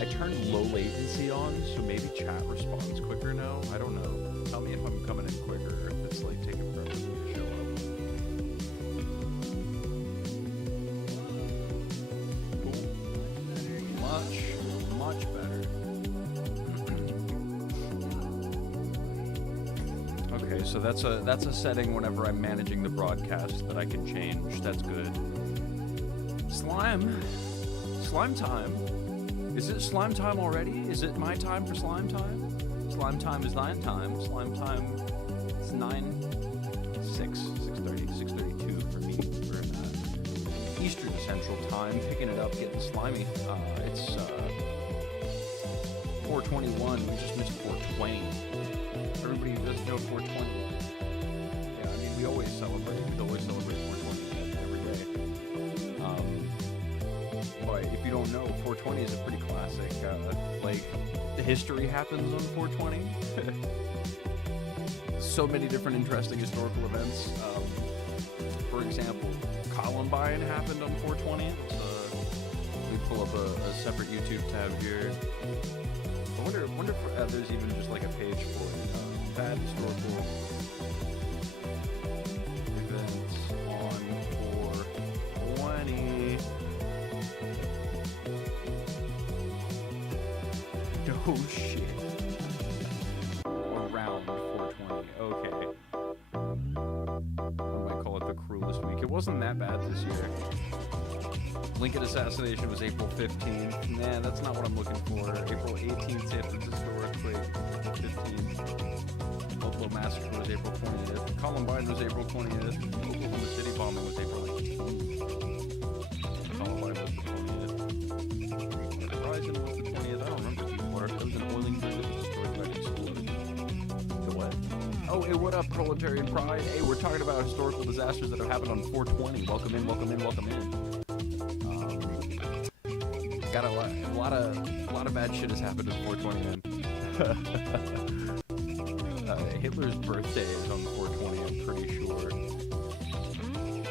I turned low latency on, so maybe chat responds quicker now. I don't know. Tell me if I'm coming in quicker or if it's like taking forever for me to show up. Cool. Much better. Okay, so that's a setting whenever I'm managing the broadcast that I can change. That's good. Slime time. Is it slime time already? Is it my time for slime time? Slime time is thine time. Slime time is 6:32 for me. We're in Eastern Central Time, picking it up, getting slimy. It's 4:21. We just missed 4:20. Everybody doesn't know 4:20. Yeah, I mean, we always celebrate. We always celebrate 4:20 every day. But if you don't know, 420 is a pretty classic, like, the history happens on 420. So many different interesting historical events. For example, Columbine happened on 420. Let me pull up a separate YouTube tab here. I wonder if there's even just like a page for it. Bad historical events on 420. Oh shit. Around 420. Okay. I might call it the cruelest week. It wasn't that bad this year. Lincoln assassination was April 15th. Nah, that's not what I'm looking for. April 18th, San Francisco earthquake. 15th. Buffalo massacre was April 20th. Columbine was April 20th. Oklahoma City bombing was April 18th. Columbine was the 20th. Horizon was the 20th. I don't remember. It was an oiling bridge that was destroyed by an explosion. The what? Oh, hey, what up, Proletarian Pride? Hey, we're talking about historical disasters that have happened on 420. Welcome in, welcome in, welcome in. Got a lot of bad shit has happened on 420, man. Hitler's birthday is on 420, I'm pretty sure.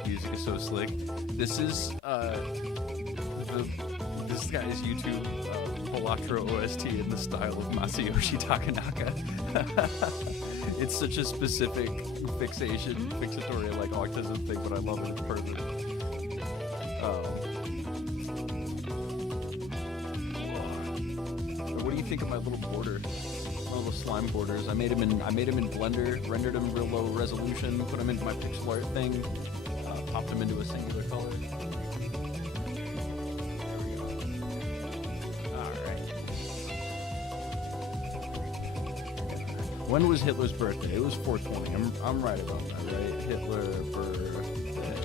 Music is so slick. This is this guy's YouTube Electro OST in the style of Masayoshi Takanaka. It's such a specific fixatory like autism thing, but I love it. It's perfect. What do you think of my little border? My little slime borders. I made them in Blender, rendered them real low resolution, put them into my pixel art thing, popped them into a singular color. When was Hitler's birthday? It was 420. I'm right about that, right? Hitler birthday.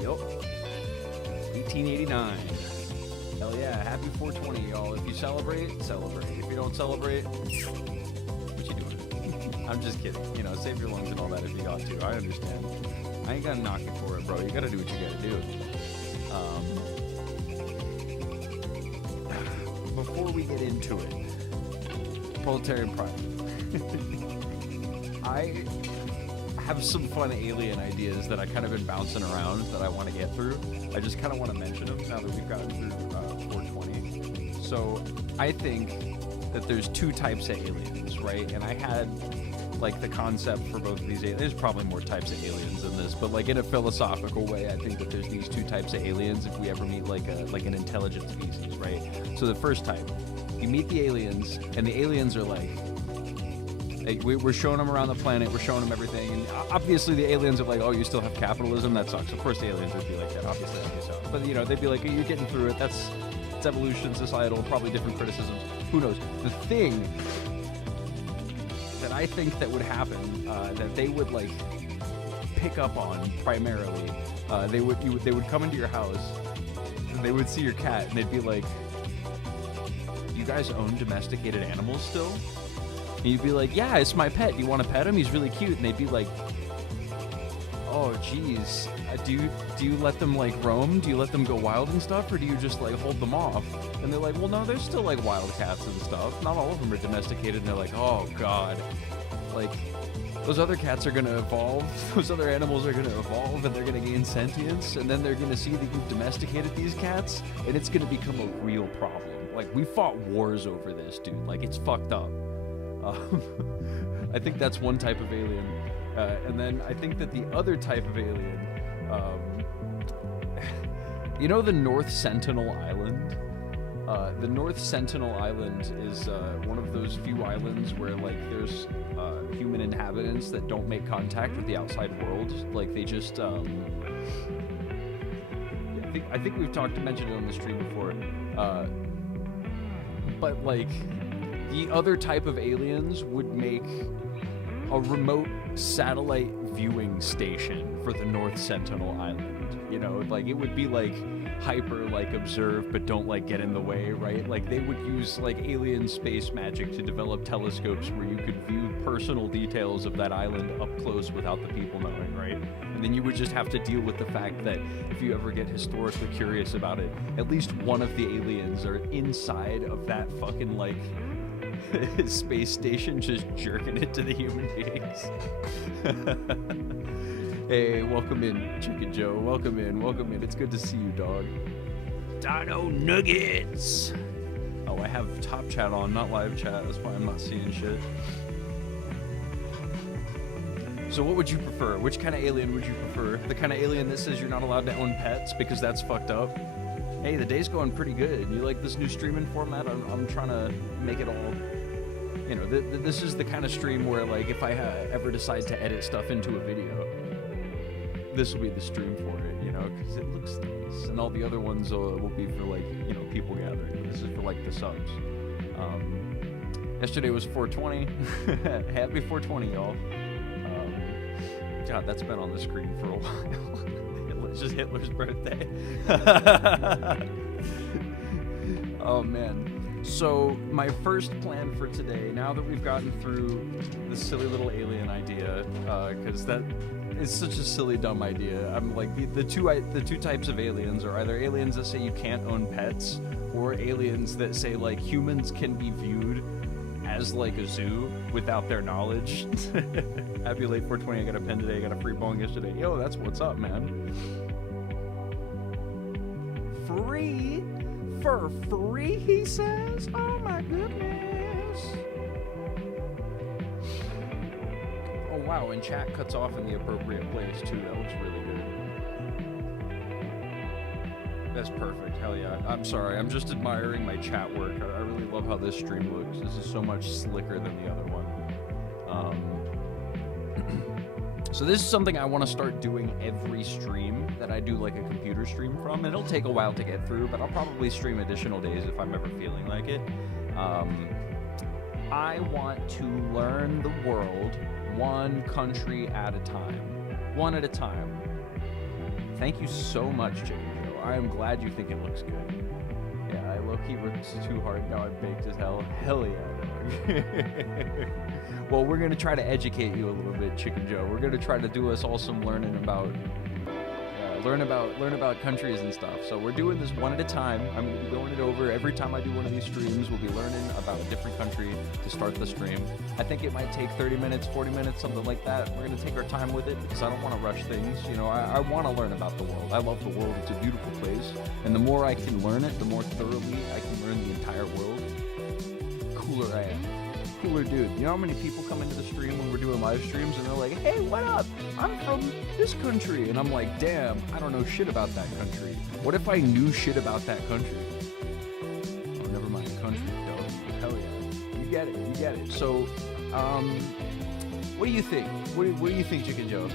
Yup. 1889. Hell yeah, happy 420, y'all. If you celebrate, celebrate. If you don't celebrate, what you doing? I'm just kidding. You know, save your lungs and all that if you got to. I understand. I ain't gonna knock you for it, bro. You gotta do what you gotta do. Before we get into it, Proletarian Pride. I have some fun alien ideas that I kind of been bouncing around that I want to get through. I just kind of want to mention them now that we've gotten through 420. So I think that there's two types of aliens, right? And I had like the concept for both of these aliens. There's probably more types of aliens than this, but like in a philosophical way, I think that there's these two types of aliens if we ever meet like an intelligent species, right? So the first type, you meet the aliens, and the aliens are like, we're showing them around the planet, we're showing them everything, and obviously the aliens are like, oh, you still have capitalism? That sucks. Of course the aliens would be like that, obviously, but you know, they'd be like, you're getting through it, it's evolution, societal, probably different criticisms, who knows. The thing that I think that would happen, that they would like pick up on primarily, they would come into your house, and they would see your cat, and they'd be like, you guys own domesticated animals still? And you'd be like, yeah, it's my pet. You want to pet him? He's really cute. And they'd be like, oh, geez. Do you let them, like, roam? Do you let them go wild and stuff? Or do you just, like, hold them off? And they're like, well, no, there's still, like, wild cats and stuff. Not all of them are domesticated. And they're like, oh, God. Like, those other cats are gonna evolve, those other animals are gonna evolve, and they're gonna gain sentience, and then they're gonna see that you've domesticated these cats, and it's gonna become a real problem. Like, we fought wars over this, dude. Like, it's fucked up. I think that's one type of alien. And then I think that the other type of alien, you know the North Sentinel Island? The North Sentinel Island is one of those few islands where, like, there's human inhabitants that don't make contact with the outside world. Like, they just, I think we've mentioned it on the stream before. But, like, the other type of aliens would make a remote satellite viewing station for the North Sentinel Island. You know, like, it would be like hyper, like, observe but don't, like, get in the way, right? Like, they would use, like, alien space magic to develop telescopes where you could view personal details of that island up close without the people knowing, right? And then you would just have to deal with the fact that if you ever get historically curious about it, at least one of the aliens are inside of that fucking, like, space station, just jerking it to the human beings. Hey, welcome in, Chicken Joe. Welcome in. It's good to see you, dog. Dino Nuggets. Oh, I have top chat on, not live chat. That's why I'm not seeing shit. So what would you prefer? Which kind of alien would you prefer? The kind of alien that says you're not allowed to own pets because that's fucked up? Hey, the day's going pretty good. You like this new streaming format? I'm trying to make it all... You know, this is the kind of stream where, like, if I ever decide to edit stuff into a video, this will be the stream for it, you know, because it looks nice. And all the other ones will be for, like, you know, people gathering. This is for, like, the subs. Yesterday was 420. Happy 420, y'all. God, that's been on the screen for a while. It's just Hitler's birthday. Oh, man. So my first plan for today, now that we've gotten through the silly little alien idea, because that is such a silly, dumb idea. I'm like, the two types of aliens are either aliens that say you can't own pets, or aliens that say, like, humans can be viewed as, like, a zoo without their knowledge. Happy late 420, I got a pen today, I got a free bong yesterday. Yo, that's what's up, man. Free? For free, he says? Oh my goodness. Oh wow, and chat cuts off in the appropriate place too. That looks really good. That's perfect. Hell yeah. I'm sorry, I'm just admiring my chat work. I really love how this stream looks. This is so much slicker than the other one. So this is something I want to start doing every stream that I do, like, a computer stream from. It'll take a while to get through, but I'll probably stream additional days if I'm ever feeling like it. I want to learn the world one country at a time. One at a time. Thank you so much, Chicken Joe. I am glad you think it looks good. Yeah, I low-key worked too hard. Now I'm baked as hell. Hell yeah, dog. Well, we're going to try to educate you a little bit, Chicken Joe. We're going to try to do us all some learning about... learn about countries and stuff. So we're doing this one at a time. I'm going to be going it over every time I do one of these streams. We'll be learning about a different country to start the stream. I think it might take 30 minutes, 40 minutes, something like that. We're going to take our time with it because I don't want to rush things. You know, I want to learn about the world. I love the world. It's a beautiful place. And the more I can learn it, the more thoroughly I can learn the entire world, cooler I am. Cooler dude. You know how many people come into the stream when we're doing live streams and they're like, hey, what up? I'm from this country. And I'm like, damn, I don't know shit about that country. What if I knew shit about that country? Oh, never mind. Country, though. Hell yeah. You get it. So, what do you think? What do you think, Chicken Joe?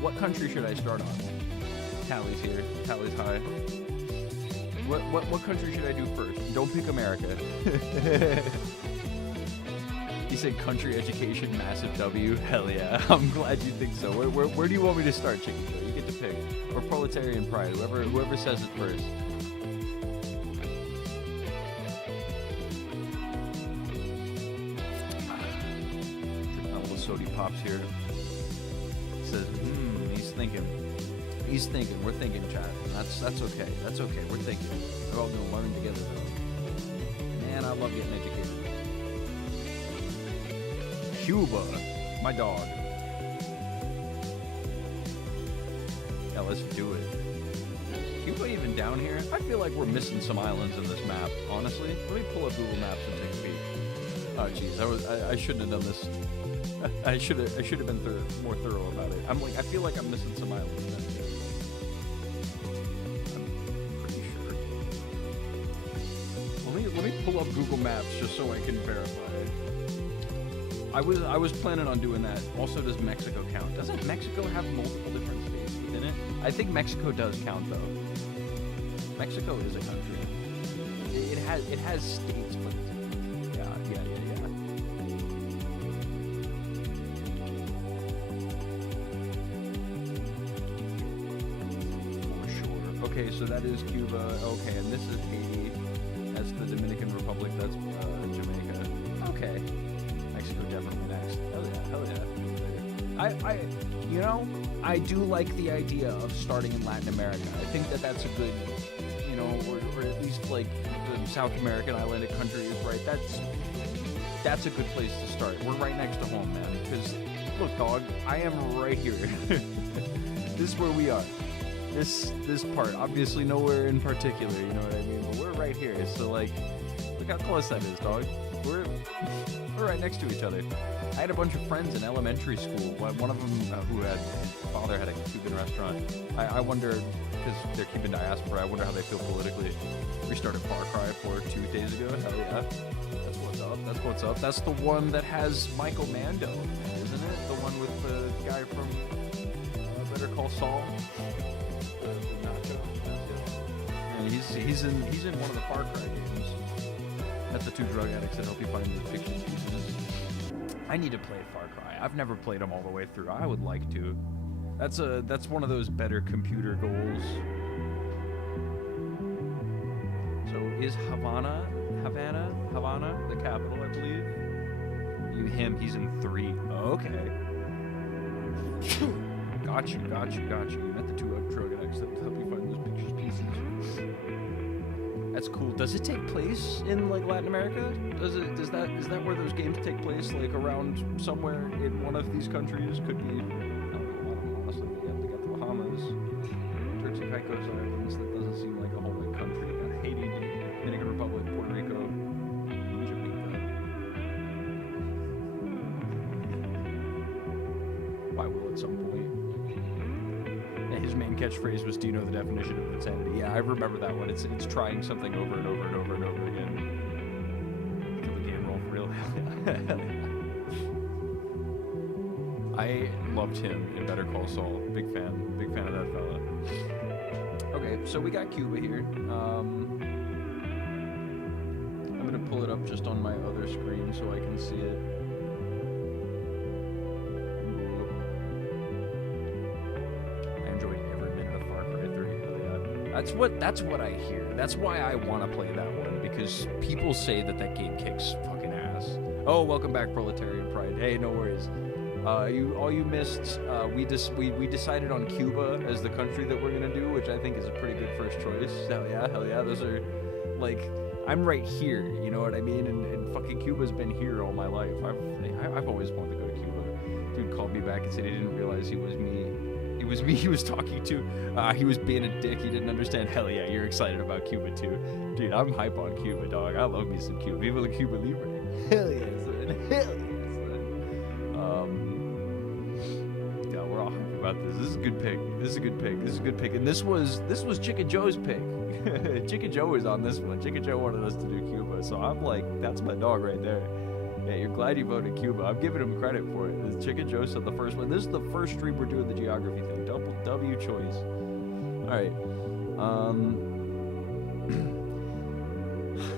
What country should I start on? Tally's here. Tally's high. What country should I do first? Don't pick America. You said country education, massive W. Hell yeah. I'm glad you think so. Where do you want me to start, Chicken Joe? You get to pick. Or proletarian pride, whoever says it first. All the sody pops here. Says, he's thinking. We're thinking, chat. That's okay. That's okay. We're thinking. We're all gonna learn together, though. Man, I love getting educated. Cuba. My dog. Yeah, let's do it. Cuba even down here? I feel like we're missing some islands in this map, honestly. Let me pull up Google Maps and take a peek. Oh jeez, I shouldn't have done this. I should have been more thorough about it. I feel like I'm missing some islands. I'm pretty sure. Let me pull up Google Maps just so I can verify. I was planning on doing that. Also, does Mexico count? Doesn't Mexico have multiple different states within it? I think Mexico does count though. Mexico is a country. It has states, but yeah. For sure. Okay, so that is Cuba. Okay, and this is Haiti. That's the Dominican Republic. That's Jamaica. Okay. Mexico definitely next. Hell yeah. I do like the idea of starting in Latin America. I think that's a good, or at least like the South American island countries, right? That's a good place to start. We're right next to home, man. Because look, dog, I am right here. This is where we are. This part, obviously nowhere in particular, you know what I mean? But we're right here. So like, look how close that is, dog. We're right next to each other. I had a bunch of friends in elementary school. One of them who had father had a Cuban restaurant. I wonder, because they're Cuban diaspora, I wonder how they feel politically. We started Far Cry 4 2 days ago. Hell yeah. That's what's up. That's what's up. That's the one that has Michael Mando, isn't it? The one with the guy from Better Call Saul. The Nacho. Yeah, he's in one of the Far Cry games. That's the two drug addicts that help you find the picture pieces. I need to play Far Cry. I've never played them all the way through. I would like to. That's one of those better computer goals. So is Havana the capital, I believe? He's in 3. Okay. Got you. You met the two drug addicts that help you find those pictures pieces. That's cool. Does it take place in like Latin America? Is that where those games take place? Like around somewhere in one of these countries? Could be. I don't know a lot of them, honestly. They got the Bahamas, Turks and Caicos Islands. That doesn't seem like a whole big country. Got Haiti, Dominican Republic, Puerto Rico, Jamaica. I will at some point. His main catchphrase was, "Do you know the definition of insanity?" Yeah, I remember that one. It's trying something over and over and over and over again. Kill the game roll for real. I loved him in Better Call Saul. Big fan of that fella. Okay, so we got Cuba here. I'm gonna pull it up just on my other screen so I can see it. That's what I hear. That's why I want to play that one, because people say that game kicks fucking ass. Oh, welcome back, Proletarian Pride. Hey, no worries. All you missed. We decided on Cuba as the country that we're gonna do, which I think is a pretty good first choice. Hell yeah. Those are like, I'm right here. You know what I mean? And fucking Cuba's been here all my life. I've always wanted to go to Cuba. Dude called me back and said he didn't realize he was me. It was me he was talking to. He was being a dick. He didn't understand. Hell yeah, you're excited about Cuba too. Dude, I'm hype on Cuba, dog. I love me some Cuba. Viva la Cuba Libre. Hell yeah, son. Hell yeah, son. Yeah, we're all hype about this. This is a good pick. And this was Chicken Joe's pick. Chicken Joe was on this one. Chicken Joe wanted us to do Cuba. So I'm like, that's my dog right there. Yeah, you're glad you voted Cuba. I'm giving him credit for it. This Chicken Joe said the first one. This is the first stream we're doing the geography thing. Double W choice. All right.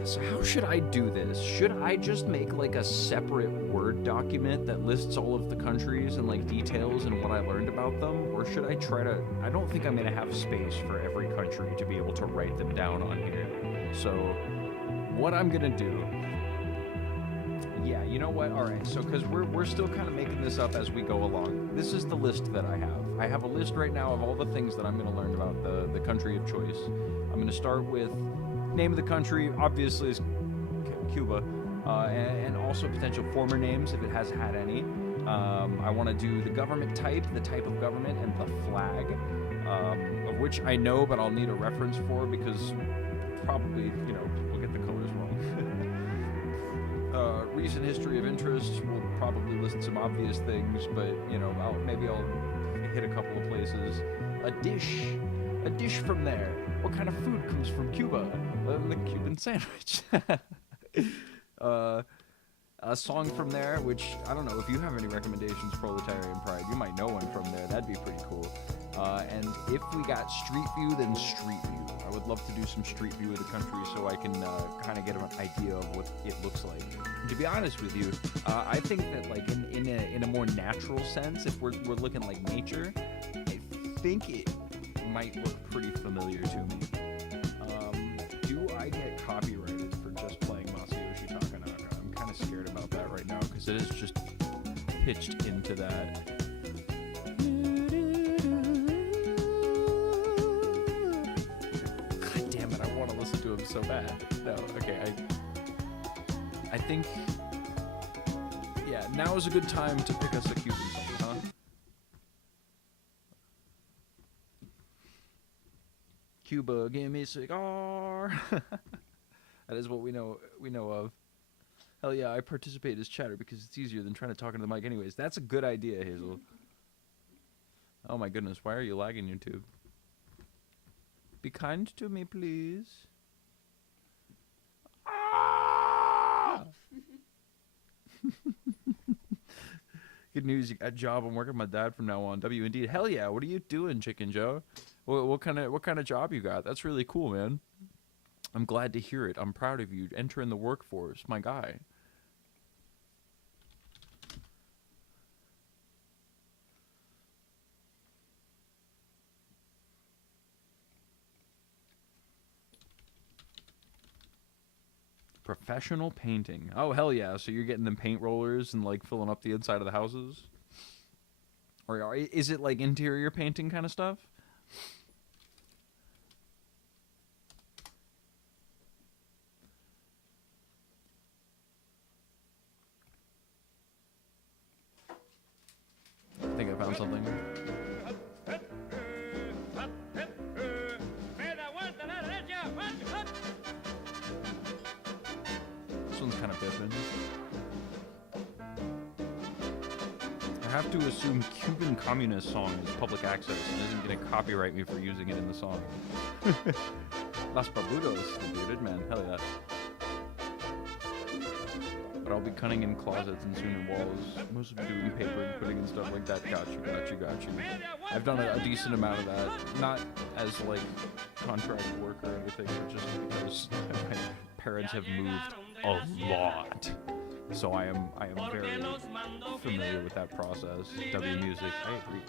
So how should I do this? Should I just make like a separate Word document that lists all of the countries and like details and what I learned about them? Or should I try to... I don't think I'm going to have space for every country to be able to write them down on here. So what I'm going to do... Yeah, you know what? All right, so because we're still kind of making this up as we go along. This is the list that I have. I have a list right now of all the things that I'm going to learn about the country of choice. I'm going to start with name of the country, obviously is Cuba, and also potential former names if it has had any. I want to do the government type, the type of government, and the flag, of which I know, but I'll need a reference for because probably, you know, we'll get the colors wrong. Recent history of interest, we'll probably list some obvious things, but, you know, maybe I'll hit a couple of places. A dish from there. What kind of food comes from Cuba? The Cuban sandwich. A song from there, which, I don't know, if you have any recommendations, Proletarian Pride, you might know one from there. That'd be pretty cool. And if we got Street View, then Street View. I would love to do some Street View of the country so I can kind of get an idea of what it looks like. And to be honest with you, I think that, like, in a more natural sense, if we're looking like nature, I think it might look pretty familiar to me. Do I get copyrighted for just playing Masayoshi Takanaka? I'm kind of scared about that right now because it is just pitched into that. God damn it, I want to listen to him so bad. No, okay, I think, yeah, now is a good time to pick us a Cuban song, huh? Cuba, give me a cigar. That is what we know of. Hell yeah, I participate as chatter because it's easier than trying to talk into the mic anyways. That's a good idea, Hazel. Oh my goodness, why are you lagging, YouTube? Be kind to me, please. Ah! Good news, you got a job. I'm working with my dad from now on. W indeed. Hell yeah, what are you doing, Chicken Joe? What kind of job you got? That's really cool, man. I'm glad to hear it. I'm proud of you. Entering the workforce, my guy. Professional painting. Oh, hell yeah. So you're getting them paint rollers and, like, filling up the inside of the houses? Or is it, like, interior painting kind of stuff? I think I found something. This one's kind of biffing. I have to assume Cuban communist song is public access and isn't going to copyright me for using it in the song. Las Barbudos, the bearded man, hell yeah. But I'll be cutting in closets and soon in walls. Most of it doing paper and putting in stuff like that. Got you. I've done a decent amount of that. Not as, like, contract work or anything, but just because my parents have moved a lot. So I am very familiar with that process. W music, I agree.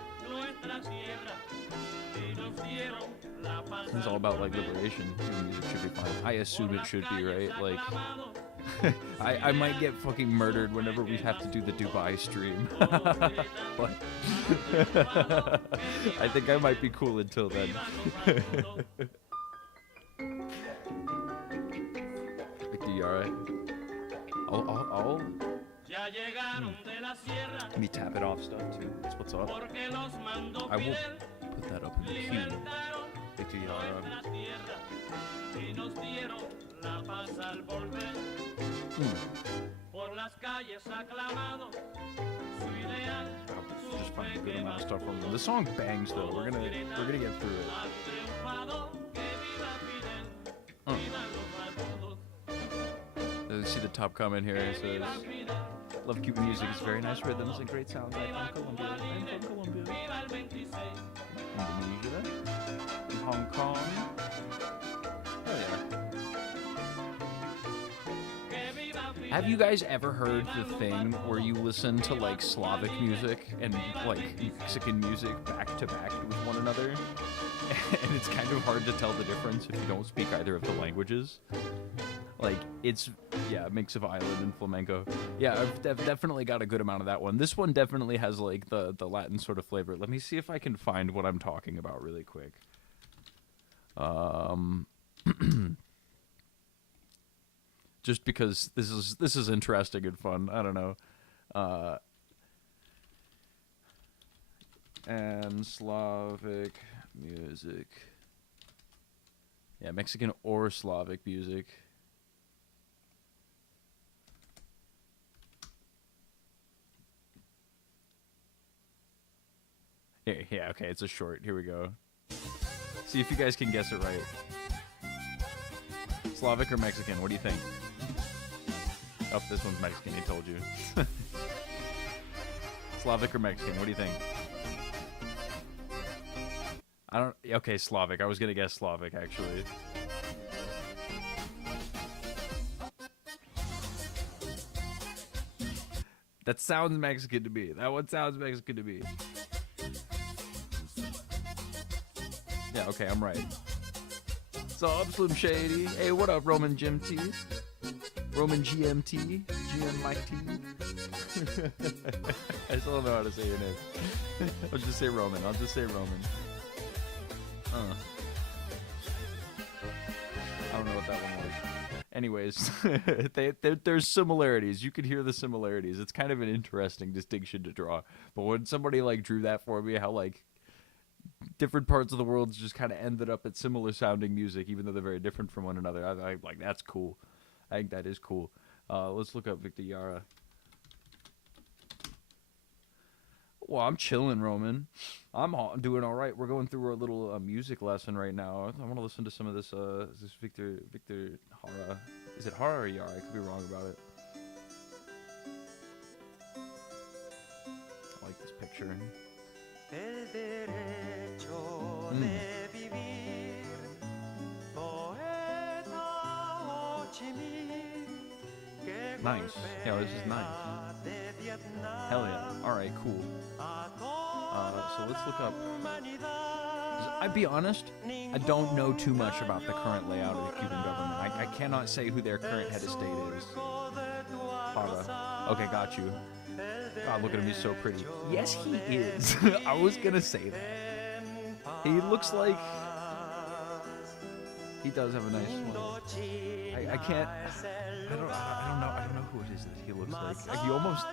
It's all about, like, liberation. Music should be fine. I assume it should be, right? Like, I might get fucking murdered whenever we have to do the Dubai stream. But I think I might be cool until then. Victor, you alright? I'll let me tap it off stuff too. That's what's up. I will put that up in the queue. Victor, you alright? Just find a good amount of stuff from them. The song bangs though. We're gonna get through it. See the top comment here. It says, "Love Cuban music. It's very nice rhythms and great sounds. I'm from Colombia. Indonesia, Hong Kong. Oh yeah." Have you guys ever heard the thing where you listen to, like, Slavic music and, like, Mexican music back to back with one another? And it's kind of hard to tell the difference if you don't speak either of the languages. Like, it's, yeah, a mix of island and flamenco. Yeah, I've definitely got a good amount of that one. This one definitely has, like, the Latin sort of flavor. Let me see if I can find what I'm talking about really quick. Just because this is interesting and fun. I don't know. And Slavic music. Yeah, Mexican or Slavic music. Yeah, okay, it's a short. Here we go. See if you guys can guess it right. Slavic or Mexican? What do you think? Oh, this one's Mexican, he told you. Slavic or Mexican? What do you think? I don't... Okay, Slavic. I was gonna guess Slavic, actually. That sounds Mexican to me. That one sounds Mexican to me. Yeah, okay, I'm right. So up, Slim Shady. Hey, what up, Roman GMT? Roman GMT? GM Mike T? I still don't know how to say your name. I'll just say Roman. I'll just say Roman. I don't know what that one was. Anyways, there's similarities. You could hear the similarities. It's kind of an interesting distinction to draw. But when somebody like drew that for me, how like different parts of the world just kind of ended up at similar sounding music, even though they're very different from one another, I like that's cool. I think that is cool. Let's look up Victor Yara. Well, I'm chilling, Roman. I'm doing all right. We're going through a little music lesson right now. I want to listen to some of this. This Victor Hara. Is it Hara or Yara? I could be wrong about it. I like this picture. Nice. Yeah, this is nice. Hell yeah. Alright, cool. So let's look up. I'd be honest, I don't know too much about the current layout of the Cuban government. I cannot say who their current head of state is. Hara. Okay, got you. God, look at him, he's so pretty. Yes, he is. I was gonna say that. He looks like... He does have a nice smile. I can't... I don't know who it is that he looks like. He almost...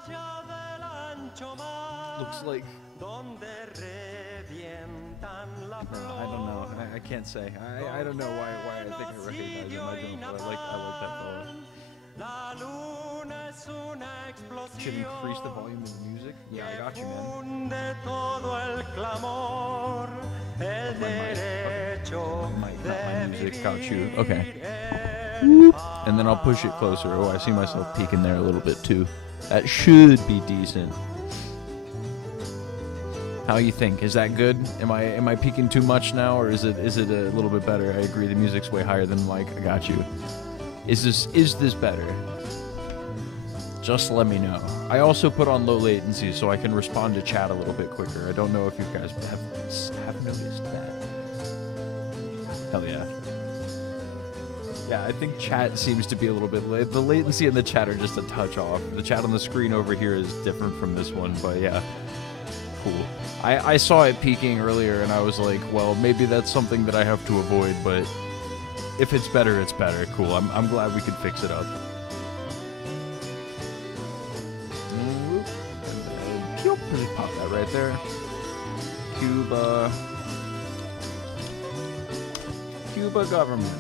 looks like... No, I don't know. I can't say. I don't know why I think I recognize him. I don't, but I like that fella. Should increase the volume of the music? Yeah, I got you, man. My music got you. Okay. And then I'll push it closer. Oh, I see myself peeking there a little bit too. That should be decent. How you think? Is that good? Am I peeking too much now, or is it a little bit better? I agree. The music's way higher than Mike. I got you. Is this better? Just let me know. I also put on low latency so I can respond to chat a little bit quicker. I don't know if you guys have noticed that. Hell yeah. Yeah, I think chat seems to be a little bit late. The latency in the chat are just a touch off. The chat on the screen over here is different from this one, but yeah. Cool. I saw it peaking earlier and I was like, well, maybe that's something that I have to avoid, but if it's better, it's better. Cool. I'm glad we could fix it up. Just pop that right there. Cuba government.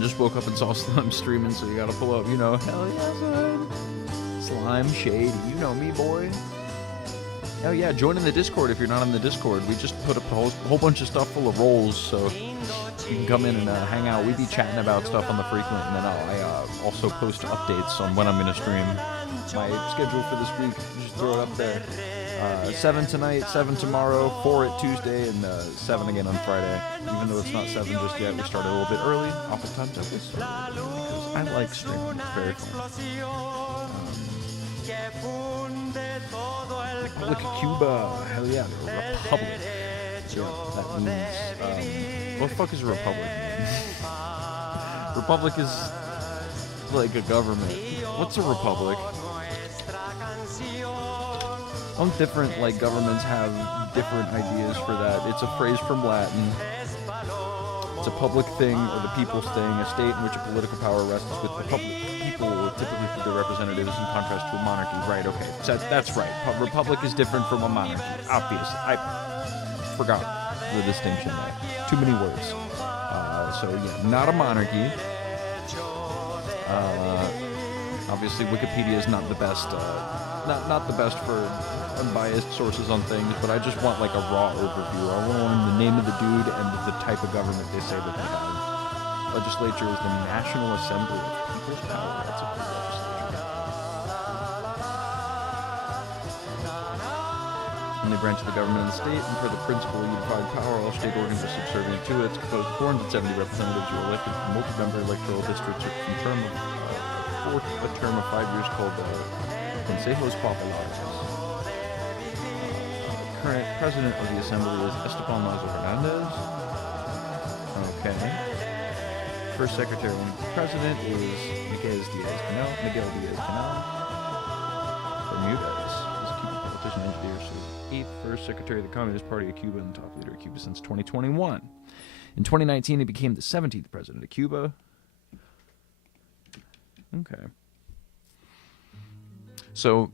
Just woke up and saw Slime streaming, so you gotta pull up, you know. Hell yeah, son. Slime Shady, you know me, boy. Oh yeah, join in the Discord if you're not in the Discord. We just put up a whole bunch of stuff full of roles, so you can come in and hang out. We be chatting about stuff on the frequent, and then I also post updates on when I'm gonna stream. My schedule for this week, just throw it up there. 7 tonight, 7 tomorrow, 4 at Tuesday, and 7 again on Friday. Even though it's not 7 just yet, we started a little bit early. Oftentimes I will start because I like streaming. It's very fun. Republic of Cuba. Hell yeah, they're a republic. Yeah, that means, what the fuck is a republic? Republic is like a government. What's a republic? Some different like governments have different ideas for that. It's a phrase from Latin. It's a public thing or the people's thing, a state in which a political power rests with the public people typically through their representatives in contrast to a monarchy. Right, okay. So that's right. Republic is different from a monarchy. Obviously. I forgot the distinction there. Too many words. So, yeah, not a monarchy. Obviously, Wikipedia is not the best, not the best for unbiased sources on things, but I just want like a raw overview. I want to learn the name of the dude and the type of government they say that they have. Legislature is the National Assembly of People's Power. That's a cool legislature. And they branch of the government and the state, and per the principle of unified power, all state organs are subservient to it. It's composed of 470 representatives who are elected from multi-member electoral districts from a term of 5 years called Consejos Populares. Current president of the assembly is Esteban Lazo Hernandez. Okay. First secretary and president is Miguel Diaz-Canel. Bermudez is a Cuban politician and engineer. So first secretary of the Communist Party of Cuba and top leader of Cuba since 2021. In 2019, he became the 17th president of Cuba. Okay. So,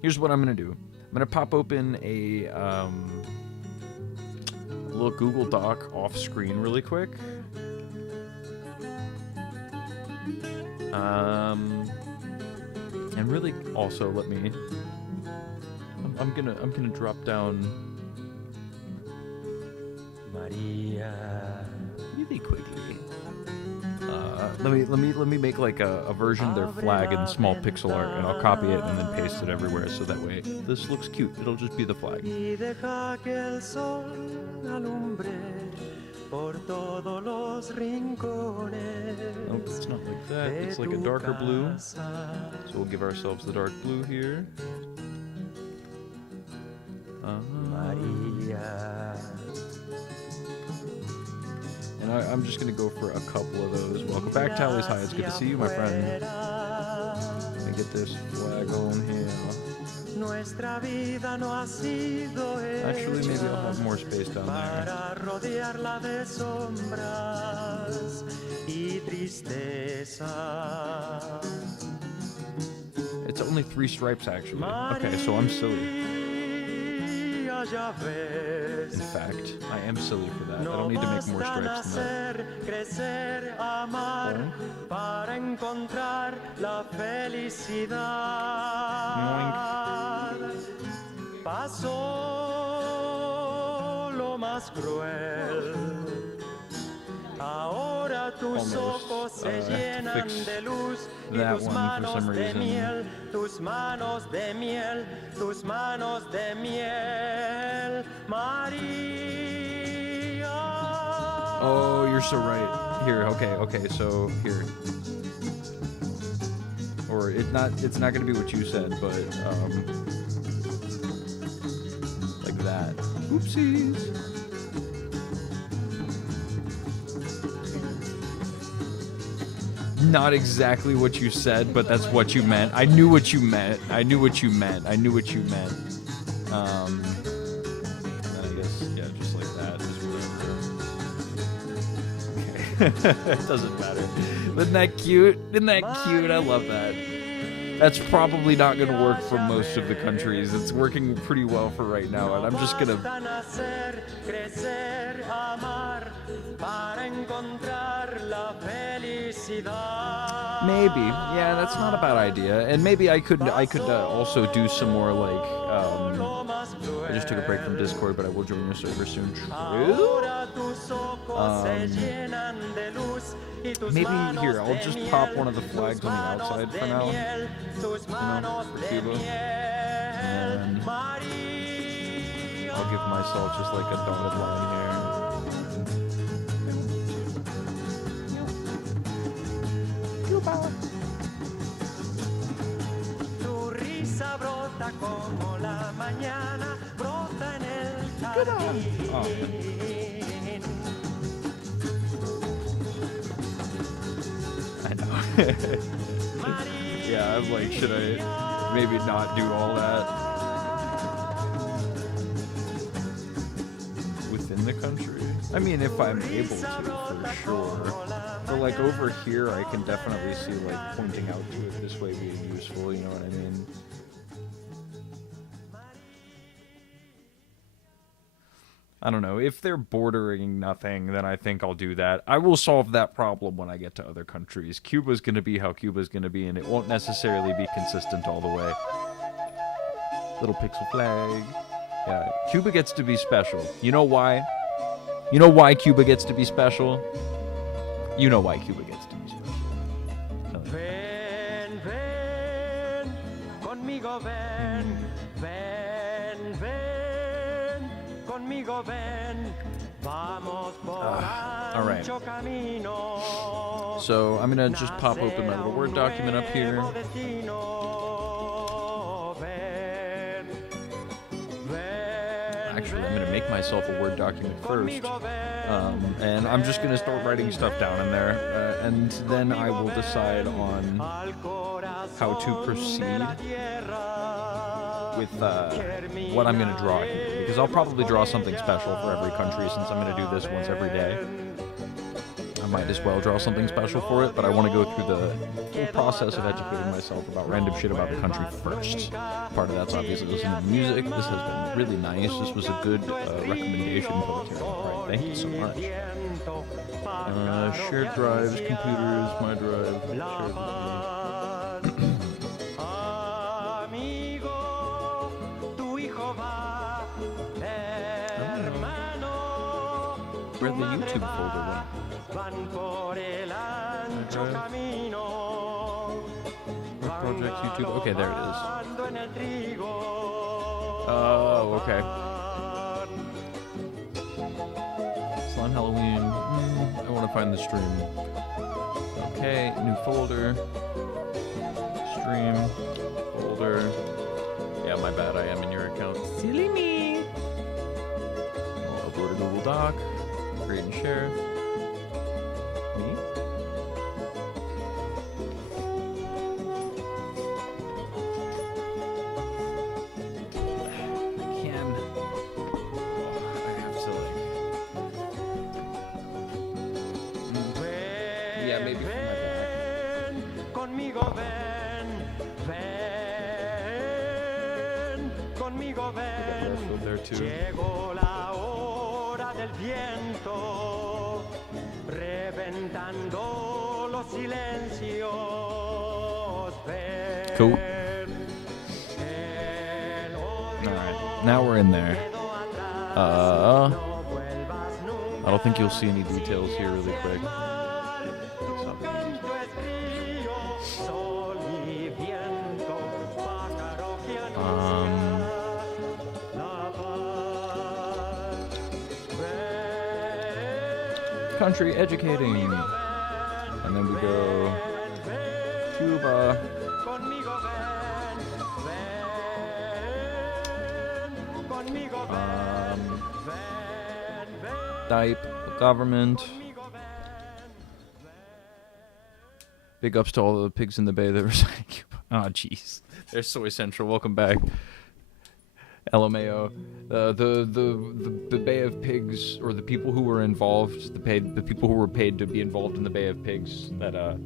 here's what I'm going to do. I'm going to pop open a little Google Doc off screen really quick. And really also let me I'm gonna drop down Maria really quickly. Let me make like a version of their flag in small pixel art, and I'll copy it and then paste it everywhere so that way this looks cute. It'll just be the flag. Nope, it's not like that. It's like a darker blue. So we'll give ourselves the dark blue here. And I'm just going to go for a couple of those. Welcome back, Tally's High. It's good to see you, my friend. Let me get this flag on here. Actually, maybe I'll have more space down there. It's only 3 stripes, actually. Okay, so I'm silly. In fact, I am silly for that. I don't need to make more stripes than that. Pasó lo más cruel. Ahora tus ojos se llenan de luz y tus manos de miel, tus manos de miel, tus manos de miel, Maria. Oh, you're so right. Here, okay, so here. Or it's not gonna be what you said, but like that. Oopsies. Not exactly what you said, but that's what you meant. I knew what you meant. And I guess, yeah, just like that is whatever. Okay. It doesn't matter. Isn't that cute? I love that. That's probably not going to work for most of the countries. It's working pretty well for right now, and I'm just going to... Maybe. Yeah, that's not a bad idea. And maybe I could also do some more, like, I just took a break from Discord, but I will join your server soon. True? Maybe here, I'll just pop one of the flags on the outside for now. For Cuba. And I'll give myself just like a dotted line here. Cuba. Tu risa brota como la mañana, brota en el jardín. Oh. I know. Yeah, I'm like, should I maybe not do all that within the country? I mean, if I'm able to, for sure. For like over here, I can definitely see like pointing out to it this way being useful, you know what I mean? I don't know. If they're bordering nothing, then I think I'll do that. I will solve that problem when I get to other countries. Cuba's going to be how Cuba's going to be, and it won't necessarily be consistent all the way. Little pixel flag. Yeah, Cuba gets to be special. You know why? You know why Cuba gets to be special? You know why Cuba gets to be special. Ven, ven, conmigo ven, ven, ven, conmigo ven, vamos por all right. ancho camino. So I'm gonna just pop open my little Word document up here. Actually, I'm gonna make myself a Word document first, and I'm just gonna start writing stuff down in there, and then I will decide on how to proceed with what I'm gonna draw here, because I'll probably draw something special for every country since I'm gonna do this once every day. I might as well draw something special for it, but I want to go through the whole process of educating myself about random shit about the country first. Part of that's obviously listening to music. This has been really nice. This was a good recommendation, Poetary. Right, thank you so much. Shared drives, computers, my drive, shared where the YouTube folder went. Project YouTube. Okay, there it is. Oh, okay. Slime Halloween. I want to find the stream. Okay, new folder. Stream. Folder. Yeah, my bad. I am in your account. Silly me. I'll upload a Google Doc. Create and share. Me? Yeah, maybe from my back. Conmigo ven, ven, conmigo ven. There too. Llegó la hora del viento, reventando los silencios. Cool. Alright, now we're in there. I don't think you'll see any details here really quick. Country educating, and then we go Cuba. Type government. Big ups to all the pigs in the bay that reside in Cuba. Oh, jeez. There's Soy Central. Welcome back. LMAO. The Bay of Pigs, or the people who were involved, the people who were paid to be involved in the Bay of Pigs that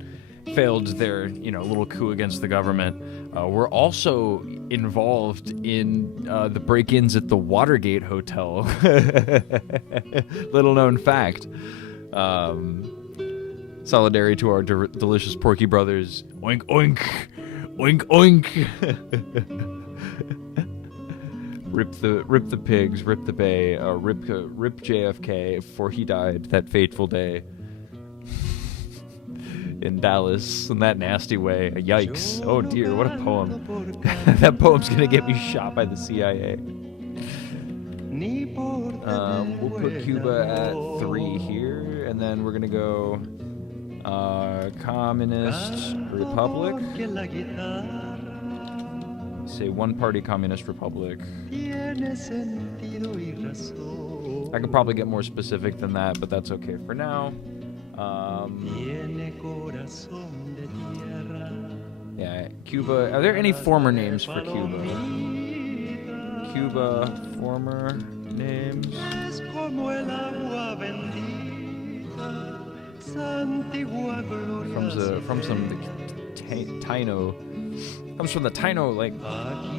failed their little coup against the government, were also involved in the break-ins at the Watergate Hotel. Little known fact. Solidarity to our delicious Porky brothers. Oink oink, oink oink. Rip the pigs, rip the bay, rip JFK before he died that fateful day in Dallas in that nasty way. Yikes! Oh dear, what a poem. That poem's gonna get me shot by the CIA. We'll put Cuba at 3 here, and then we're gonna go Communist Republic. Say one-party Communist Republic. I could probably get more specific than that, but that's okay for now. Yeah, Cuba. Are there any former names for Cuba? Cuba, former names. From some Taino. Comes from the Taino, like,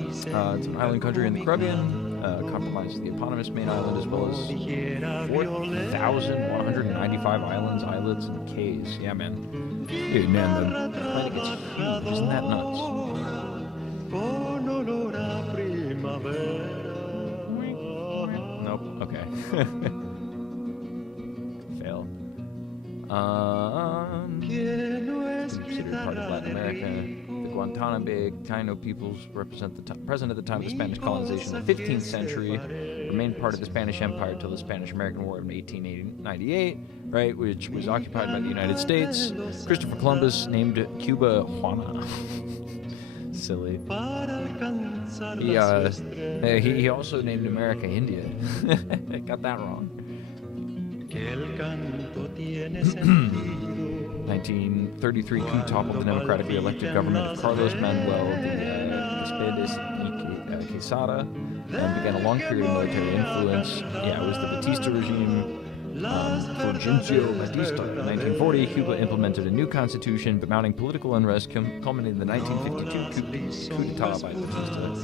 it's an island country in the Caribbean. Compromises the eponymous main island as well as 4,195 islets, and cays. Yeah, man. Dude, man, the planet gets huge. Isn't that nuts? Nope. Okay. Fail. Considered part of Latin America. The Guantanamo Bay Taino peoples represent the present at the time of the Spanish colonization in the 15th century, remained part of the Spanish Empire until the Spanish-American War of 1898, right, which was occupied by the United States. Christopher Columbus named Cuba Juana. Silly. He also named America India. Got that wrong. 1933, coup toppled the democratically elected government of Carlos Manuel de Quesada and began a long period of military influence. Yeah, it was the Batista regime. Fulgencio Batista. In 1940, Cuba implemented a new constitution, but mounting political unrest culminated in the 1952 coup d'etat by Batista.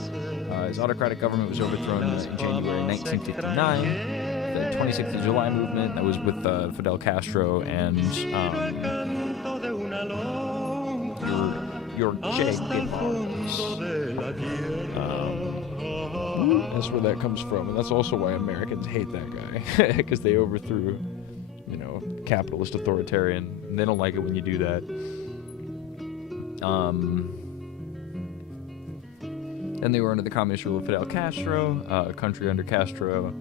His autocratic government was overthrown in January 1959. The 26th of July movement, that was with Fidel Castro and your Che Guevara. That's where that comes from, and that's also why Americans hate that guy, because they overthrew, capitalist authoritarian. And they don't like it when you do that. And they were under the communist rule of Fidel Castro, a country under Castro.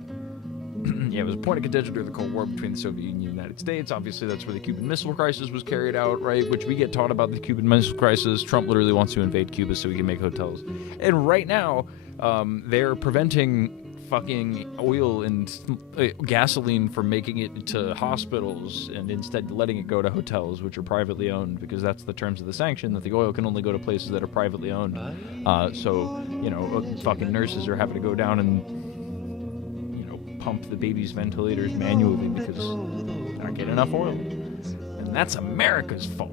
Yeah, it was a point of contention during the Cold War between the Soviet Union and the United States. Obviously, that's where the Cuban Missile Crisis was carried out, right? Which we get taught about the Cuban Missile Crisis. Trump literally wants to invade Cuba so he can make hotels. And right now, they're preventing fucking oil and gasoline from making it to hospitals and instead letting it go to hotels, which are privately owned, because that's the terms of the sanction, that the oil can only go to places that are privately owned. So, fucking nurses are having to go down and pump the baby's ventilators manually because they don't get enough oil. And that's America's fault.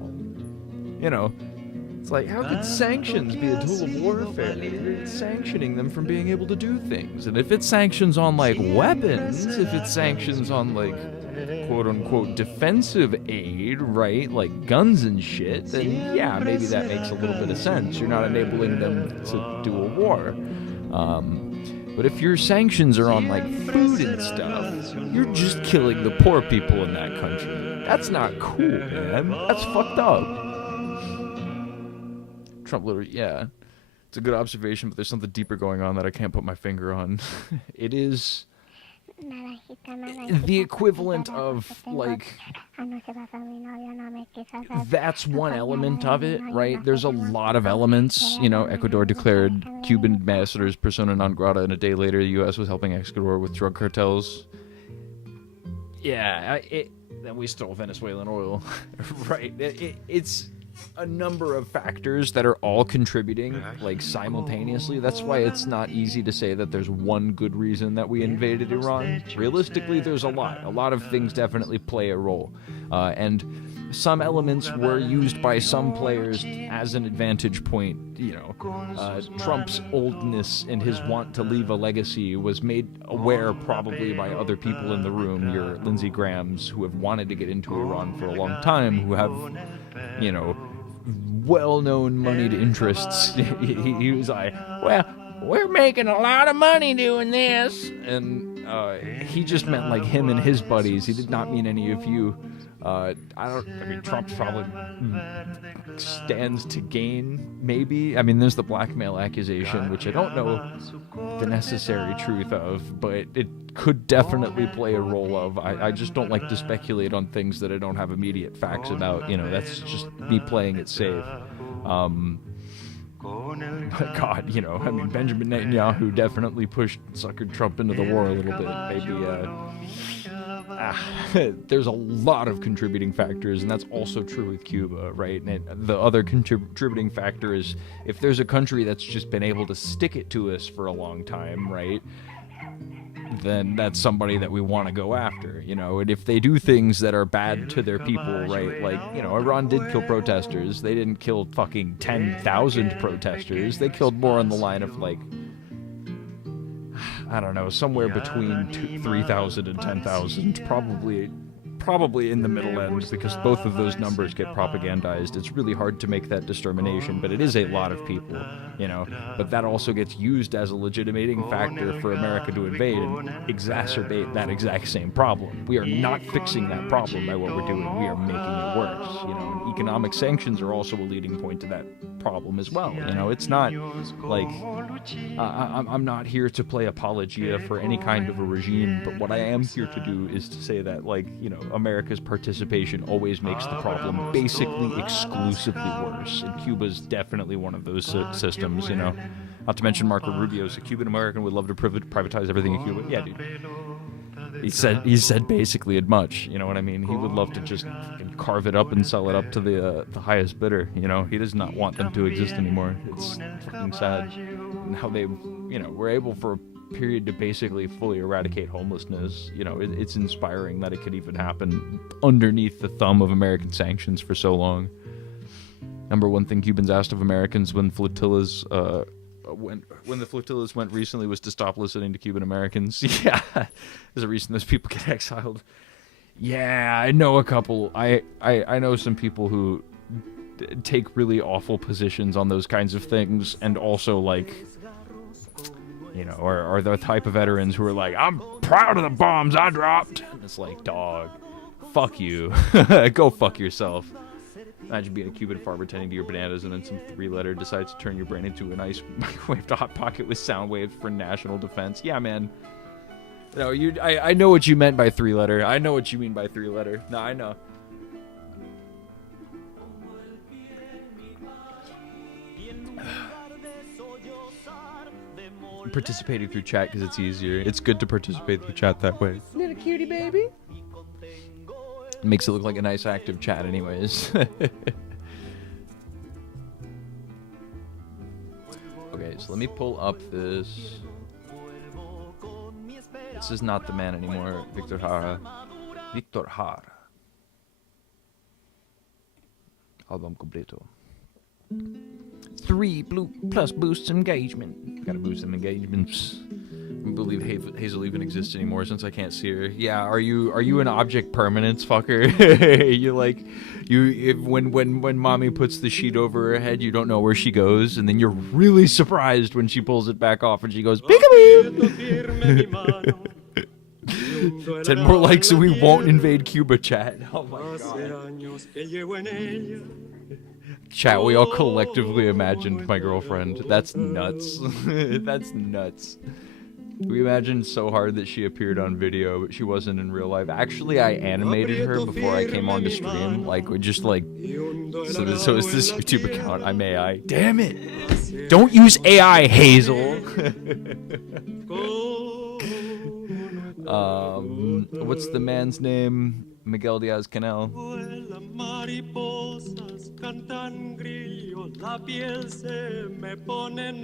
It's like, how could sanctions be a tool of warfare? It's sanctioning them from being able to do things. And if it's sanctions on, weapons, if it's sanctions on, quote-unquote defensive aid, right, like guns and shit, then yeah, maybe that makes a little bit of sense. You're not enabling them to do a war. But if your sanctions are on, food and stuff, you're just killing the poor people in that country. That's not cool, man. That's fucked up. Trump literally, yeah. It's a good observation, but there's something deeper going on that I can't put my finger on. It is the equivalent of, that's one element of it, right? There's a lot of elements. Ecuador declared Cuban ambassadors persona non grata, and a day later the U.S. was helping Ecuador with drug cartels. Yeah, then we stole Venezuelan oil, right? It's a number of factors that are all contributing, simultaneously. That's why it's not easy to say that there's one good reason that we invaded Iran. Realistically, there's a lot. A lot of things definitely play a role. And some elements were used by some players as an advantage point. Trump's oldness and his want to leave a legacy was made aware probably by other people in the room, your Lindsey Grahams, who have wanted to get into Iran for a long time, who have, well-known moneyed interests. He was like, well, we're making a lot of money doing this. And he just meant him and his buddies. He did not mean any of you. Trump probably stands to gain, maybe. There's the blackmail accusation, which I don't know the necessary truth of, but it could definitely play a role of. I just don't like to speculate on things that I don't have immediate facts about. That's just me playing it safe. God, Benjamin Netanyahu definitely suckered Trump into the war a little bit. Maybe, there's a lot of contributing factors, and that's also true with Cuba, right? And the other contributing factor is if there's a country that's just been able to stick it to us for a long time, right? then that's somebody that we want to go after, you know. And if they do things that are bad to their people, right, like, you know, Iran did kill protesters. They didn't kill fucking 10,000 protesters. They killed more on the line of, like, I don't know, somewhere between 3,000 and 10,000, probably in the middle end, because both of those numbers get propagandized. It's really hard to make that determination, but it is a lot of people, you know. But that also gets used as a legitimating factor for America to invade and exacerbate that exact same problem. We are not fixing that problem by what we're doing. We are making it worse, you know. And economic sanctions are also a leading point to that problem as well, you know. It's not like I'm not here to play apologia for any kind of a regime, but what I am here to do is to say that, like, you know, America's participation always makes the problem basically exclusively worse, and Cuba's definitely one of those systems, you know. Not to mention Marco Rubio's a Cuban American, would love to privatize everything in Cuba. Yeah, dude. He said basically as much, you know what I mean? He would love to just carve it up and sell it up to the highest bidder, you know? He does not want them to exist anymore. It's fucking sad. And how they, you know, were able for a period to basically fully eradicate homelessness, you know, it's inspiring that it could even happen underneath the thumb of American sanctions for so long. Number one thing Cubans asked of Americans when flotillas when the flotillas went recently was to stop listening to Cuban Americans. Yeah, there's a reason those people get exiled. Yeah, I know a couple. I know some people who take really awful positions on those kinds of things, and also, like, you know, are the type of veterans who are like, I'm proud of the bombs I dropped. And it's like, dog, fuck you. Go fuck yourself. Imagine being a Cuban farmer tending to your bananas, and then some three-letter decides to turn your brain into an ice microwaved hot pocket with sound waves for national defense. Yeah, man. No, I know what you meant by three-letter. I know what you mean by three-letter. No, I know. I'm participating through chat because it's easier. It's good to participate through chat that way. Little cutie baby. Makes it look like a nice active chat anyways. Okay, so let me pull up this. This is not the man anymore, Victor Jara. Victor Jara. Album completo. 3 blue plus boosts engagement. Gotta boost some engagements. I don't believe Hazel even exists anymore since I can't see her. Yeah, are you an object permanence fucker? You like, when mommy puts the sheet over her head, you don't know where she goes, and then you're really surprised when she pulls it back off and she goes, peekaboo! 10 more likes and we won't invade Cuba, chat. Oh my god. Chat, we all collectively imagined my girlfriend. That's nuts. That's nuts. We imagined so hard that she appeared on video, but she wasn't in real life. Actually, I animated her before I came on to stream. Like, we just like... So is this YouTube account? I'm AI. Damn it! Don't use AI, Hazel! What's the man's name? Miguel Diaz-Canel.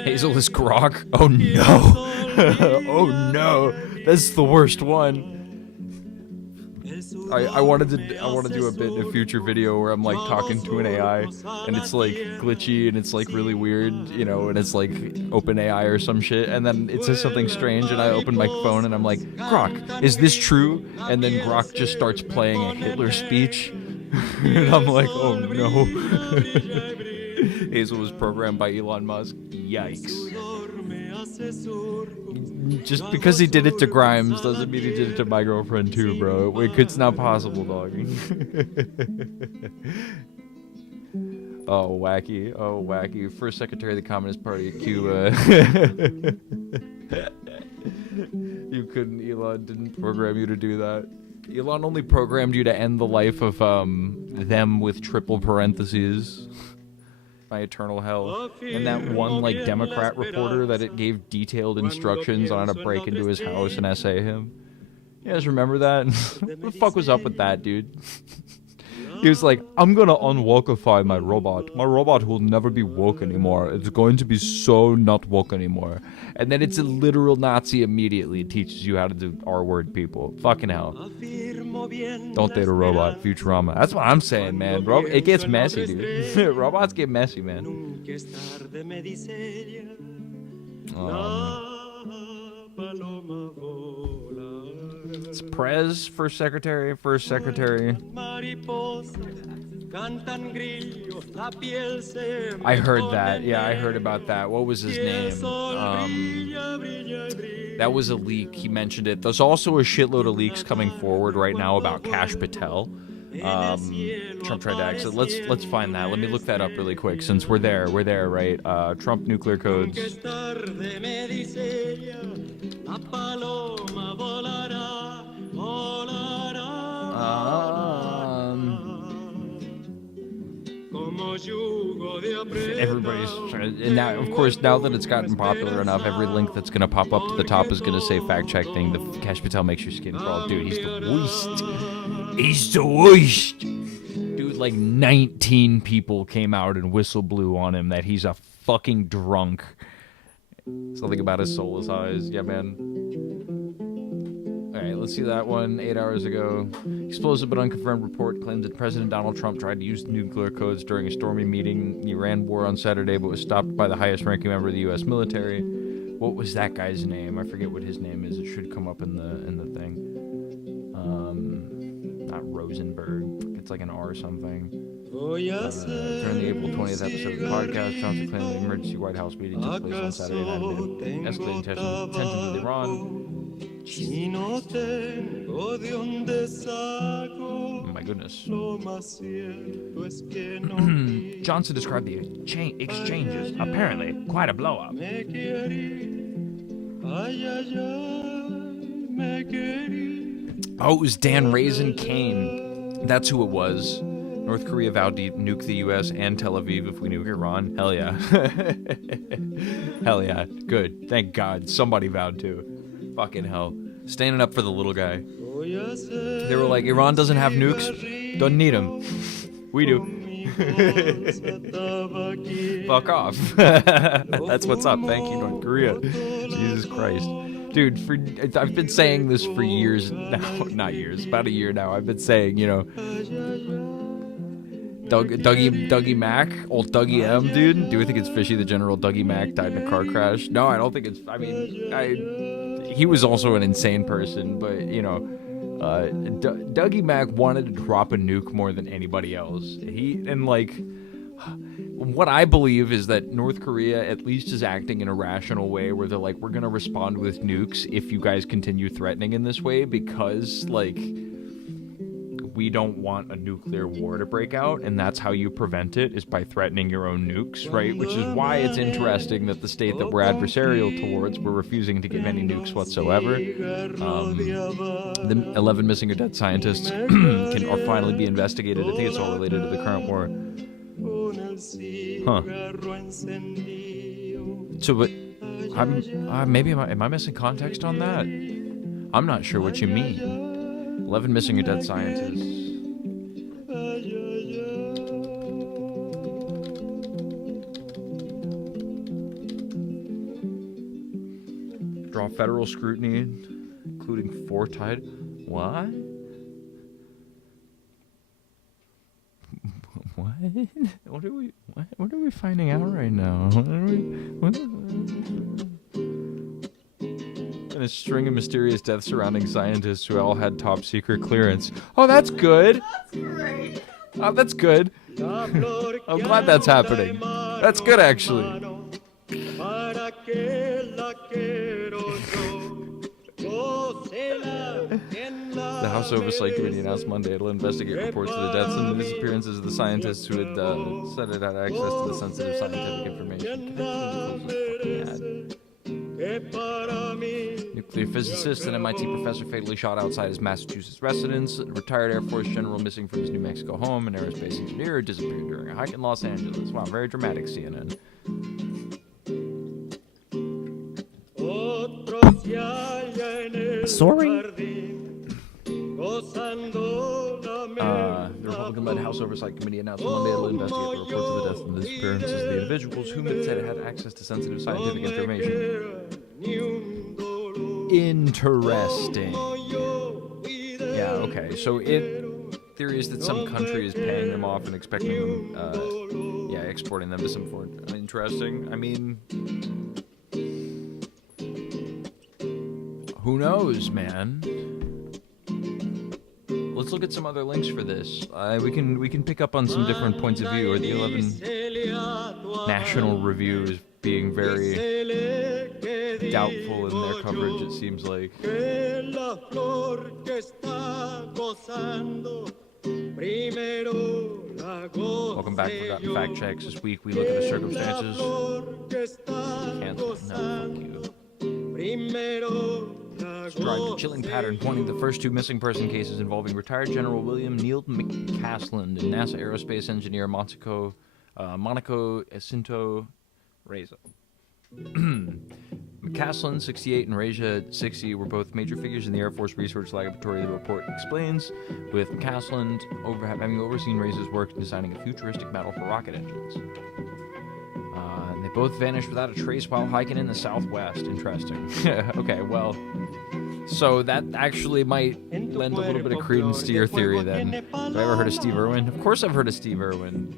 Hazel is Grok? Oh no! Oh no! That's the worst one. I wanted to do a bit in a future video where I'm like talking to an AI and it's like glitchy and it's like really weird, you know, and it's like open AI or some shit, and then it says something strange and I open my phone and I'm like, Grok, is this true? And then Grok just starts playing a Hitler speech and I'm like, oh no. Hazel was programmed by Elon Musk. Yikes. Just because he did it to Grimes doesn't mean he did it to my girlfriend too, bro. It's not possible, dog. Oh, wacky. Oh, wacky. First Secretary of the Communist Party of Cuba. You couldn't, Elon didn't program you to do that. Elon only programmed you to end the life of them with triple parentheses. My eternal hell. And that one like Democrat reporter that it gave detailed instructions on how to break into his house and essay him. You guys remember that? What the fuck was up with that, dude? He was like, I'm gonna unwokify my robot. My robot will never be woke anymore. It's going to be so not woke anymore. And then it's a literal Nazi immediately. It teaches you how to do R-word people. Fucking hell. Don't date a robot. Futurama. That's what I'm saying, man. It gets messy, dude. Robots get messy, man. It's Prez, first secretary. I heard that. Yeah, I heard about that. What was his name? That was a leak. He mentioned it. There's also a shitload of leaks coming forward right now about Kash Patel. Trump tried to exit. Let's find that. Let me look that up really quick since we're there, right? Trump nuclear codes. Everybody's trying to, and now, of course, now that it's gotten popular enough, every link that's gonna pop up to the top is gonna say fact check thing. The Kash Patel makes your skin crawl. Dude, he's the worst. He's the worst. Dude, like 19 people came out and whistle blew on him that he's a fucking drunk. Something about his soulless eyes. Yeah, man. Alright, let's see that one. 8 hours ago. Explosive but unconfirmed report claims that President Donald Trump tried to use nuclear codes during a stormy meeting in the Iran war on Saturday, but was stopped by the highest ranking member of the U.S. military. What was that guy's name? I forget what his name is. It should come up in the thing. Not Rosenberg. It's like an R or something. During the April 20th episode of the podcast, Johnson claimed the emergency White House meeting took place on Saturday night amid escalating tensions with Iran. My goodness. Johnson described the exchanges, apparently quite a blow-up. Oh, it was Dan Raisin Kane. That's who it was. North Korea vowed to nuke the U.S. and Tel Aviv if we nuke Iran. Hell yeah. Hell yeah. Good. Thank God. Somebody vowed to. Fucking hell. Standing up for the little guy. They were like, Iran doesn't have nukes. Doesn't need them. We do. Fuck off. That's what's up. Thank you, North Korea. Jesus Christ. Dude, I've been saying this for years now. Not years. About a year now. I've been saying, you know... Dougie Mack, old Dougie M, dude. Do we think it's fishy that General Dougie Mack died in a car crash? No, I don't think it's. I mean, he was also an insane person, but you know, Dougie Mack wanted to drop a nuke more than anybody else. What I believe is that North Korea at least is acting in a rational way, where they're like, we're gonna respond with nukes if you guys continue threatening in this way, because like. We don't want a nuclear war to break out, and that's how you prevent it, is by threatening your own nukes, right? Which is why it's interesting that the state that we're adversarial towards, we're refusing to give any nukes whatsoever. The 11 missing or dead scientists are finally be investigated. I think it's all related to the current war. Huh. So, but am I missing context on that? I'm not sure what you mean. 11 missing or dead scientists. Draw federal scrutiny, including 4 tied. What? What? What are we finding out right now? And a string of mysterious deaths surrounding scientists who all had top secret clearance. Oh, that's good. That's great. Oh, that's good. I'm glad that's happening. That's good, actually. The House Oversight Committee announced Monday it'll investigate reports of the deaths and the disappearances of the scientists who had said it had access to the sensitive scientific information. Nuclear physicist and MIT professor fatally shot outside his Massachusetts residence. A retired Air Force general missing from his New Mexico home. An aerospace engineer disappeared during a hike in Los Angeles. Wow, very dramatic, CNN. Sorry. The Republican-led House House Oversight Committee announced Monday it'll investigate the reports of the deaths and disappearances of the individuals whom it said had access to sensitive scientific information. Interesting. Yeah, okay. So theory is that some country is paying them off and expecting them, exporting them to some foreign. Interesting. I mean, who knows, man? Let's look at some other links for this. We can pick up on some different points of view. Or the 11 National Review is being very doubtful in their coverage. It seems like. Welcome back to Forgotten Fact Checks. This week we look at the circumstances. Cancel. No, fuck you. Described a chilling pattern pointing to the first two missing person cases involving retired General William Neil McCasland and NASA aerospace engineer Monaco Jacinto Reza. McCasland, 68, and Reza, 60, were both major figures in the Air Force Research Laboratory, the report explains, with McCasland having overseen Reza's work in designing a futuristic metal for rocket engines. And they both vanished without a trace while hiking in the Southwest. Interesting. Okay, well, so that actually might lend a little bit of credence to your theory, then. Have I ever heard of Steve Irwin? Of course I've heard of Steve Irwin.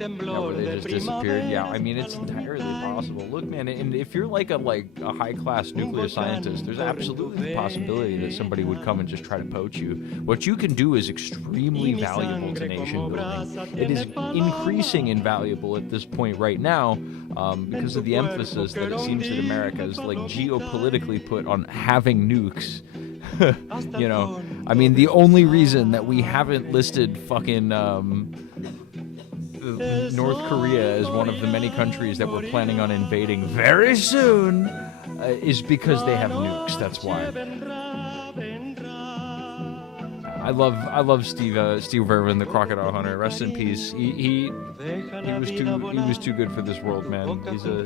Where they just disappeared. Yeah, I mean, it's entirely possible. Look, man, and if you're like a high-class nuclear scientist, there's absolutely the possibility that somebody would come and just try to poach you. What you can do is extremely valuable to nation building. It is increasing in valuable at this point right now because of the emphasis that it seems that America is geopolitically put on having nukes. You know, I mean, the only reason that we haven't listed fucking North Korea as one of the many countries that we're planning on invading very soon is because they have nukes. That's why. I love Steve Irwin, the Crocodile Hunter. Rest in peace. He was too good for this world, man. He's a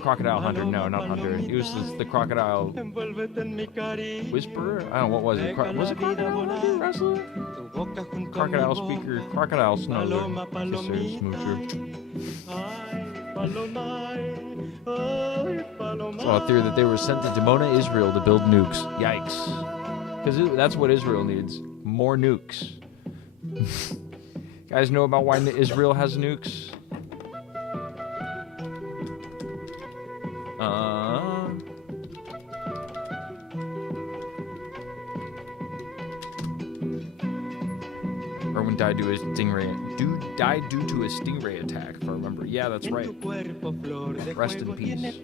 crocodile hunter. No, not hunter. He was the crocodile whisperer. I don't know, what was it? Was it crocodile hunter wrestler? Crocodile speaker. Crocodile snugger. Kisser, smoocher. Saw a theory that they were sent to Dimona, Israel, to build nukes. Yikes. Because that's what Israel needs. More nukes. Guys know about why Israel has nukes? Irwin died due to a stingray attack, if I remember. Yeah, that's right. Rest in peace.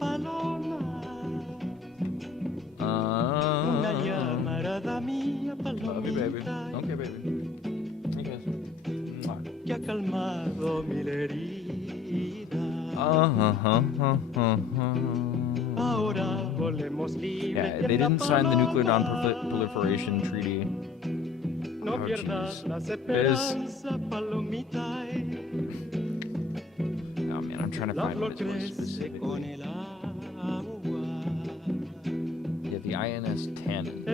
Love you, baby. Okay, baby. Hey, Yeah, they didn't sign the Nuclear Non-Proliferation Treaty. Oh, man, I'm trying to find what it was specifically. Yeah, the INS Tannin.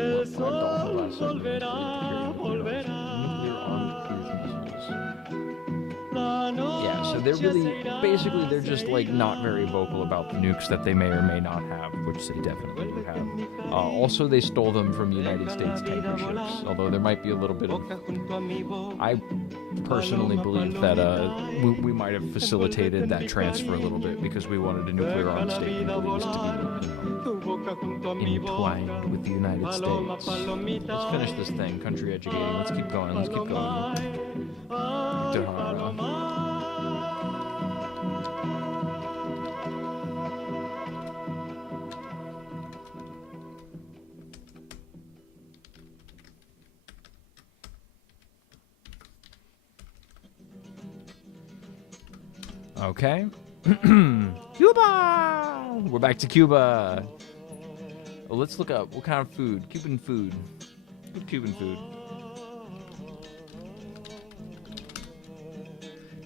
Yeah, so they're they're just not very vocal about the nukes that they may or may not have, which they definitely would have. Also, they stole them from United States tanker ships, although there might be a little bit of... I personally believe that we might have facilitated that transfer a little bit because we wanted a nuclear-armed state in the Middle East to be entwined with the United States. Let's finish this thing, country educating. Let's keep going, Okay. Cuba! We're back to Cuba. Well, let's look up what kind of food. Cuban food. Good Cuban food.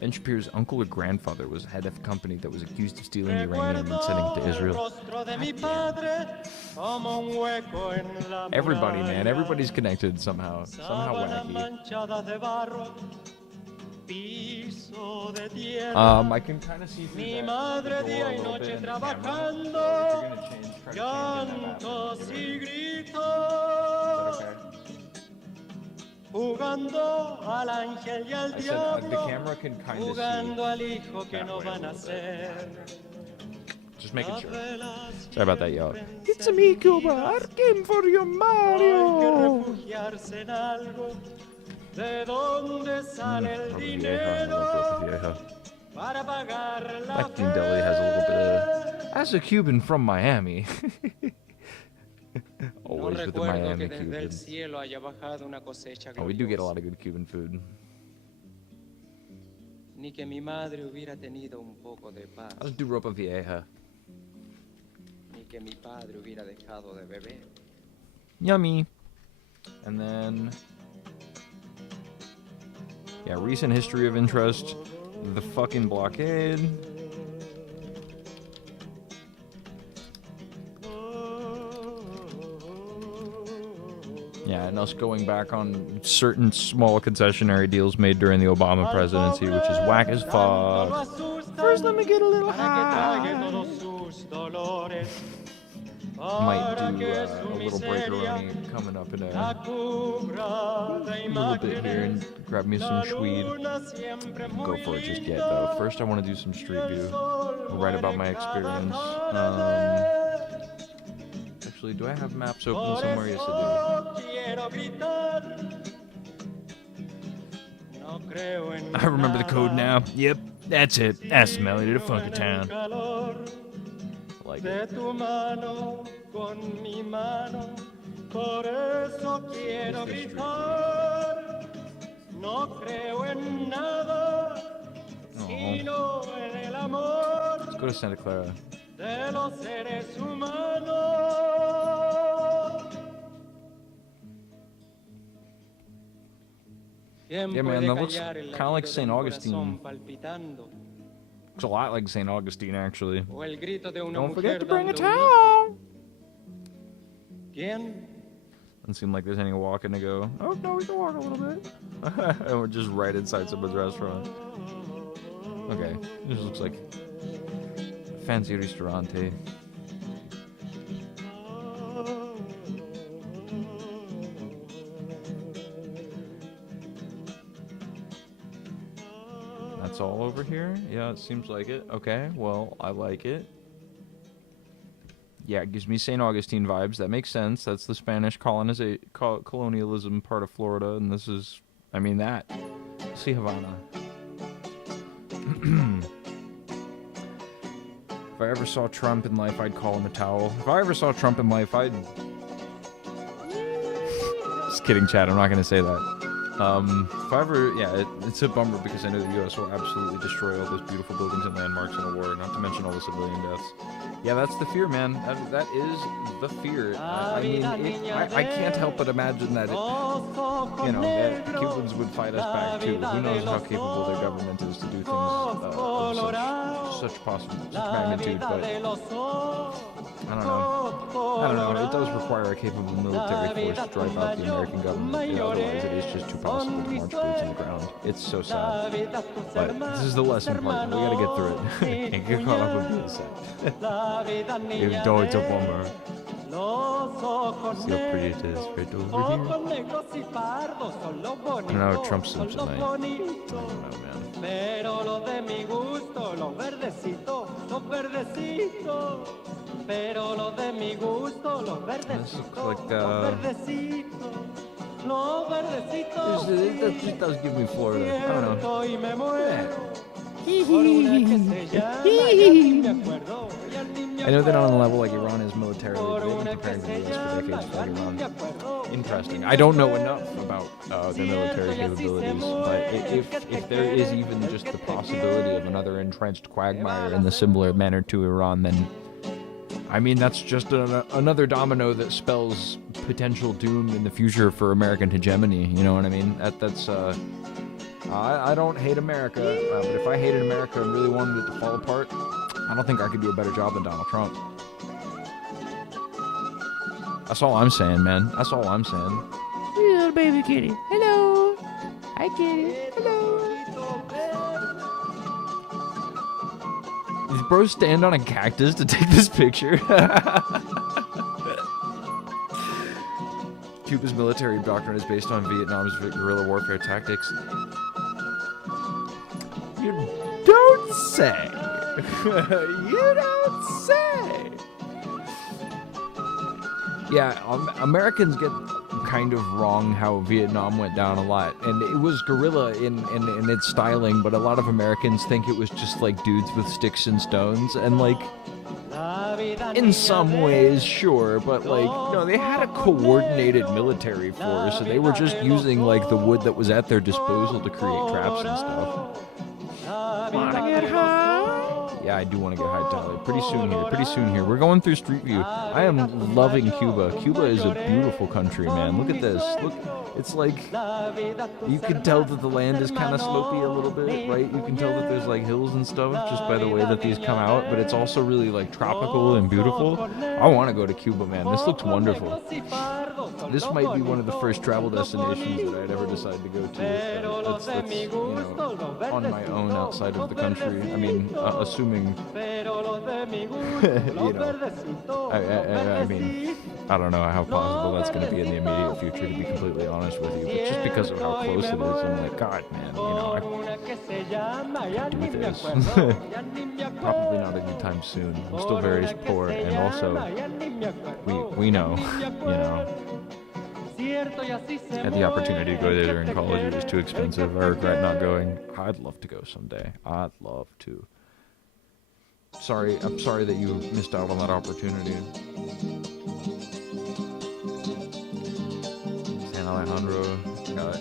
Ben Shapiro's uncle or grandfather was head of a company that was accused of stealing uranium and sending it to Israel. como un hueco en la Everybody, man. muralla. Everybody's connected somehow. Somehow Sábanas wacky. manchadas de barro, piso de tierra. I can kind of see through Mi that madre door a día y little bit noche in the camera. So trabajando, if you're gonna change, try to change in that llantos bathroom. y Is gritos, that okay? jugando al ángel y al I said the diablo, camera can kind of jugando see. al hijo que that no way a van a little bit. ser. Just making sure. Velas Sorry about that, y'all. siempre It's a me, Cuba. I encendidas. came for your Hay que Mario. refugiarse en algo. ¿De dónde sale el Ropa vieja, I dinero love ropa vieja. para pagar la Black Bean Deli has a little bit of. As a Cuban from Miami. No Always with the recuerdo Miami que desde el Cuban. cielo haya bajado una cosecha Oh, we do get a gloriosa, lot of good Cuban food. ni que mi madre hubiera tenido un poco de paz, Let's do ropa vieja. ni que mi padre hubiera dejado de beber. Yummy. And then, yeah, recent history of interest, the fucking blockade. Yeah, and us going back on certain small concessionary deals made during the Obama presidency, which is whack as fuck. First, let me get a little high. Might do a little breakeroni coming up in a little bit here and grab me some Schweed. Go for it just yet though. First I want to do some street view. Write about my experience. Actually, do I have maps open somewhere? Yes, I do. I remember the code now. Yep, that's it. That's Melody to Funky Town. Like it. De tu mano con mi mano, por eso quiero gritar. No creo en nada, sino en el amor Let's go to Santa Clara. de los seres humanos. Yeah, man, that looks kind of like St. Augustine. Looks a lot like St. Augustine, actually. Don't forget to bring a towel! ¿Quién? Doesn't seem like there's any walking to go. Oh, no, we can walk a little bit. And we're just right inside someone's restaurant. Okay, this looks like a fancy ristorante. That's all over here? Yeah, it seems like it. Okay, well, I like it. Yeah, it gives me St. Augustine vibes. That makes sense. That's the Spanish colonialism part of Florida, and this is, I mean, that. See Havana. If I ever saw Trump in life, I'd call him a towel. If I ever saw Trump in life, I'd... Just kidding, Chad. I'm not going to say that. If I ever... Yeah, it's a bummer because I know the U.S. will absolutely destroy all those beautiful buildings and landmarks in a war, not to mention all the civilian deaths. Yeah, that's the fear, man. That is the fear. I mean, I can't help but imagine that, that Cubans would fight us back, too. Who knows how capable their government is to do things of such magnitude, but I don't know. It does require a capable military force to drive out the American government. Otherwise, it is just too possible to march boots on the ground. It's so sad. But this is the lesson part. We gotta get through it. And get caught up with being sad. Even though it's a bummer. See how pretty it is right over here. I don't know how Trump sleeps at night. I don't know, man. Pero los de mi gusto, los verdecitos, los verdecitos. Pero los de mi gusto, los verdecitos, like, los verdecitos. Los verdecitos. That just does give me Florida. I don't know. Y me muero. Por una que se llama, ya ni me acuerdo, ya ni me I know they're not on the acuerdo. level like Iran is militarily, but they've been preparing for the US for decades for Ya ni Iran. me acuerdo. Interesting. I don't know enough about their military capabilities, but if there is even just the possibility of another entrenched quagmire in the similar manner to Iran, then I mean that's just another domino that spells potential doom in the future for American hegemony. You know what I mean? That's. I don't hate America, but if I hated America and really wanted it to fall apart, I don't think I could do a better job than Donald Trump. That's all I'm saying, man. That's all I'm saying. Little baby kitty. Hello. Hi, kitty. Hello. These bros stand on a cactus to take this picture. Cuba's military doctrine is based on Vietnam's guerrilla warfare tactics. You don't say. You don't say. Yeah, Americans get kind of wrong how Vietnam went down a lot, and it was guerrilla in its styling, but a lot of Americans think it was just like dudes with sticks and stones, and like in some ways, sure, but like no, they had a coordinated military force, and they were just using like the wood that was at their disposal to create traps and stuff. Wanna get high? Yeah, I do want to get high, Tyler. Pretty soon here. We're going through Street View. I am loving Cuba. Cuba is a beautiful country, man. Look at this. Look, it's like, you can tell that the land is kind of slopey a little bit, right? You can tell that there's like hills and stuff just by the way that these come out, but it's also really like tropical and beautiful. I want to go to Cuba, man. This looks wonderful. This might be one of the first travel destinations that I'd ever decide to go to. That's you know, on my own outside of the country. I mean, assuming, you know, I mean, I don't know how possible that's going to be in the immediate future, to be completely honest with you. But just because of how close it is, I'm like, God, man, you know, I can do this. Probably not anytime soon. I'm still very poor, and also, we know, you know. Had the opportunity to go there during college. It was too expensive. I regret not going. I'd love to go someday. I'd love to. I'm sorry that you missed out on that opportunity. San Alejandro, got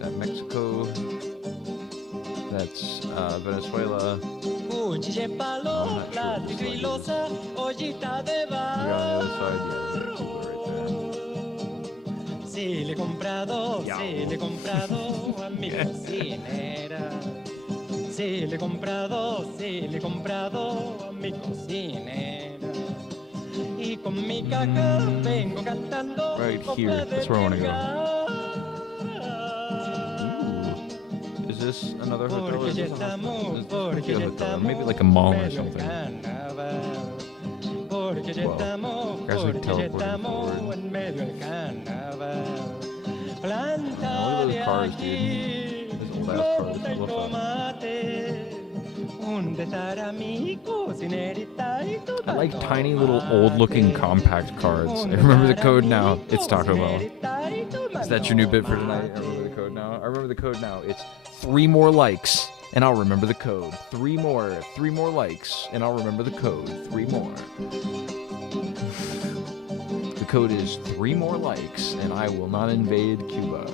that Mexico. That's Venezuela. I'm not sure. On the other side, yeah. Sí, le he comprado a mi cocinera. Sí, le he comprado a mi cocinera. Y con mi caca vengo cantando. Right here, that's where I want to go. Ooh. Is this another hotel? Or is this a hotel? Maybe like a mall or something. Whoa, guys like teleporting forward. Look at those cars, dude. Those old ass cars. I love that. I like tiny little old looking compact cards. I remember the code now. It's Taco Bell. Is that your new bit for tonight? I remember the code now. I remember the code now. It's 3 more likes, and I'll remember the code. 3 more likes, and I'll remember the code. 3 more. The code is 3 more likes, and I will not invade Cuba.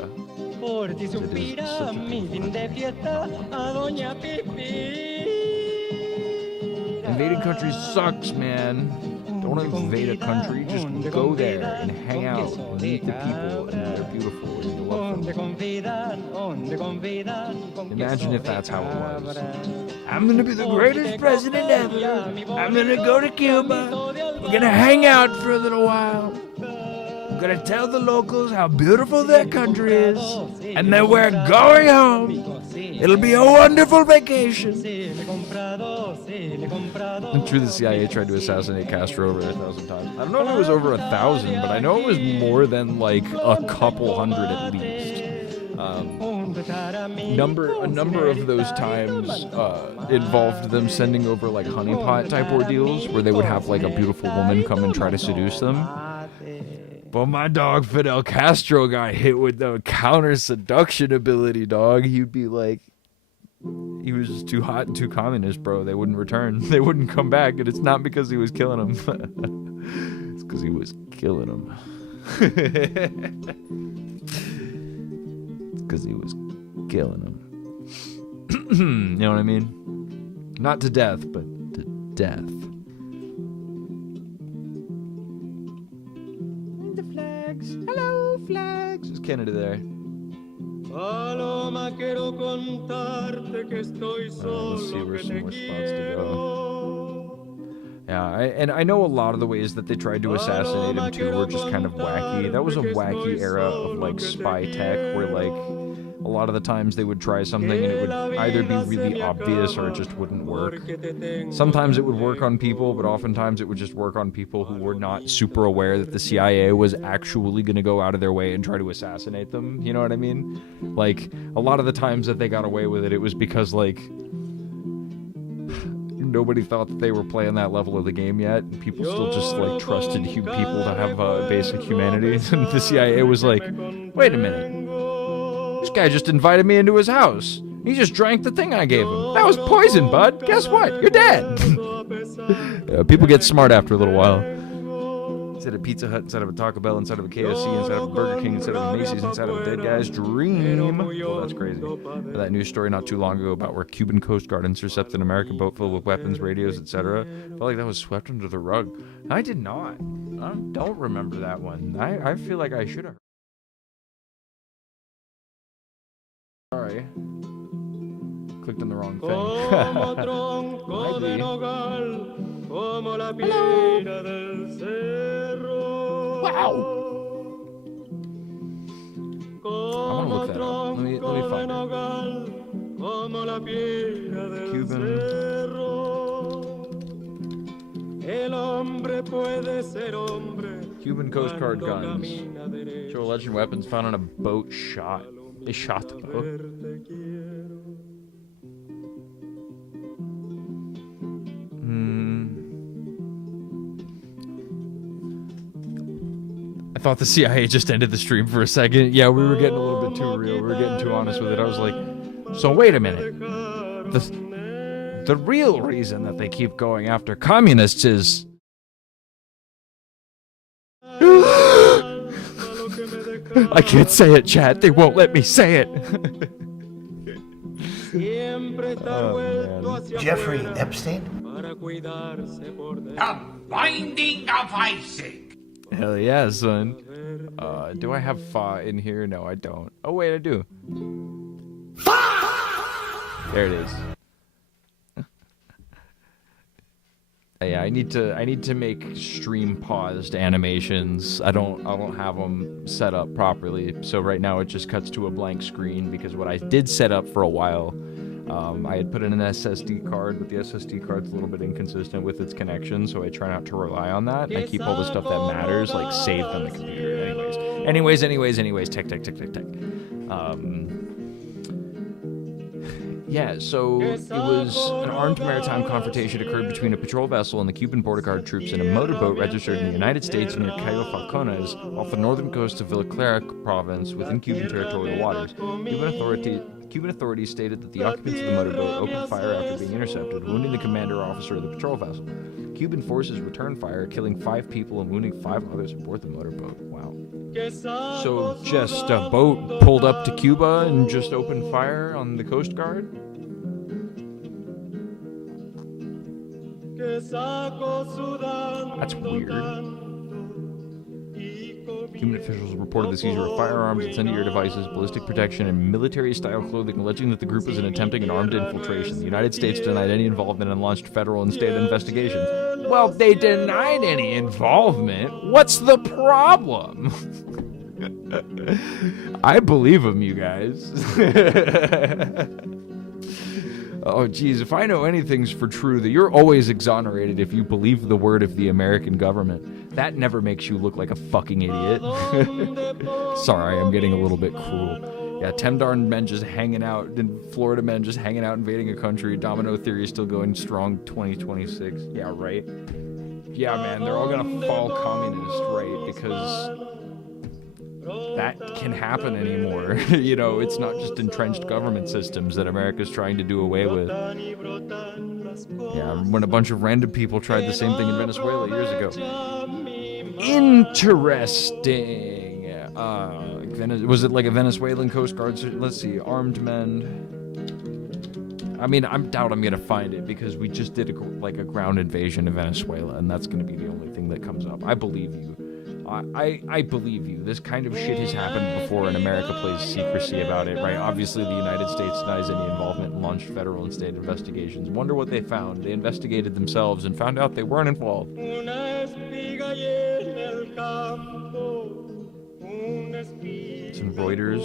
Invading countries sucks, man. Don't invade a country, just go there and hang out and meet the people, and they're beautiful and you love them. Imagine if that's how it was. I'm gonna be the greatest president ever. I'm gonna go to Cuba. We're gonna hang out for a little while. I'm gonna tell the locals how beautiful their country is, and then we're going home. It'll be a wonderful vacation. I'm sure the CIA tried to assassinate Castro over 1,000 times. I don't know if it was over 1,000, but I know it was more than like a couple hundred at least. A number of those times involved them sending over like honeypot type ordeals where they would have like a beautiful woman come and try to seduce them. But my dog Fidel Castro got hit with the counter seduction ability, dog. He'd be like, he was just too hot and too communist, bro. They wouldn't return. They wouldn't come back. And it's not because he was killing them. It's because he was killing them. It's because he was killing them. You know what I mean? Not to death, but to death. The flags. Hello, flags. Is Canada there? Paloma, quiero contarte que estoy Let's see where some more spots to go. Yeah, and I know a lot of the ways that they tried to assassinate him too were just kind of wacky. That was a wacky era of like spy tech where like a lot of the times they would try something and it would either be really obvious or it just wouldn't work. Sometimes it would work on people, but oftentimes it would just work on people who were not super aware that the CIA was actually going to go out of their way and try to assassinate them. You know what I mean? Like, a lot of the times that they got away with it, it was because, like, nobody thought that they were playing that level of the game yet. People still just, like, trusted people to have basic humanity. And the CIA was like, wait a minute. This guy just invited me into his house. He just drank the thing I gave him. That was poison, bud. Guess what? You're dead. Yeah, people get smart after a little while. Instead of Pizza Hut, instead of a Taco Bell, instead of a KFC, instead of a Burger King, instead of a Macy's, instead of a dead guy's dream. Well, that's crazy. That news story not too long ago about where Cuban Coast Guard intercepted an American boat filled with weapons, radios, etc. Felt like that was swept under the rug. I did not. I don't remember that one. I feel like I should have. Sorry. Clicked on the wrong thing. Wow! I want to look that up. Let me find it. Cuban. Cuban Coast Guard guns. Show alleged weapons found on a boat shot. They shot the boat. I thought the CIA just ended the stream for a second. Yeah, we were getting a little bit too real. We were getting too honest with it. I was like, so wait a minute. The real reason that they keep going after communists is... I can't say it, chat. They won't let me say it. Oh, Jeffrey Epstein? The Binding of Isaac. Hell yeah, son. Do I have fa in here? No, I don't. Oh, wait, I do. There it is. Yeah, I need to make stream paused animations. I don't have them set up properly. So right now it just cuts to a blank screen because what I did set up for a while, I had put in an SSD card, but the SSD card's a little bit inconsistent with its connection, so I try not to rely on that. And I keep all the stuff that matters, like, saved on the computer. Anyways, tech. Yeah, so it was an armed maritime confrontation occurred between a patrol vessel and the Cuban border guard troops in a motorboat registered in the United States near Cayo Falcones off the northern coast of Villa Clara province within Cuban territorial waters. Cuban authorities stated that the occupants of the motorboat opened fire after being intercepted, wounding the commander officer of the patrol vessel. Cuban forces returned fire, killing 5 people and wounding 5 others aboard the motorboat. Wow. So just a boat pulled up to Cuba and just opened fire on the Coast Guard? That's weird. Cuban officials reported the seizure of firearms, incendiary devices, ballistic protection, and military-style clothing, alleging that the group was attempting an armed infiltration. The United States denied any involvement and launched federal and state investigations. Well, they denied any involvement. What's the problem? I believe them, you guys. Oh, geez, if I know anything's for true, that you're always exonerated if you believe the word of the American government. That never makes you look like a fucking idiot. Sorry, I'm getting a little bit cruel. Yeah, Temdarn men just hanging out, and Florida men just hanging out invading a country. Domino theory is still going strong 2026. Yeah, right? Yeah, man, they're all gonna fall communist, right? Because that can happen anymore. You know, it's not just entrenched government systems that America's trying to do away with. Yeah, when a bunch of random people tried the same thing in Venezuela years ago. Interesting. Was it like a Venezuelan Coast Guard? Let's see, armed men. I mean, I doubt I'm gonna find it because we just did a ground invasion of Venezuela, and that's gonna be the only thing that comes up. I believe you. I believe you. This kind of shit has happened before, and America plays secrecy about it, right? Obviously, the United States denies any involvement and launched federal and state investigations. Wonder what they found. They investigated themselves and found out they weren't involved. It's in Reuters.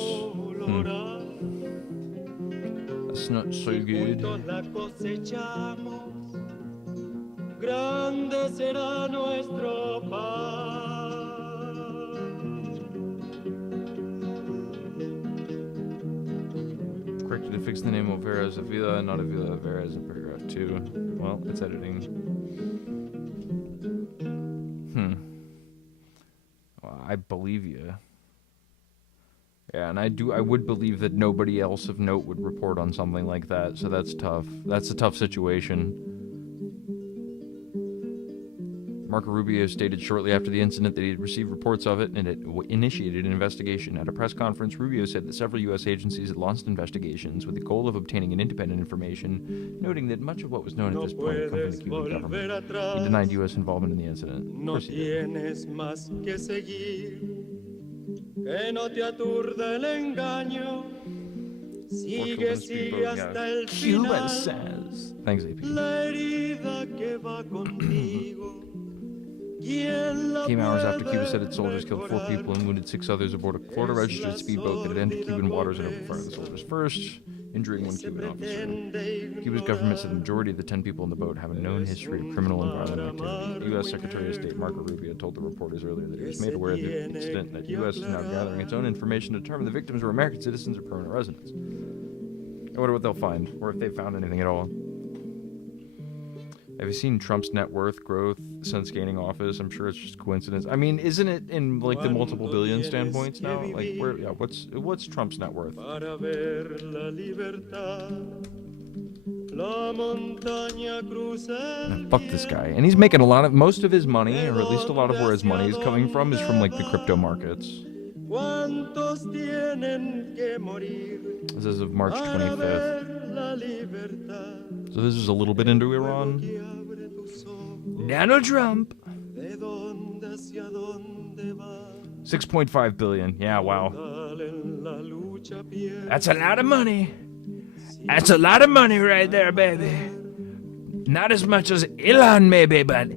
That's not so good. Grande será nuestro pan. Corrected to fix the name of Vera as Avila, not Avila. Vera as in paragraph 2. Well, it's editing. Well, I believe you. Yeah, and I would believe that nobody else of note would report on something like that, so that's tough. That's a tough situation. Marco Rubio stated shortly after the incident that he had received reports of it and it initiated an investigation. At a press conference, Rubio said that several U.S. agencies had launched investigations with the goal of obtaining an independent information, noting that much of what was known at this point would come from the Cuban government. He denied U.S. involvement in the incident. No tienes más que seguir, que no te aturde el engaño. Sigue, sigue hasta el Cuba final. says. Thanks, AP. La herida que va contigo. Came hours after Cuba said its soldiers killed 4 people and wounded 6 others aboard a Florida-registered speedboat that had entered Cuban waters and opened fire on the soldiers first, injuring 1 Cuban officer. Cuba's government said the majority of the 10 people on the boat have a known history of criminal and violent activity. The U.S. Secretary of State Marco Rubio told the reporters earlier that he was made aware of the incident and that the U.S. is now gathering its own information to determine the victims were American citizens or permanent residents. I wonder what they'll find, or if they've found anything at all. Have you seen Trump's net worth growth since gaining office? I'm sure it's just coincidence. I mean, isn't it in like the multiple billion standpoints now? Like, where? Yeah, what's Trump's net worth? Fuck this guy. And he's making a lot of, most of his money, or at least a lot of where his money is coming from, is from like the crypto markets. This is of March 25th. So this is a little bit into Iran. Donald Trump. 6.5 billion. Yeah, wow. That's a lot of money. That's a lot of money right there, baby. Not as much as Elon, maybe, but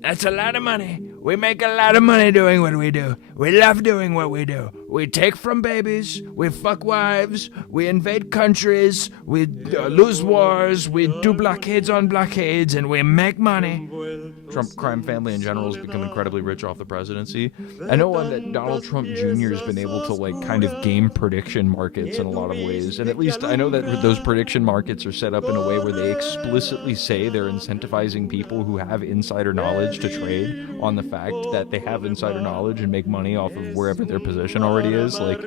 that's a lot of money. We make a lot of money doing what we do. We love doing what we do. We take from babies, we fuck wives, we invade countries, we lose wars, we do blockades on blockades, and we make money. Trump crime family in general has become incredibly rich off the presidency. I know that Donald Trump Jr. has been able to like kind of game prediction markets in a lot of ways, and at least I know that those prediction markets are set up in a way where they explicitly say they're incentivizing people who have insider knowledge to trade on the fact that they have insider knowledge and make money off of wherever their position already is. Like,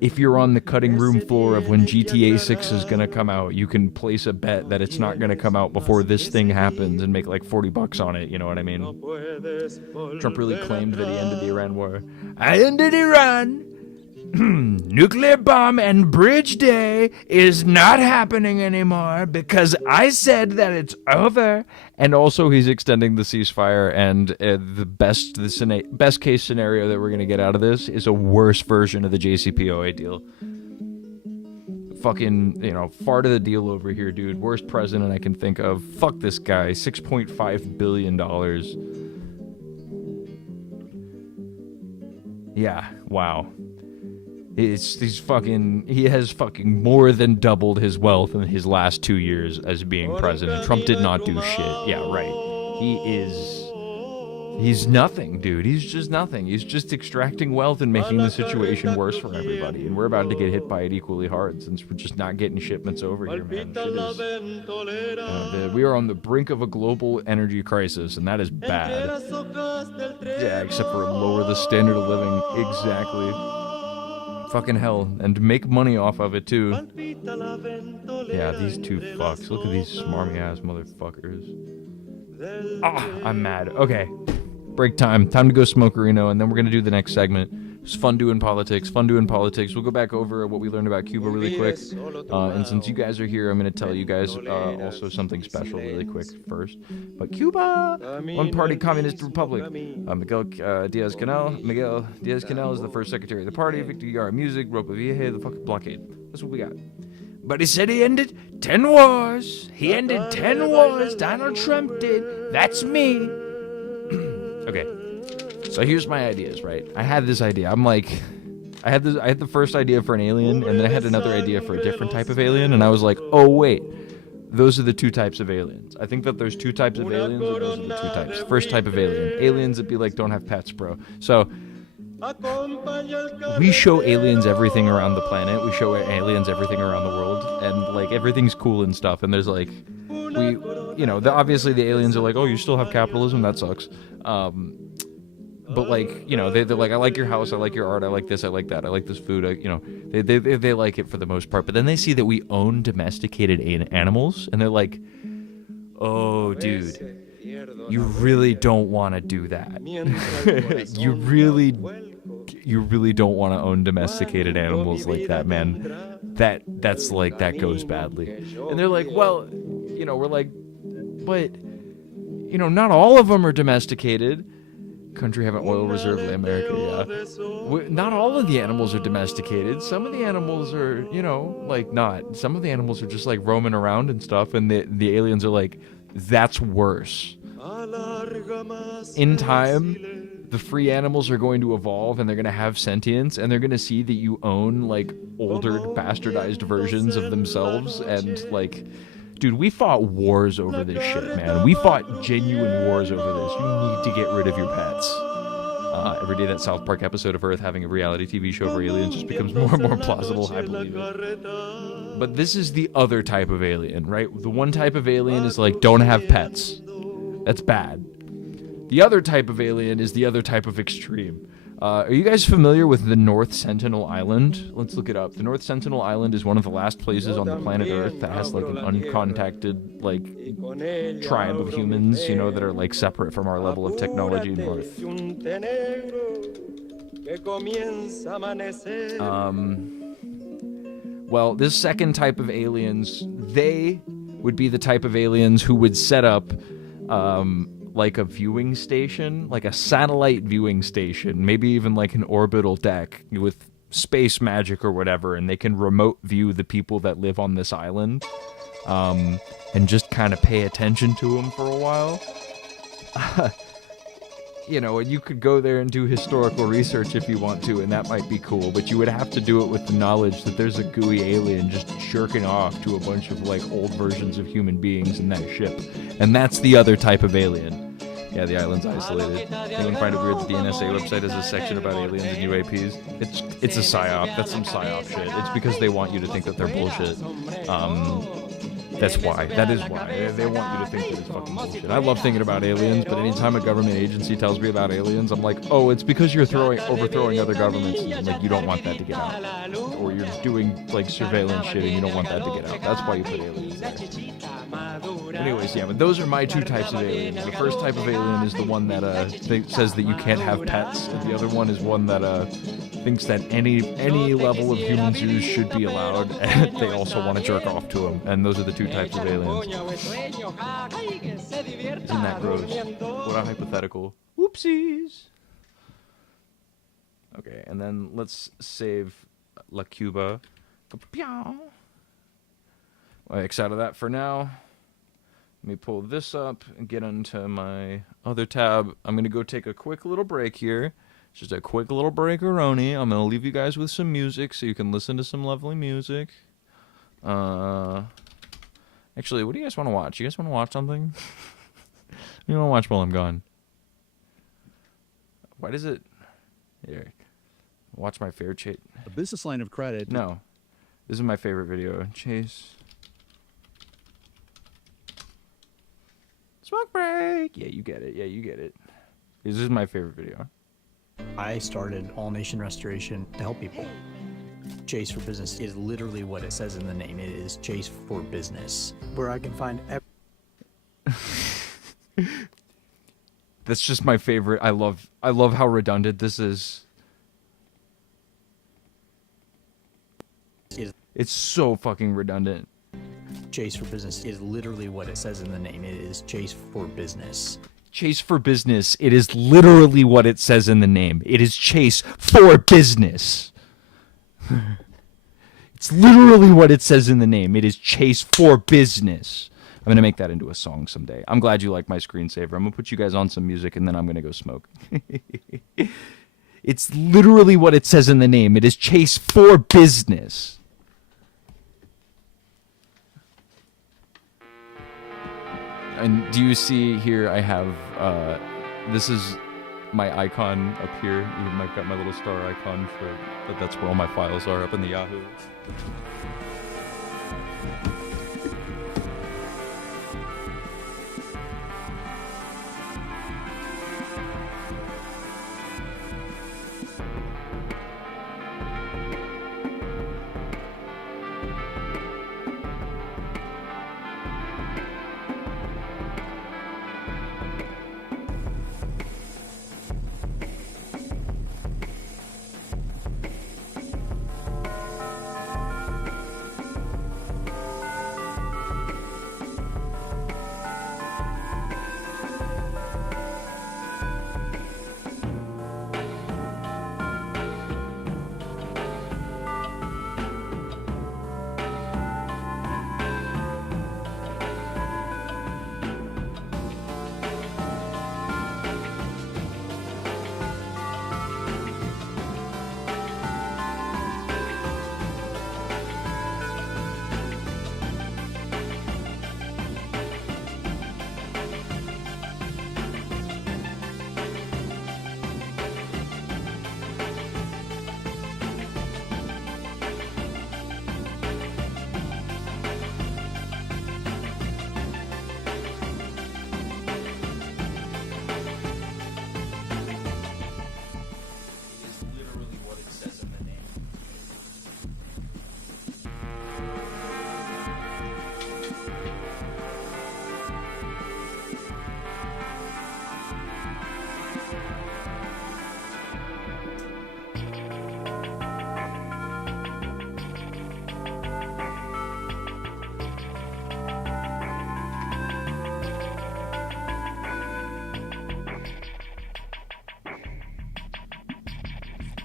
if you're on the cutting room floor of when GTA 6 is gonna come out, you can place a bet that it's not gonna come out before this thing happens and make like $40 on it, you know what I mean? Trump really claimed that he ended the Iran war. I ended Iran! Nuclear bomb and bridge day is not happening anymore because I said that it's over. And also he's extending the ceasefire, and the best case scenario that we're going to get out of this is a worse version of the JCPOA deal. Fucking, fart of the deal over here, dude. Worst president I can think of. Fuck this guy. $6.5 billion. Yeah, wow. He has fucking more than doubled his wealth in his last 2 years as being president. Trump did not do shit. Yeah, right. He's nothing, dude. He's just nothing. He's just extracting wealth and making the situation worse for everybody. And we're about to get hit by it equally hard since we're just not getting shipments over here, man. We are on the brink of a global energy crisis, and that is bad. Yeah, except for lower the standard of living. Exactly. Fucking hell, and to make money off of it too. Yeah, these two fucks. Look at these smarmy ass motherfuckers. I'm mad. Okay, break time. Time to go smoke Reno, and then we're gonna do the next segment. It's fun doing politics. Fun doing politics. We'll go back over what we learned about Cuba really quick. And since you guys are here, I'm going to tell you guys also something special really quick first. But Cuba, one-party communist republic. Miguel Diaz-Canel is the first secretary of the party. Victor Yara Music, Ropa Vieja, the fucking blockade. That's what we got. But he said he ended 10 wars. He ended 10 wars. Donald Trump did. That's me. Okay. So here's my ideas, right? I had this idea. I'm like, I had the first idea for an alien, and then I had another idea for a different type of alien, and I was like, oh wait, those are the two types of aliens. I think that there's two types of aliens, and those are the two types. First type of alien, aliens that be like, don't have pets, bro. So we show aliens everything around the planet. We show aliens everything around the world, and like everything's cool and stuff. And there's like, obviously the aliens are like, oh, you still have capitalism? That sucks. But like, they're like, I like your house, I like your art, I like this, I like that, I like this food, they like it for the most part. But then they see that we own domesticated animals, and they're like, oh, dude, you really don't want to do that. you really don't want to own domesticated animals like that, man. That's like, that goes badly. And they're like, well, we're like, but not all of them are domesticated. Country have an oil reserve like America, yeah. Not all of the animals are domesticated. Some of the animals are, not. Some of the animals are just like roaming around and stuff, and the aliens are like, that's worse. In time, the free animals are going to evolve, and they're going to have sentience, and they're going to see that you own like older, bastardized versions of themselves, and like, dude, we fought wars over this shit, man. We fought genuine wars over this. You need to get rid of your pets. Every day that South Park episode of Earth having a reality TV show for aliens just becomes more and more plausible. I believe it. But this is the other type of alien, right? The one type of alien is like, don't have pets. That's bad. The other type of alien is the other type of extreme. Are you guys familiar with the North Sentinel Island? Let's look it up. The North Sentinel Island is one of the last places on the planet Earth that has like an uncontacted like tribe of humans, that are like separate from our level of technology north. Well, this second type of aliens, they would be the type of aliens who would set up like a viewing station, like a satellite viewing station, maybe even like an orbital deck with space magic or whatever, and they can remote view the people that live on this island, and just kind of pay attention to them for a while. And you could go there and do historical research if you want to, and that might be cool, but you would have to do it with the knowledge that there's a gooey alien just jerking off to a bunch of like old versions of human beings in that ship. And that's the other type of alien. Yeah, the island's isolated. Anyone find it weird that the NSA website has a section about aliens and UAPs? It's a psyop. That's some psyop shit. It's because they want you to think that they're bullshit. That's why. That is why. They want you to think that it's fucking bullshit. I love thinking about aliens, but anytime a government agency tells me about aliens, I'm like, oh, it's because you're overthrowing other governments, and like you don't want that to get out. Or you're doing like surveillance shit and you don't want that to get out. That's why you put aliens there. Anyways, yeah, but those are my two types of aliens. The first type of alien is the one that says that you can't have pets, and the other one is one that thinks that any level of human zoos should be allowed, and they also want to jerk off to them. And those are the two types of aliens. Isn't that gross? What a hypothetical. Whoopsies. Okay, and then let's save La Cuba. I'll X out of that for now. Let me pull this up and get onto my other tab. I'm going to go take a quick little break here. Just a quick little break-a-roni. I'm going to leave you guys with some music so you can listen to some lovely music. Actually, what do you guys want to watch? You guys want to watch something? You want to watch while I'm gone? Why does it... Here. Watch my favorite chase. A business line of credit. No. This is my favorite video. Chase. Smoke break! Yeah, you get it. Yeah, you get it. This is my favorite video. I started All Nation Restoration to help people. Chase for Business is literally what it says in the name. It is Chase for Business, where I can find That's just my favorite. I love how redundant this is. It's so fucking redundant. Chase for Business is literally what it says in the name. It is Chase for Business. Chase for business. It is literally what it says in the name. It is Chase for business. It's literally what it says in the name. It is Chase for business. I'm going to make that into a song someday. I'm glad you like my screensaver. I'm going to put you guys on some music and then I'm going to go smoke. It's literally what it says in the name. It is Chase for business. And do you see here I have, this is my icon up here. I've got my little star icon for, but that's where all my files are, up in the Yahoo.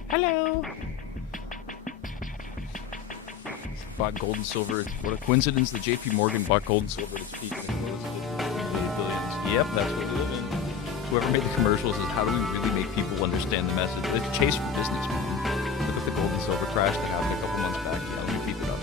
Hello. Bought gold and silver. What a coincidence that JP Morgan bought gold and silver at its peak and exposed it to billions. Yep, that's what we live in. Whoever made the commercial says, how do we really make people understand the message? It's Chase for business, man. Look at the gold and silver crash that happened a couple months back. Yeah, let me keep it up.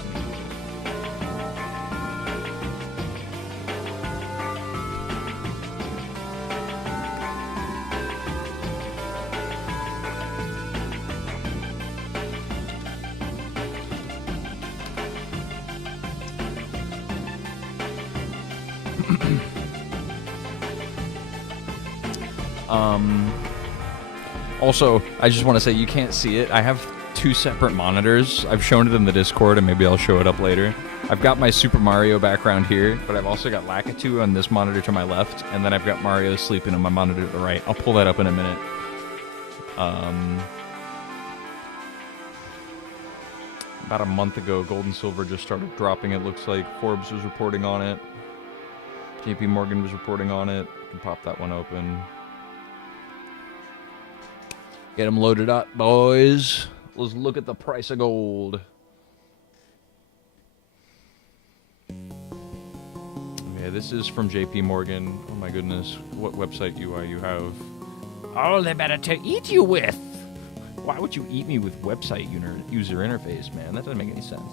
Also, I just want to say you can't see it. I have two separate monitors. I've shown it in the Discord, and maybe I'll show it up later. I've got my Super Mario background here, but I've also got Lakitu on this monitor to my left, and then I've got Mario sleeping on my monitor to the right. I'll pull that up in a minute. About a month ago, gold and silver just started dropping, it looks like. Forbes was reporting on it. JP Morgan was reporting on it. You can pop that one open. Get them loaded up, boys. Let's look at the price of gold. Okay, this is from JP Morgan. Oh my goodness, what website UI you have? All the better to eat you with. Why would you eat me with website user interface, man? That doesn't make any sense.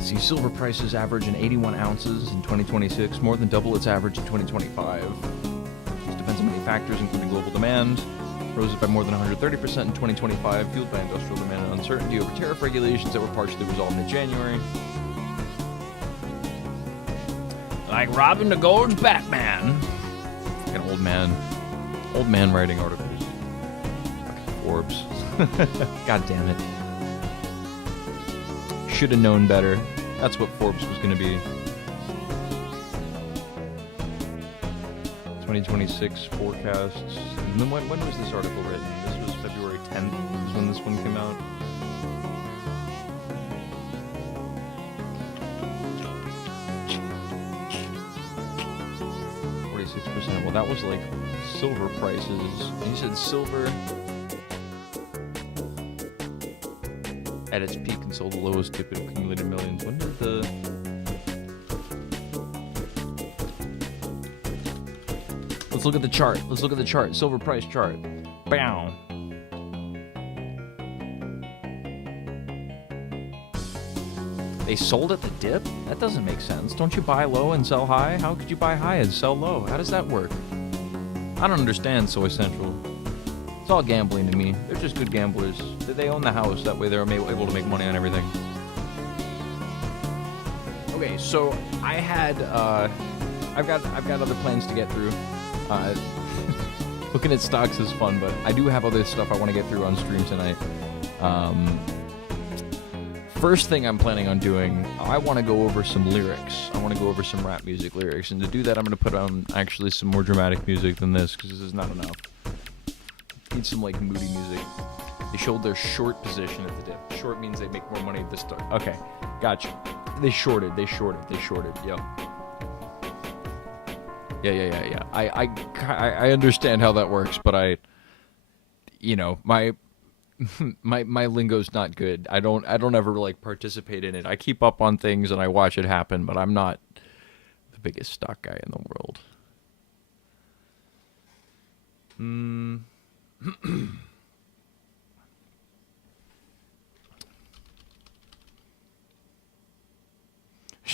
See, silver prices average in 81 ounces in 2026, more than double its average in 2025. This depends on many factors, including global demand. Rose by more than 130% in 2025, fueled by industrial demand and uncertainty over tariff regulations that were partially resolved in January. Like robbing the gold's Batman. Like an old man writing articles. Fucking Forbes. God damn it. Should have known better. That's what Forbes was going to be. 2026 forecasts. And then when was this article written? This was February 10th is when this one came out. Well, that was like silver prices. You said silver at its peak and sold the lowest dip it accumulated millions. When did the... Let's look at the chart. Let's look at the chart. Silver price chart. Bow. They sold at the dip? That doesn't make sense. Don't you buy low and sell high? How could you buy high and sell low? How does that work? I don't understand Soy Central. It's all gambling to me. They're just good gamblers. They own the house. That way they're able to make money on everything. Okay, so I had I've got other plans to get through. Looking at stocks is fun, but I do have other stuff I want to get through on stream tonight. First thing I'm planning on doing, I want to go over some lyrics. I want to go over some rap music lyrics, and to do that, I'm going to put on actually some more dramatic music than this, because this is not enough. Need some like moody music. They showed their short position at the dip. Short means they make more money at the start. Okay, gotcha. They shorted. Yep. Yeah. I understand how that works, but my lingo's not good. I don't ever like participate in it. I keep up on things and I watch it happen, but I'm not the biggest stock guy in the world.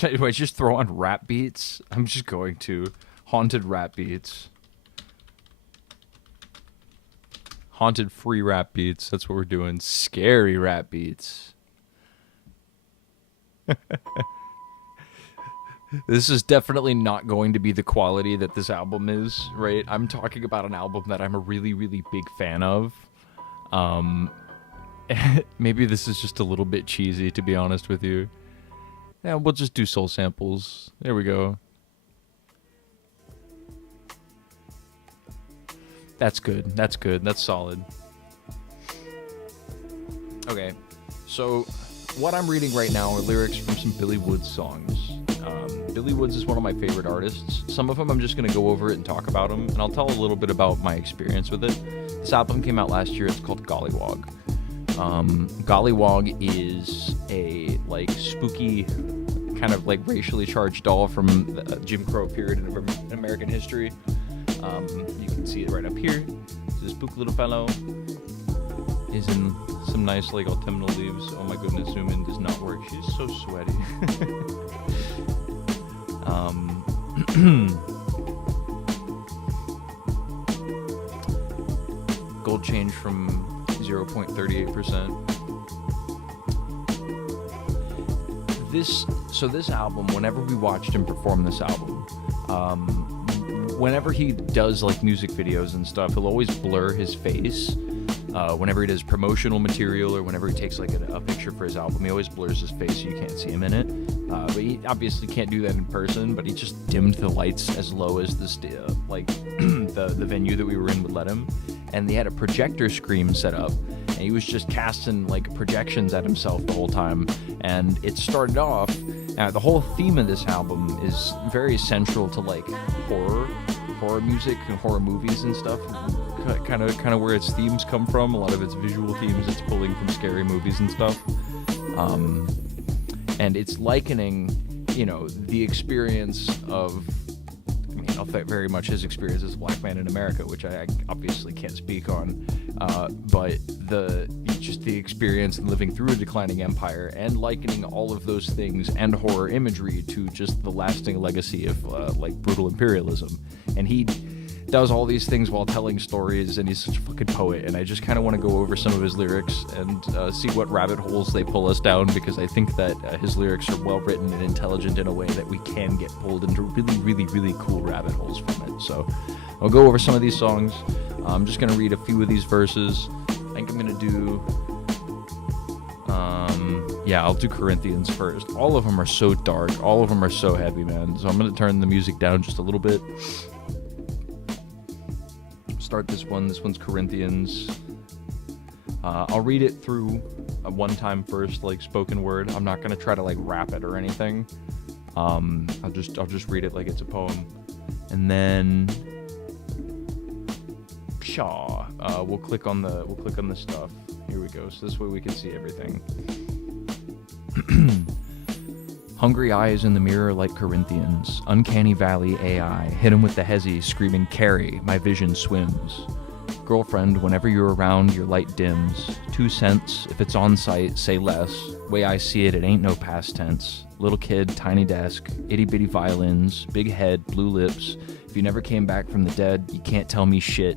Do I just throw on rap beats? I'm just going to. Haunted rap beats. Haunted free rap beats. That's what we're doing. Scary rap beats. This is definitely not going to be the quality that this album is, right? I'm talking about an album that I'm a really, really big fan of. Maybe this is just a little bit cheesy, to be honest with you. Yeah, we'll just do soul samples. There we go. That's good. That's solid. Okay, so what I'm reading right now are lyrics from some Billy Woods songs. Billy Woods is one of my favorite artists. Some of them I'm just going to go over it and talk about them, and I'll tell a little bit about my experience with it. This album came out last year. It's called Gollywog. Gollywog is a like spooky, kind of like racially charged doll from the Jim Crow period in American history. You can see it right up here. This spook little fellow is in some nice like autumnal leaves. Oh my goodness, zoom in does not work. She's so sweaty. Gold change from 0.38%. This album, whenever we watched him perform this album, whenever he does like music videos and stuff, he'll always blur his face. Whenever he does promotional material or whenever he takes like a picture for his album, he always blurs his face so you can't see him in it. But he obviously can't do that in person, but he just dimmed the lights as low as the the venue that we were in would let him. And they had a projector screen set up, and he was just casting like projections at himself the whole time. And it started off, the whole theme of this album is very central to like horror music and horror movies and stuff. Kind of where its themes come from. A lot of its visual themes it's pulling from scary movies and stuff. And it's likening, the experience of, very much his experience as a black man in America, which I obviously can't speak on, but the experience in living through a declining empire and likening all of those things and horror imagery to just the lasting legacy of brutal imperialism. And he does all these things while telling stories, and he's such a fucking poet, and I just kind of want to go over some of his lyrics and see what rabbit holes they pull us down, because I think that his lyrics are well written and intelligent in a way that we can get pulled into really, really, really cool rabbit holes from it. So I'll go over some of these songs. I'm just going to read a few of these verses. I think I'm going to do... I'll do Corinthians first. All of them are so dark. All of them are so heavy, man. So I'm going to turn the music down just a little bit. start this one. This one's Corinthians. I'll read it through one time first, like spoken word. I'm not gonna try to like rap it or anything. I'll just read it like it's a poem, and then we'll click on the stuff. Here we go. So this way we can see everything. Hungry eyes in the mirror like Corinthians. Uncanny Valley AI. Hit him with the hezzy, screaming, carry, my vision swims. Girlfriend, whenever you're around, your light dims. 2 cents, if it's on site, say less. Way I see it, it ain't no past tense. Little kid, tiny desk, itty-bitty violins, big head, blue lips. If you never came back from the dead, you can't tell me shit.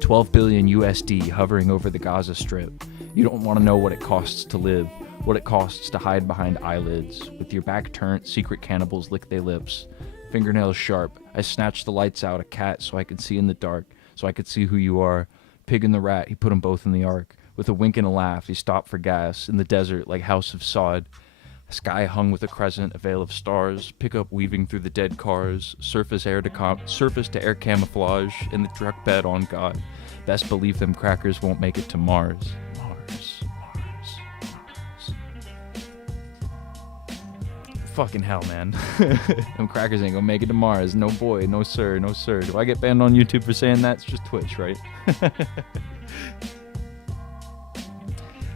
12 billion USD hovering over the Gaza Strip. You don't want to know what it costs to live. What it costs to hide behind eyelids. With your back turned, secret cannibals lick their lips. Fingernails sharp. I snatched the lights out, a cat, so I could see in the dark, so I could see who you are. Pig and the rat, he put them both in the ark. With a wink and a laugh, he stopped for gas. In the desert, like house of sod. Sky hung with a crescent, a veil of stars. Pickup weaving through the dead cars. Surface to air camouflage. In the truck bed on God. Best believe them crackers won't make it to Mars. Fucking hell, man. Them crackers ain't gonna make it to Mars. No boy, no sir, no sir. Do I get banned on YouTube for saying that? It's just Twitch, right?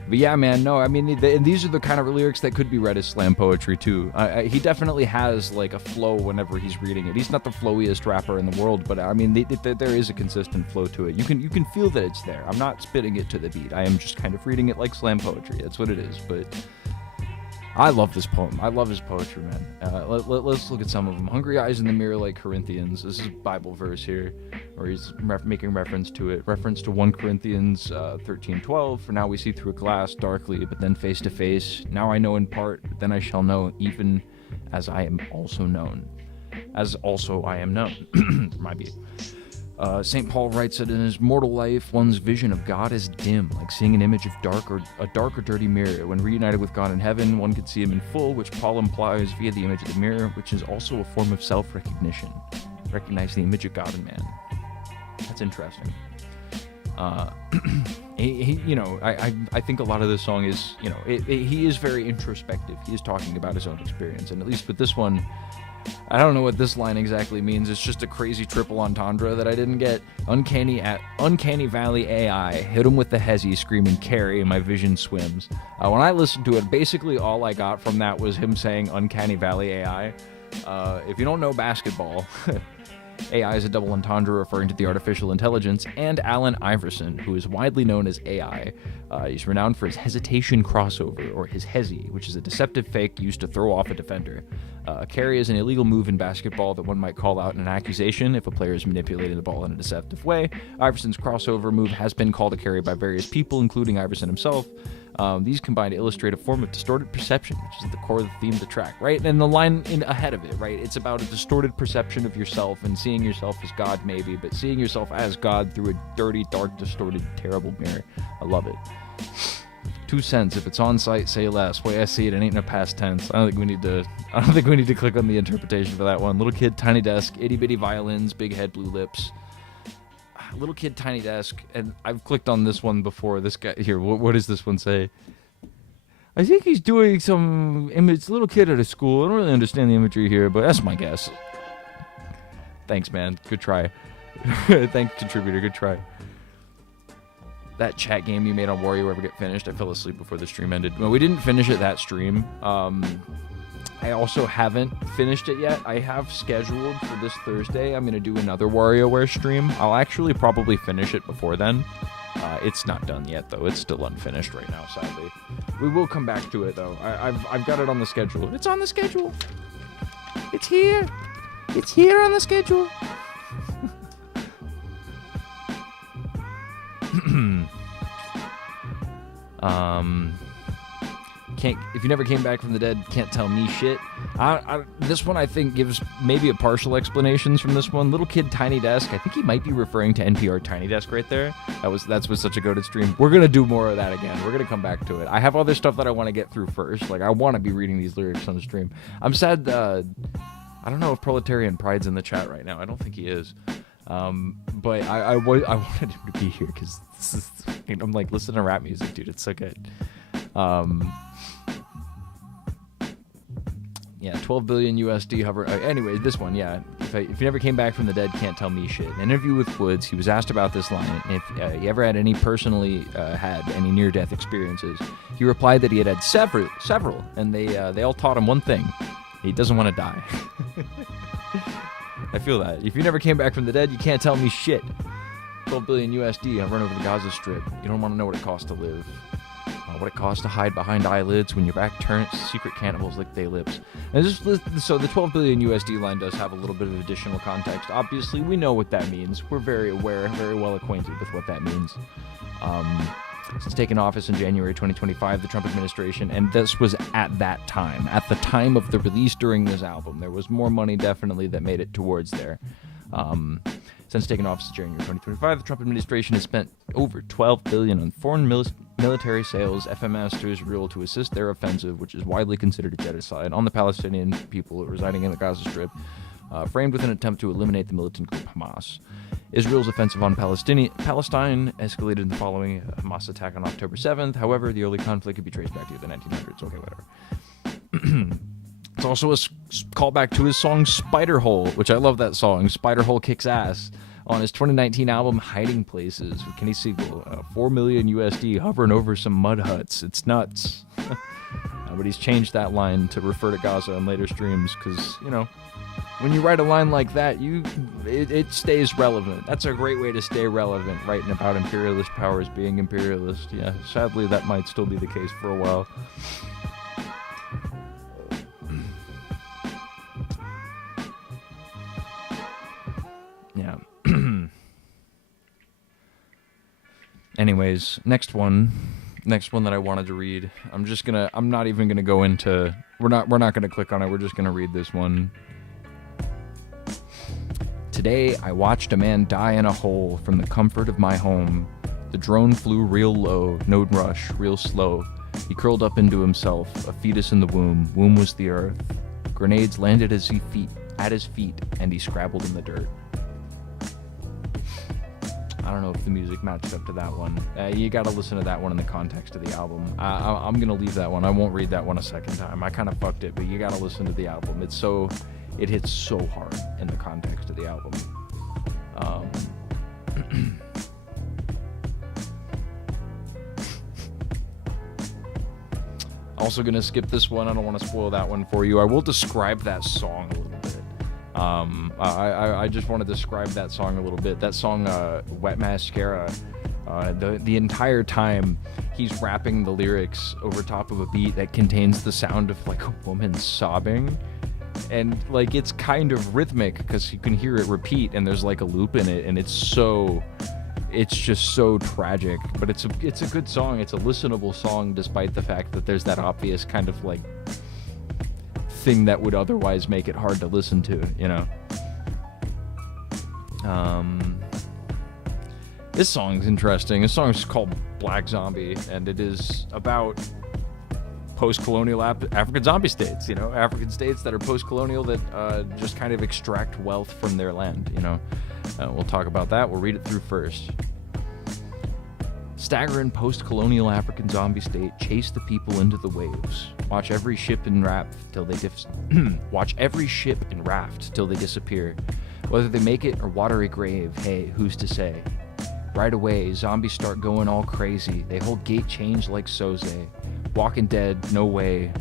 But yeah, man, no, I mean, these are the kind of lyrics that could be read as slam poetry, too. He definitely has, like, a flow whenever he's reading it. He's not the flowiest rapper in the world, but, I mean, there is a consistent flow to it. You can feel that it's there. I'm not spitting it to the beat. I am just kind of reading it like slam poetry. That's what it is, but I love this poem. I love his poetry, man. Let's look at some of them. Hungry eyes in the mirror like Corinthians. This is a Bible verse here, where he's making reference to it. Reference to 1 Corinthians 13:12. For now we see through a glass darkly, but then face to face. Now I know in part, then I shall know, even as I am also known. As also I am known. Might be. St. Paul writes that in his mortal life, one's vision of God is dim, like seeing an image of a dark or dirty mirror. When reunited with God in heaven, one could see him in full, which Paul implies via the image of the mirror, which is also a form of self-recognition. Recognize the image of God in man. That's interesting. I think a lot of this song is, he is very introspective. He is talking about his own experience, and at least with this one, I don't know what this line exactly means. It's just a crazy triple entendre that I didn't get. Uncanny Valley AI. Hit him with the hezzy, screaming, carry, my vision swims. When I listened to it, basically all I got from that was him saying Uncanny Valley AI. If you don't know basketball, AI is a double entendre referring to the artificial intelligence, and Allen Iverson, who is widely known as AI. He's renowned for his hesitation crossover, or his hezzy, which is a deceptive fake used to throw off a defender. A carry is an illegal move in basketball that one might call out in an accusation if a player is manipulating the ball in a deceptive way. Iverson's crossover move has been called a carry by various people, including Iverson himself. These combine to illustrate a form of distorted perception, which is at the core of the theme of the track, right? And the line ahead of it, right? It's about a distorted perception of yourself and seeing yourself as God, maybe, but seeing yourself as God through a dirty, dark, distorted, terrible mirror. I love it. 2 cents. If it's on site, say less. Way I see it, it ain't no past tense. I don't think we need to click on the interpretation for that one. Little kid, tiny desk, itty bitty violins, big head, blue lips. Little kid, tiny desk, and I've clicked on this one before. This guy here, what does this one say? I think he's doing some image. Little kid at a school. I don't really understand the imagery here, but that's my guess. Thanks, man. Good try. Thanks, contributor. Good try. That chat game you made on Wario ever get finished? I fell asleep before the stream ended. Well, we didn't finish it that stream. I also haven't finished it yet. I have scheduled for this Thursday. I'm going to do another WarioWare stream. I'll actually probably finish it before then. It's not done yet, though. It's still unfinished right now, sadly. We will come back to it, though. I've got it on the schedule. It's on the schedule. It's here. It's here on the schedule. If you never came back from the dead, can't tell me shit. This one I think gives maybe a partial explanations from this one. Little kid, tiny desk. I think he might be referring to NPR Tiny Desk right there. That's was such a goated stream. We're gonna do more of that again. We're gonna come back to it. I have other stuff that I want to get through first. Like I want to be reading these lyrics on the stream. I'm sad. I don't know if Proletarian Pride's in the chat right now. I don't think he is. But I wanted him to be here because this is, I'm like listening to rap music, dude. It's so good. Yeah, 12 billion USD hover. Anyway, this one, yeah. If you never came back from the dead, can't tell me shit. In an interview with Woods, he was asked about this line, and if he ever had any personally had any near-death experiences. He replied that he had several, and they all taught him one thing: he doesn't want to die. I feel that. If you never came back from the dead, you can't tell me shit. 12 billion USD have run over the Gaza Strip. You don't want to know what it costs to live. What it costs to hide behind eyelids when your back turns, secret cannibals lick their lips. And so the 12 billion USD line does have a little bit of additional context. Obviously, we know what that means. We're very aware, very well acquainted with what that means. Since taking office in January 2025, the Trump administration, and this was at that time, at the time of the release during this album, there was more money definitely that made it towards there. Since taking office in January 2025, the Trump administration has spent over $12 billion on foreign military sales, FMS, to Israel to assist their offensive, which is widely considered a genocide, on the Palestinian people residing in the Gaza Strip, framed with an attempt to eliminate the militant group Hamas. Israel's offensive on Palestine escalated in the following Hamas attack on October 7th. However, the early conflict could be traced back to the 1900s. Okay, whatever. It's also a callback to his song Spider Hole, which I love that song. Spider Hole kicks ass. On his 2019 album Hiding Places with Kenny Siegel, 4 million USD hovering over some mud huts. It's nuts. But he's changed that line to refer to Gaza in later streams because, you know, when you write a line like that, it stays relevant. That's a great way to stay relevant, writing about imperialist powers being imperialist. Yeah, sadly, that might still be the case for a while. Yeah. Anyways, next one that I wanted to read. I'm not even gonna go into. We're not gonna click on it. We're just gonna read this one. Today, I watched a man die in a hole from the comfort of my home. The drone flew real low, no rush, real slow. He curled up into himself, a fetus in the womb. Womb was the earth. Grenades landed at his feet, and he scrabbled in the dirt. I don't know if the music matched up to that one. You gotta listen to that one in the context of the album. I'm gonna leave that one. I won't read that one a second time. I kind of fucked it, but you gotta listen to the album. It hits so hard in the context of the album. Also gonna skip this one. I don't want to spoil that one for you. I will describe that song a little bit. I just want to describe that song a little bit. That song, Wet Mascara, the entire time he's rapping the lyrics over top of a beat that contains the sound of like a woman sobbing. And like it's kind of rhythmic because you can hear it repeat and there's like a loop in it, and it's just so tragic. But it's a good song. It's a listenable song despite the fact that there's that obvious kind of like thing that would otherwise make it hard to listen to, you know. This song's interesting. This song's called Black Zombie, and it is about post-colonial African zombie states, you know, African states that are post-colonial that just kind of extract wealth from their land, you know. We'll talk about that. We'll read it through first. Staggering post-colonial African zombie state chase the people into the waves. Watch every ship and raft till they disappear. Whether they make it or water a grave, hey, who's to say? Right away, zombies start going all crazy. They hold gate change like Soze. Walking Dead, no way.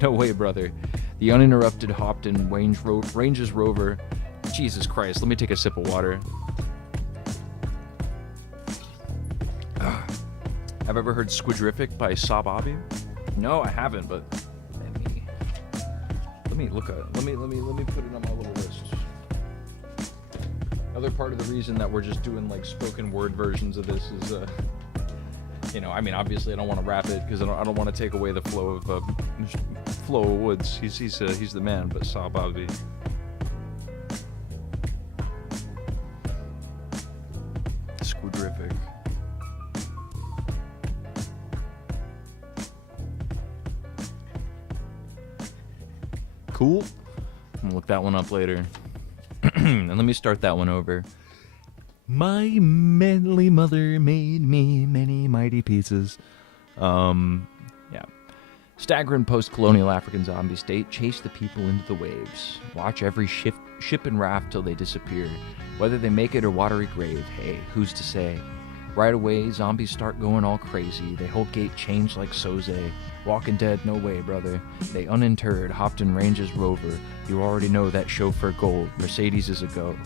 No way, brother. The uninterrupted Hopton Ranges Rover. Jesus Christ, let me take a sip of water. Have ever heard Squidrific by Saab Abi? No, I haven't, but let me put it on my little list. Another part of the reason that we're just doing like spoken word versions of this is, you know, I mean, obviously I don't want to rap it because I don't want to take away the flow of Woods. He's the man, but Saab Abi. Squidrific. Cool. I'm gonna look that one up later. And let me start that one over. My manly mother made me many mighty pizzas. Yeah. Staggering post-colonial African zombie state, chase the people into the waves. Watch every ship and raft till they disappear. Whether they make it or watery grave, hey, who's to say? Right away, zombies start going all crazy. They whole gate change like Soze. Walking Dead, no way, brother. They uninterred, hopped in Range's Rover. You already know that chauffeur gold. Mercedes is a go.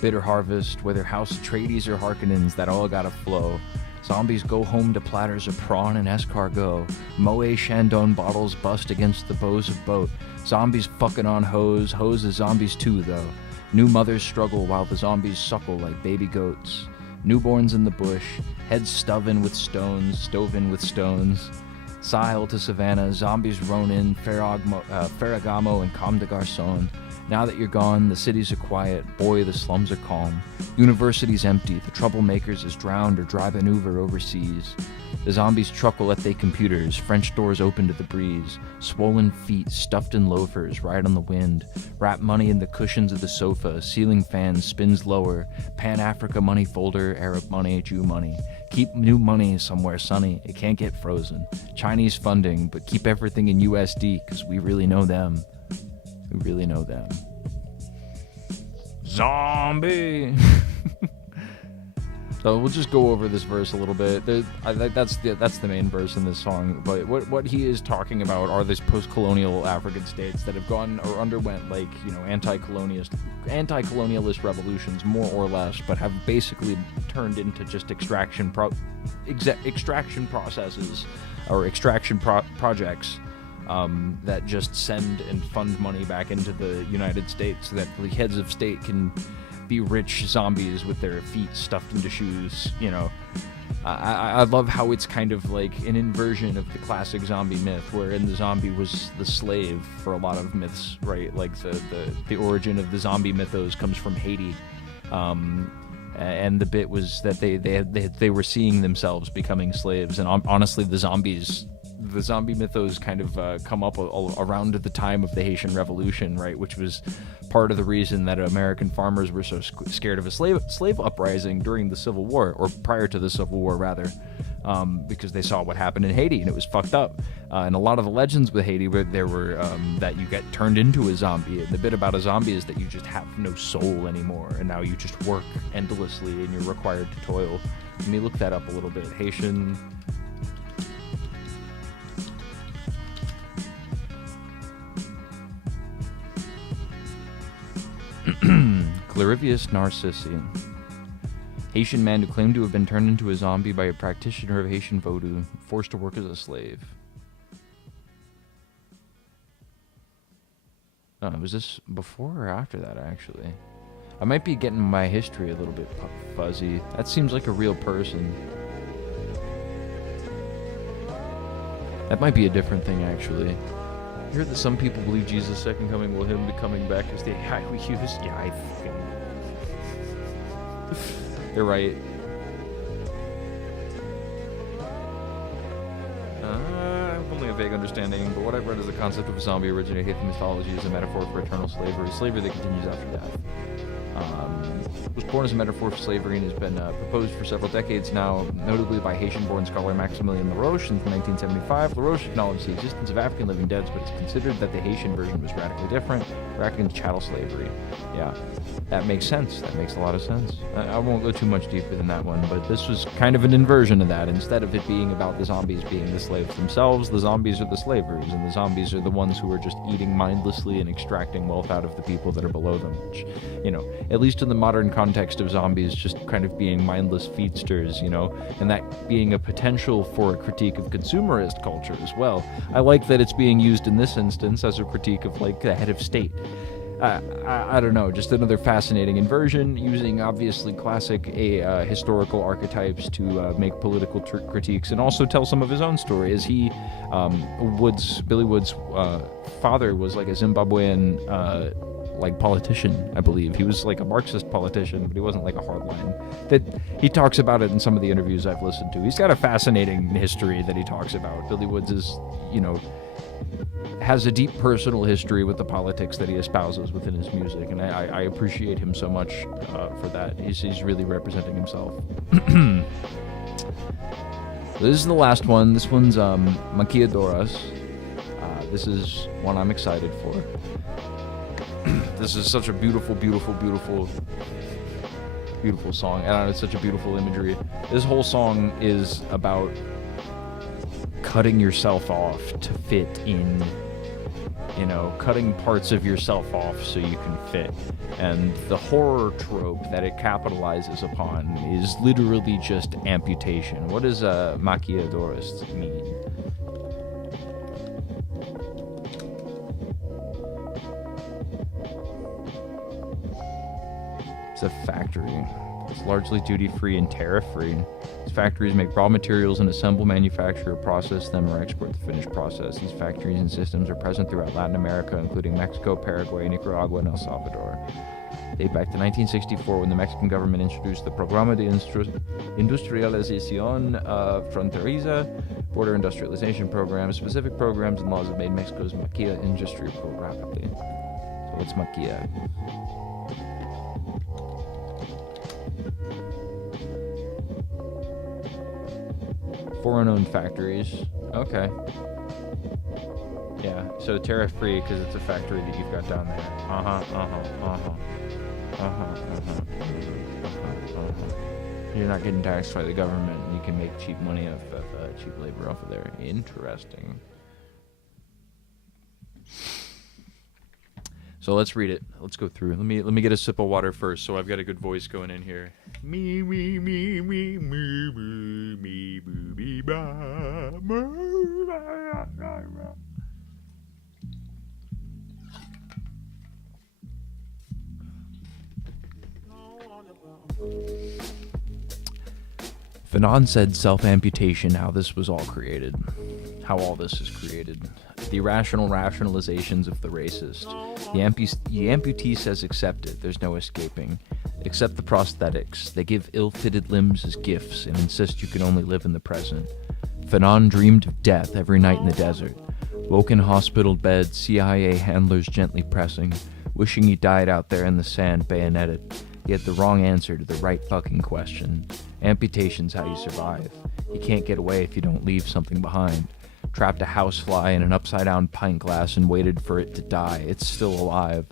Bitter harvest, whether House Atreides or Harkonnens, that all gotta flow. Zombies go home to platters of prawn and escargot. Moe Chandon bottles bust against the bows of boat. Zombies fucking on hoes, hoes is zombies too, though. New mothers struggle while the zombies suckle like baby goats. Newborns in the bush, heads stove in with stones. Sahel to Savannah, zombies Ronin, Ferragamo, and Comme des Garçons. Now that you're gone, the cities are quiet, boy, the slums are calm. University's empty, the troublemakers is drowned or driving Uber overseas. The zombies truckle at they computers, French doors open to the breeze. Swollen feet stuffed in loafers, ride on the wind. Wrap money in the cushions of the sofa, ceiling fan spins lower. Pan-Africa money folder, Arab money, Jew money. Keep new money somewhere sunny, it can't get frozen. Chinese funding, but keep everything in USD, cause we really know them. We really know them. Zombie! So we'll just go over this verse a little bit. That's the main verse in this song. But what he is talking about are these post-colonial African states that have gone or underwent, like, you know, anti-colonialist revolutions, more or less, but have basically turned into just extraction processes or extraction projects. That just send and fund money back into the United States so that the heads of state can be rich zombies with their feet stuffed into shoes, you know. I love how it's kind of like an inversion of the classic zombie myth, wherein the zombie was the slave for a lot of myths, right? Like the origin of the zombie mythos comes from Haiti. And the bit was that they were seeing themselves becoming slaves, and honestly, the zombie mythos kind of come up around the time of the Haitian Revolution, right? Which was part of the reason that American farmers were so scared of a slave uprising during the Civil War, or prior to the Civil War, rather, because they saw what happened in Haiti, and it was fucked up. And a lot of the legends with Haiti were that you get turned into a zombie. And the bit about a zombie is that you just have no soul anymore, and now you just work endlessly, and you're required to toil. Let me look that up a little bit. Haitian. Clarivius Narcissi, Haitian man who claimed to have been turned into a zombie by a practitioner of Haitian voodoo, forced to work as a slave. Was this before or after that, actually? I might be getting my history a little bit fuzzy. That seems like a real person. That might be a different thing, actually. I heard that some people believe Jesus' second coming will him be coming back as the AI we use. Yeah, I fucking... They're right. I have only a vague understanding, but what I've read is the concept of a zombie originated in mythology as a metaphor for eternal slavery that continues after death. Was born as a metaphor for slavery and has been proposed for several decades now, notably by Haitian-born scholar Maximilien Laroche in 1975. Laroche acknowledged the existence of African living deads, but it's considered that the Haitian version was radically different, reckoning chattel slavery. Yeah, that makes sense. That makes a lot of sense. I won't go too much deeper than that one, but this was kind of an inversion of that. Instead of it being about the zombies being the slaves themselves, the zombies are the slavers, and the zombies are the ones who are just eating mindlessly and extracting wealth out of the people that are below them, which, you know, at least in the modern context of zombies just kind of being mindless feedsters, you know, and that being a potential for a critique of consumerist culture as well. I like that it's being used in this instance as a critique of, like, the head of state. I don't know, just another fascinating inversion, using obviously classic historical archetypes to make political critiques and also tell some of his own story, as he, Billy Wood's father was like a Zimbabwean like politician, I believe. He was like a Marxist politician, but he wasn't like a hardline. That he talks about it in some of the interviews I've listened to. He's got a fascinating history that he talks about. Billy Woods is, you know, has a deep personal history with the politics that he espouses within his music, and I appreciate him so much for that. He's really representing himself. This is the last one. This one's Maquiadoras. This is one I'm excited for. This is such a beautiful, beautiful, beautiful, beautiful song. And it's such a beautiful imagery. This whole song is about cutting yourself off to fit in, you know, cutting parts of yourself off so you can fit. And the horror trope that it capitalizes upon is literally just amputation. What does maquilladoras mean? It's a factory. It's largely duty-free and tariff-free. These factories make raw materials and assemble, manufacture, process them, or export the finished process. These factories and systems are present throughout Latin America, including Mexico, Paraguay, Nicaragua, and El Salvador. Date back to 1964, when the Mexican government introduced the Programa de Industrialización Fronteriza, border industrialization programs. Specific programs and laws that made Mexico's maquila industry grow rapidly. So what's maquila? Foreign-owned factories. Okay. Yeah, so tariff-free because it's a factory that you've got down there. You're not getting taxed by the government, and you can make cheap money off of cheap labor off of there. Interesting. So let's read it. Let's go through. Let me get a sip of water first, so I've got a good voice going in here. Me me me me me me me me ba. Fanon said self-amputation, how this was all created. How all this is created. The irrational rationalizations of the racist. The amputee says accept it, there's no escaping. Accept the prosthetics. They give ill-fitted limbs as gifts and insist you can only live in the present. Fanon dreamed of death every night in the desert. Woke in hospital bed, CIA handlers gently pressing, wishing he died out there in the sand bayoneted. He had the wrong answer to the right fucking question. Amputation's how you survive. You can't get away if you don't leave something behind. Trapped a housefly in an upside-down pint glass and waited for it to die. It's still alive.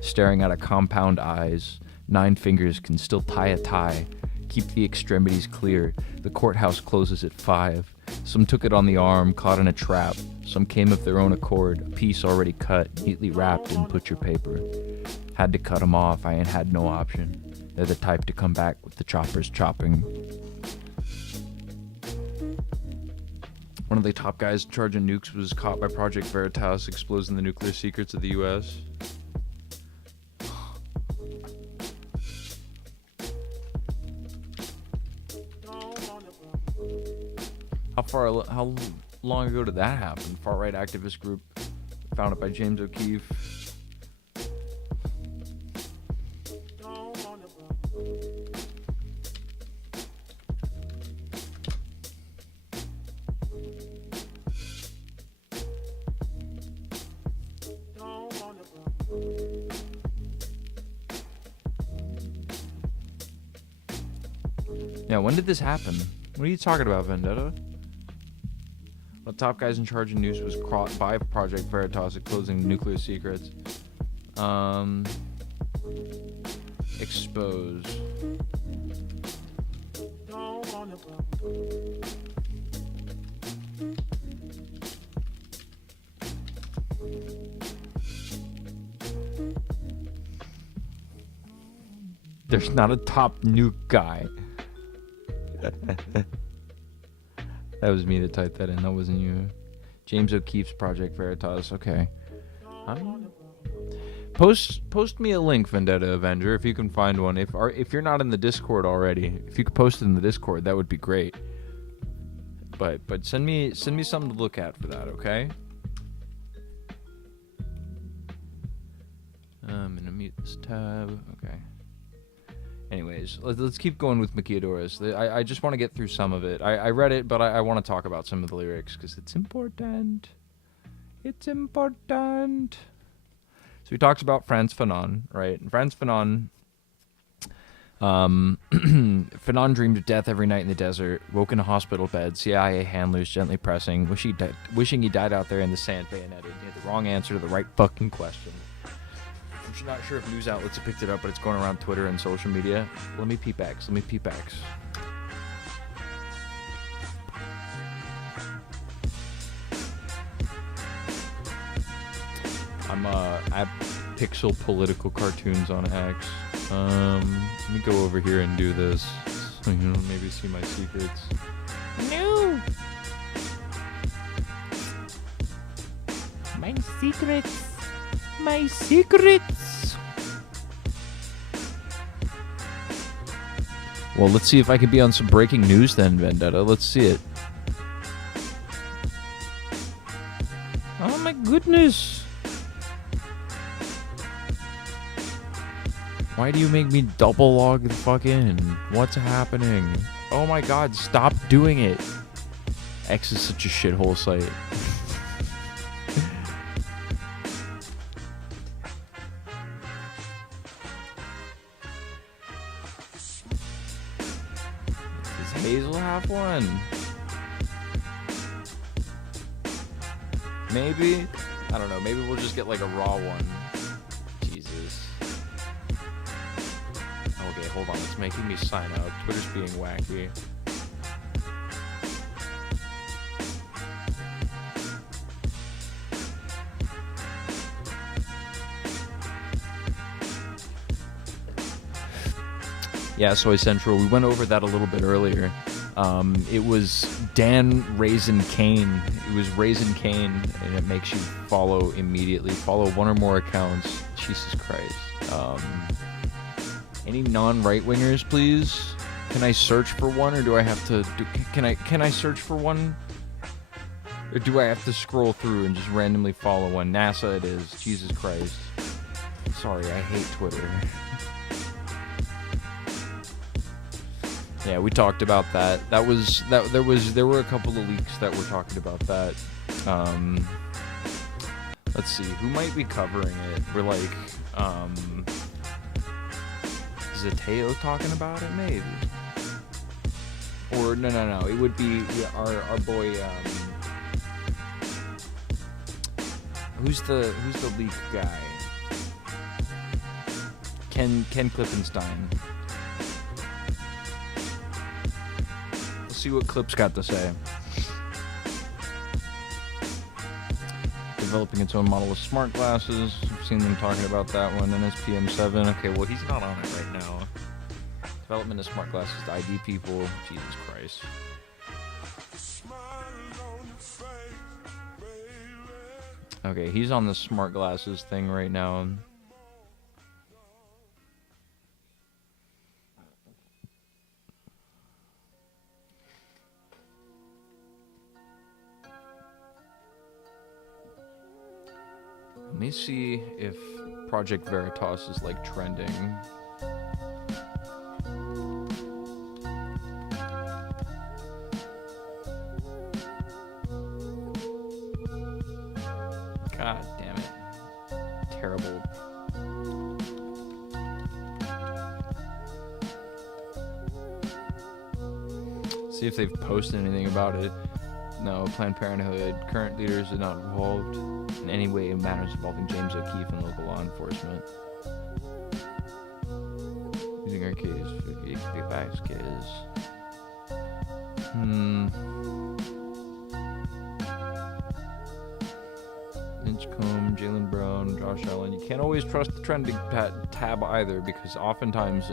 Staring out of compound eyes. 9 fingers can still tie a tie. Keep the extremities clear. The courthouse closes at 5. Some took it on the arm, caught in a trap. Some came of their own accord, a piece already cut, neatly wrapped in butcher paper. Had to cut 'em off, I ain't had no option. They're the type to come back with the choppers chopping. One of the top guys in charge of nukes was caught by Project Veritas, exposing the nuclear secrets of the U.S. How long ago did that happen? Far-right activist group founded by James O'Keefe. Yeah, when did this happen? What are you talking about, Vendetta? The top guys in charge of news was caught by Project Veritas exposing nuclear secrets. Expose. There's not a top nuke guy. That was me that typed that in. That wasn't you. James O'Keefe's Project Veritas. Okay. Post me a link, Vendetta Avenger, if you can find one. If you're not in the Discord already, if you could post it in the Discord, that would be great. But send me something to look at for that, okay? I'm gonna mute this tab. Okay. Anyways, let's keep going with Maquiadoras. I just want to get through some of it. I read it, but I want to talk about some of the lyrics because it's important. It's important. So he talks about Frantz Fanon, right? And Frantz Fanon, Fanon dreamed of death every night in the desert, woke in a hospital bed, CIA handlers gently pressing, wishing he died out there in the sand bayoneted. He had the wrong answer to the right fucking question. I'm not sure if news outlets have picked it up, but it's going around Twitter and social media. Let me peep X. I'm at Pixel Political Cartoons on X. Let me go over here and do this. So, maybe see my secrets. No! My secrets! My secrets! Well, let's see if I can be on some breaking news then, Vendetta. Let's see it. Oh my goodness! Why do you make me double log the fuck in? What's happening? Oh my god, stop doing it. X is such a shithole site. Does Hazel have one? Maybe? I don't know. Maybe we'll just get like a raw one. Jesus. Okay, hold on. It's making me sign up. Twitter's being wacky. Yeah, Soy Central. We went over that a little bit earlier. It was Dan Raisin Kane. It was Raisin Kane, and it makes you follow immediately. Follow one or more accounts. Jesus Christ. Any non-right wingers, please? Can I search for one, or do I have to? Can I search for one, or do I have to scroll through and just randomly follow one? NASA, it is. Jesus Christ. Sorry, I hate Twitter. Yeah, we talked about that. There were a couple of leaks that were talking about that. Let's see, who might be covering it? We're like, is Zateo talking about it? Maybe. Or no. It would be our boy. Who's the leak guy? Ken Klippenstein. See what Clip's got to say. Developing its own model of smart glasses. I've seen them talking about that one. NSPM7. Okay, well, he's not on it right now. Development of smart glasses to ID people. Jesus Christ. Okay, he's on the smart glasses thing right now. Let me see if Project Veritas is like trending. God damn it. Terrible. See if they've posted anything about it. No, Planned Parenthood. Current leaders are not involved in any way in matters involving James O'Keefe and local law enforcement. Using our case for the HB case. Lynchcomb, Jalen Brown, Josh Allen. You can't always trust the trending tab either, because oftentimes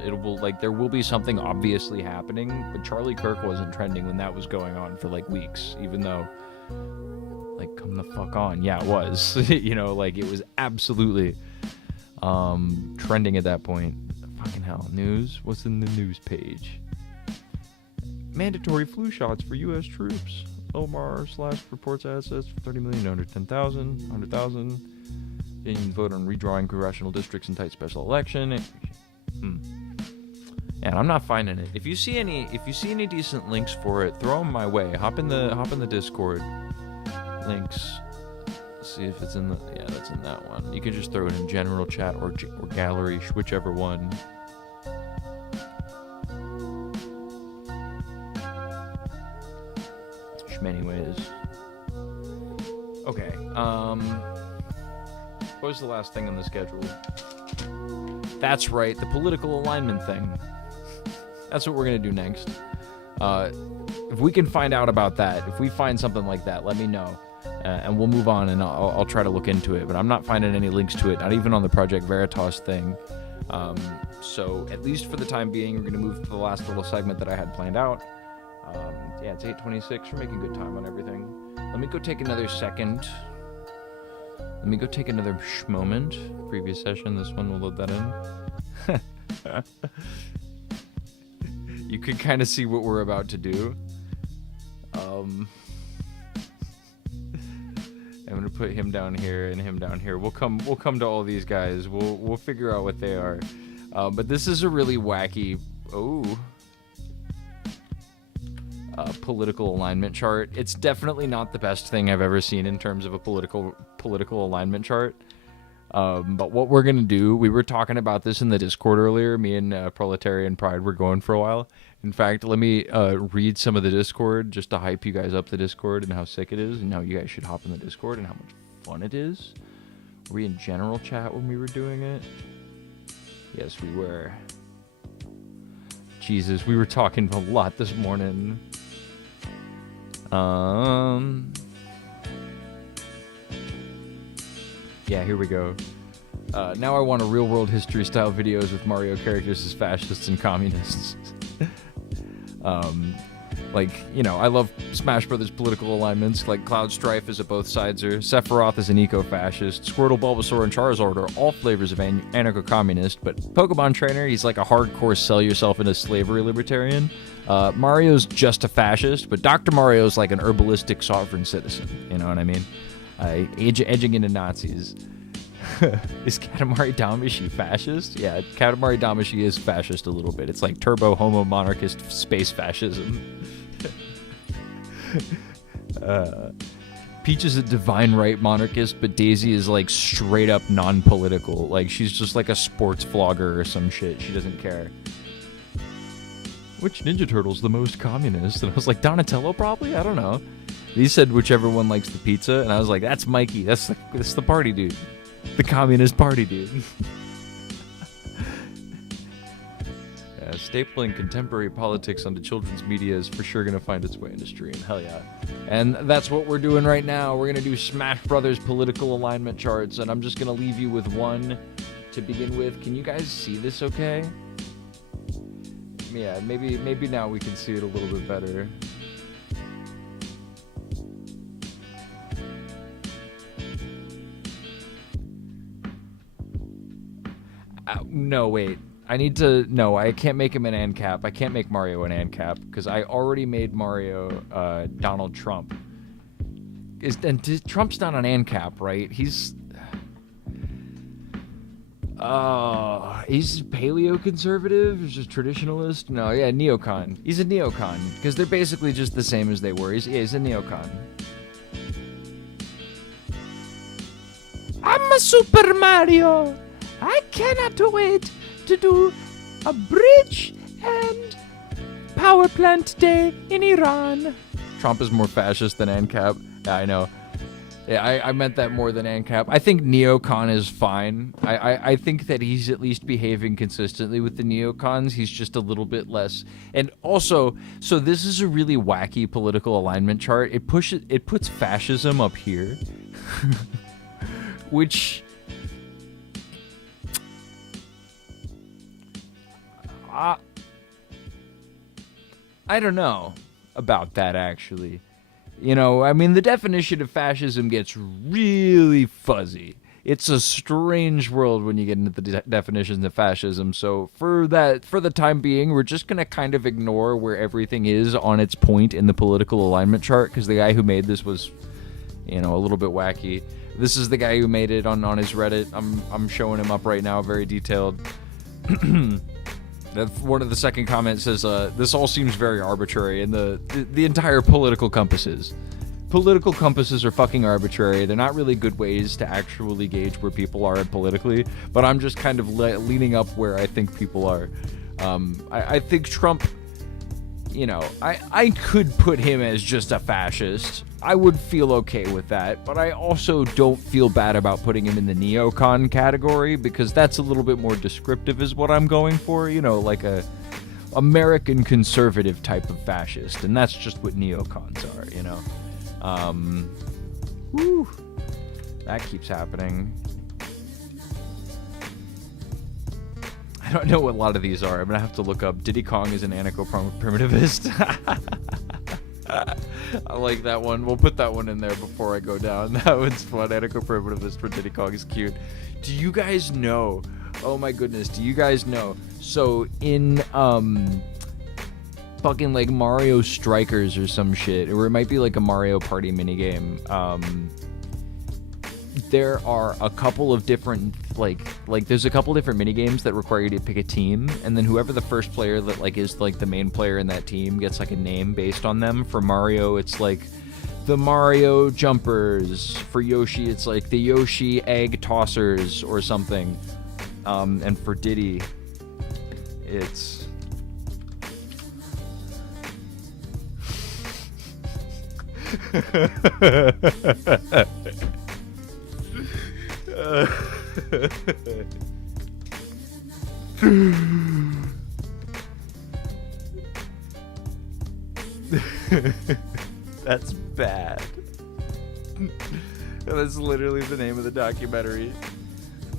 there will be something obviously happening, but Charlie Kirk wasn't trending when that was going on for like weeks, even though, like, come the fuck on. Yeah, it was. It was absolutely trending at that point. Fucking hell. News? What's in the news page? Mandatory flu shots for U.S. troops. Omar / reports assets for 30 million to 110,000, 100,000. You can vote on redrawing congressional districts in tight special election. And I'm not finding it. If you see any decent links for it, throw them my way. Hop in the Discord. Links. See if it's in the, yeah, that's in that one. You can just throw it in general chat or gallery, whichever one. Many ways. Okay. What was the last thing on the schedule? That's right, the political alignment thing. That's what we're gonna do next. If we can find out about that, if we find something like that, let me know. And we'll move on, and I'll try to look into it. But I'm not finding any links to it, not even on the Project Veritas thing. So at least for the time being, we're going to move to the last little segment that I had planned out. Yeah, it's 8:26. We're making good time on everything. Let me go take another second. Let me go take another moment. Previous session. This one, we'll load that in. You can kind of see what we're about to do. I'm gonna put him down here and him down here. We'll come to all these guys. We'll figure out what they are. But this is a really wacky political alignment chart. It's definitely not the best thing I've ever seen in terms of a political alignment chart. But what we're gonna do, we were talking about this in the Discord earlier. Me and Proletarian Pride were going for a while. In fact, let me read some of the Discord just to hype you guys up the Discord and how sick it is and how you guys should hop in the Discord and how much fun it is. Were we in general chat when we were doing it? Yes, we were. Jesus, we were talking a lot this morning. Yeah, here we go. Now I want a real-world history style videos with Mario characters as fascists and communists. Like, you know, I love Smash Brothers political alignments, like Cloud Strife is a both sideser, Sephiroth is an eco-fascist, Squirtle, Bulbasaur, and Charizard are all flavors of anarcho-communist, but Pokemon Trainer, he's like a hardcore sell yourself into slavery libertarian. Mario's just a fascist, but Dr. Mario's like an herbalistic sovereign citizen, you know what I mean? Edging into Nazis. Is Katamari Damacy fascist? Yeah, Katamari Damacy is fascist a little bit. It's like turbo homo monarchist space fascism. Peach is a divine right monarchist, but Daisy is like straight up non-political. Like she's just like a sports vlogger or some shit. She doesn't care. Which Ninja Turtle's the most communist? And I was like, Donatello probably? I don't know. He said whichever one likes the pizza, and I was like, that's Mikey. That's the party dude. The Communist Party dude. Yeah, stapling contemporary politics onto children's media is for sure gonna find its way into stream. Hell yeah. And that's what we're doing right now. We're gonna do Smash Brothers political alignment charts, and I'm just gonna leave you with one to begin with. Can you guys see this okay? Yeah, maybe now we can see it a little bit better. No, wait. No, I can't make him an ANCAP. I can't make Mario an ANCAP, because I already made Mario Donald Trump. And Trump's not an ANCAP, right? He's paleo-conservative? He's just traditionalist? No, yeah, neocon. He's a neocon, because they're basically just the same as they were. He's a neocon. I'm a Super Mario! I cannot wait to do a bridge and power plant day in Iran. Trump is more fascist than ANCAP. Yeah, I know. Yeah, I meant that more than ANCAP. I think neocon is fine. I think that he's at least behaving consistently with the neocons. He's just a little bit less. And also, so this is a really wacky political alignment chart. It puts fascism up here, which I don't know about that, actually. You know, I mean, the definition of fascism gets really fuzzy. It's a strange world when you get into the definitions of fascism. So for the time being, we're just going to kind of ignore where everything is on its point in the political alignment chart, because the guy who made this was, you know, a little bit wacky. This is the guy who made it on his Reddit. I'm showing him up right now, very detailed. One of the second comments says, this all seems very arbitrary, and the entire political compasses. Political compasses are fucking arbitrary. They're not really good ways to actually gauge where people are politically, but I'm just kind of leaning up where I think people are. I think Trump, you know, I could put him as just a fascist. I would feel okay with that, but I also don't feel bad about putting him in the neocon category, because that's a little bit more descriptive is what I'm going for, you know, like a American conservative type of fascist, and that's just what neocons are, you know. Whew, that keeps happening. I don't know what a lot of these are. I'm gonna have to look up. Diddy Kong is an anarcho-primitivist. I like that one. We'll put that one in there before I go down. That one's fun. Anarcho-primitivist for Diddy Kong is cute. Do you guys know? Oh my goodness. Do you guys know? So in fucking like Mario Strikers or some shit, or it might be like a Mario Party minigame. There are a couple of different like there's a couple different minigames that require you to pick a team, and then whoever the first player that like is like the main player in that team gets like a name based on them. For Mario, it's like the Mario Jumpers. For Yoshi, it's like the Yoshi Egg Tossers or something. And for Diddy, it's that's bad. That's literally the name of the documentary.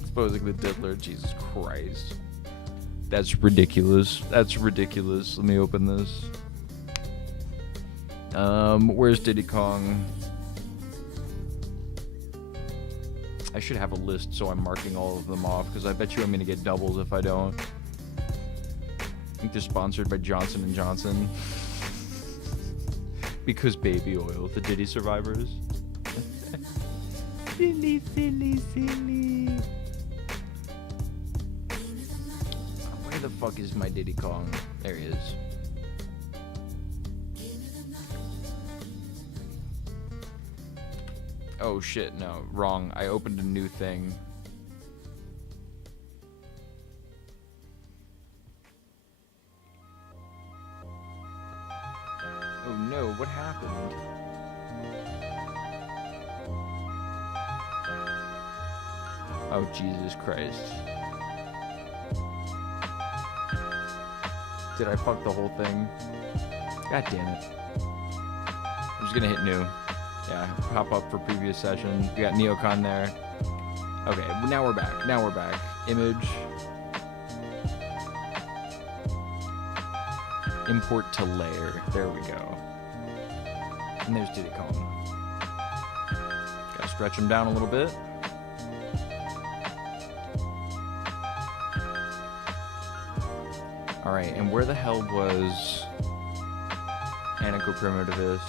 Exposing the diddler. Jesus Christ. That's ridiculous. That's ridiculous. Let me open this. Where's Diddy Kong? I should have a list so I'm marking all of them off, because I bet you I'm going to get doubles if I don't. I think they're sponsored by Johnson & Johnson. Because baby oil, the Diddy survivors. Silly, silly, silly. Where the fuck is my Diddy Kong? There he is. Oh shit, no, wrong. I opened a new thing. Oh no, what happened? Oh Jesus Christ. Did I fuck the whole thing? God damn it. I'm just gonna hit new. Yeah, pop up for previous session. We got Neocon there. Okay, now we're back. Now we're back. Image. Import to layer. There we go. And there's Diddy Kong. Gotta stretch him down a little bit. Alright, and where the hell was Anarcho-Primitivist?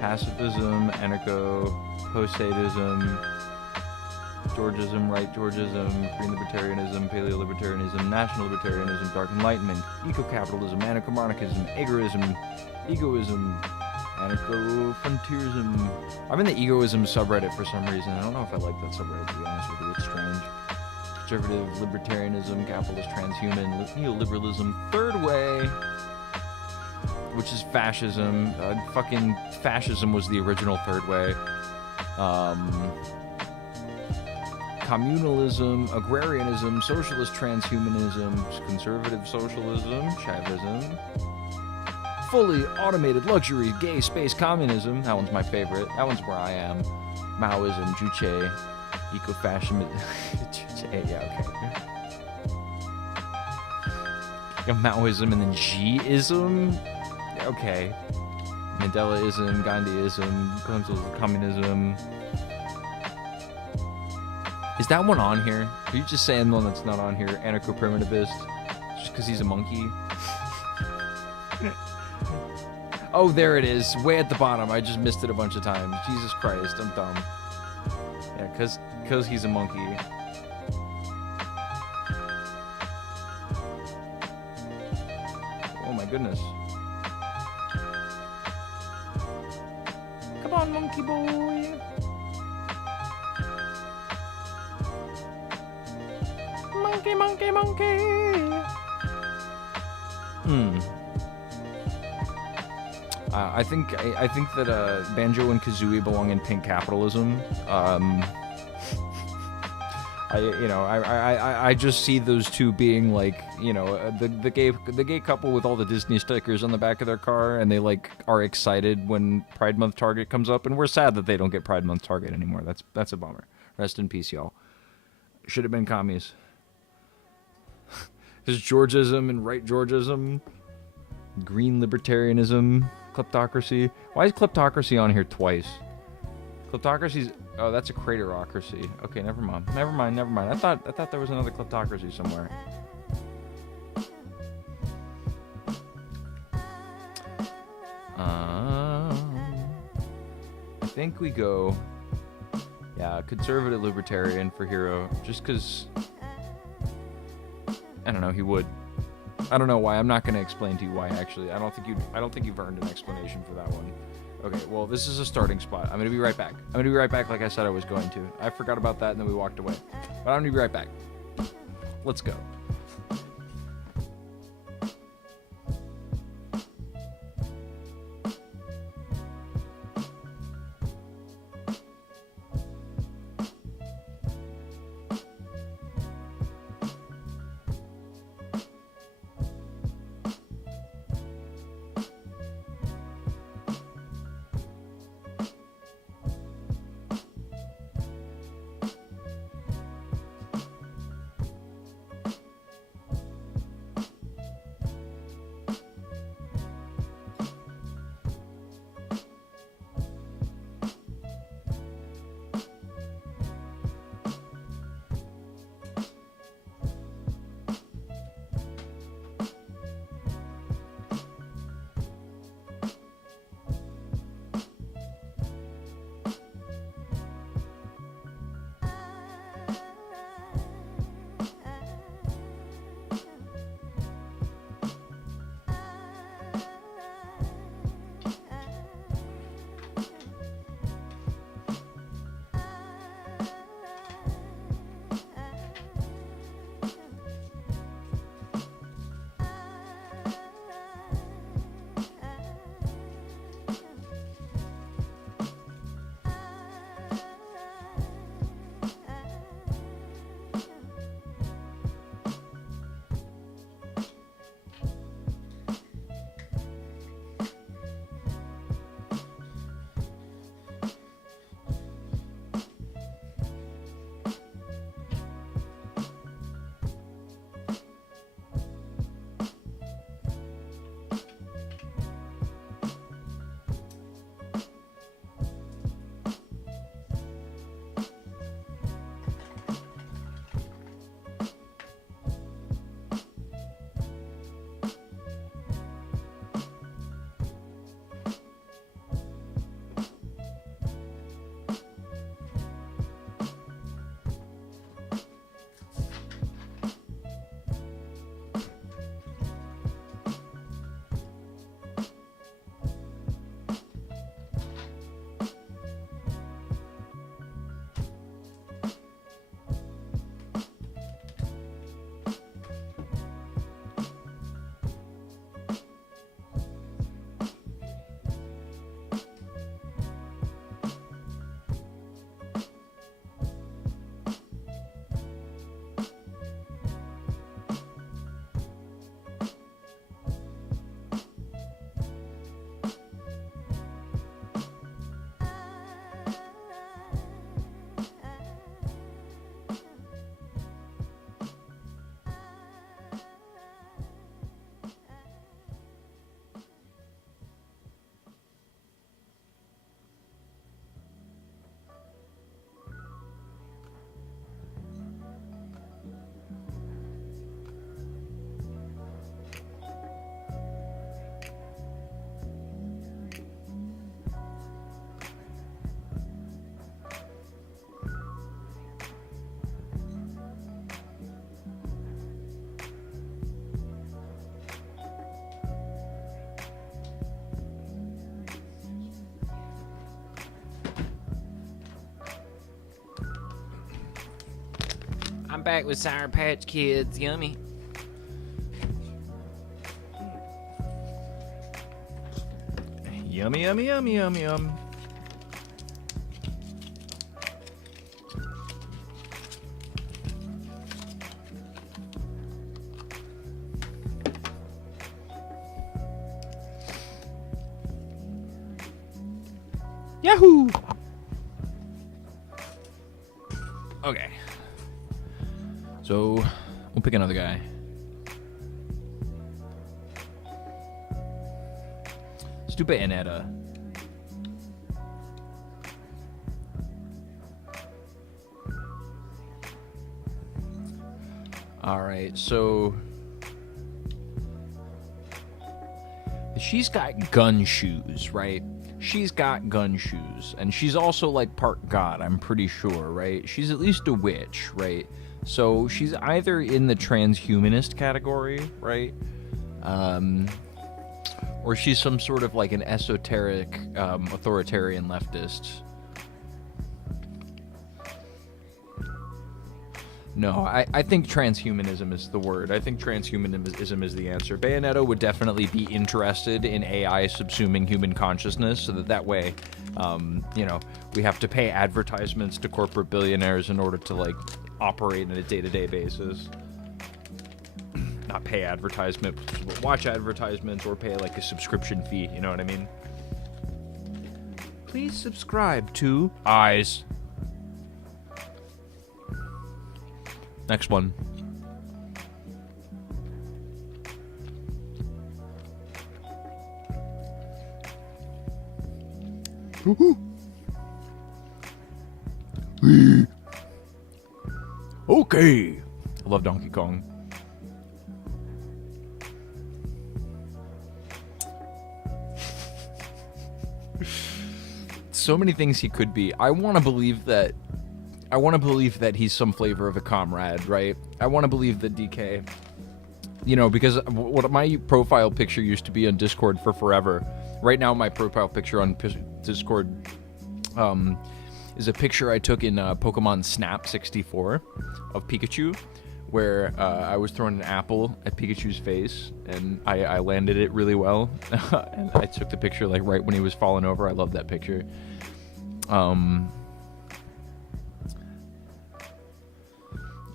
Pacifism, anarcho, post-sadism, Georgism, right Georgism, green libertarianism, paleo-libertarianism, national libertarianism, dark enlightenment, eco-capitalism, anarcho-monarchism, egoism, anarcho-frontierism. I'm in the egoism subreddit for some reason. I don't know if I like that subreddit, to be honest with you. It's strange. Conservative, libertarianism, capitalist, transhuman, neoliberalism, third way, which is fascism. Fucking fascism was the original third way. Communalism, agrarianism, socialist transhumanism, conservative socialism, Chavism. Fully automated luxury, gay space communism. That one's my favorite. That one's where I am. Maoism, Juche, eco-fascism. Juche, yeah, okay. Maoism and then G-ism. Okay. Mandelaism, Gandhiism, communism. Is that one on here? Are you just saying the one that's not on here? Anarcho-primitivist? Just because he's a monkey? Oh, there it is, way at the bottom. I just missed it a bunch of times. Jesus Christ, I'm dumb. Yeah, cause he's a monkey. Oh my goodness. Come on, monkey boy. Monkey, monkey, monkey. I think that Banjo and Kazooie belong in pink capitalism. I just see those two being like, the gay couple with all the Disney stickers on the back of their car, and they like are excited when Pride Month Target comes up, and we're sad that they don't get Pride Month Target anymore. That's a bummer. Rest in peace, y'all. Should have been commies. There's Georgism and right Georgism, green libertarianism, kleptocracy. Why is kleptocracy on here twice? Kleptocracy's... Oh, that's a craterocracy. Okay, never mind. I thought there was another kleptocracy somewhere. I think we go... Yeah, conservative libertarian for hero, just because... I don't know, he would. I don't know why. I'm not going to explain to you why, actually. I don't think you've earned an explanation for that one. Okay, well, this is a starting spot. I'm going to be right back. Like I said I was going to. I forgot about that, and then we walked away. But I'm going to be right back. Let's go. I'm back with Sour Patch Kids. Yummy. Yummy, yummy, yummy, yummy, yum. Yahoo! Okay. So, we'll pick another guy. Let's do Bayonetta. Alright, so... she's got gun shoes, right? She's got gun shoes. And she's also, like, part god, I'm pretty sure, right? She's at least a witch, right? So she's either in the transhumanist category, right? Or she's some sort of, like, an esoteric, authoritarian leftist. No, I think transhumanism is the word. I think transhumanism is the answer. Bayonetta would definitely be interested in AI subsuming human consciousness, so that way, you know, we have to pay advertisements to corporate billionaires in order to, like, operate on a day-to-day basis. Not pay advertisement, but watch advertisements or pay, like, a subscription fee, you know what I mean? Please subscribe to Eyes. Next one. Okay. I love Donkey Kong. So many things he could be. I want to believe that he's some flavor of a comrade, right? I want to believe that DK, you know, because what my profile picture used to be on Discord for forever. Right now, my profile picture on Discord is a picture I took in Pokemon Snap 64 of Pikachu, where I was throwing an apple at Pikachu's face, and I landed it really well. And I took the picture, like, right when he was falling over. I love that picture.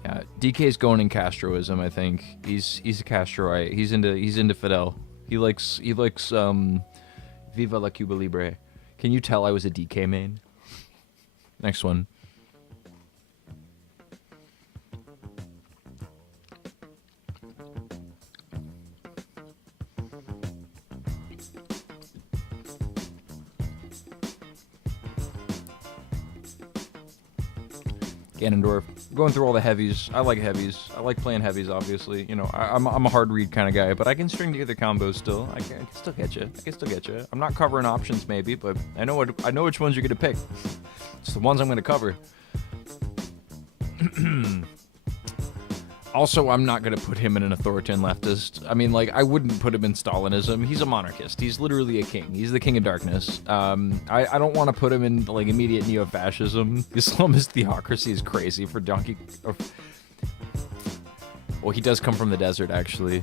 Yeah, DK's going in Castroism, I think. He's a Castroite. He's into Fidel. He likes Viva la Cuba Libre. Can you tell I was a DK main? Next one. Ganondorf. Going through all the heavies. I like heavies. I like playing heavies, obviously. You know, I'm a hard read kind of guy, but I can string together combos still. I can still get you. I can still get you. I'm not covering options maybe, but I know which ones you're gonna pick. It's the ones I'm gonna cover. Also, I'm not gonna put him in an authoritarian leftist. I mean, like, I wouldn't put him in Stalinism. He's a monarchist. He's literally a king. He's the king of darkness. I don't want to put him in, like, immediate neo-fascism. Islamist theocracy is crazy for Donkey. Well, he does come from the desert, actually.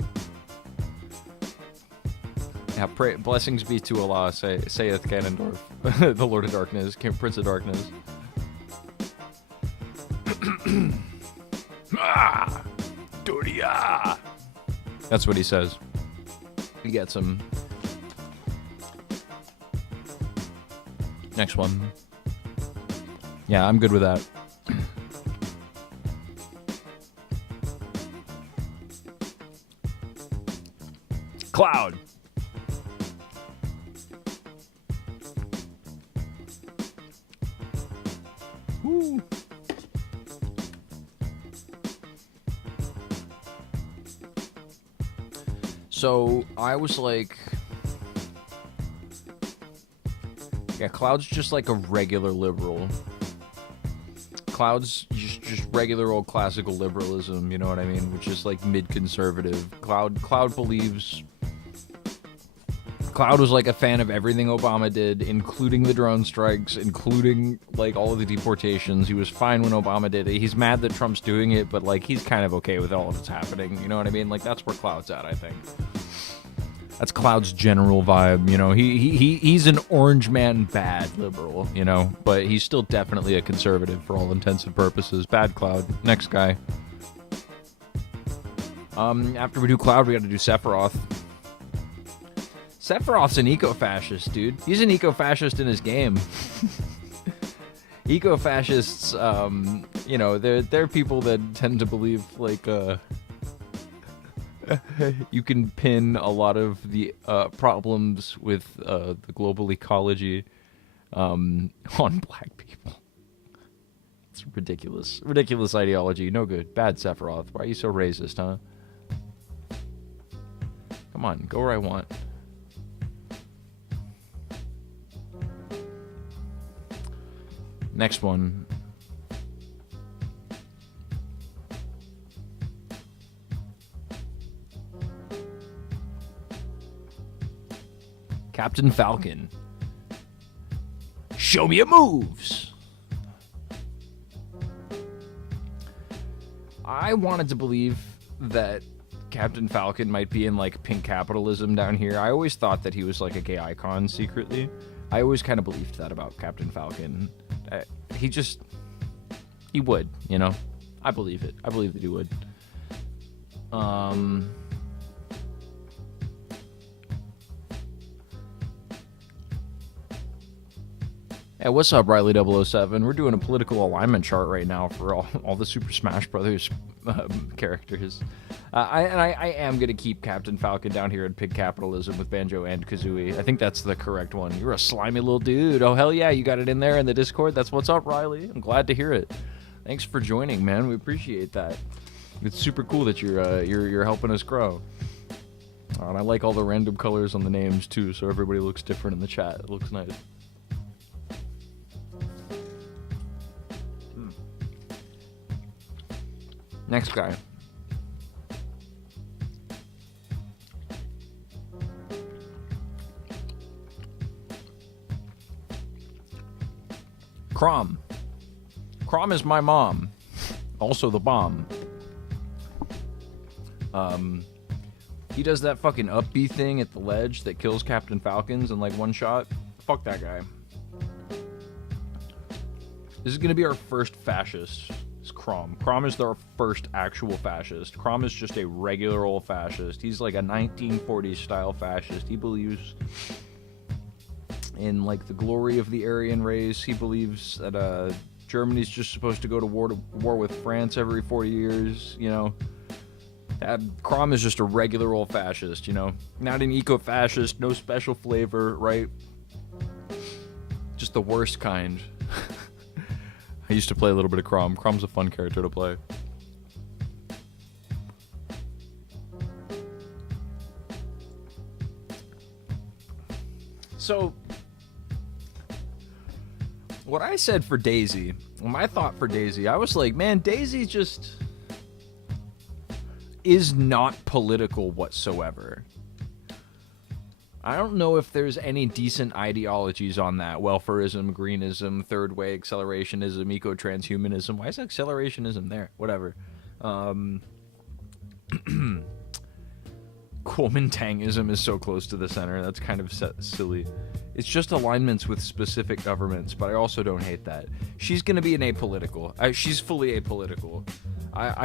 Yeah, blessings be to Allah, saith Ganondorf, the Lord of Darkness, Prince of Darkness. Ah! Doria! That's what he says. He gets him. Next one. Yeah, I'm good with that. Cloud. Woo. So I was like, yeah, Cloud's just like a regular liberal. Cloud's just regular old classical liberalism, you know what I mean? Which is like mid-conservative. Cloud believes Cloud was like a fan of everything Obama did, including the drone strikes, including like all of the deportations. He was fine when Obama did it. He's mad that Trump's doing it, but like he's kind of okay with all of it's happening. You know what I mean? Like that's where Cloud's at, I think. That's Cloud's general vibe, you know. He's an orange man bad liberal, you know, but he's still definitely a conservative for all intents and purposes. Bad Cloud. Next guy. After we do Cloud, we got to do Sephiroth. Sephiroth's an eco-fascist, dude. He's an eco-fascist in his game. Eco-fascists, you know, they're people that tend to believe, like, you can pin a lot of the problems with the global ecology on black people. It's ridiculous. Ridiculous ideology. No good. Bad Sephiroth. Why are you so racist, huh? Come on, go where I want. Next one. Captain Falcon. Show me your moves. I wanted to believe that Captain Falcon might be in like pink capitalism down here. I always thought that he was like a gay icon secretly. I always kind of believed that about Captain Falcon. He would, you know. I believe it. I believe that he would. Hey, what's up, Riley007? We're doing a political alignment chart right now for all the Super Smash Brothers characters. I am going to keep Captain Falcon down here in pig capitalism with Banjo and Kazooie. I think that's the correct one. You're a slimy little dude. Oh, hell yeah, you got it in there in the Discord. That's what's up, Riley. I'm glad to hear it. Thanks for joining, man. We appreciate that. It's super cool that you're helping us grow. And I like all the random colors on the names, too, so everybody looks different in the chat. It looks nice. Next guy. Crom. Crom is my mom. Also the bomb. He does that fucking up B thing at the ledge that kills Captain Falcons in like one shot. Fuck that guy. This is gonna be our first fascist. It's Crom. Crom is our first actual fascist. Crom is just a regular old fascist. He's like a 1940s style fascist. He believes in like the glory of the Aryan race. He believes that Germany's just supposed to go to war with France every 4 years, you know. Crom is just a regular old fascist, you know. Not an eco-fascist, no special flavor, right? Just the worst kind. I used to play a little bit of Crom. Crom's a fun character to play. So, what I said for Daisy, my thought for Daisy, I was like, man, Daisy just is not political whatsoever. I don't know if there's any decent ideologies on that. Welfarism, greenism, third way accelerationism, eco-transhumanism. Why is accelerationism there? Whatever. Kuomintangism is so close to the center. That's kind of silly. It's just alignments with specific governments, but I also don't hate that. She's going to be an apolitical. She's fully apolitical.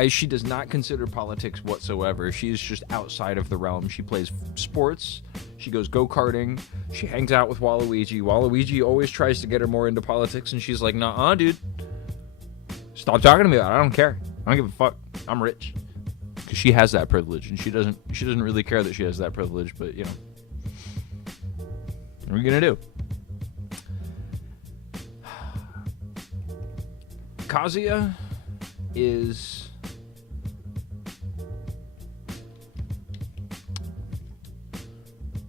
She does not consider politics whatsoever. She is just outside of the realm. She plays sports. She goes go-karting. She hangs out with Waluigi. Waluigi always tries to get her more into politics, and she's like, "Nuh-uh, dude. Stop talking to me about it. I don't care. I don't give a fuck. I'm rich." Because she has that privilege, and she doesn't really care that she has that privilege, but, you know. What are we gonna do? Kazuya is...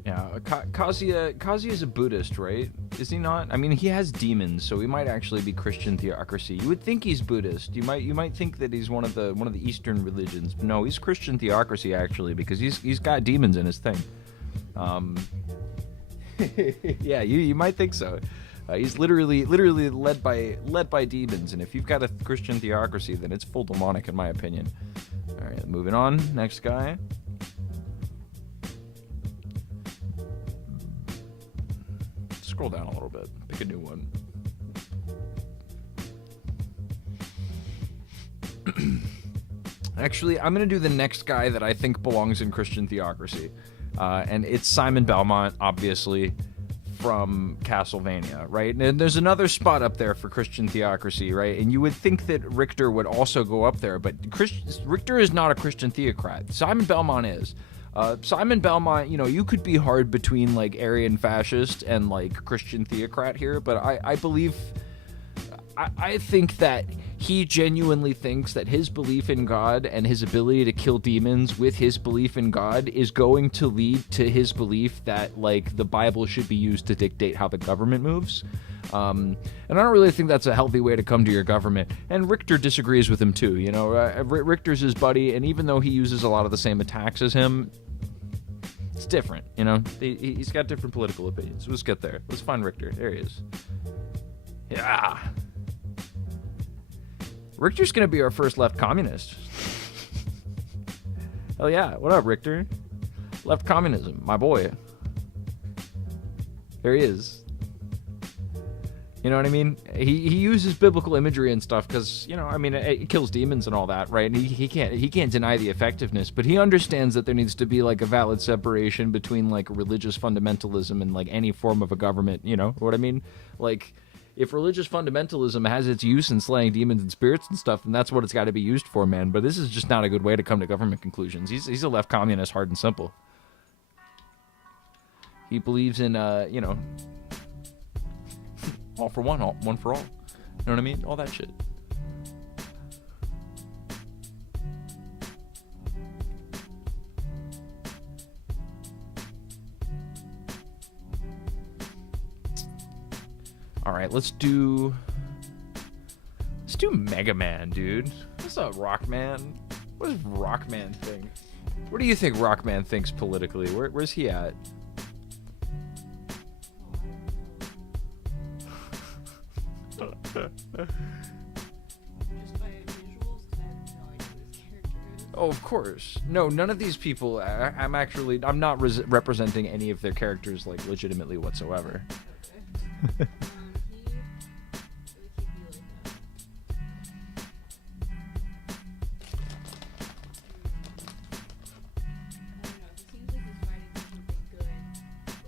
Yeah, Kazuya is a Buddhist, right? Is he not? I mean, he has demons, so he might actually be Christian theocracy. You would think he's Buddhist. You might think that he's one of the Eastern religions. But no, he's Christian theocracy actually, because he's got demons in his thing. Yeah, you might think so. He's literally led by demons, and if you've got a Christian theocracy, then it's full demonic, in my opinion. All right, moving on. Next guy. Scroll down a little bit. Pick a new one. Actually, I'm going to do the next guy that I think belongs in Christian theocracy. And it's Simon Belmont, obviously, from Castlevania, right? And there's another spot up there for Christian theocracy, right? And you would think that Richter would also go up there, but Richter is not a Christian theocrat. Simon Belmont is. Simon Belmont, you know, you could be hard between, like, Aryan fascist and, like, Christian theocrat here, but I believe... I think that he genuinely thinks that his belief in God and his ability to kill demons with his belief in God is going to lead to his belief that, like, the Bible should be used to dictate how the government moves. And I don't really think that's a healthy way to come to your government. And Richter disagrees with him too. You know, Richter's his buddy, and even though he uses a lot of the same attacks as him, it's different. You know, he's got different political opinions. Let's get there. Let's find Richter. There he is. Yeah. Richter's gonna be our first left communist. Hell yeah. What up, Richter? Left communism, my boy. There he is. You know what I mean? He uses biblical imagery and stuff because, you know, I mean, it kills demons and all that, right? And he can't deny the effectiveness, but he understands that there needs to be, like, a valid separation between, like, religious fundamentalism and, like, any form of a government, you know what I mean? Like, if religious fundamentalism has its use in slaying demons and spirits and stuff, then that's what it's got to be used for, man. But this is just not a good way to come to government conclusions. He's a left communist, hard and simple. He believes in, you know, all for one, one for all. You know what I mean? All that shit. All right, let's do Mega Man, dude. What's up, Rockman? What does Rockman think? What do you think Rockman thinks politically? Where's he at? Oh, of course. No, none of these people. I'm not representing any of their characters, like, legitimately whatsoever.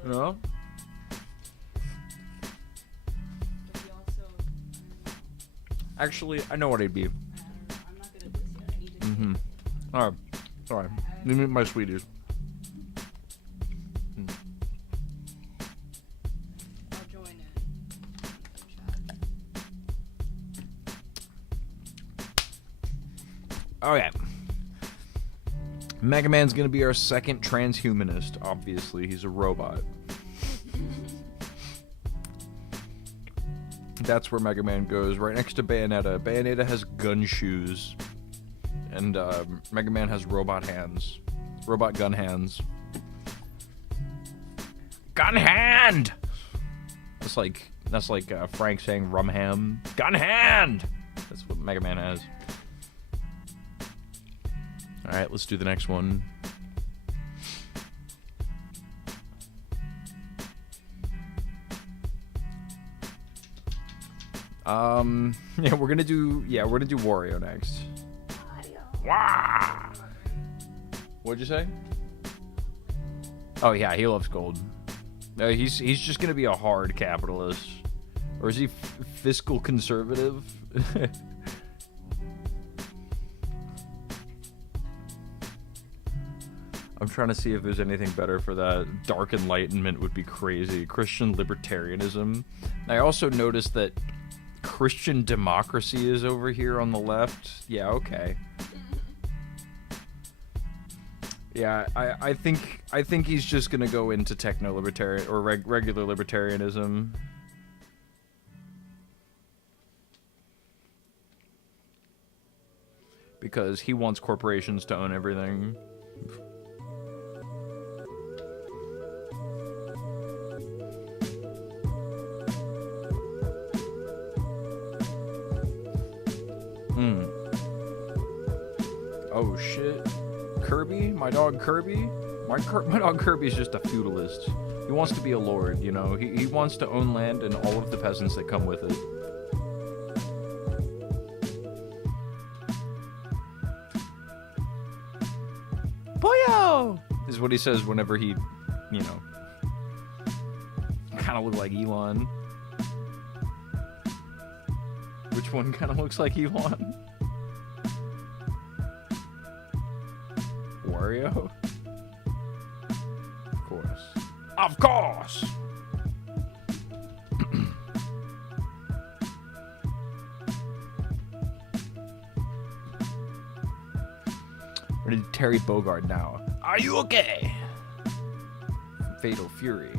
No? Actually, I know what he'd be. Mm-hmm. Alright. Sorry. Let me meet my sweeties. I'll join in. Okay. Mega Man's gonna be our second transhumanist, obviously. He's a robot. That's where Mega Man goes, right next to Bayonetta. Bayonetta has gun shoes. And Mega Man has robot hands. Robot gun hands. Gun hand! That's like Frank saying rum ham. Gun hand! That's what Mega Man has. Alright, let's do the next one. Yeah, we're gonna do Wario next. Wah! What'd you say? Oh yeah, he loves gold. He's just gonna be a hard capitalist, or is he fiscal conservative? I'm trying to see if there's anything better for that. Dark Enlightenment would be crazy. Christian libertarianism. I also noticed that Christian democracy is over here on the left. Yeah, okay. Yeah, I think he's just gonna go into techno-libertarian or regular libertarianism. Because he wants corporations to own everything. Oh shit. Kirby? My dog Kirby? My dog Kirby is just a feudalist. He wants to be a lord, you know. He wants to own land and all of the peasants that come with it. Boyo! Is what he says whenever he, you know, kind of look like Elon. Which one kind of looks like Elon? Wario? Of course. Of course! Ready to Terry Bogard now. Are you okay? Fatal Fury.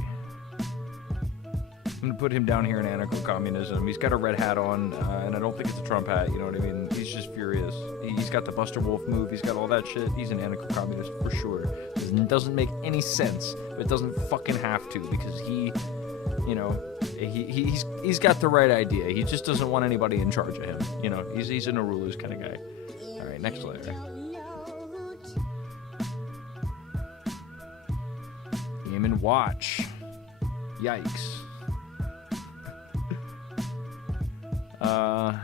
I'm gonna put him down here in anarcho-communism. He's got a red hat on, and I don't think it's a Trump hat, you know what I mean? He's just furious. He's got the Buster Wolf move, he's got all that shit. He's an anarcho-communist for sure. It doesn't make any sense, but it doesn't fucking have to, because he, you know, he's got the right idea. He just doesn't want anybody in charge of him. You know, he's an Arulus kind of guy. Alright, next layer. Game and watch. Yikes. I'm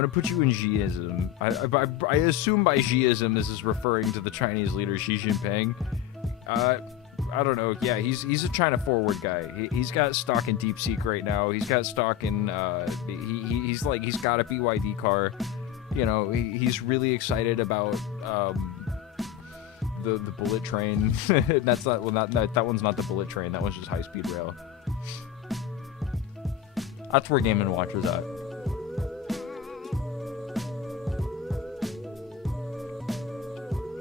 gonna put you in Xiism. I assume by Xiism this is referring to the Chinese leader Xi Jinping. I don't know. Yeah, he's a China forward guy. He's got stock in DeepSeek right now. He's got stock in he's got a BYD car. You know, he's really excited about the bullet train. That's not, well, not that one's not the bullet train. That one's just high speed rail. That's where Game & Watch is at.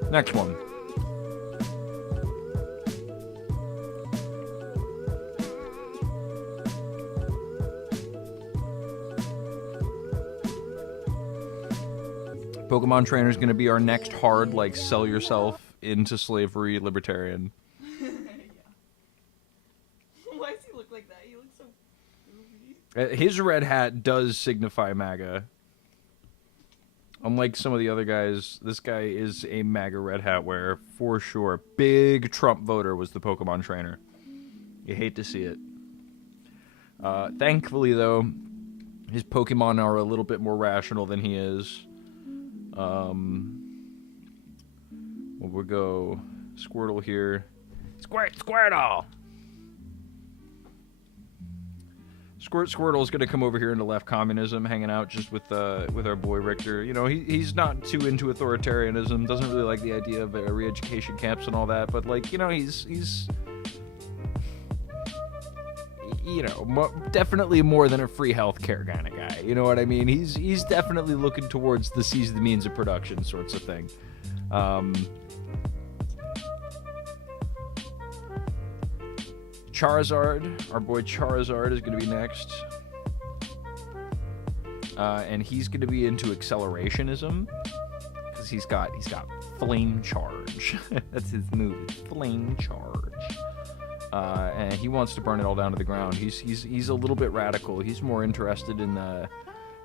Next one. Pokemon Trainer is going to be our next hard, like, sell yourself into slavery libertarian. Yeah. Why does he look like that? He looks so goofy. His red hat does signify MAGA. Unlike some of the other guys, this guy is a MAGA red hat wearer for sure. Big Trump voter was the Pokemon Trainer. You hate to see it. Thankfully, though, his Pokemon are a little bit more rational than he is. We'll go Squirtle here. Squirtle! Squirtle is gonna come over here into left communism, hanging out just with our boy Richter. You know, he's not too into authoritarianism. Doesn't really like the idea of re-education camps and all that. But like, you know, he's you know, definitely more than a free healthcare kind of guy. You know what I mean? He's definitely looking towards the seize the means of production sorts of thing. Charizard, our boy Charizard is going to be next. And he's going to be into accelerationism because he's got flame charge. That's his move, flame charge. And he wants to burn it all down to the ground. He's a little bit radical. He's more interested in it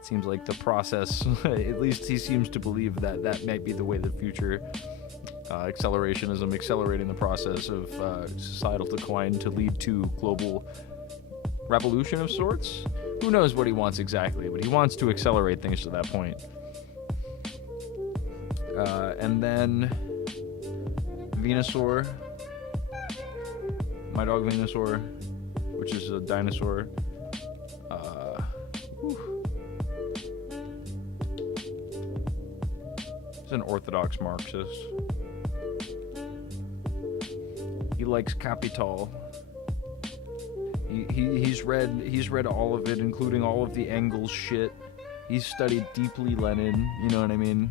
seems like the process. At least he seems to believe that might be the way of the future. Accelerationism, accelerating the process of societal decline to lead to global revolution of sorts. Who knows what he wants exactly, but he wants to accelerate things to that point. And then Venusaur, my dog Venusaur, which is a dinosaur. He's an orthodox Marxist. He likes Capital. He's read all of it, including all of the Engels shit. He's studied deeply Lenin. You know what I mean?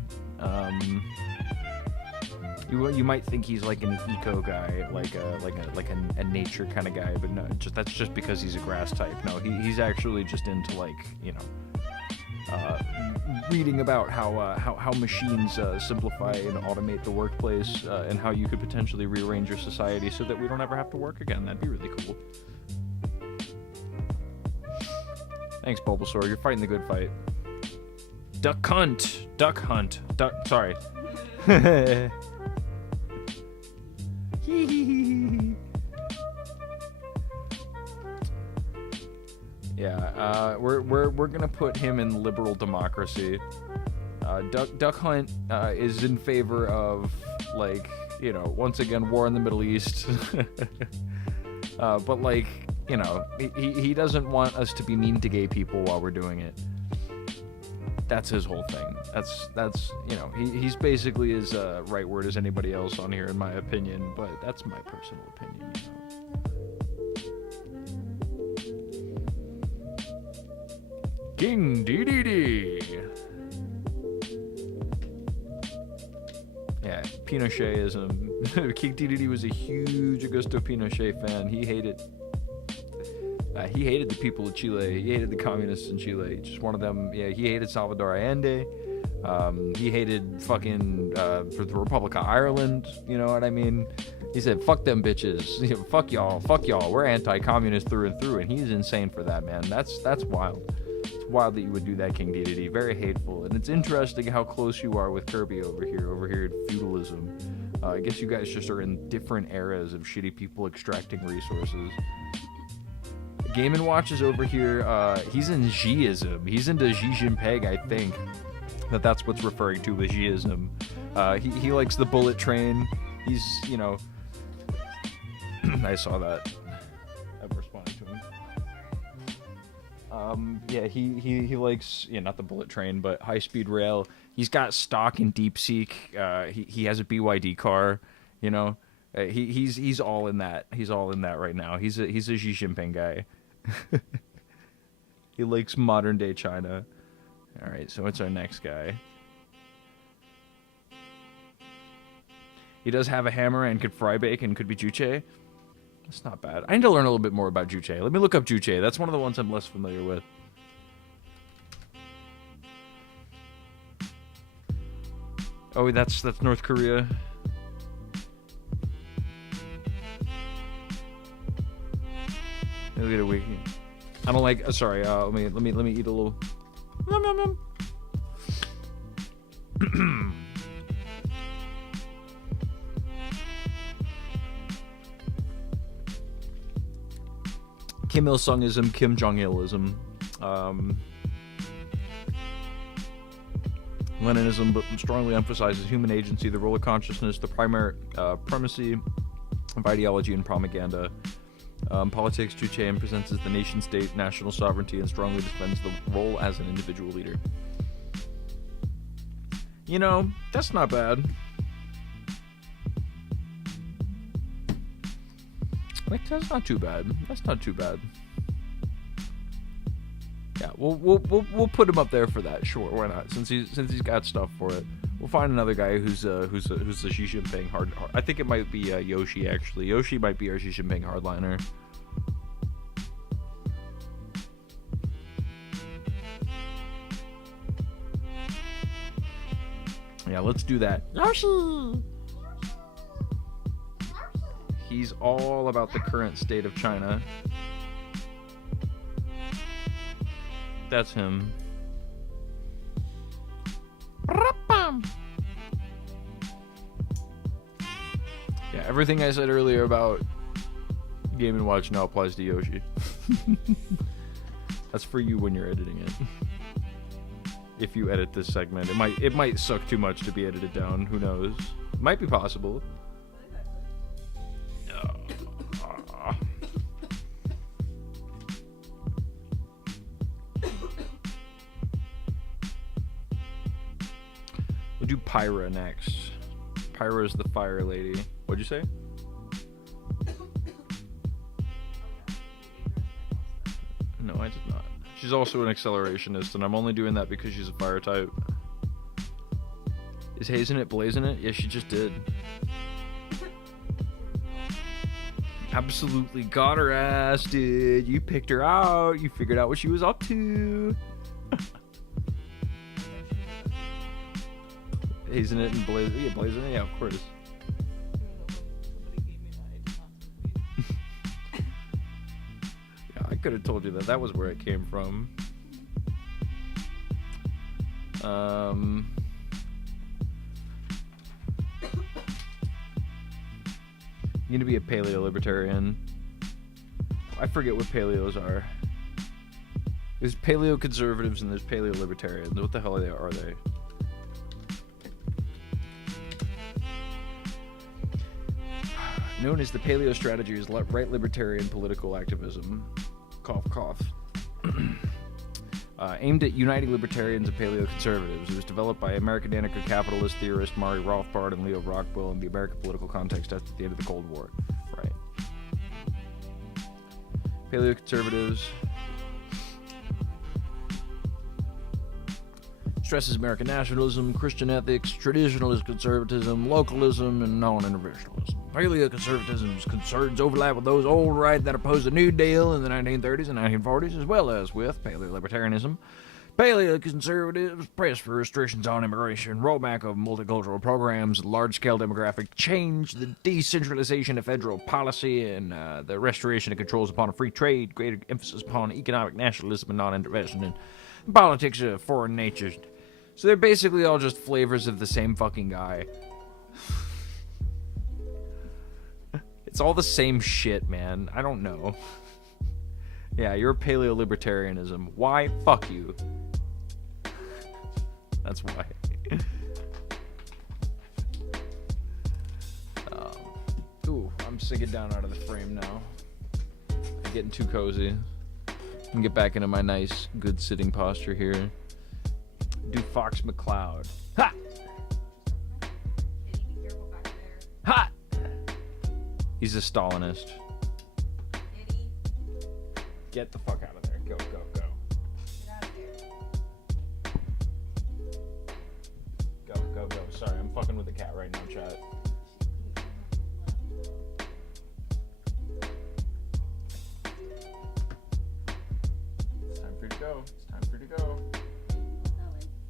You might think he's like an eco guy, like a nature kind of guy, but no, that's just because he's a grass type. No, he's actually just into, like, you know, reading about how machines simplify and automate the workplace, and how you could potentially rearrange your society so that we don't ever have to work again. That'd be really cool. Thanks, Bulbasaur. You're fighting the good fight. Duck hunt. Duck hunt. Duck. Sorry. Yeah. We're gonna put him in liberal democracy. Duck Hunt is in favor of, like, you know, once again, war in the Middle East. But, like, you know, he doesn't want us to be mean to gay people while we're doing it. That's his whole thing. That's you know, he's basically as rightward as anybody else on here, in my opinion, but that's my personal opinion, you know. King DDD. Yeah, Pinochetism. King DDD was a huge Augusto Pinochet fan. He hated the people of Chile. He hated the communists in Chile. Just one of them. Yeah, he hated Salvador Allende. He hated fucking the Republic of Ireland. You know what I mean? He said, "Fuck them bitches. You know, fuck y'all. We're anti-communist through and through." And he's insane for that, man. That's wild. It's wild that you would do that, King Dedede. Very hateful. And it's interesting how close you are with Kirby over here in feudalism. I guess you guys just are in different eras of shitty people extracting resources. Game & Watch is over here. He's in Xiism. He's into Xi Jinping, I think. That's what's referring to as Xiism. He likes the bullet train. He's, you know... I saw that. I've responded to him. Yeah, he likes, yeah, not the bullet train, but high-speed rail. He's got stock in DeepSeek. He has a BYD car, you know. He's all in that. He's all in that right now. He's a Xi Jinping guy. He likes modern day China. All right, so what's our next guy? He does have a hammer and could fry bake and could be Juche. That's not bad. I need to learn a little bit more about Juche. Let me look up Juche. That's one of the ones I'm less familiar with. Oh, that's North Korea. Look at a week. I don't like. Sorry. Let me eat a little. Nom, nom, nom. Kim Il Sungism, Kim Jong Ilism, Leninism, but strongly emphasizes human agency, the role of consciousness, the primary primacy of ideology and propaganda. Politics, Juche presents as the nation state, national sovereignty, and strongly defends the role as an individual leader. You know, that's not bad. Like, that's not too bad. That's not too bad. Yeah, we'll put him up there for that. Sure, why not? Since he's got stuff for it, we'll find another guy who's the Xi Jinping hard. I think it might be Yoshi actually. Yoshi might be our Xi Jinping hardliner. Yeah, let's do that. Yoshi. He's all about the current state of China. That's him. Yeah, everything I said earlier about Game & Watch now applies to Yoshi. That's for you when you're editing it. If you edit this segment, it might suck too much to be edited down. Who knows? Might be possible. We'll do Pyra next. Pyra is the fire lady. What'd you say? No, I did not. She's also an accelerationist, and I'm only doing that because she's a fire type. Is Hazing it blazing it? Yeah, she just did. Absolutely got her ass, dude. You picked her out. You figured out what she was up to. Hazing it and blazing. Yeah, blazing it. Yeah, of course. Yeah, I could have told you that was where it came from. You need to be a paleo-libertarian. I forget what paleos are. There's paleo-conservatives and there's paleo-libertarians. What the hell are they? Known as the paleo strategy is right libertarian political activism. Cough, cough. Aimed at uniting libertarians and paleo-conservatives. It was developed by American anarcho-capitalist theorist Murray Rothbard and Leo Rockwell in the American political context after the end of the Cold War. Right. Paleo-conservatives stresses American nationalism, Christian ethics, traditionalist conservatism, localism, and non-interventionalism. Paleo-conservatism's concerns overlap with those old right that opposed the New Deal in the 1930s and 1940s, as well as with paleo-libertarianism. Paleo-conservatives press for restrictions on immigration, rollback of multicultural programs, large-scale demographic change, the decentralization of federal policy, and the restoration of controls upon free trade, greater emphasis upon economic nationalism and non-intervention in politics of foreign natures. So they're basically all just flavors of the same fucking guy. It's all the same shit, man. I don't know. Yeah, you're paleo-libertarianism. Why? Fuck you. That's why. Ooh, I'm sinking down out of the frame now. I'm getting too cozy. I can get back into my nice, good sitting posture here. Do Fox McCloud. Ha! Kitty, be careful back there. Ha! He's a Stalinist. Kitty, Get the fuck out of there. Go, go, go. get out of there. Go, go, go. Sorry, I'm fucking with the cat right now, chat. It's time for you to go. It's time for you to go.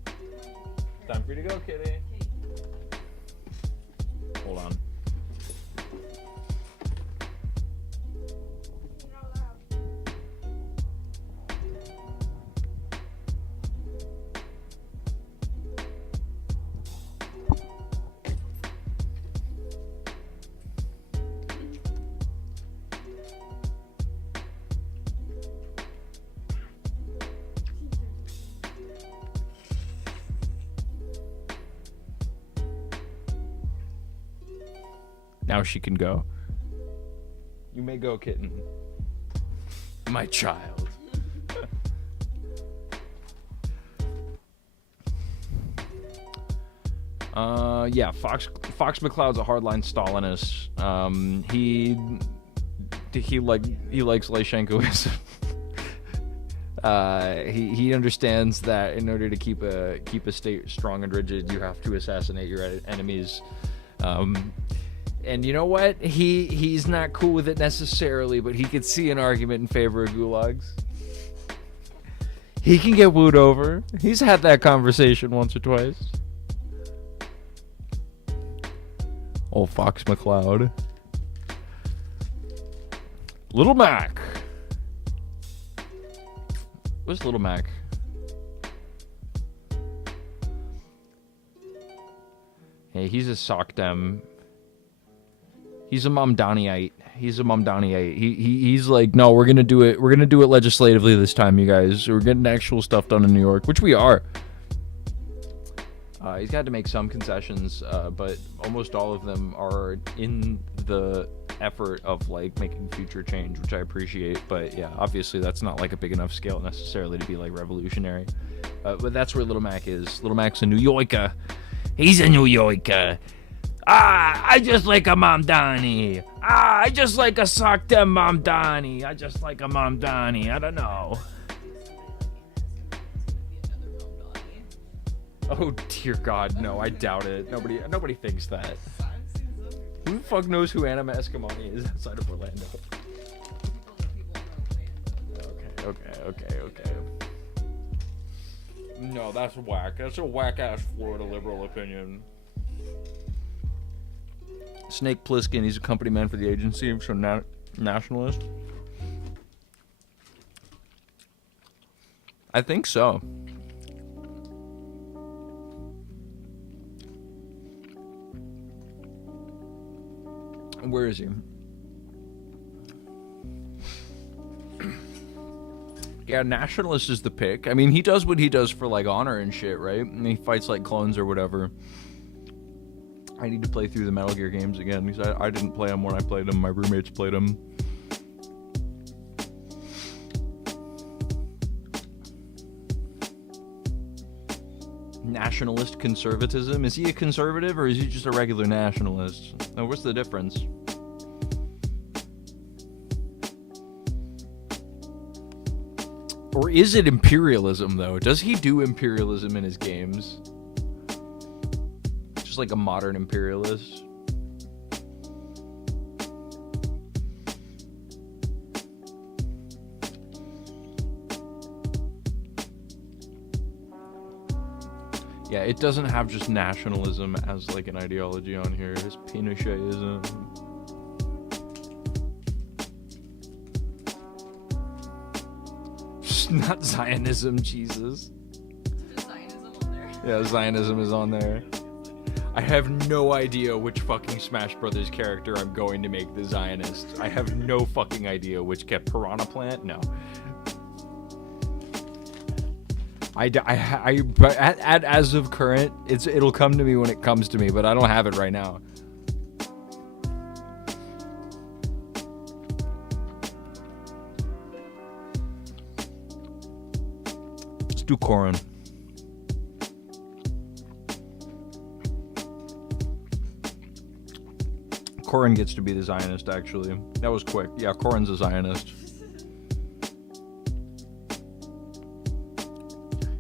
It's time for you to go, kitty. Hold on. Now she can go. You may go, kitten. My child. Yeah, Fox McCloud's a hardline Stalinist. He likes Lyshenkoism. He understands that in order to keep a state strong and rigid, you have to assassinate your enemies. And you know what? He's not cool with it necessarily, but he could see an argument in favor of gulags. He can get wooed over. He's had that conversation once or twice. Old Fox McCloud. Little Mac. Where's Little Mac? Hey, he's a sock dem. He's a Mamdaniite. He's like, no, we're gonna do it. We're gonna do it legislatively this time, you guys. We're getting actual stuff done in New York, which we are. He's got to make some concessions, but almost all of them are in the effort of like making future change, which I appreciate. But yeah, obviously that's not like a big enough scale necessarily to be like revolutionary. But that's where Little Mac is. Little Mac's a New Yorker. He's a New Yorker. I just like a Mamdani. I just like a sock dem Mamdani. I just like a Mamdani. I don't know. Oh dear God, no, I doubt it. Nobody thinks that. Who the fuck knows who Anima Escamani is outside of Orlando? Okay. No, that's whack. That's a whack-ass Florida liberal opinion. Snake Plissken, he's a company man for the agency, so nationalist. I think so. Where is he? Yeah, nationalist is the pick. I mean, he does what he does for, like, honor and shit, right? And he fights like clones or whatever. I need to play through the Metal Gear games again, because I didn't play them when I played them. My roommates played them. Nationalist conservatism? Is he a conservative, or is he just a regular nationalist? Now, what's the difference? Or is it imperialism, though? Does he do imperialism in his games? Just like a modern imperialist? Yeah, it doesn't have just nationalism as like an ideology on here. It's Pinochetism. Not Zionism, Jesus. Is Zionism on there? Yeah, Zionism is on there. I have no idea which fucking Smash Brothers character I'm going to make the Zionist. I have no fucking idea which kept Piranha Plant. No. But as of current, it'll come to me when it comes to me, but I don't have it right now. Let's do Corrin. Corrin gets to be the Zionist, actually. That was quick. Yeah, Corrin's a Zionist.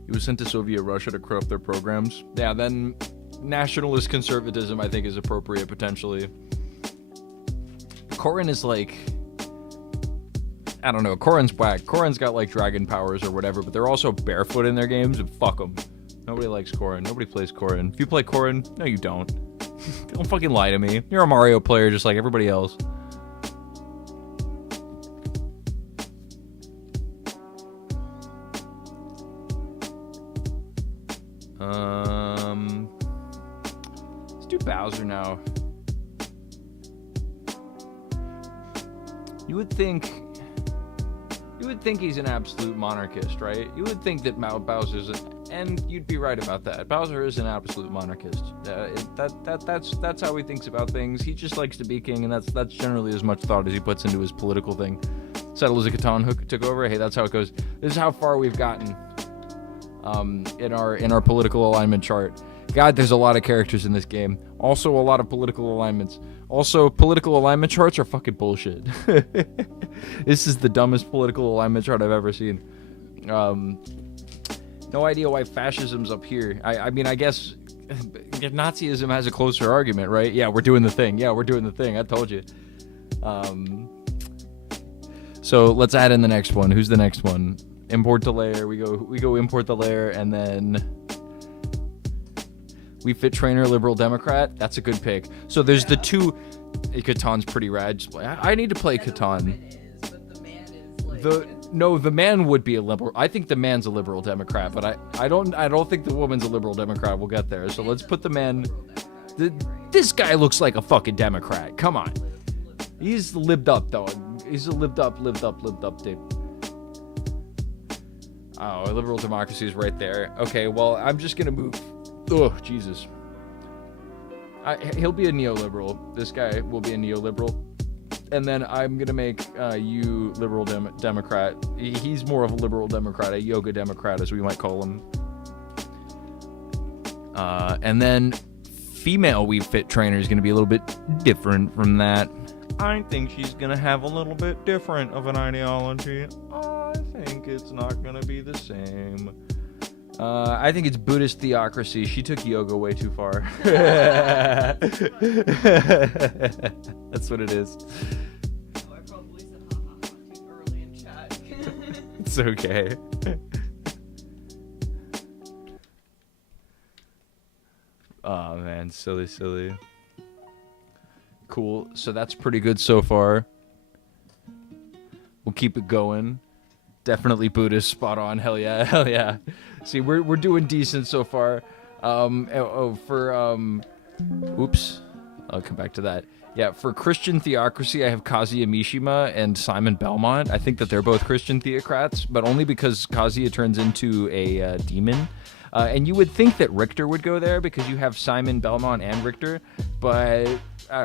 He was sent to Soviet Russia to corrupt their programs. Yeah, then nationalist conservatism, I think, is appropriate, potentially. Corrin is like... I don't know. Corrin's whack. Corrin's got, like, dragon powers or whatever, but they're also barefoot in their games, and fuck them. Nobody likes Corrin. Nobody plays Corrin. If you play Corrin, no, you don't. Don't fucking lie to me. You're a Mario player just like everybody else. Let's do Bowser now. You would think he's an absolute monarchist, right? You would think that Bowser's and you'd be right about that. Bowser is an absolute monarchist. That's how he thinks about things. He just likes to be king, and that's generally as much thought as he puts into his political thing. Settlers of Catan took over. Hey, that's how it goes. This is how far we've gotten in our political alignment chart. God, there's a lot of characters in this game. Also, a lot of political alignments. Also, political alignment charts are fucking bullshit. This is the dumbest political alignment chart I've ever seen. No idea why fascism's up here. I mean, I guess Nazism has a closer argument, right? Yeah, we're doing the thing. Yeah, we're doing the thing. I told you. So let's add in the next one. Who's the next one? Import the layer. We go import the layer, and then we fit trainer liberal Democrat. That's a good pick. So there's the two. Catan's pretty rad. I need to play Catan. The man would be a liberal. I think the man's a liberal Democrat, but I don't think the woman's a liberal Democrat. We'll get there. So let's put the man. This guy looks like a fucking Democrat. Come on. He's libbed up, though. He's a libbed up dude. Oh, liberal democracy is right there. Okay, well, I'm just gonna move. Oh, Jesus. He'll be a neoliberal. This guy will be a neoliberal. And then I'm gonna make you liberal Democrat. He's more of a liberal Democrat, a yoga Democrat, as we might call him. And then female We Fit trainer is gonna be a little bit different from that. I think she's gonna have a little bit different of an ideology. I think it's not gonna be the same. I think it's Buddhist theocracy. She took yoga way too far. That's what it is. Oh, I probably said ha ha ha too early in chat. It's okay. Oh man, silly. Cool. So that's pretty good so far. We'll keep it going. Definitely Buddhist, spot on. Hell yeah. See, we're doing decent so far. Oops. I'll come back to that. Yeah, for Christian theocracy, I have Kazuya Mishima and Simon Belmont. I think that they're both Christian theocrats, but only because Kazuya turns into a demon. And you would think that Richter would go there because you have Simon Belmont and Richter, but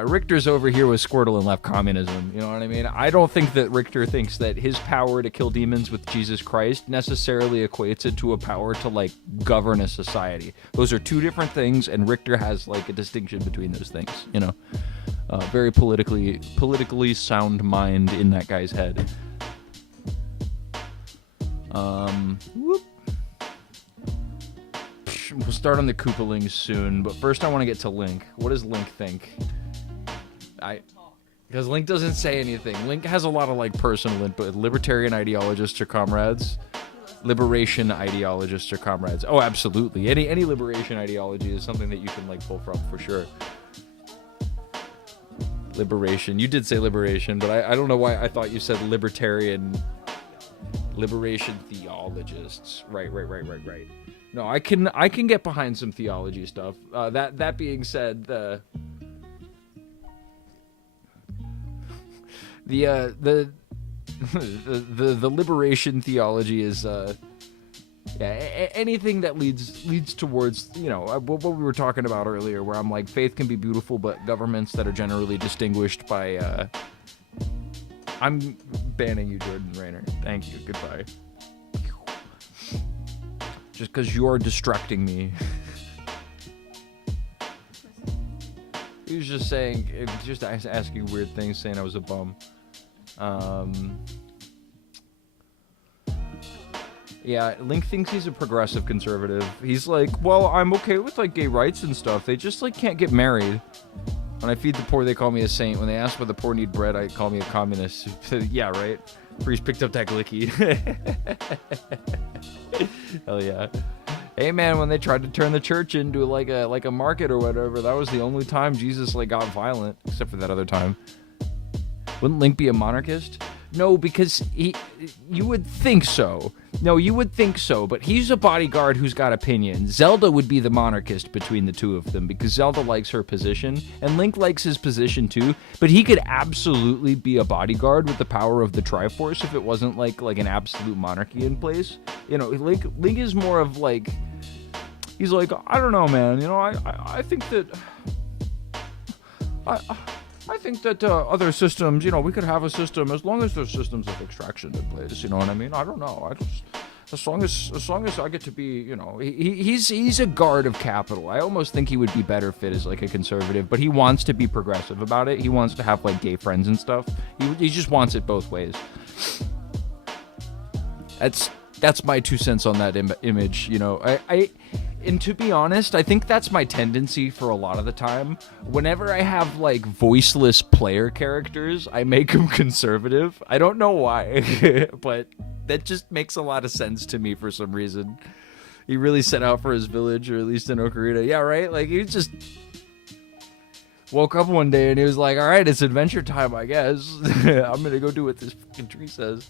Richter's over here with Squirtle and left communism. You know what I mean? I don't think that Richter thinks that his power to kill demons with Jesus Christ necessarily equates it to a power to, like, govern a society. Those are two different things, and Richter has, like, a distinction between those things, you know? Very politically sound mind in that guy's head. Whoop. We'll start on the Koopalings soon, but first I want to get to Link. What does Link think? Because Link doesn't say anything. Link has a lot of, like, personal input. Libertarian ideologists are comrades. Liberation ideologists are comrades. Oh, absolutely. Any liberation ideology is something that you can, like, pull from for sure. Liberation. You did say liberation, but I don't know why I thought you said libertarian. Liberation theologists. Right. No, I can get behind some theology stuff. That being said, the liberation theology is anything that leads towards, you know, what we were talking about earlier, where I'm like, faith can be beautiful, but governments that are generally distinguished by I'm banning you, Jordan Rayner. Thank you. Goodbye. Just because you're distracting me. He was just saying, just asking weird things, saying I was a bum. Yeah, Link thinks he's a progressive conservative. He's like, well, I'm okay with, like, gay rights and stuff. They just, like, can't get married. When I feed the poor, they call me a saint. When they ask why the poor need bread, I call me a communist. Yeah, right? Priest picked up that glicky. Hell yeah. Hey man, when they tried to turn the church into like a market or whatever, that was the only time Jesus, like, got violent, except for that other time. Wouldn't Link be a monarchist? No, because you would think so. No, you would think so, but he's a bodyguard who's got opinions. Zelda would be the monarchist between the two of them, because Zelda likes her position, and Link likes his position too, but he could absolutely be a bodyguard with the power of the Triforce if it wasn't like an absolute monarchy in place. You know, Link is more of like, he's like, I don't know, man, you know, I think that... I think that other systems, you know, we could have a system as long as there's systems of extraction in place. You know what I mean? I don't know. As long as I get to be, you know, he's a guard of capital. I almost think he would be better fit as, like, a conservative, but he wants to be progressive about it. He wants to have, like, gay friends and stuff. He just wants it both ways. That's my 2 cents on that image. You know, and to be honest, I think that's my tendency for a lot of the time. Whenever I have, like, voiceless player characters, I make them conservative. I don't know why, but that just makes a lot of sense to me for some reason. He really set out for his village, or at least in Ocarina. Yeah, right? Like, he just woke up one day and he was like, all right, it's adventure time, I guess. I'm gonna go do what this fucking tree says.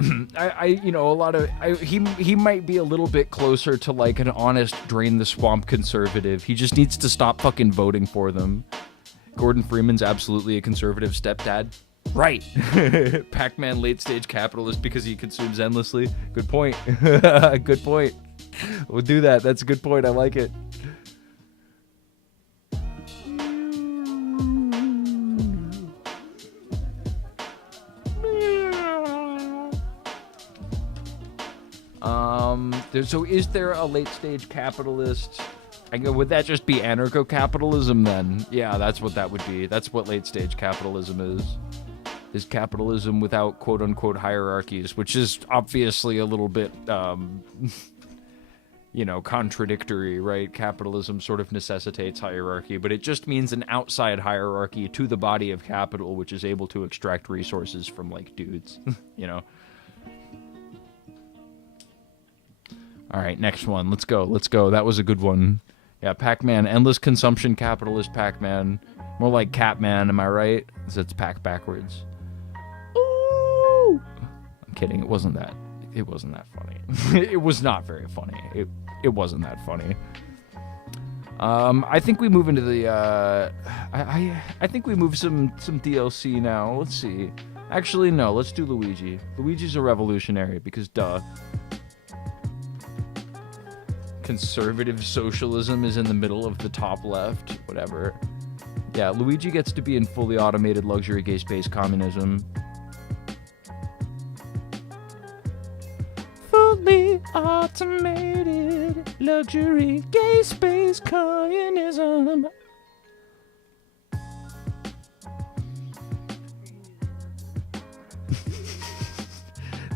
You know, he might be a little bit closer to, like, an honest drain the swamp conservative. He just needs to stop fucking voting for them. Gordon Freeman's absolutely a conservative stepdad. Right. Pac-Man late stage capitalist because he consumes endlessly. Good point. Good point. We'll do that. That's a good point. I like it. So is there a late-stage capitalist? I go, would that just be anarcho-capitalism then? Yeah, that's what that would be. That's what late-stage capitalism is. Is capitalism without quote-unquote hierarchies, which is obviously a little bit, you know, contradictory, right? Capitalism sort of necessitates hierarchy, but it just means an outside hierarchy to the body of capital, which is able to extract resources from, like, dudes, you know? All right, next one. Let's go. That was a good one. Yeah, Pac-Man. Endless consumption capitalist Pac-Man. More like Catman, am I right? Because it's Pac backwards. Ooh! I'm kidding. It wasn't that funny. It was not very funny. It wasn't that funny. I think we move into the I think we move some DLC now. Let's see. Actually, no. Let's do Luigi. Luigi's a revolutionary because duh. Conservative socialism is in the middle of the top left. Whatever. Yeah, Luigi gets to be in fully automated luxury gay space communism. Fully automated luxury gay space communism.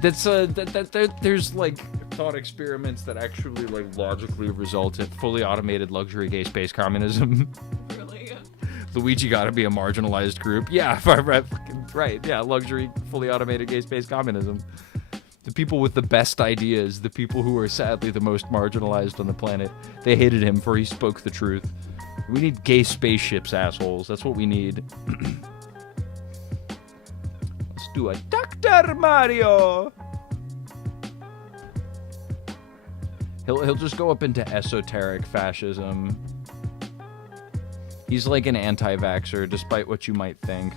That's there's like thought experiments that actually like logically result in fully automated luxury gay space communism. Really? Luigi got to be a marginalized group. Yeah, right. Yeah, luxury fully automated gay space communism. The people with the best ideas, the people who are sadly the most marginalized on the planet, they hated him for he spoke the truth. We need gay spaceships, assholes. That's what we need. Let's do a Dr. Mario. He'll just go up into esoteric fascism. He's like an anti-vaxxer, despite what you might think.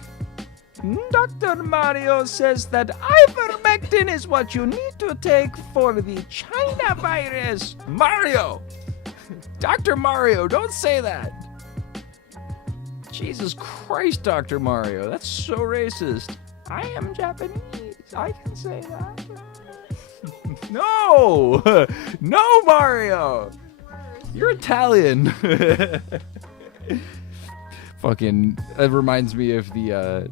Dr. Mario says that ivermectin is what you need to take for the China virus. Mario! Dr. Mario, don't say that. Jesus Christ, Dr. Mario, that's so racist. I am Japanese. I can say that. No! No, Mario! You're Italian. Fucking, it reminds me of the,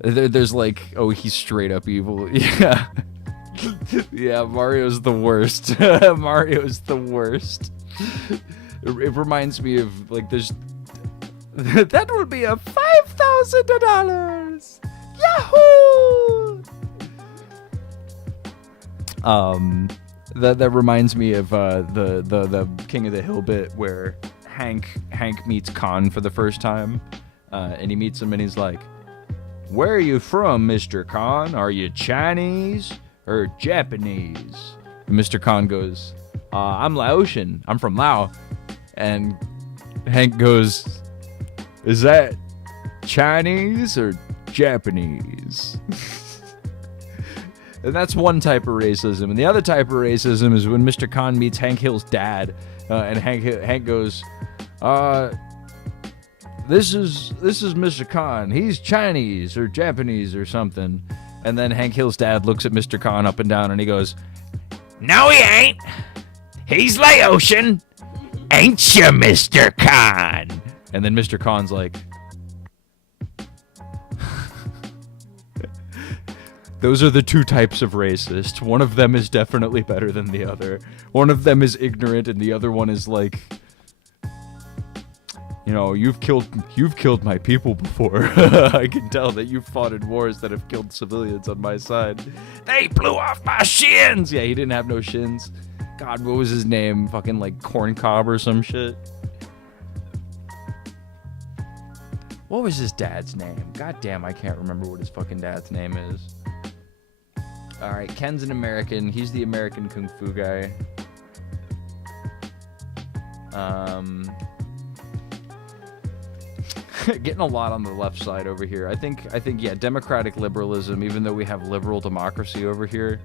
there's like, oh, he's straight up evil. Yeah. Yeah, Mario's the worst. Mario's the worst. It reminds me of, like, there's, that will be a $5,000! Yahoo! That reminds me of the King of the Hill bit where Hank meets Khan for the first time, and he meets him and he's like, "Where are you from, Mr. Khan? Are you Chinese or Japanese?" And Mr. Khan goes, "I'm Laotian. I'm from Lao." And Hank goes, "Is that Chinese or Japanese?" And that's one type of racism. And the other type of racism is when Mr. Khan meets Hank Hill's dad, and Hank goes, "This is Mr. Khan. He's Chinese or Japanese or something." And then Hank Hill's dad looks at Mr. Khan up and down and he goes, "No, he ain't. He's Laotian. Ain't you, Mr. Khan?" And then Mr. Khan's like, those are the two types of racist. One of them is definitely better than the other. One of them is ignorant, and the other one is like, you know, you've killed my people before. I can tell that you've fought in wars that have killed civilians on my side. They blew off my shins. Yeah, he didn't have no shins. God, what was his name? Fucking like Corn Cob or some shit. What was his dad's name? God damn, I can't remember what his fucking dad's name is. Alright, Ken's an American. He's the American Kung Fu guy. Getting a lot on the left side over here. I think, yeah, democratic liberalism, even though we have liberal democracy over here,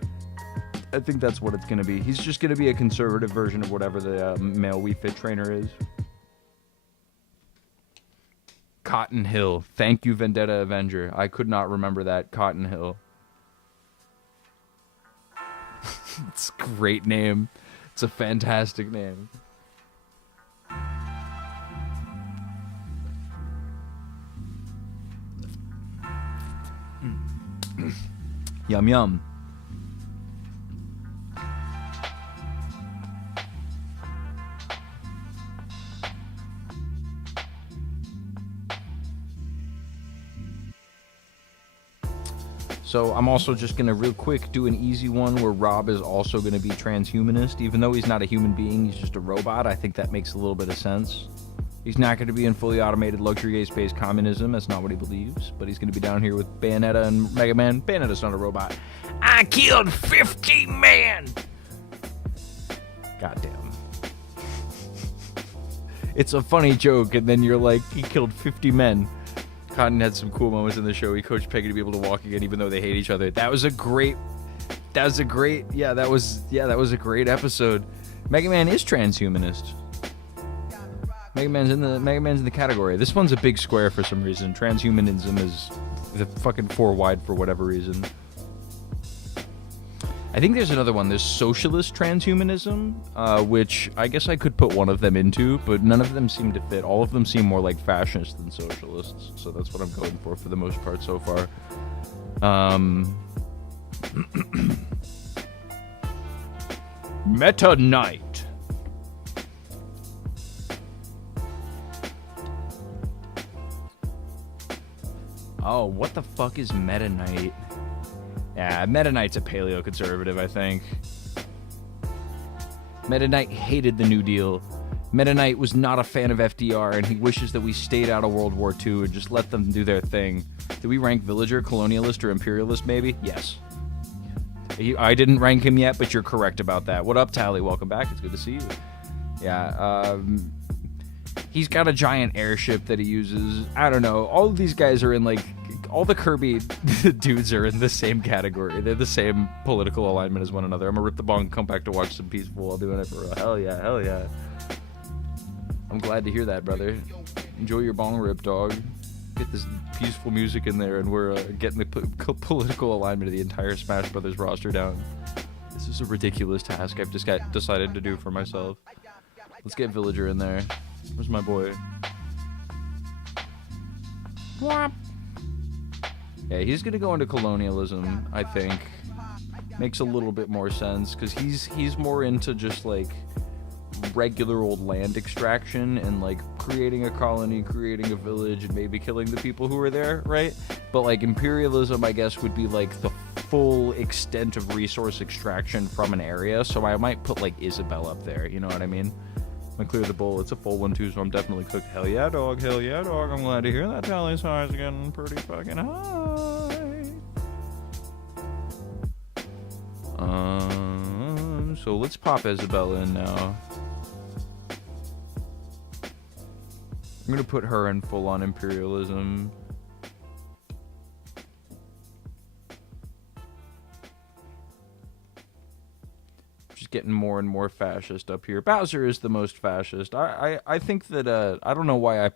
I think that's what it's going to be. He's just going to be a conservative version of whatever the male Wii Fit trainer is. Cotton Hill. Thank you, Vendetta Avenger. I could not remember that. Cotton Hill. It's a great name. It's a fantastic name. Yum yum. So I'm also just going to real quick do an easy one where Rob is also going to be transhumanist. Even though he's not a human being, he's just a robot. I think that makes a little bit of sense. He's not going to be in fully automated luxury space communism. That's not what he believes. But he's going to be down here with Bayonetta and Mega Man. Bayonetta's not a robot. I killed 50 men! Goddamn. it's a funny joke, and then you're like, he killed 50 men. Cotton had some cool moments in the show. He coached Peggy to be able to walk again, even though they hate each other. That was a great episode. Mega Man is transhumanist. Mega Man's in the category. This one's a big square for some reason. Transhumanism is the fucking 4 wide for whatever reason. I think there's another one. There's socialist transhumanism, which I guess I could put one of them into, but none of them seem to fit. All of them seem more like fascists than socialists, so that's what I'm going for the most part so far. Meta Knight. Oh, what the fuck is Meta Knight? Yeah, Meta Knight's a paleo-conservative, I think. Meta Knight hated the New Deal. Meta Knight was not a fan of FDR, and he wishes that we stayed out of World War II and just let them do their thing. Do we rank villager, colonialist, or imperialist, maybe? Yes. I didn't rank him yet, but you're correct about that. What up, Tally? Welcome back. It's good to see you. Yeah, he's got a giant airship that he uses. I don't know. All of these guys are in, like... All the Kirby dudes are in the same category. They're the same political alignment as one another. I'm gonna rip the bong and come back to watch some Peaceful while doing it for real. Hell yeah, hell yeah. I'm glad to hear that, brother. Enjoy your bong rip, dog. Get this peaceful music in there, and we're getting the political alignment of the entire Smash Brothers roster down. This is a ridiculous task I've just decided to do for myself. Let's get Villager in there. Where's my boy? Whop. Yeah, he's gonna go into colonialism, I think. Makes a little bit more sense, because he's more into just, like, regular old land extraction and, like, creating a colony, creating a village, and maybe killing the people who are there, right? But, like, imperialism, I guess, would be, like, the full extent of resource extraction from an area, so I might put, like, Isabel up there, you know what I mean? I'm gonna clear the bowl. It's a full one, too, so I'm definitely cooked. Hell yeah, dog. Hell yeah, dog. I'm glad to hear that tally's high is getting pretty fucking high. So let's pop Isabel in now. I'm gonna put her in full-on imperialism. Getting more and more fascist up here. Bowser is the most fascist. I think that I don't know why I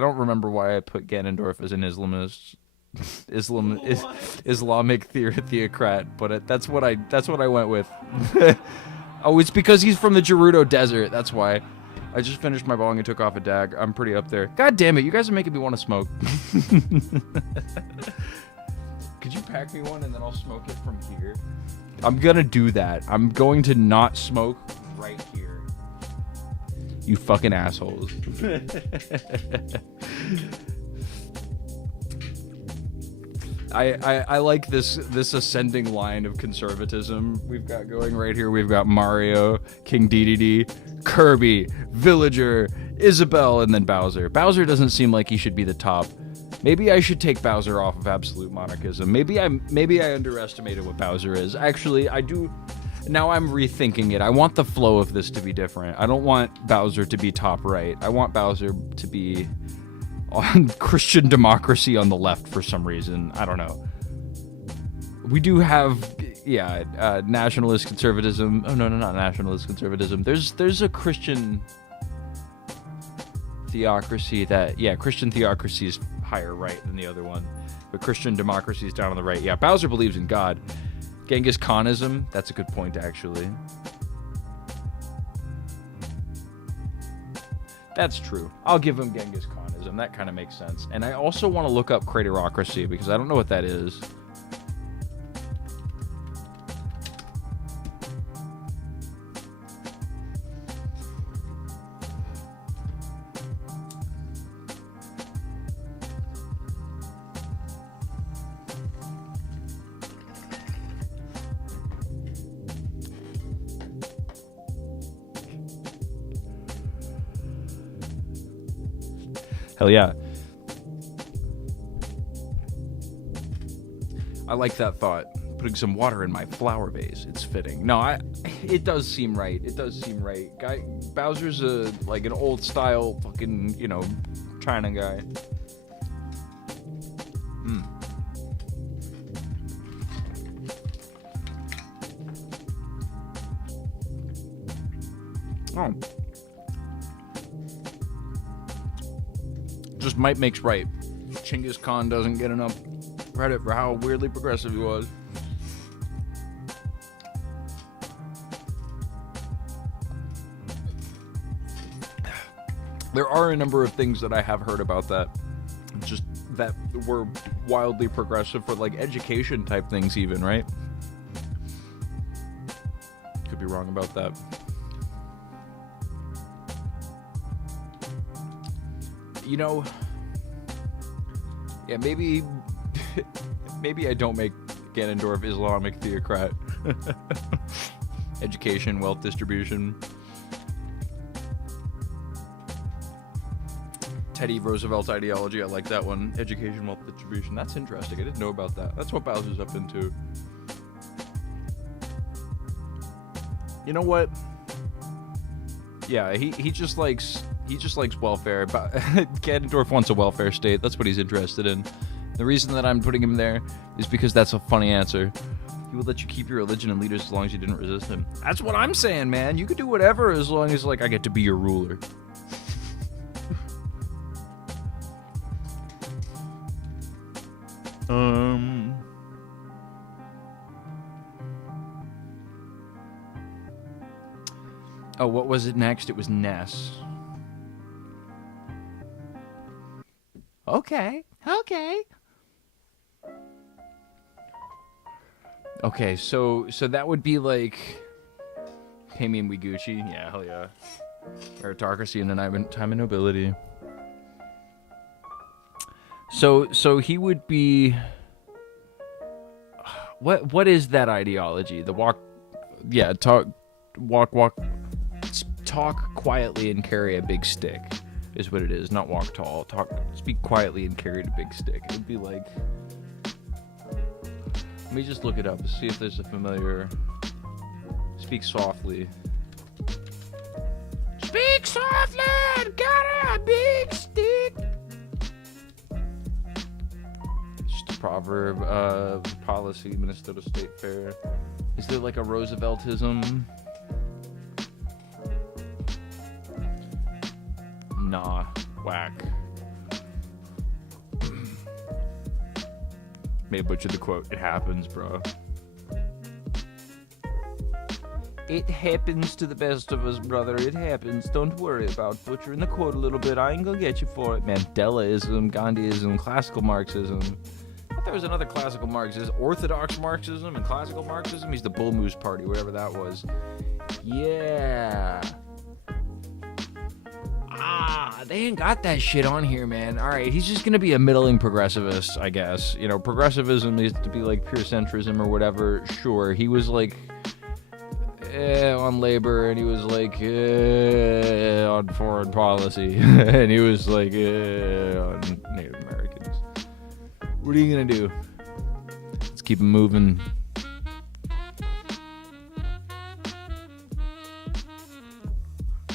don't remember why I put Ganondorf as an Islamist, Islamic theocrat, but that's what I went with. Oh, it's because he's from the Gerudo Desert. That's why. I just finished my bong and took off a dag. I'm pretty up there. God damn it! You guys are making me want to smoke. Could you pack me one and then I'll smoke it from here? I'm gonna do that. I'm going to not smoke right here. You fucking assholes. I like this ascending line of conservatism we've got going right here. We've got Mario, King Dedede, Kirby, Villager, Isabel, and then Bowser. Bowser doesn't seem like he should be the top. Maybe I should take Bowser off of absolute monarchism. Maybe I underestimated what Bowser is. Actually, I do. Now I'm rethinking it. I want the flow of this to be different. I don't want Bowser to be top right. I want Bowser to be on Christian democracy on the left for some reason. I don't know. We do have, nationalist conservatism. Oh, no, not nationalist conservatism. There's a Christian theocracy Christian theocracy is higher right than the other one, but Christian democracy is down on the right. Yeah, Bowser believes in God. Genghis Khanism, that's a good point, actually. That's true. I'll give him Genghis Khanism. That kind of makes sense. And I also want to look up Craterocracy, because I don't know what that is. Hell yeah. I like that thought. putting some water in my flower vase. It's fitting. No, it does seem right. It does seem right. Bowser's like an old style fucking, China guy. Oh. Just might makes right. Genghis Khan doesn't get enough credit for how weirdly progressive he was. There are a number of things that I have heard about that, just that were wildly progressive for like education type things even, right? Could be wrong about that. Yeah, maybe I don't make Ganondorf Islamic theocrat. Education, wealth distribution. Teddy Roosevelt's ideology, I like that one. Education, wealth distribution. That's interesting. I didn't know about that. That's what Bowser's up into. You know what? Yeah, he just likes welfare. Ganondorf wants a welfare state. That's what he's interested in. The reason that I'm putting him there is because that's a funny answer. He would let you keep your religion and leaders as long as you didn't resist him. That's what I'm saying, man. You could do whatever as long as, like, I get to be your ruler. Oh, what was it next? It was Ness. Okay. Okay, so that would be like Pay-me and Wiguchi. Yeah, hell yeah. Meritocracy and an time and nobility. So he would be. What is that ideology? The walk quietly and carry a big stick is what it is. Not walk tall. Speak quietly and carry a big stick. It would be like. Let me just look it up to see if there's a familiar. Speak softly. Speak softly. Got a big stick. Just a proverb. Policy. Minnesota State Fair. Is there like a Rooseveltism? Nah. Whack. May butcher the quote. It happens, bro. It happens to the best of us, brother. It happens. Don't worry about butchering the quote a little bit. I ain't gonna get you for it. Mandelaism, Gandhiism, classical Marxism. I thought there was another classical Marxism. Orthodox Marxism and classical Marxism. He's the Bull Moose Party, whatever that was. Yeah. They ain't got that shit on here, man. Alright, he's just gonna be a middling progressivist, I guess. You know, progressivism is to be like pure centrism or whatever. Sure, he was like on labor, and he was like on foreign policy, and he was like on Native Americans. What are you gonna do? Let's keep him moving.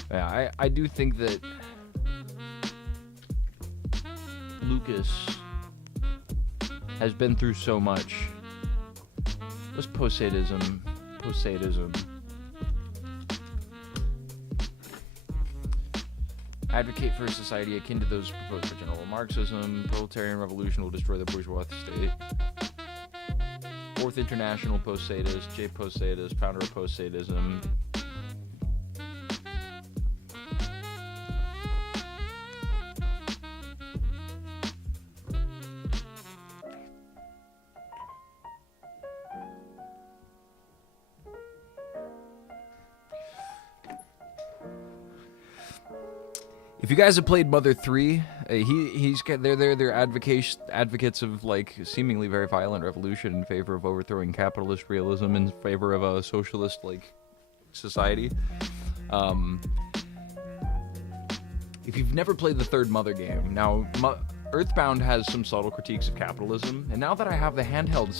Yeah, I do think that Lucas has been through so much. What's Posadism? Advocate for a society akin to those proposed for general Marxism. Proletarian revolution will destroy the bourgeois state. Fourth International Posadist. J. Posadist, founder of Posadism. If you guys have played Mother 3, they're advocates of like seemingly very violent revolution in favor of overthrowing capitalist realism in favor of a socialist like society. If you've never played the third Mother game, now Earthbound has some subtle critiques of capitalism, and now that I have the handheld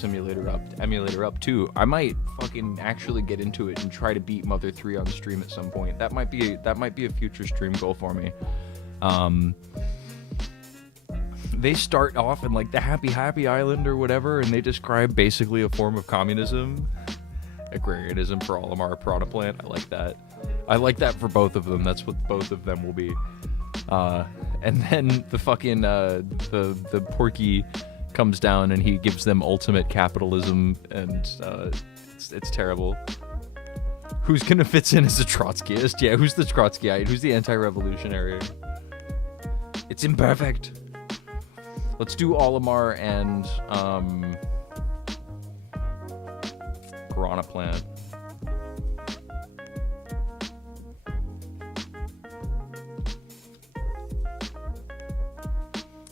emulator up too, I might fucking actually get into it and try to beat Mother 3 on stream at some point. That might be a future stream goal for me. They start off in like the Happy Island or whatever, and they describe basically a form of communism. Agrarianism for Olimar Piranha Plant. I like that. I like that for both of them. That's what both of them will be. And then the fucking the Porky comes down and he gives them ultimate capitalism, and it's terrible. Who's gonna fit in as a Trotskyist? Yeah, who's the Trotskyite? Who's the anti-revolutionary? It's imperfect. Let's do Olimar and Piranha Plant.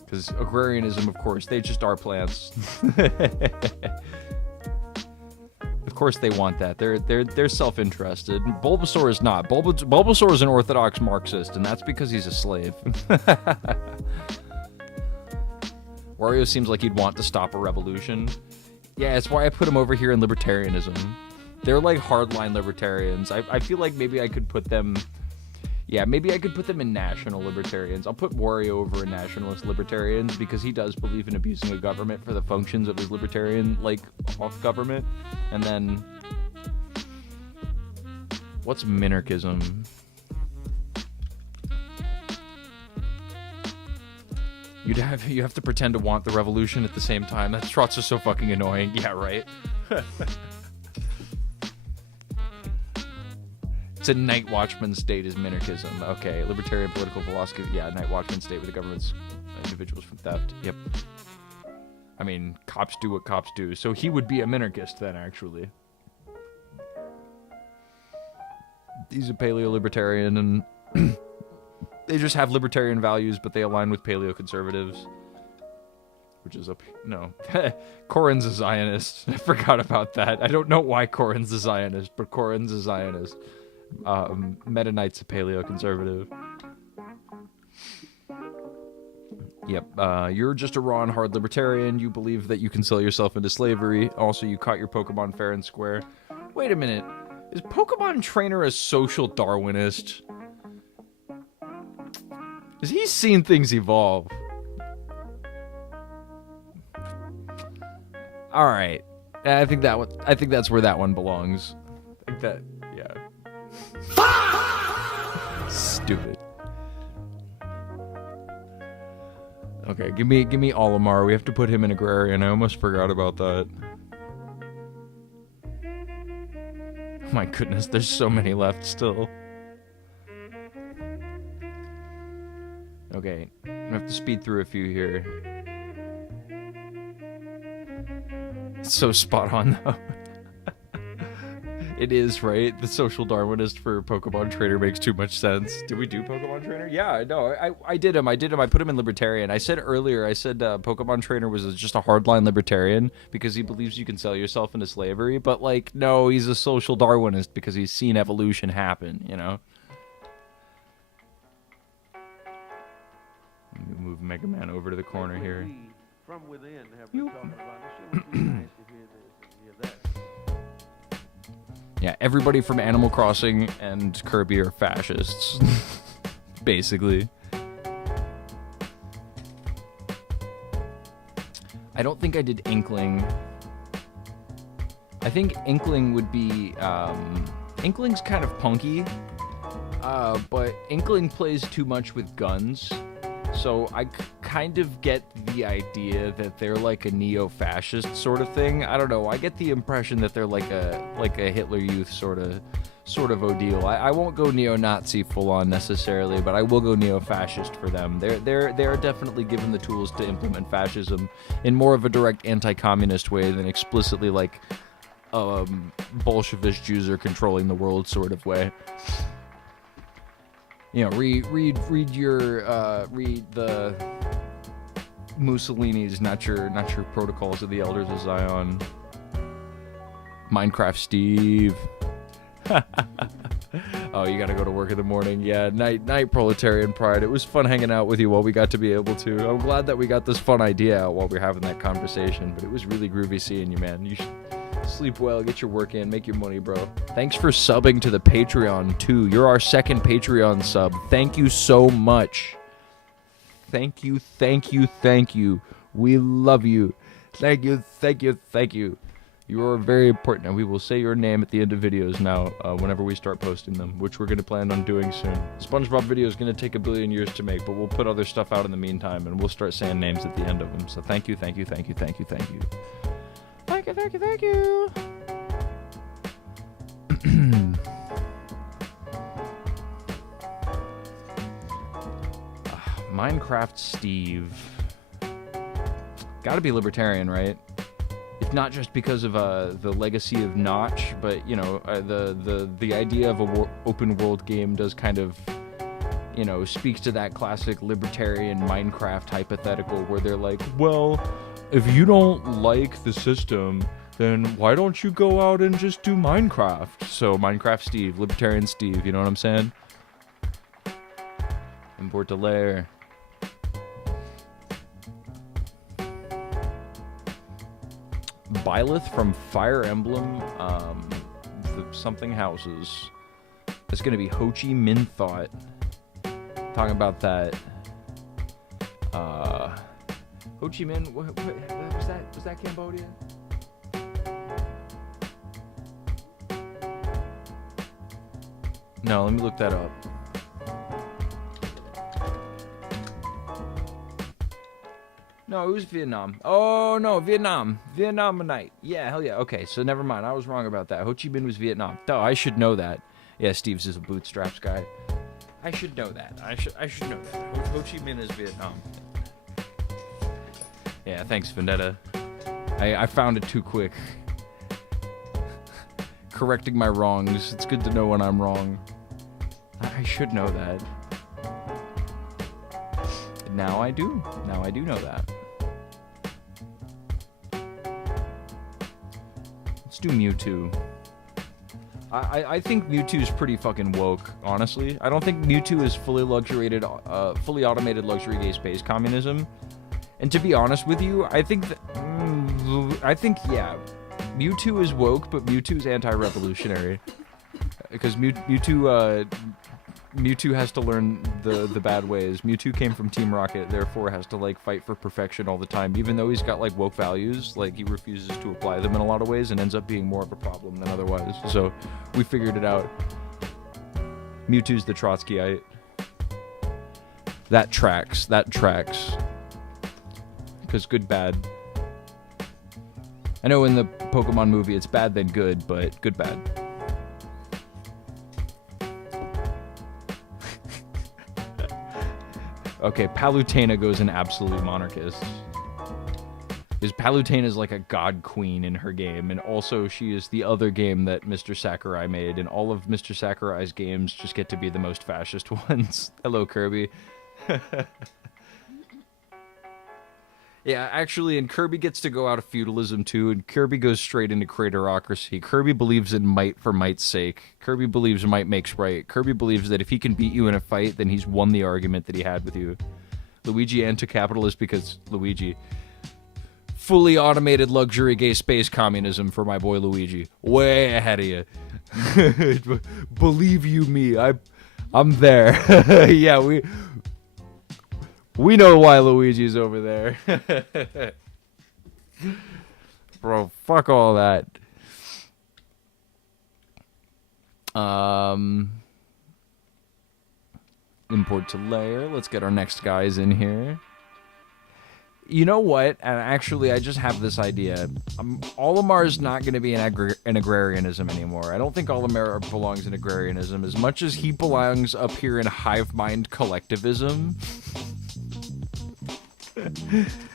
Because agrarianism, of course, they just are plants. Of course they want that. They're self-interested. Bulbasaur is not. Bulbasaur is an orthodox Marxist, and that's because he's a slave. Wario seems like he'd want to stop a revolution. Yeah, it's why I put him over here in libertarianism. They're like hardline libertarians. I feel like maybe I could put them... Yeah, maybe I could put them in national libertarians. I'll put Wario over in nationalist libertarians because he does believe in abusing a government for the functions of his libertarian, like, government. And then... What's minarchism? You have to pretend to want the revolution at the same time. That Trots are so fucking annoying. Yeah, right? It's a night watchman state is minarchism. Okay, libertarian political philosophy. Yeah, night watchman state where the government's individuals from theft. Yep. I mean, cops do what cops do. So he would be a minarchist then, actually. He's a paleo-libertarian, and they just have libertarian values, but they align with paleo-conservatives. Which is up... No. Corin's a Zionist. I forgot about that. I don't know why Corin's a Zionist, but Corin's a Zionist. Meta Knight's a paleo-conservative. Yep, you're just a raw and hard libertarian. You believe that you can sell yourself into slavery. Also, you caught your Pokemon fair and square. Wait a minute. Is Pokemon Trainer a social Darwinist? Has he seen things evolve? Alright. I think that's where that one belongs. I think that... Yeah. Stupid. Okay, give me Olimar. We have to put him in agrarian. I almost forgot about that. Oh my goodness, there's so many left still. Okay, I have to speed through a few here. It's so spot on though. It is, right? The social Darwinist for Pokemon Trainer makes too much sense. Did we do Pokemon Trainer? Yeah, no, I did him. I put him in Libertarian. I said earlier, Pokemon Trainer was just a hardline Libertarian because he believes you can sell yourself into slavery. But, like, no, he's a social Darwinist because he's seen evolution happen, you know? Let me move Mega Man over to the corner here. From within have been talking about it. It would be nice to hear this and hear that. Yeah, everybody from Animal Crossing and Kirby are fascists. Basically. I don't think I did Inkling. I think Inkling would be... Inkling's kind of punky. But Inkling plays too much with guns. So I kind of get the idea that they're like a neo-fascist sort of thing. I don't know. I get the impression that they're like a Hitler Youth sort of ordeal. I won't go neo-Nazi full on necessarily, but I will go neo-fascist for them. They're definitely given the tools to implement fascism in more of a direct anti-communist way than explicitly like Bolshevist Jews are controlling the world sort of way. You know, read the Mussolini's, not your Protocols of the Elders of Zion. Minecraft Steve. Oh, you gotta go to work in the morning. Yeah, night proletarian pride. It was fun hanging out with you while we got to be able to. I'm glad that we got this fun idea out while we were having that conversation, but it was really groovy seeing you, man. You should sleep well, get your work in, make your money, bro. Thanks for subbing to the Patreon, too. You're our second Patreon sub. Thank you so much. Thank you, thank you, thank you. We love you. Thank you, thank you, thank you. You are very important, and we will say your name at the end of videos now whenever we start posting them, which we're going to plan on doing soon. The SpongeBob video is going to take a billion years to make, but we'll put other stuff out in the meantime, and we'll start saying names at the end of them. So thank you, thank you, thank you, thank you, thank you. Thank you, thank you, thank you. Minecraft Steve. Gotta be libertarian, right? If not just because of the legacy of Notch, but you know, the idea of a open world game does kind of, you know, speaks to that classic libertarian Minecraft hypothetical where they're like, well, if you don't like the system, then why don't you go out and just do Minecraft? So Minecraft Steve, libertarian Steve, you know what I'm saying? Import to layer. Byleth from Fire Emblem, the something houses. It's gonna be Ho Chi Minh Thought. Talking about that. Ho Chi Minh, what was that? Was that Cambodia? No, let me look that up. No, it was Vietnam. Oh, no, Vietnam. Vietnamite. Yeah, hell yeah. Okay, so never mind. I was wrong about that. Ho Chi Minh was Vietnam. Duh, I should know that. Yeah, Steve's is a bootstraps guy. I should know that. I should know that. Ho Chi Minh is Vietnam. Yeah, thanks, Vendetta. I found it too quick. Correcting my wrongs. It's good to know when I'm wrong. I should know that. Now I do. Now I do know that. Let's do Mewtwo. I think Mewtwo is pretty fucking woke, honestly. I don't think Mewtwo is fully fully automated luxury gay space communism. And to be honest with you, I think that, yeah, Mewtwo is woke, but Mewtwo is anti-revolutionary. Because Mewtwo has to learn the bad ways. Mewtwo came from Team Rocket, therefore has to like fight for perfection all the time. Even though he's got like woke values, like he refuses to apply them in a lot of ways and ends up being more of a problem than otherwise. So we figured it out. Mewtwo's the Trotskyite. That tracks. That tracks. Because good, bad. I know in the Pokemon movie it's bad then good, but good, bad. Okay, Palutena goes an absolute monarchist. Because Palutena is like a god queen in her game, and also she is the other game that Mr. Sakurai made, and all of Mr. Sakurai's games just get to be the most fascist ones. Hello, Kirby. Yeah, actually, and Kirby gets to go out of feudalism too, and Kirby goes straight into craterocracy. Kirby believes in might for might's sake. Kirby believes might makes right. Kirby believes that if he can beat you in a fight, then he's won the argument that he had with you. Luigi anti-capitalist because Luigi. Fully automated luxury gay space communism for my boy Luigi. Way ahead of you. Believe you me, I'm there. Yeah, we know why Luigi's over there. Bro, fuck all that. Import to layer. Let's get our next guys in here. You know what? And actually, I just have this idea. Olimar is not going to be an agrarianism anymore. I don't think Olimar belongs in agrarianism as much as he belongs up here in hive mind collectivism.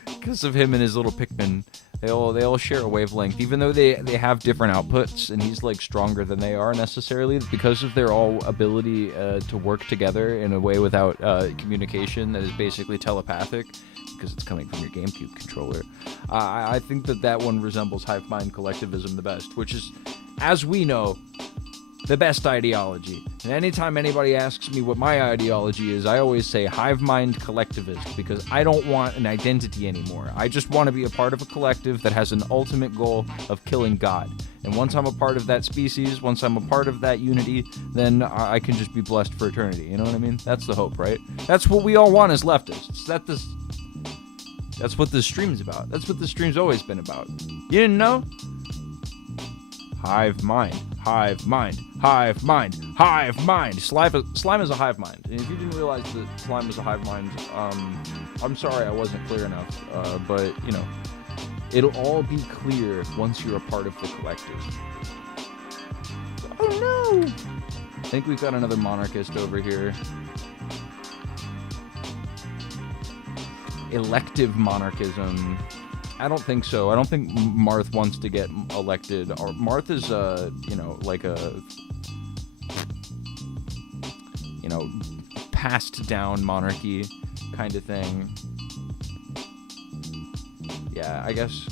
Because of him and his little Pikmin. They all share a wavelength, even though they have different outputs, and he's like stronger than they are necessarily, because of their all ability to work together in a way without communication that is basically telepathic, because it's coming from your GameCube controller. I think that one resembles hive mind collectivism the best, which is, as we know, the best ideology. And anytime anybody asks me what my ideology is, I always say hive mind collectivist, because I don't want an identity anymore. I just want to be a part of a collective that has an ultimate goal of killing God. And once I'm a part of that species, once I'm a part of that unity, then I can just be blessed for eternity. You know what I mean? That's the hope, right? That's what we all want as leftists. That's what this stream's about. That's what this stream's always been about. You didn't know? Hive mind, hive mind, hive mind, hive mind. Slime is a hive mind. And if you didn't realize that slime is a hive mind, I'm sorry I wasn't clear enough. But, you know, it'll all be clear once you're a part of the collective. Oh no! I think we've got another monarchist over here. Elective monarchism. I don't think so. I don't think Marth wants to get elected. Or Marth is, you know, like a, you know, passed down monarchy kind of thing. Yeah, I guess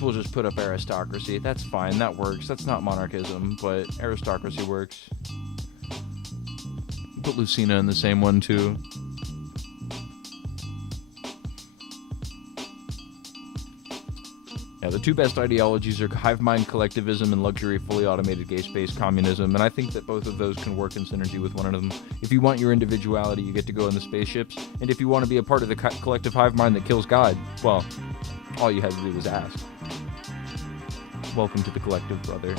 we'll just put up aristocracy. That's fine. That works. That's not monarchism, but aristocracy works. Put Lucina in the same one too. Yeah, the two best ideologies are hive mind collectivism and luxury fully automated gay space communism, and I think that both of those can work in synergy with one another. If you want your individuality, you get to go in the spaceships, and if you want to be a part of the collective hive mind that kills God, well, all you have to do is ask. Welcome to the collective, brother.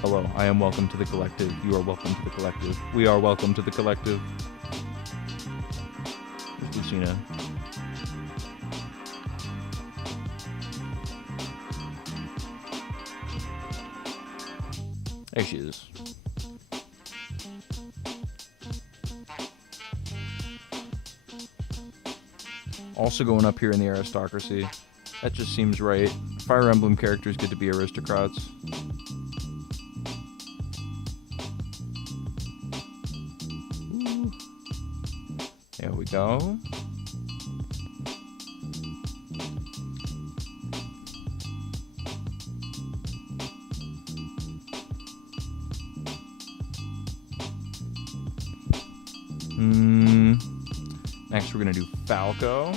Hello, I am welcome to the collective. You are welcome to the collective. We are welcome to the collective. There's Lucina. There she is. Also going up here in the aristocracy. That just seems right. Fire Emblem characters get to be aristocrats. Ooh. There we go. Next we're gonna do Falco.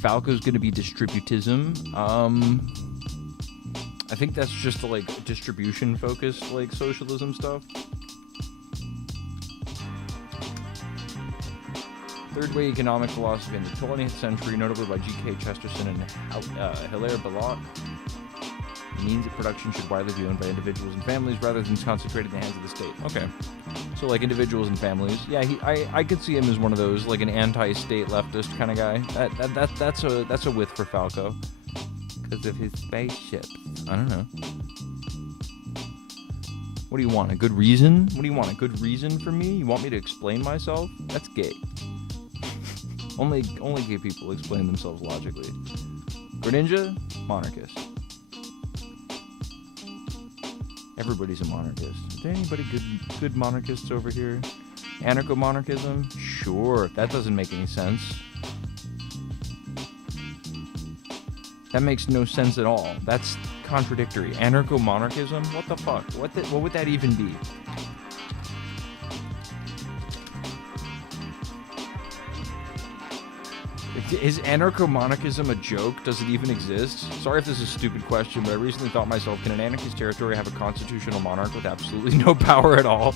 Falco's gonna be distributism. I think that's just like distribution focused like socialism stuff. Third way economic philosophy in the 20th century, notably by G.K. Chesterton and Hilaire Belloc, means that production should widely be owned by individuals and families rather than concentrated in the hands of the state. Okay. So like individuals and families. Yeah, I could see him as one of those, like an anti-state leftist kind of guy. That's a with for Falco. Because of his spaceships. I don't know. What do you want? A good reason? What do you want? A good reason for me? You want me to explain myself? That's gay. Only gay people explain themselves logically. Greninja, monarchist. Everybody's a monarchist. Is there anybody good monarchists over here? Anarcho-monarchism? Sure. That doesn't make any sense. That makes no sense at all. That's contradictory. Anarcho-monarchism? What the fuck? What would that even be? Is anarcho-monarchism a joke? Does it even exist? Sorry if this is a stupid question, but I recently thought myself, can an anarchist territory have a constitutional monarch with absolutely no power at all?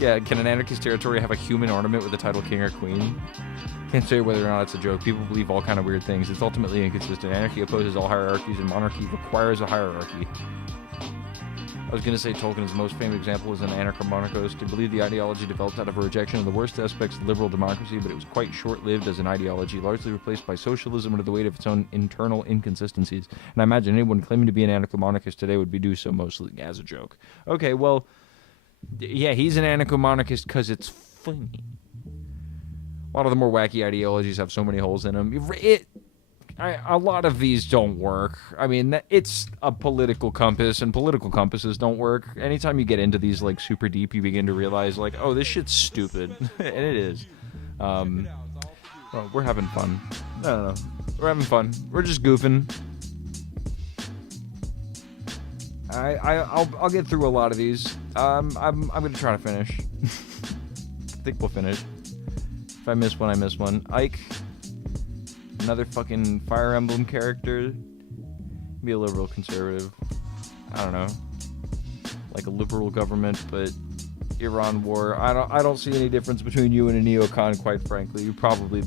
Yeah, can an anarchist territory have a human ornament with the title king or queen? Can't say whether or not it's a joke. People believe all kind of weird things. It's ultimately inconsistent. Anarchy opposes all hierarchies, and monarchy requires a hierarchy. I was going to say Tolkien's most famous example is an anarcho-monarchist. To believe the ideology developed out of a rejection of the worst aspects of liberal democracy, but it was quite short-lived as an ideology, largely replaced by socialism under the weight of its own internal inconsistencies. And I imagine anyone claiming to be an anarcho-monarchist today would be do so mostly as a joke. Okay, well, yeah, he's an anarcho-monarchist because it's funny. A lot of the more wacky ideologies have so many holes in them. A lot of these don't work. I mean, it's a political compass, and political compasses don't work. Anytime you get into these, like, super deep, you begin to realize, like, oh, this shit's stupid. And it is. Well, we're having fun. No. We're having fun. We're just goofing. I'll get through a lot of these. I'm gonna try to finish. I think we'll finish. If I miss one, I miss one. Ike, another fucking Fire Emblem character. Be a liberal conservative. I don't know. Like a liberal government, but Iran war. I don't see any difference between you and a neocon, quite frankly. You probably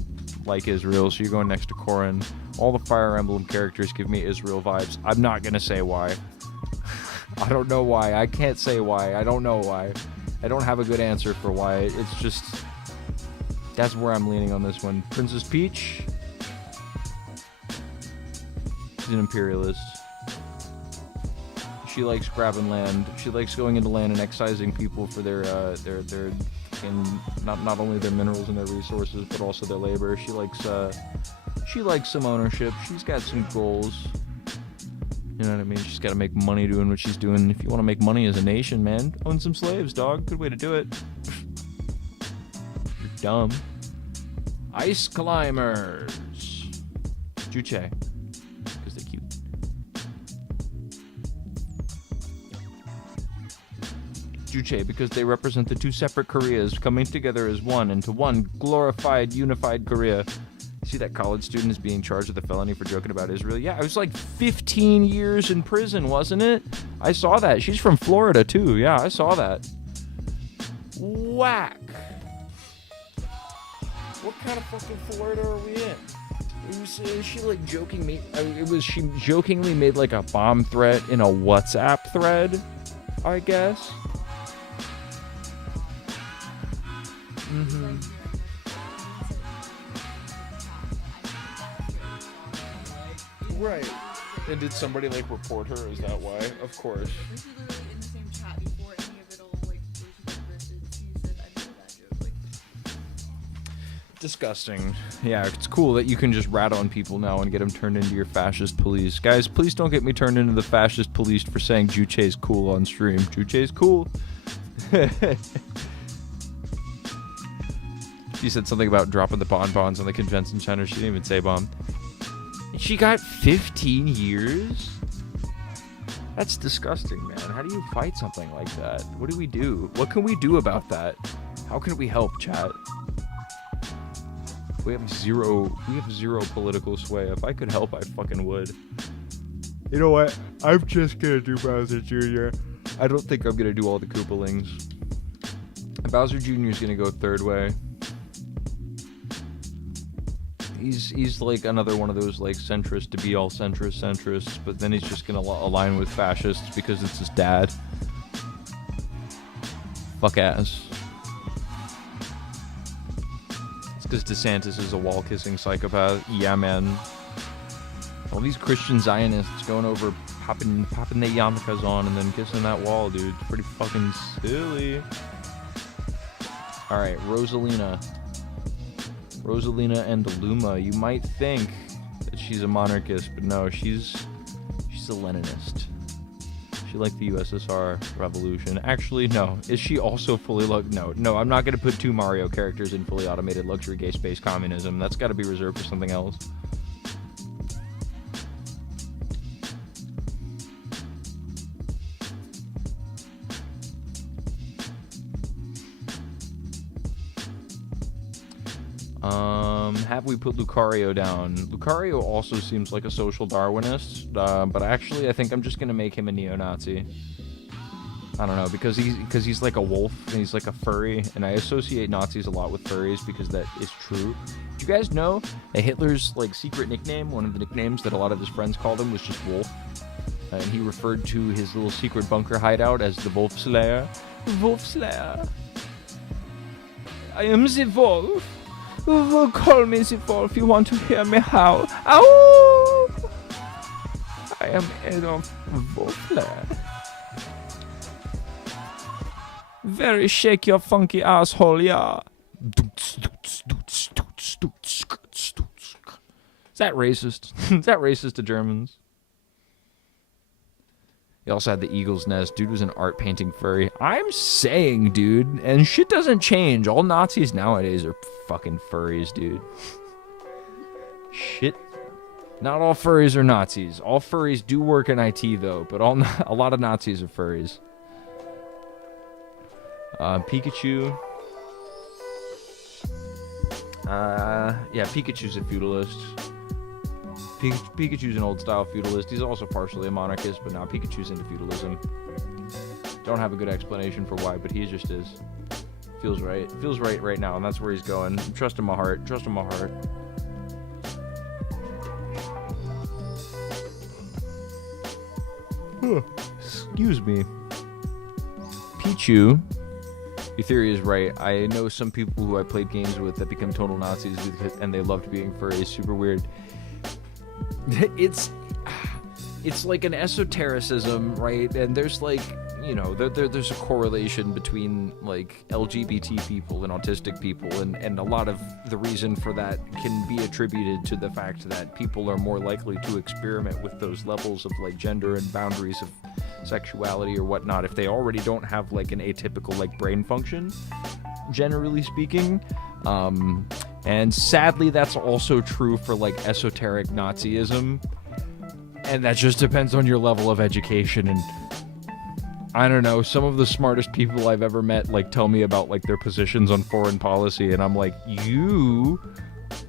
like Israel, so you're going next to Corrin. All the Fire Emblem characters give me Israel vibes. I'm not gonna say why. I don't know why. I can't say why. I don't know why. I don't have a good answer for why. It's just... That's where I'm leaning on this one. Princess Peach. She's an imperialist. She likes grabbing land. She likes going into land and excising people for their not only their minerals and their resources, but also their labor. She likes some ownership. She's got some goals. You know what I mean? She's got to make money doing what she's doing. If you want to make money as a nation, man, own some slaves, dog. Good way to do it. You're dumb. Ice climbers. Juche. Because they're cute. Juche, because they represent the two separate Koreas coming together as one into one glorified, unified Korea. See that college student is being charged with a felony for joking about Israel? Yeah, it was like 15 years in prison, wasn't it? I saw that. She's from Florida, too. Yeah, I saw that. Whack. What kind of fucking Florida are we in? She like joking me. She jokingly made like a bomb threat in a WhatsApp thread, I guess. Mm-hmm. Right. And did somebody like report her? Is that why? Of course. Like we literally in the same chat before any of it all like goes versus you said I made that joke. Like Disgusting. Yeah, it's cool that you can just rat on people now and get them turned into your fascist police. Guys, please don't get me turned into the fascist police for saying Juche's cool on stream. Juche's cool. She said something about dropping the bonbons on the convention center. She didn't even say bomb. She got 15 years? That's disgusting, man. How do you fight something like that? What do we do? What can we do about that? How can we help, chat? We have zero political sway. If I could help, I fucking would. You know what? I'm just gonna do Bowser Jr. I don't think I'm gonna do all the Koopalings. Bowser Jr. is gonna go third way. He's like another one of those like centrists to be all centrists, but then he's just gonna align with fascists because it's his dad. Fuck ass. It's because DeSantis is a wall-kissing psychopath. Yeah, man. All these Christian Zionists going over popping their yarmulkes on and then kissing that wall, dude. It's pretty fucking silly. All right, Rosalina and Luma. You might think that she's a monarchist, but no, she's a Leninist. She liked the USSR revolution. Actually, no. Is she also fully No, I'm not gonna put two Mario characters in fully automated luxury gay space communism. That's got to be reserved for something else. Have we put Lucario down? Lucario also seems like a social Darwinist, but actually I think I'm just gonna make him a neo-Nazi. I don't know, because he's like a wolf and he's like a furry, and I associate Nazis a lot with furries because that is true. Did you guys know that Hitler's like secret nickname, one of the nicknames that a lot of his friends called him, was just Wolf? And he referred to his little secret bunker hideout as the Wolf Slayer. Wolf Slayer. I am the wolf. Call me the wolf. You want to hear me howl? Ow! I am Adolf Wolfler. Very shake your funky asshole, yeah. Is that racist? Is that racist to Germans? He also had the Eagle's Nest. Dude was an art painting furry. I'm saying, dude, and shit doesn't change. All Nazis nowadays are fucking furries, dude. Shit Not all furries are Nazis. All furries do work in IT though, but a lot of Nazis are furries. Pikachu. Yeah, Pikachu's a feudalist. Pikachu's an old-style feudalist. He's also partially a monarchist, but now Pikachu's into feudalism. Don't have a good explanation for why, but he just is. Feels right. Feels right now, and that's where he's going. Trust in my heart. Trust in my heart. Excuse me. Pichu. Your theory is right. I know some people who I played games with that become total Nazis and they loved being furry. It's super weird. It's like an esotericism, right? And there's like, you know, there's a correlation between like LGBT people and autistic people, and a lot of the reason for that can be attributed to the fact that people are more likely to experiment with those levels of like gender and boundaries of sexuality or whatnot if they already don't have like an atypical like brain function, generally speaking. And sadly that's also true for like esoteric Nazism, and that just depends on your level of education. And I don't know, some of the smartest people I've ever met like tell me about like their positions on foreign policy, and I'm like, you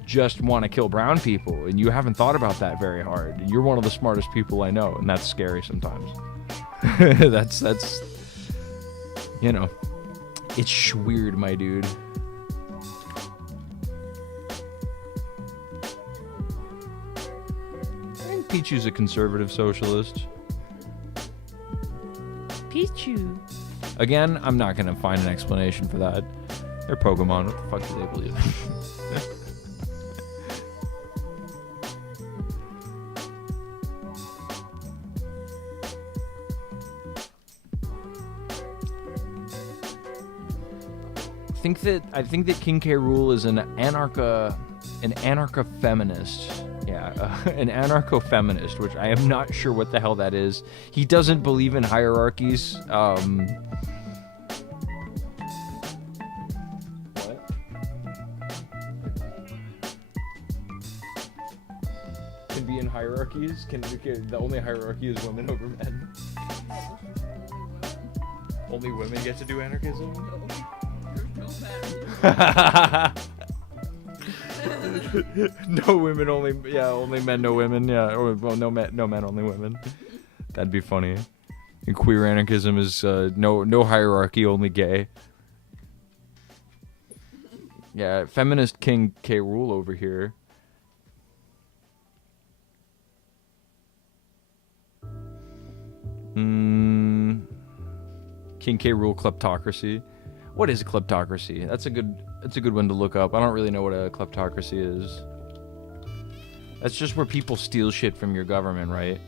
just want to kill brown people and you haven't thought about that very hard. You're one of the smartest people I know, and that's scary sometimes. that's you know, it's weird, my dude. And Pichu's a conservative socialist. Pichu. Again, I'm not gonna find an explanation for that. They're Pokemon. What the fuck do they believe? I think that King K. Rool is an anarcho-feminist. Yeah, an anarcho-feminist, which I am not sure what the hell that is. He doesn't believe in hierarchies. What? Can be in hierarchies? Can the only hierarchy is women over men? Only women get to do anarchism? No women, only men, no women. Yeah, or well, no men, only women. That'd be funny. And queer anarchism is no hierarchy, only gay. Yeah, feminist King K. Rool over here. King K. Rool kleptocracy. What is a kleptocracy? That's a good one to look up. I don't really know what a kleptocracy is. That's just where people steal shit from your government, right?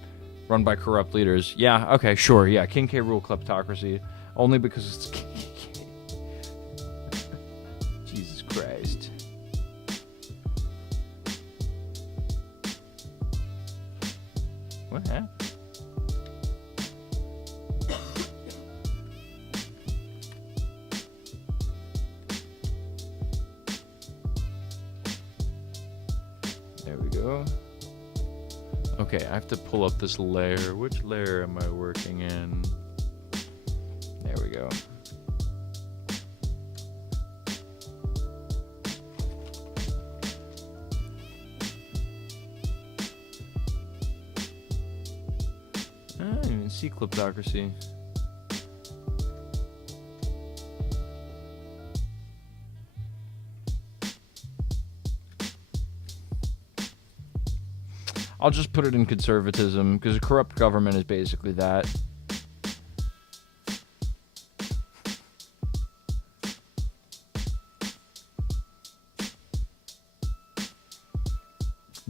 Run by corrupt leaders. Yeah, okay, sure, yeah. King K. Rool kleptocracy. Only because it's Jesus Christ. What happened? Okay, I have to pull up this layer. Which layer am I working in? There we go. I didn't even see kleptocracy. I'll just put it in conservatism, because a corrupt government is basically that.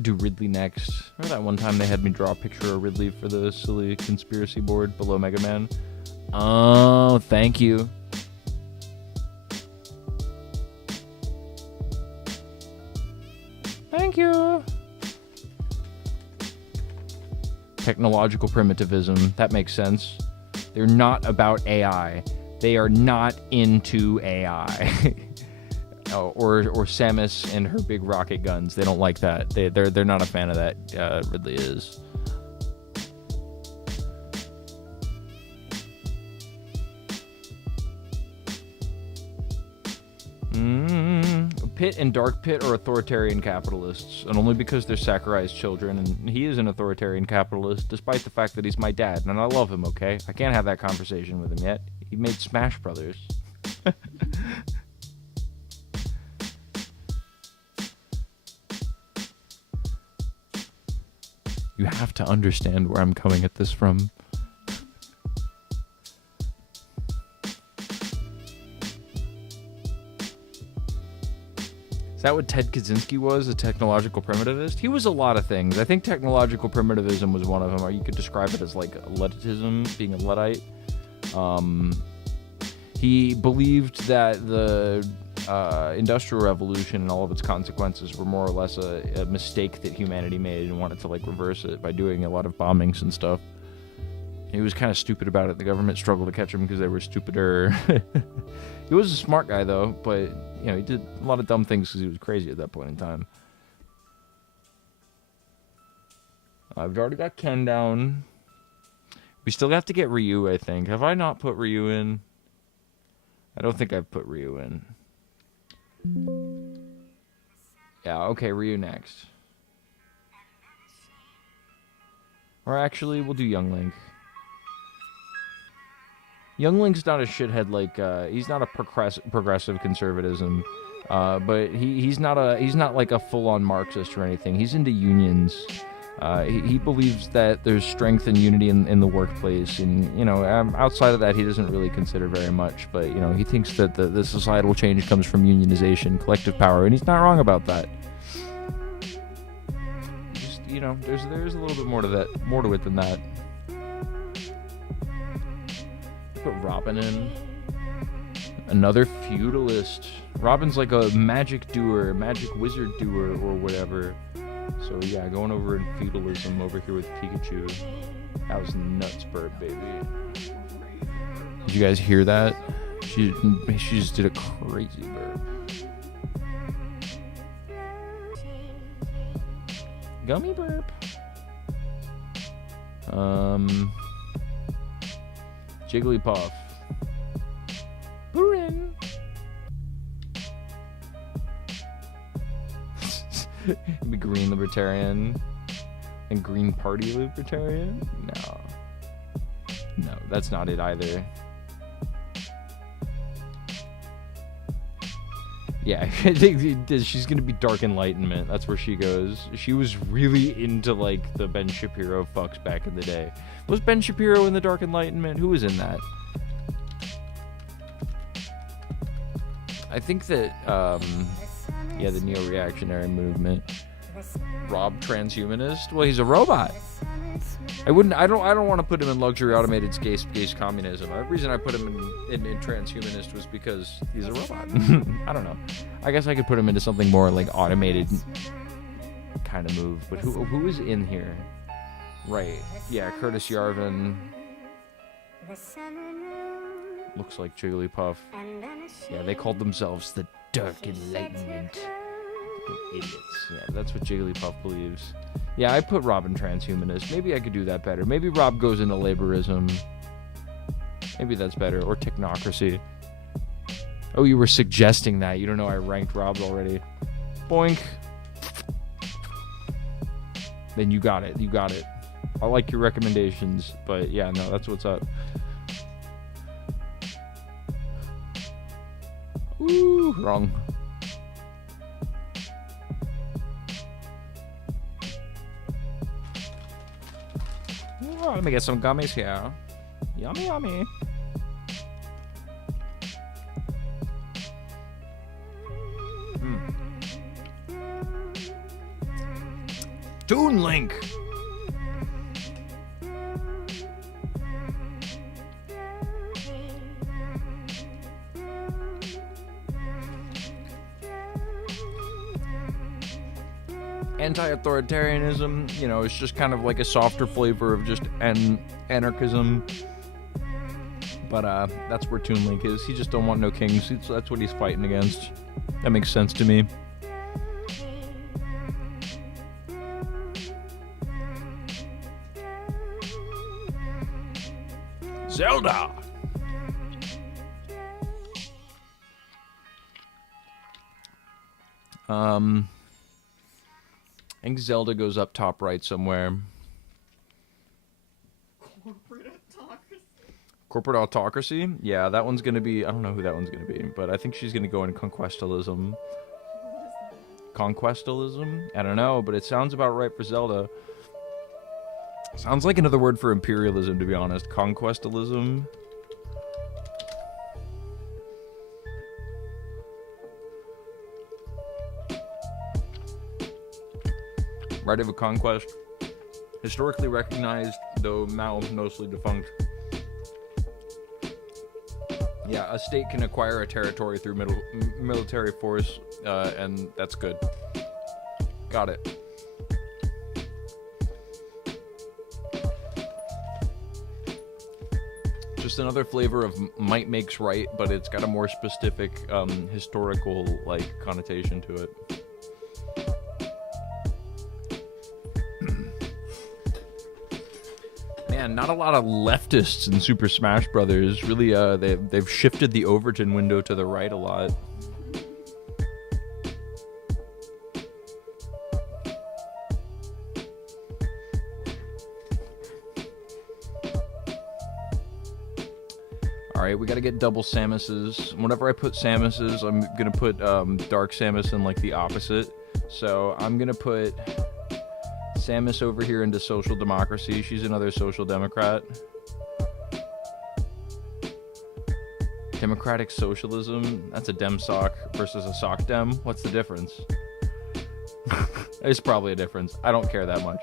Do Ridley next. Remember that one time they had me draw a picture of Ridley for the silly conspiracy board below Mega Man? Oh, thank you. Thank you. Technological primitivism. That makes sense. They're not about AI. They are not into AI. or Samus and her big rocket guns. They don't like that. They're not a fan of that. Ridley is. Pit and Dark Pit are authoritarian capitalists, and only because they're Sakurai's children, and he is an authoritarian capitalist, despite the fact that he's my dad, and I love him, okay? I can't have that conversation with him yet. He made Smash Brothers. You have to understand where I'm coming at this from. Is that what Ted Kaczynski was, a technological primitivist? He was a lot of things. I think technological primitivism was one of them, or you could describe it as like Ludditism, being a Luddite. He believed that the Industrial Revolution and all of its consequences were more or less a mistake that humanity made, and wanted to like reverse it by doing a lot of bombings and stuff. He was kind of stupid about it. The government struggled to catch him because they were stupider. He was a smart guy, though, but, you know, he did a lot of dumb things because he was crazy at that point in time. I've already got Ken down. We still have to get Ryu, I think. Have I not put Ryu in? I don't think I've put Ryu in. Yeah, okay, Ryu next. Or actually, we'll do Young Link. Young Link's not a shithead like he's not a progressive conservatism, but he's not like a full-on Marxist or anything. He's into unions. He believes that there's strength and unity in the workplace, and you know, outside of that, he doesn't really consider very much. But you know, he thinks that the societal change comes from unionization, collective power, and he's not wrong about that. Just, you know, there's a little bit more to it than that. Put Robin in. Another feudalist. Robin's like a magic doer, magic wizard doer, or whatever. So yeah, going over in feudalism over here with Pikachu. That was nuts, burp, baby. Did you guys hear that? She just did a crazy burp. Gummy burp. Jigglypuff. Boorin. Be Green Libertarian. And Green Party Libertarian? No, that's not it either. Yeah, I think she's gonna be Dark Enlightenment. That's where she goes. She was really into like the Ben Shapiro fucks back in the day. Was Ben Shapiro in the Dark Enlightenment? Who was in that? I think that yeah, the neo-reactionary movement. Rob transhumanist? Well, he's a robot. I don't want to put him in luxury automated space communism. The reason I put him in transhumanist was because he's a robot. I don't know. I guess I could put him into something more like automated kind of move. But who is in here? Right. Yeah, Curtis Yarvin. Looks like Jigglypuff. Yeah, they called themselves the Dark Enlightenment. Idiots. Yeah, that's what Jigglypuff believes. Yeah, I put Rob in transhumanist. Maybe I could do that better. Maybe Rob goes into laborism. Maybe that's better. Or technocracy. Oh, you were suggesting that. You don't know I ranked Rob already. Boink. Then you got it. You got it. I like your recommendations. But yeah, no, that's what's up. Ooh, wrong. Oh, let me get some gummies here. Yummy, yummy. Toon Link. Anti-authoritarianism, you know, it's just kind of like a softer flavor of just anarchism. But that's where Toon Link is. He just don't want no kings. That's what he's fighting against. That makes sense to me. Zelda! I think Zelda goes up top right somewhere. Corporate autocracy? Yeah, that one's gonna be... I don't know who that one's gonna be, but I think she's gonna go in conquestalism. Conquestalism? I don't know, but it sounds about right for Zelda. Sounds like another word for imperialism, to be honest. Conquestalism. Right of a conquest. Historically recognized, though now mostly defunct. Yeah, a state can acquire a territory through military force, and that's good. Got it. Just another flavor of might makes right, but it's got a more specific historical like connotation to it. Man, not a lot of leftists in Super Smash Brothers. Really, they've shifted the Overton window to the right a lot. Alright, we gotta get double Samuses. Whenever I put Samuses, I'm gonna put Dark Samus in like the opposite. So I'm gonna put Samus over here into social democracy. She's another social democrat. Democratic socialism. That's a dem sock versus a sock dem. What's the difference? There's probably a difference. I don't care that much.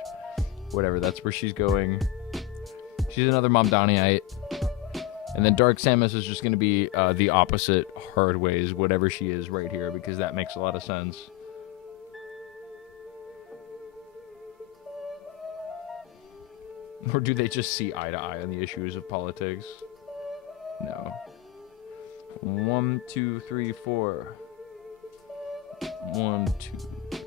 Whatever, that's where she's going. She's another Momdaniite. And then Dark Samus is just going to be the opposite hard ways, whatever she is right here, because that makes a lot of sense. Or do they just see eye to eye on the issues of politics? No. 1, 2, 3, 4. 1, 2, 3, 4.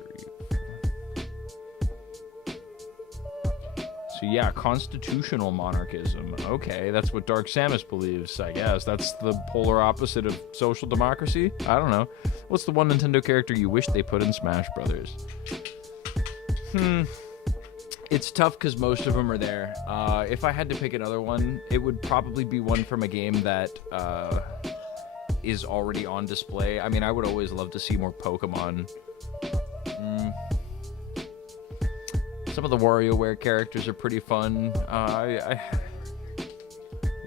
So yeah, constitutional monarchism. Okay, that's what Dark Samus believes, I guess. That's the polar opposite of social democracy? I don't know. What's the one Nintendo character you wish they put in Smash Brothers? It's tough because most of them are there. If I had to pick another one, it would probably be one from a game that is already on display. I mean, I would always love to see more Pokemon. Some of the WarioWare characters are pretty fun.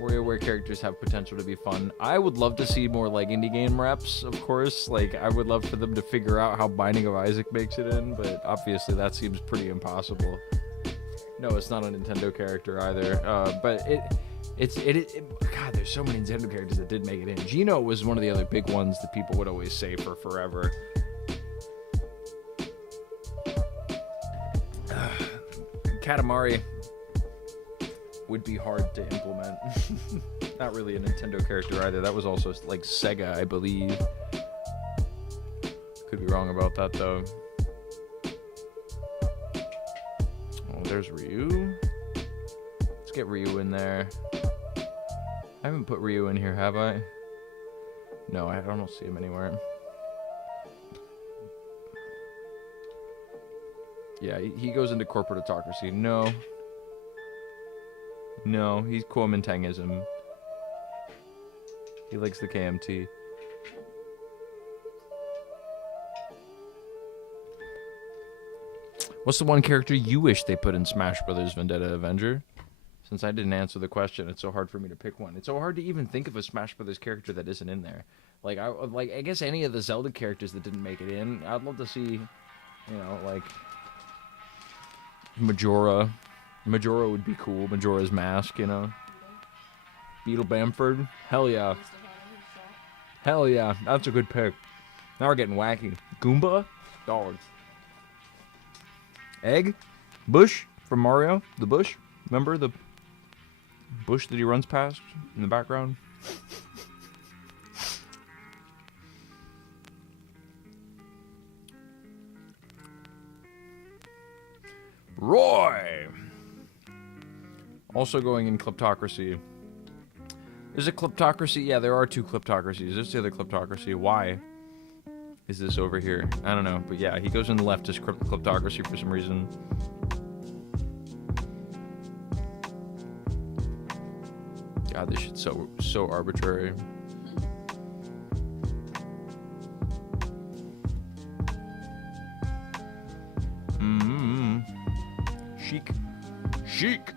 WarioWare characters have potential to be fun. I would love to see more like indie game reps, of course. Like, I would love for them to figure out how Binding of Isaac makes it in, but obviously that seems pretty impossible. No, it's not a Nintendo character either. But God, there's so many Nintendo characters that did make it in. Geno was one of the other big ones that people would always say for forever. Katamari would be hard to implement. Not really a Nintendo character either. That was also like Sega, I believe. Could be wrong about that though. Oh, there's Ryu. Let's get Ryu in there. I haven't put Ryu in here, have I? No, I don't see him anywhere. Yeah, he goes into corporate autocracy. No. No, he's Kuomintangism. He likes the KMT. What's the one character you wish they put in Smash Brothers Vendetta Avenger? Since I didn't answer the question, it's so hard for me to pick one. It's so hard to even think of a Smash Brothers character that isn't in there. Like I guess any of the Zelda characters that didn't make it in. I'd love to see, you know, like Majora. Majora would be cool. Majora's Mask, you know. Beetle Bamford. Hell yeah. Hell yeah. That's a good pick. Now we're getting wacky. Goomba? Dog. Egg? Bush from Mario? The bush? Remember the bush that he runs past in the background. Roy! Also going in kleptocracy. There's a kleptocracy. Yeah, there are 2 kleptocracies. There's the other kleptocracy. Why is this over here? I don't know. But yeah, he goes in the leftist kleptocracy for some reason. God, this shit's so arbitrary. Chic.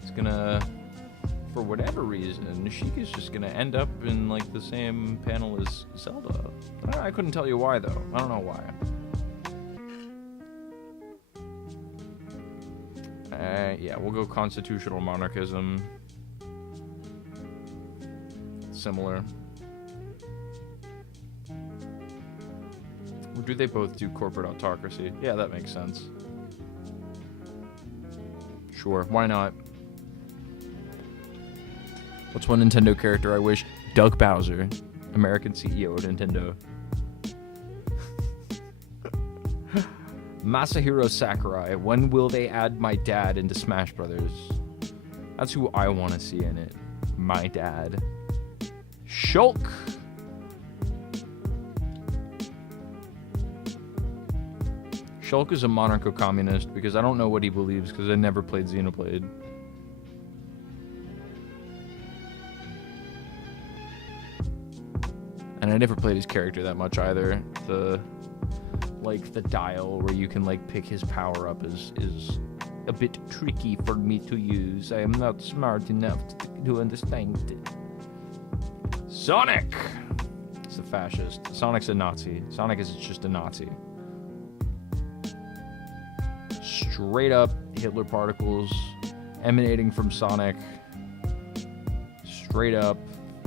It's gonna, for whatever reason, Chic is just gonna end up in like the same panel as Zelda. I couldn't tell you why though. I don't know why. Yeah, we'll go constitutional monarchism. Similar. Or do they both do corporate autocracy? Yeah, that makes sense. Sure, why not? What's one Nintendo character I wish? Doug Bowser, American CEO of Nintendo. Masahiro Sakurai, when will they add my dad into Smash Brothers? That's who I want to see in it. My dad. Shulk! Shulk is a monarcho-communist because I don't know what he believes because I never played Xenoblade. And I never played his character that much either. The dial where you can like pick his power up is a bit tricky for me to use. I am not smart enough to understand it. Sonic! It's a fascist. Sonic's a Nazi. Sonic is just a Nazi. Straight up Hitler particles emanating from Sonic. Straight up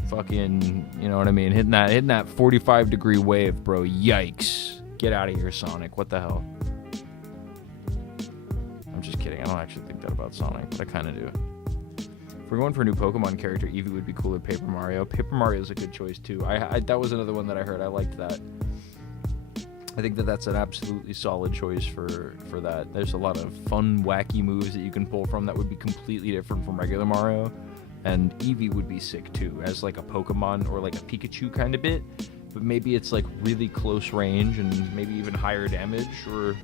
fucking, you know what I mean? Hitting that 45-degree wave, bro. Yikes. Get out of here, Sonic. What the hell? I'm just kidding. I don't actually think that about Sonic, but I kind of do. If we're going for a new Pokemon character, Eevee would be cool with Paper Mario. Paper Mario is a good choice, too. That was another one that I heard. I liked that. I think that's an absolutely solid choice for that. There's a lot of fun, wacky moves that you can pull from that would be completely different from regular Mario. And Eevee would be sick, too, as like a Pokemon or like a Pikachu kind of bit. But maybe it's like really close range and maybe even higher damage or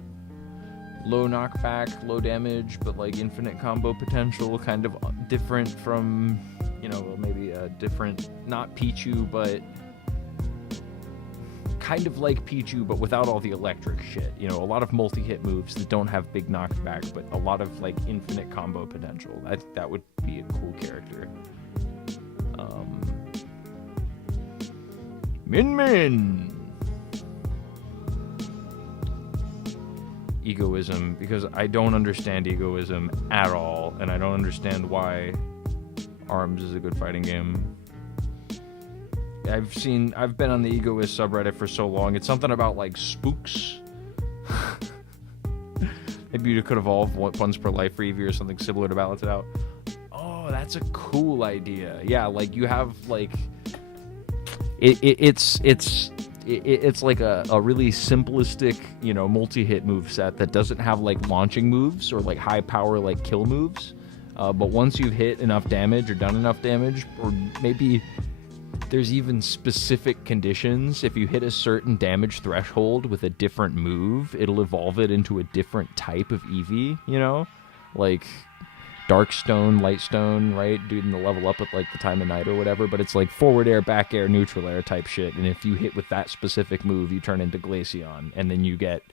low knockback, low damage, but like infinite combo potential, kind of different from, you know, maybe a different, not Pichu, but kind of like Pichu, but without all the electric shit. You know, a lot of multi-hit moves that don't have big knockback, but a lot of like infinite combo potential. That would be a cool character. Min. Egoism, because I don't understand egoism at all, and I don't understand why ARMS is a good fighting game. I've been on the Egoist subreddit for so long. It's something about like spooks. Maybe you could evolve once per life for Eevee or something similar to balance it out. Oh, that's a cool idea. Yeah, like you have like it's like a really simplistic, you know, multi-hit move set that doesn't have like launching moves or like high power like kill moves. But once you've hit enough damage or done enough damage, or maybe there's even specific conditions. If you hit a certain damage threshold with a different move, it'll evolve it into a different type of Eevee, you know? Like Darkstone, Lightstone, right? Doing the level up at like the time of night or whatever, but it's like forward air, back air, neutral air type shit. And if you hit with that specific move, you turn into Glaceon, and then you get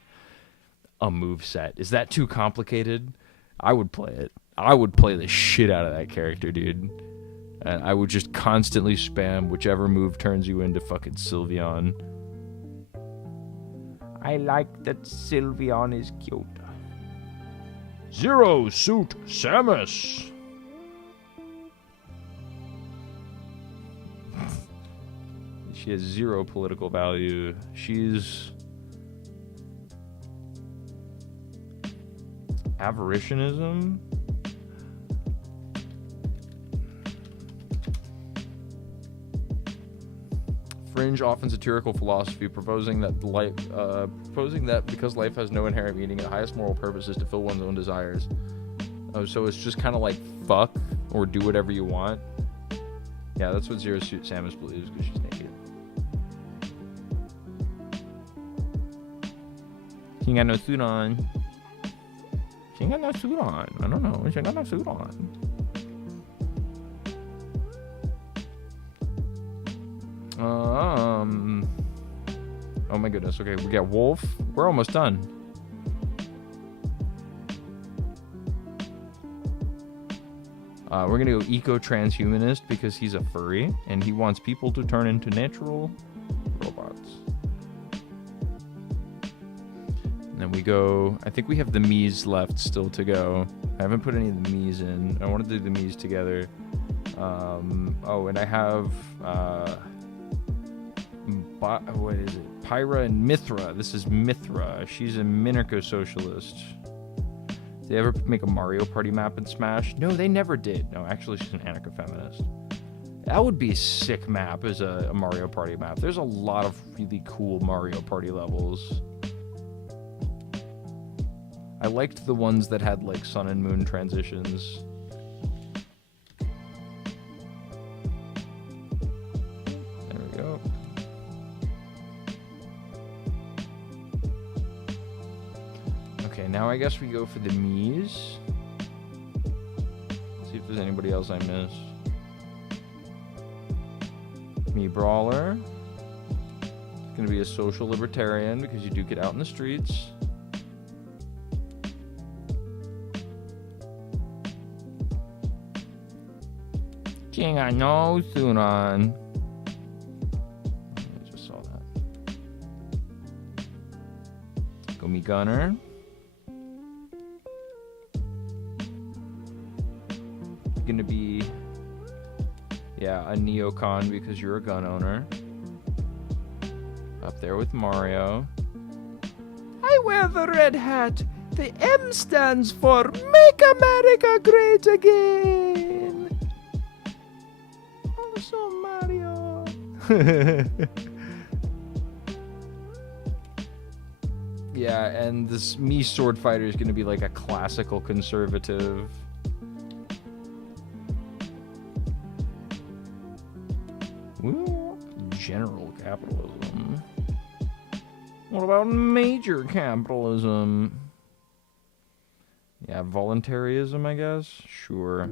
a move set. Is that too complicated? I would play it. I would play the shit out of that character, dude. And I would just constantly spam whichever move turns you into fucking Sylveon. I like that Sylveon is cute. Zero Suit Samus. She has zero political value. She's abolitionism. fringe, often satirical philosophy, proposing that because life has no inherent meaning, the highest moral purpose is to fill one's own desires. Oh, so it's just kind of like fuck or do whatever you want. Yeah, that's what Zero Suit Samus believes because she's naked. She ain't got no suit on. She ain't got no suit on. I don't know. She ain't got no suit on. Oh my goodness. Okay, we got Wolf. We're almost done. We're gonna go eco-transhumanist because he's a furry and he wants people to turn into natural robots. And then we go. I think we have the Mii's left still to go. I haven't put any of the Mii's in. I want to do the Mii's together. Oh, and I have what is it? Pyra and Mithra. This is Mithra. She's a minarcho-socialist. Did they ever make a Mario Party map in Smash? No, they never did. No, actually, she's an anarcho-feminist. That would be a sick map as a Mario Party map. There's a lot of really cool Mario Party levels. I liked the ones that had, like, sun and moon transitions. There we go. Okay, now I guess we go for the Mii's. See if there's anybody else I missed. Mii Brawler. It's gonna be a social libertarian because you do get out in the streets. She ain't got no suit on. I just saw that. Go Mii Gunner. Gonna be, yeah, a neocon because you're a gun owner. Up there with Mario. I wear the red hat. The M stands for Make America Great Again. Also Mario. Yeah, and this Mii sword fighter is gonna be like a classical conservative. Ooh, general capitalism. What about major capitalism? Yeah, voluntarism, I guess? Sure.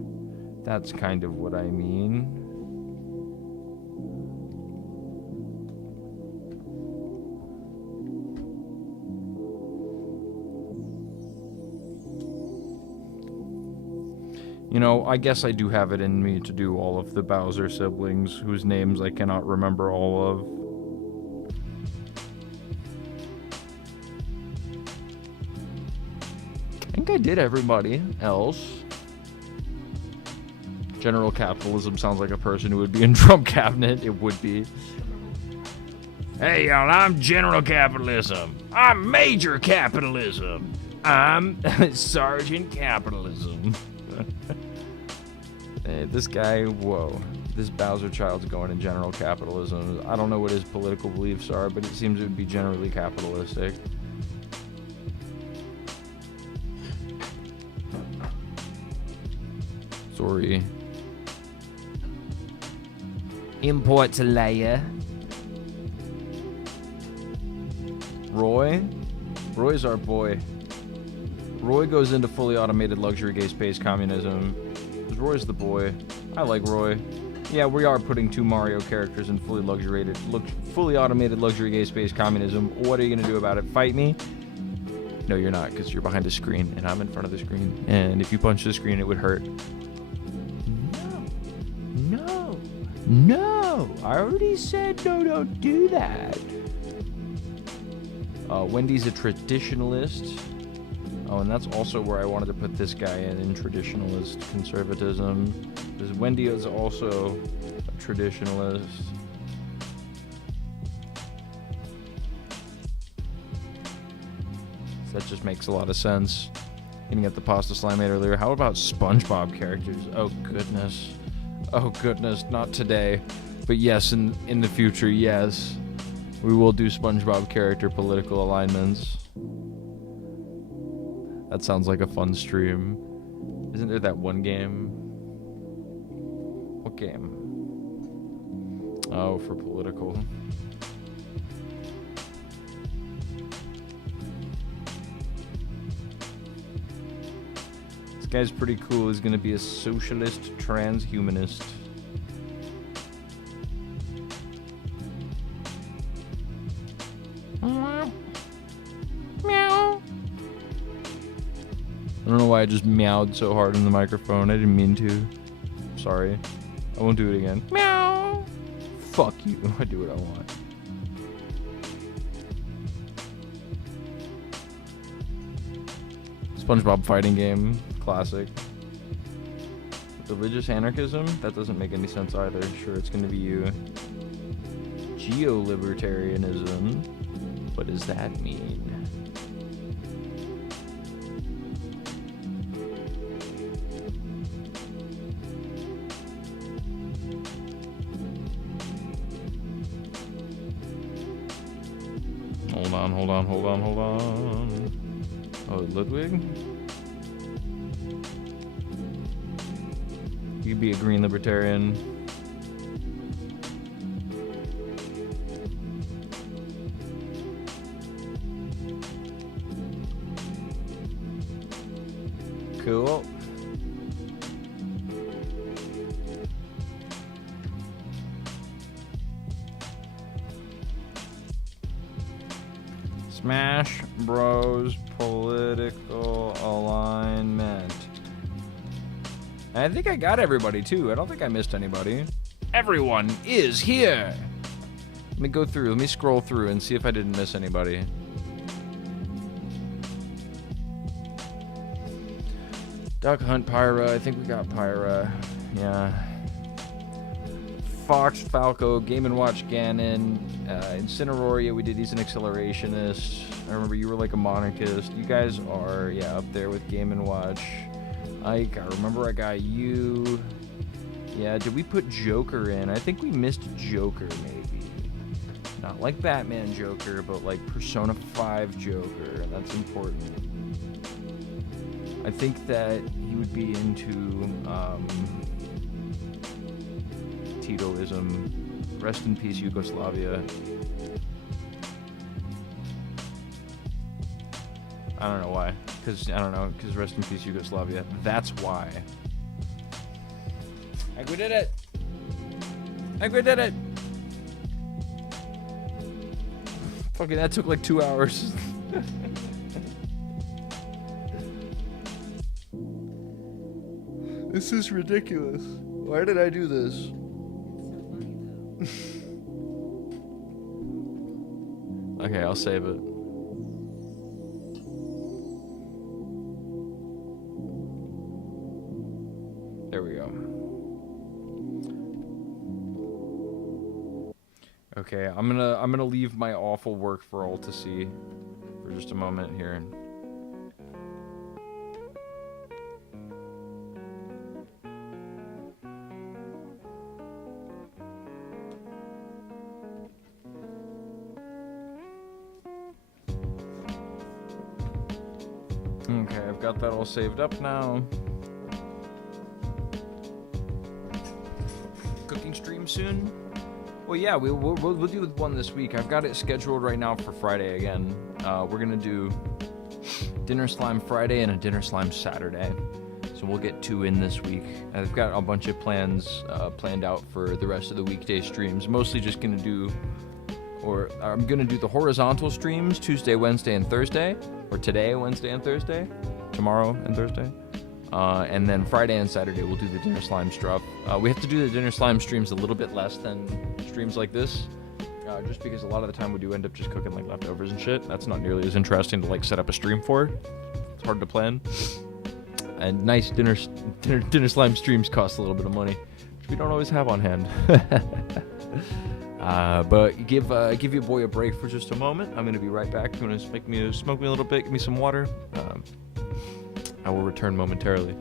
That's kind of what I mean. You know, I guess I do have it in me to do all of the Bowser siblings, whose names I cannot remember all of. I think I did everybody else. General capitalism sounds like a person who would be in Trump cabinet. It would be. Hey, y'all, I'm general capitalism. I'm major capitalism. I'm Sergeant Capitalism. Hey, this guy, whoa. This Bowser child's going in general capitalism. I don't know what his political beliefs are, but it seems it would be generally capitalistic. Sorry. Import to layer. Roy? Roy's our boy. Roy goes into fully automated luxury gay space communism. Roy's the boy. I like Roy. Yeah, we are putting 2 Mario characters in fully automated luxury gay space communism. What are you gonna do about it? Fight me? No, you're not, because you're behind a screen, and I'm in front of the screen. And if you punch the screen, it would hurt. No! I already said no, don't do that. Wendy's a traditionalist. Oh, and that's also where I wanted to put this guy in traditionalist conservatism. Because Wendy is also a traditionalist. That just makes a lot of sense. Getting at the pasta slime made earlier. How about SpongeBob characters? Oh, goodness. Oh, goodness. Not today. But yes, in the future, yes, we will do SpongeBob character political alignments. That sounds like a fun stream. Isn't there that one game? What game? Oh, for political. This guy's pretty cool. He's gonna be a socialist transhumanist. Meow. I don't know why I just meowed so hard in the microphone. I didn't mean to. Sorry. I won't do it again. Meow. Fuck you. I do what I want. SpongeBob fighting game. Classic. Religious anarchism? That doesn't make any sense either. Sure, it's gonna be you. Geo-libertarianism. What does that mean? Hold on. Oh, Ludwig? You could be a green libertarian. Cool. Smash Bros. Political alignment. I think I got everybody too. I don't think I missed anybody. Everyone is here. Let me go through. Let me scroll through and see if I didn't miss anybody. Duck Hunt Pyra. I think we got Pyra. Yeah. Fox, Falco, Game & Watch Ganon, Incineroar, we did. He's an accelerationist. I remember you were like a monarchist. You guys are, yeah, up there with Game & Watch. Ike, I remember I got you. Yeah, did we put Joker in? I think we missed Joker, maybe. Not like Batman Joker, but like Persona 5 Joker. That's important. I think that he would be into, Titoism. Rest in peace, Yugoslavia. I don't know why. Because rest in peace, Yugoslavia. That's why. We did it! We did it! Fucking, that took like 2 hours. This is ridiculous. Why did I do this? Okay, I'll save it. There we go. Okay, I'm gonna leave my awful work for all to see for just a moment here. Okay, I've got that all saved up now. Cooking stream soon? Well, yeah, we'll do one this week. I've got it scheduled right now for Friday again. We're gonna do Dinner Slime Friday and a Dinner Slime Saturday. So we'll get 2 in this week. I've got a bunch of plans planned out for the rest of the weekday streams. Mostly just gonna do, or I'm gonna do the horizontal streams Tuesday, Wednesday, and Thursday. Or today, Wednesday and Thursday. Tomorrow and Thursday. And then Friday and Saturday we'll do the Dinner Slime stuff. We have to do the Dinner Slime streams a little bit less than streams like this. Just because a lot of the time we do end up just cooking like leftovers and shit. That's not nearly as interesting to like set up a stream for. It's hard to plan. And nice dinner slime streams cost a little bit of money, which we don't always have on hand. But give your boy a break for just a moment. I'm gonna be right back. You wanna smoke me a little bit? Give me some water. I will return momentarily.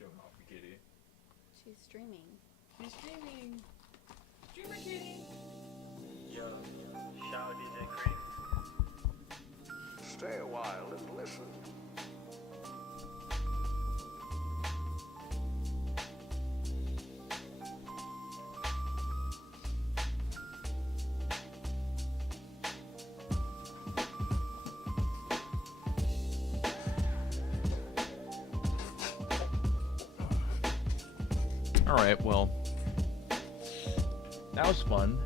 showing off the kitty. She's streaming. She's streaming. Streamer kitty. Yo, shout DJ Cream. Stay a while and listen. All right, well, that was fun.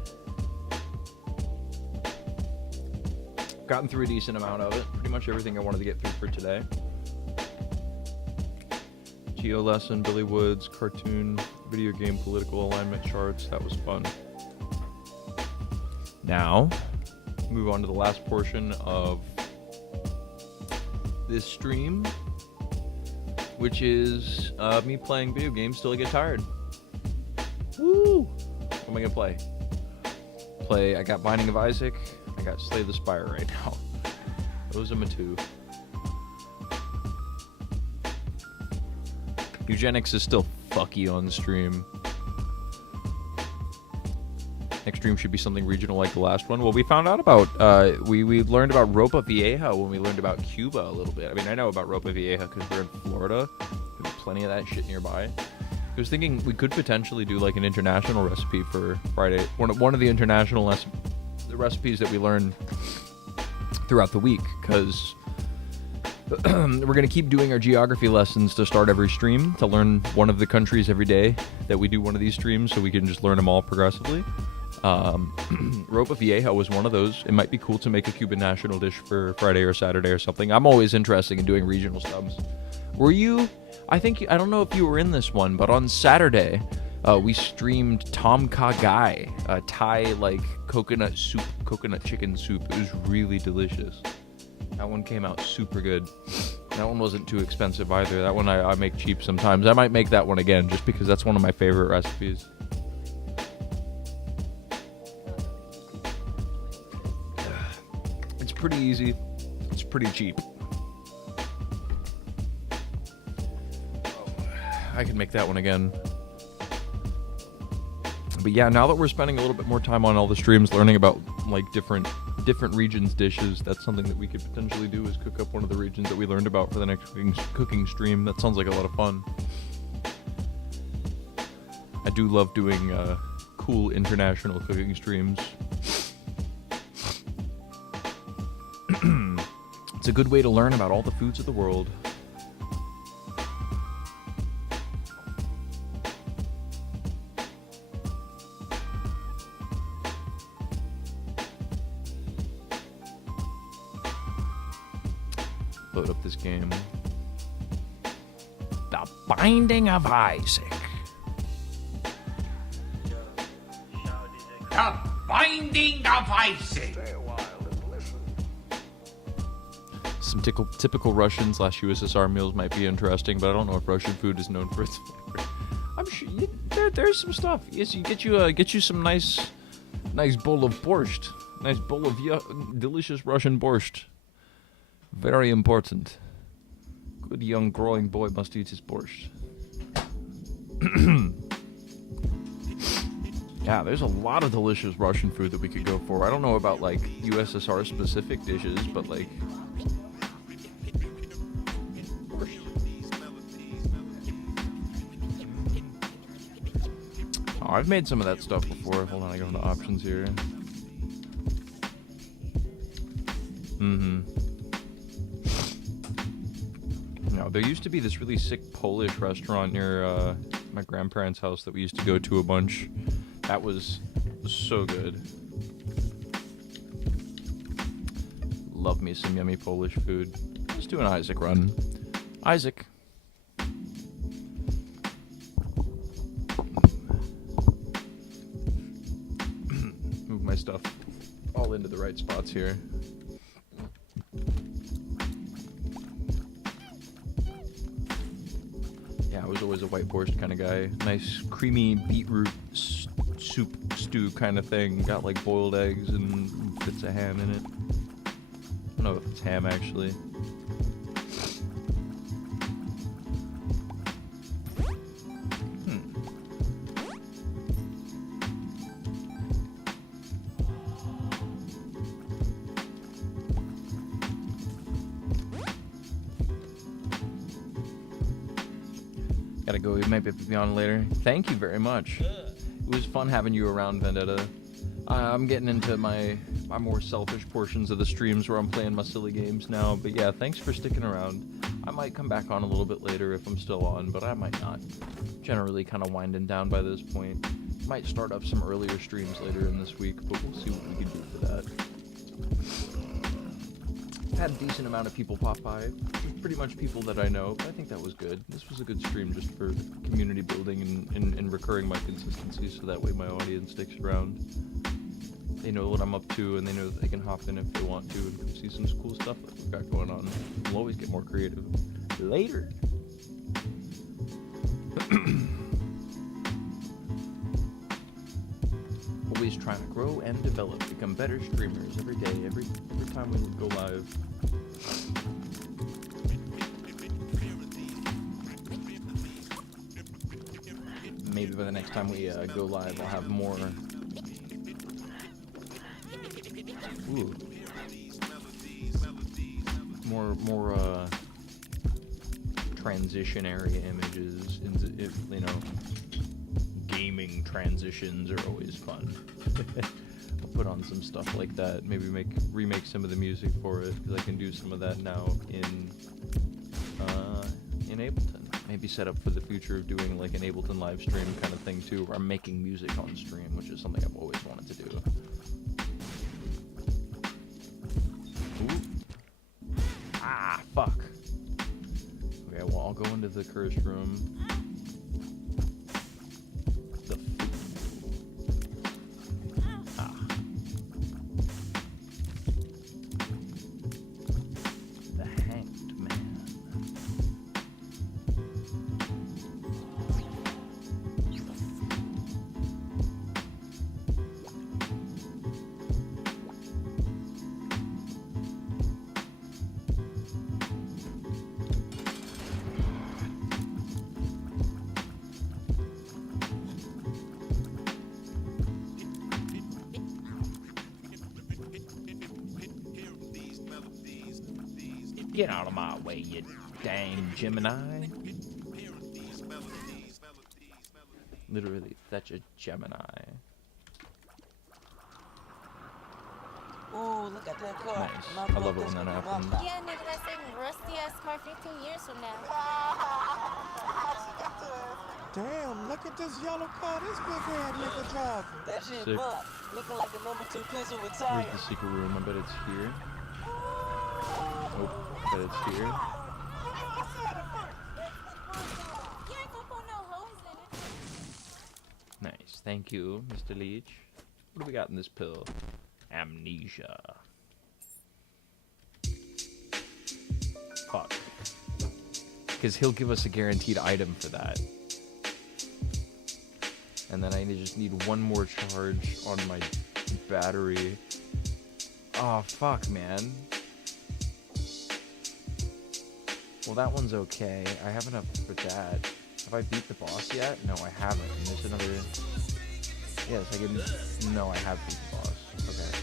Gotten through a decent amount of it. Pretty much everything I wanted to get through for today. Geo lesson, Billy Woods, cartoon, video game, political alignment charts. That was fun. Now, move on to the last portion of this stream, which is me playing video games till I get tired. Woo! What am I gonna play? I got Binding of Isaac. I got Slay the Spire right now. Those are my two. Eugenics is still fucky on stream. Next stream should be something regional like the last one. Well, we found out about, we learned about Ropa Vieja when we learned about Cuba a little bit. I mean, I know about Ropa Vieja because we're in Florida. There's plenty of that shit nearby. I was thinking we could potentially do like an international recipe for Friday. One of the international the recipes that we learn throughout the week, because we're going to keep doing our geography lessons to start every stream, to learn one of the countries every day that we do one of these streams, so we can just learn them all progressively. Ropa Vieja was one of those. It might be cool to make a Cuban national dish for Friday or Saturday or something. I'm always interested in doing regional subs. Were you? I don't know if you were in this one, but on Saturday, we streamed Tom Kha Gai, a Thai like coconut chicken soup. It was really delicious. That one came out super good. That one wasn't too expensive either. That one I make cheap sometimes. I might make that one again just because that's one of my favorite recipes. It's pretty easy. It's pretty cheap. I can make that one again. But yeah, now that we're spending a little bit more time on all the streams learning about like different regions' dishes, that's something that we could potentially do, is cook up one of the regions that we learned about for the next cooking stream. That sounds like a lot of fun. I do love doing cool international cooking streams. It's a good way to learn about all the foods of the world. Load up this game. The Binding of Isaac. Yo, shout DJ Cream. The Binding of Isaac. Stay a while and listen. Some typical Russian/USSR meals might be interesting, but I don't know if Russian food is known for its flavor. I'm sure there's some stuff. Yes, you get you some nice bowl of borscht, nice bowl of delicious Russian borscht. Very important. Good young growing boy must eat his borscht. Yeah, there's a lot of delicious Russian food that we could go for. I don't know about like USSR specific dishes, but like oh, I've made some of that stuff before. Hold on, I go into options here. No, there used to be this really sick Polish restaurant near my grandparents' house that we used to go to a bunch. That was so good. Love me some yummy Polish food. Let's do an Isaac run. Isaac. Move my stuff all into the right spots here. I was always a white borscht kind of guy. Nice creamy beetroot soup stew kind of thing. Got like boiled eggs and bits of ham in it. I don't know if it's ham actually. Gotta go. We might be on later. Thank you very much. It was fun having you around, Vendetta. I'm getting into my more selfish portions of the streams where I'm playing my silly games now. But yeah, thanks for sticking around. I might come back on a little bit later if I'm still on, but I might not. Generally kind of winding down by this point. Might start up some earlier streams later in this week, but we'll see what we can do for that. Had a decent amount of people pop by. Pretty much people that I know, but I think that was good. This was a good stream just for community building and recurring my consistency, so that way my audience sticks around. They know what I'm up to, and they know that they can hop in if they want to and come see some cool stuff that we've got going on. We'll always get more creative later. Always trying to grow and develop, become better streamers every day, every time we go live. Maybe by the next time we go live, I'll have more. Ooh. More transition area images. If you know, gaming transitions are always fun. I'll put on some stuff like that. Maybe remake some of the music for it, because I can do some of that now in Ableton. Maybe set up for the future of doing like an Ableton live stream kind of thing too, where I'm making music on stream, which is something I've always wanted to do. Ooh. Ah, fuck. Okay, well, I'll go into the cursed room. The The hanged man. Get out of my way, you dang Gemini. Literally, such a Gemini. Ooh, look at that car. Nice. I love it when that happens. Yeah, nigga, that's a rusty ass car 15 years from now. Damn, look at this yellow car this big head nigga driving. That shit Sick. buck. Looking like a number 2 pencil with tires. Where's the secret room? I bet it's here. Nope. I bet it's here. Nice. Thank you, Mr. Leech. What do we got in this pill? Amnesia. Fuck. Because he'll give us a guaranteed item for that. And then I just need one more charge on my battery. Oh, fuck, man. Well, that one's okay. I have enough for that. Have I beat the boss yet? No, I haven't. And there's another... Yes, I can... No, I have beat the boss. Okay.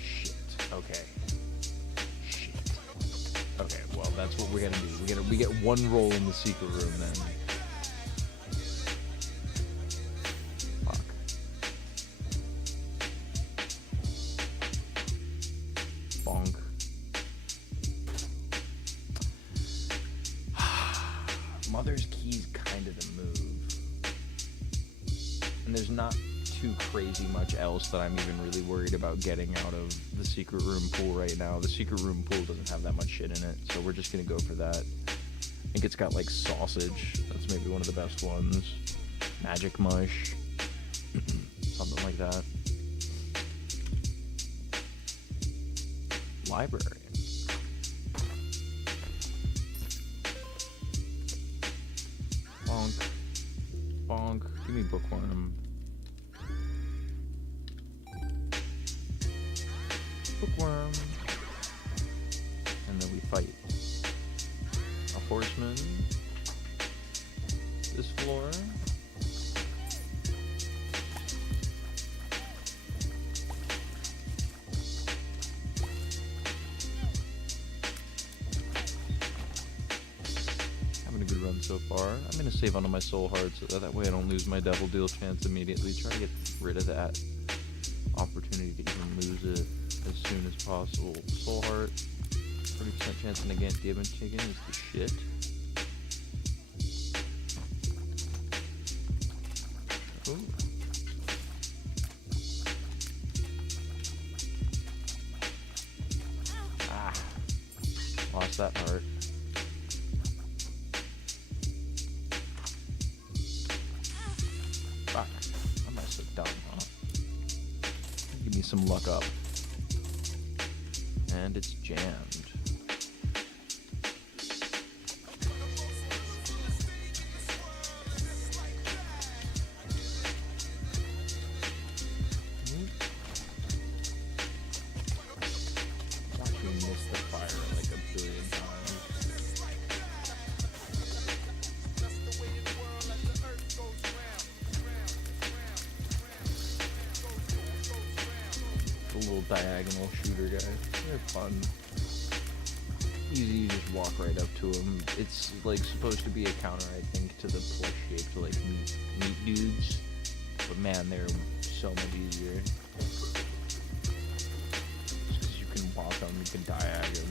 Shit. Okay. Shit. Okay, well, that's what we're gonna do. We get one roll in the secret room, then. Fuck. Bonk. Mother's key's kind of the move. And there's not too crazy much else that I'm even really worried about getting out of the secret room pool right now. The secret room pool doesn't have that much shit in it, so we're just gonna go for that. I think it's got like sausage. That's maybe one of the best ones. Magic mush. Something like that. Library. Bonk. Bonk. Give me bookworm. Bookworm. And then we fight. A horseman. This floor. having a good run so far. I'm gonna save onto my soul heart so that way I don't lose my devil deal chance immediately. Try to get rid of that opportunity to even lose it as soon as possible. Soul heart, 30% chance to negate damage taken is the shit. Ooh. Ah, lost that heart. Fuck, I must have done, huh? Give me some luck up. And it's jammed. Actually missed the fire like a billion times. The little diagonal shooter guy. They're fun. Easy, you just walk right up to him. It's like supposed to be a counter, I think, to the plush shaped like meat dudes. But man, they're so much easier. Because you can walk them, you can diag them,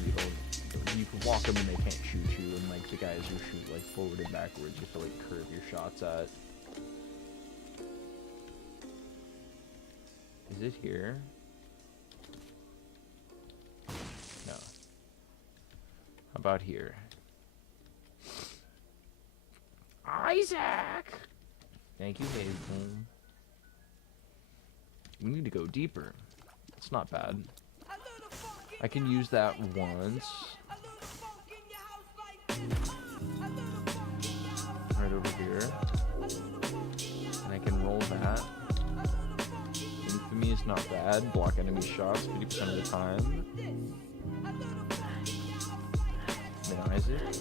you can walk them and they can't shoot you, and like the guys who shoot like forward and backwards, you have to like curve your shots at. Is it here? No. How about here? Isaac! Thank you, Hazelbloom. We need to go deeper. It's not bad. I can use that once. Right over here. And I can roll that. Infamy is not bad. Block enemy shots 50% of the time. Minimize it.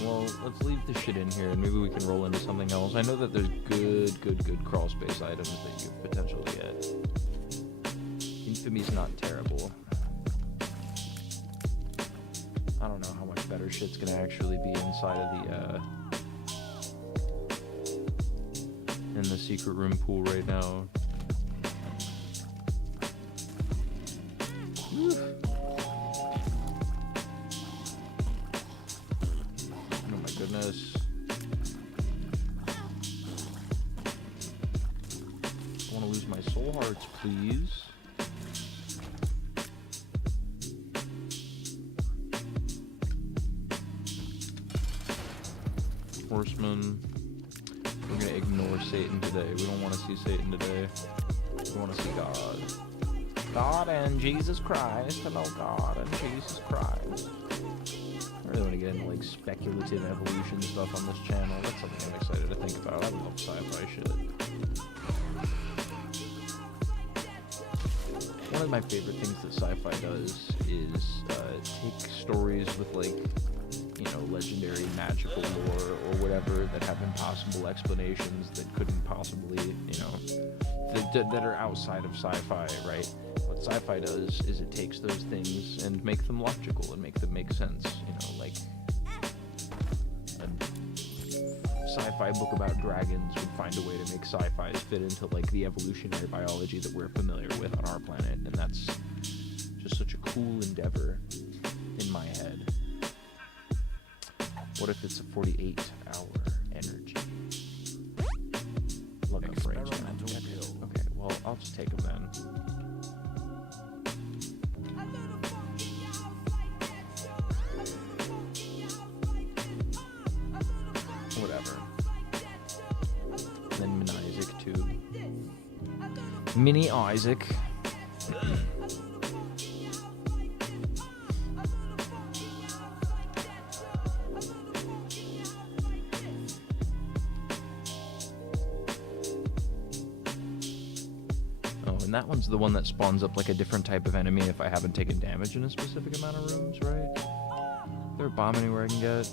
Well, let's leave the shit in here and maybe we can roll into something else. I know that there's good crawl space items that you potentially get. Infamy's not terrible. I don't know how much better shit's gonna actually be inside of in the secret room pool right now. Oof. Oh my goodness. I want to lose my soul hearts, please. Horseman. We're gonna ignore Satan today. We don't want to see Satan today. We want to see God. God and Jesus Christ. Hello, God and Jesus Christ. I really want to get into like speculative evolution stuff on this channel. That's something I'm excited to think about. I love sci-fi shit. One of my favorite things that sci-fi does is take stories with like, you know, legendary magical lore or whatever that have impossible explanations that couldn't possibly, you know, that are outside of sci-fi, right? What sci-fi does is it takes those things and make them logical and make them make sense, you know, like a sci-fi book about dragons would find a way to make sci-fi fit into like the evolutionary biology that we're familiar with on our planet, and that's just such a cool endeavor in my head. What if it's a 48-hour energy? Look up range. Okay, well, I'll just take them then. Whatever. And then Mini Isaac too. Mini Isaac. And that one's the one that spawns up like a different type of enemy if I haven't taken damage in a specific amount of rooms, right? Is there a bomb anywhere I can get?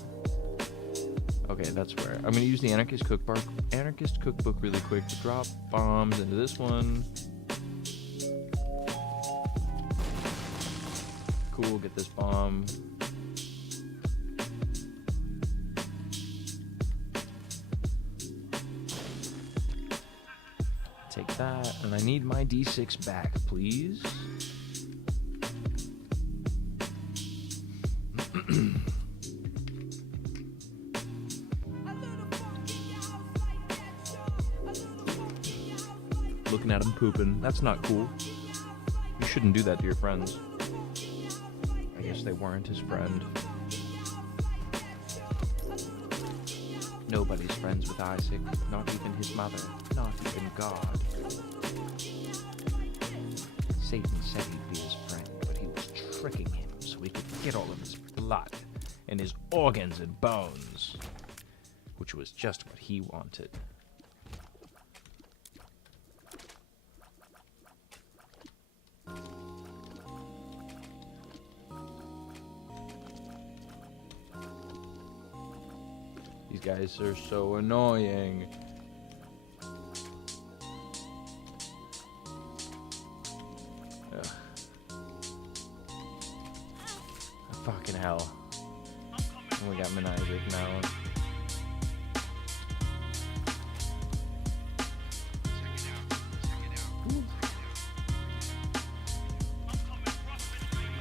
Okay, that's where. I'm gonna use the Anarchist Cookbook really quick to drop bombs into this one. Cool, get this bomb. I need my D6 back, please. Looking at him pooping. That's not cool. You shouldn't do that to your friends. I guess they weren't his friend. Nobody's friends with Isaac, not even his mother, not even God. Satan said he'd be his friend, but he was tricking him so he could get all of his blood and his organs and bones, which was just what he wanted. These guys are so annoying. Ugh. Fucking hell. And we got Isaac now.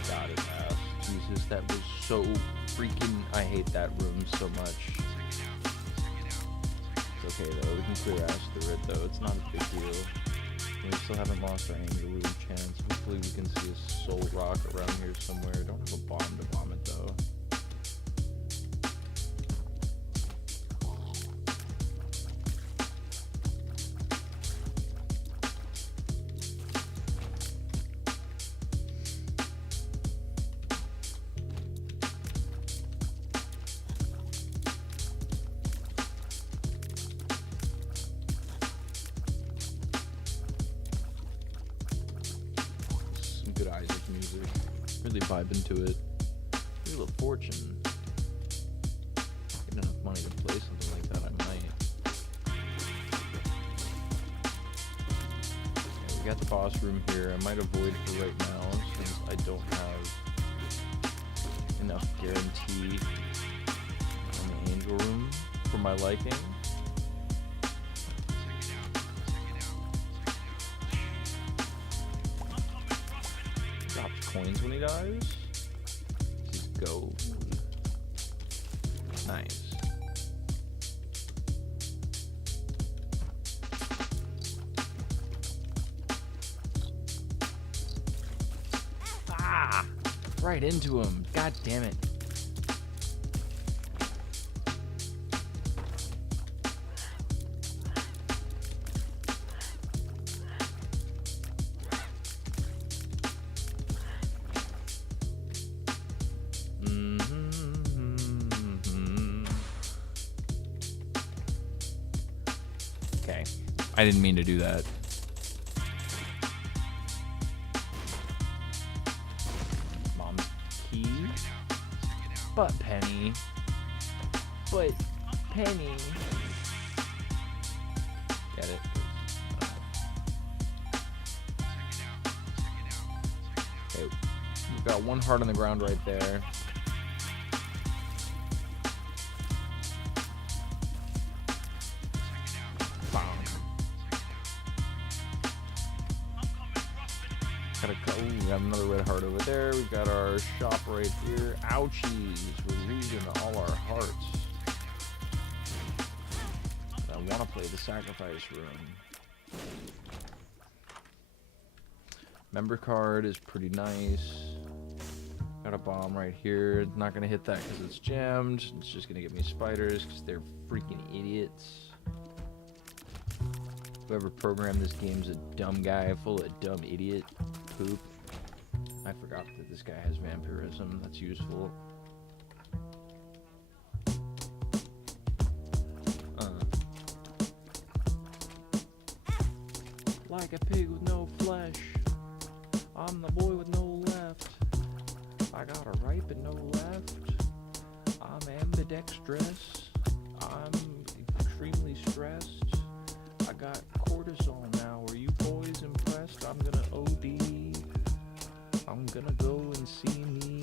Got his ass. Jesus, that was so freaking... I hate that room so much. It's okay though, we can clear ass through it though, it's not a big deal. And we still haven't lost our anger room chance. Hopefully we can see a soul rock around here somewhere. Don't have a bomb to vomit though. Good Isaac music. Really vibing to it. Wheel of Fortune. Get enough money to play something like that, I might. Okay, we got the boss room here. I might avoid for right now since I don't have enough guarantee on the angel room for my liking. Drops coins when he dies. This is gold. Nice. Ah! Right into him. God damn it. Okay, I didn't mean to do that. Mom's key. But Penny. But Penny. Get it? Okay, we've got one heart on the ground right there. We got another red heart over there. We've got our shop right here. Ouchies. We're losing all our hearts. I want to play the sacrifice room. Member card is pretty nice. Got a bomb right here. Not going to hit that because it's jammed. It's just going to give me spiders because they're freaking idiots. Whoever programmed this game's a dumb guy full of dumb idiot poop. I forgot that this guy has vampirism. That's useful. Like a pig with no flesh. I'm the boy with no left. I got a right but no left. I'm ambidextrous. I'm extremely stressed. I got cortisol now. Are you boys impressed? I'm gonna OD. I'm gonna go and see me.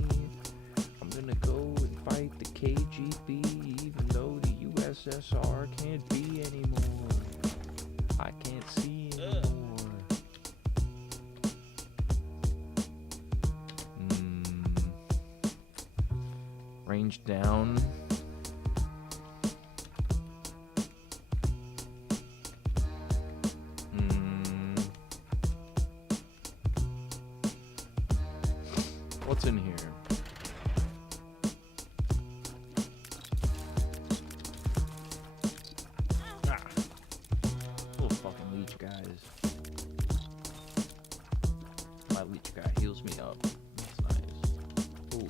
I'm gonna go and fight the KGB, even though the USSR can't be anymore. I can't see anymore. Range down. What's in here? Ah. Little fucking leech guys. My leech guy heals me up. That's nice. Ooh.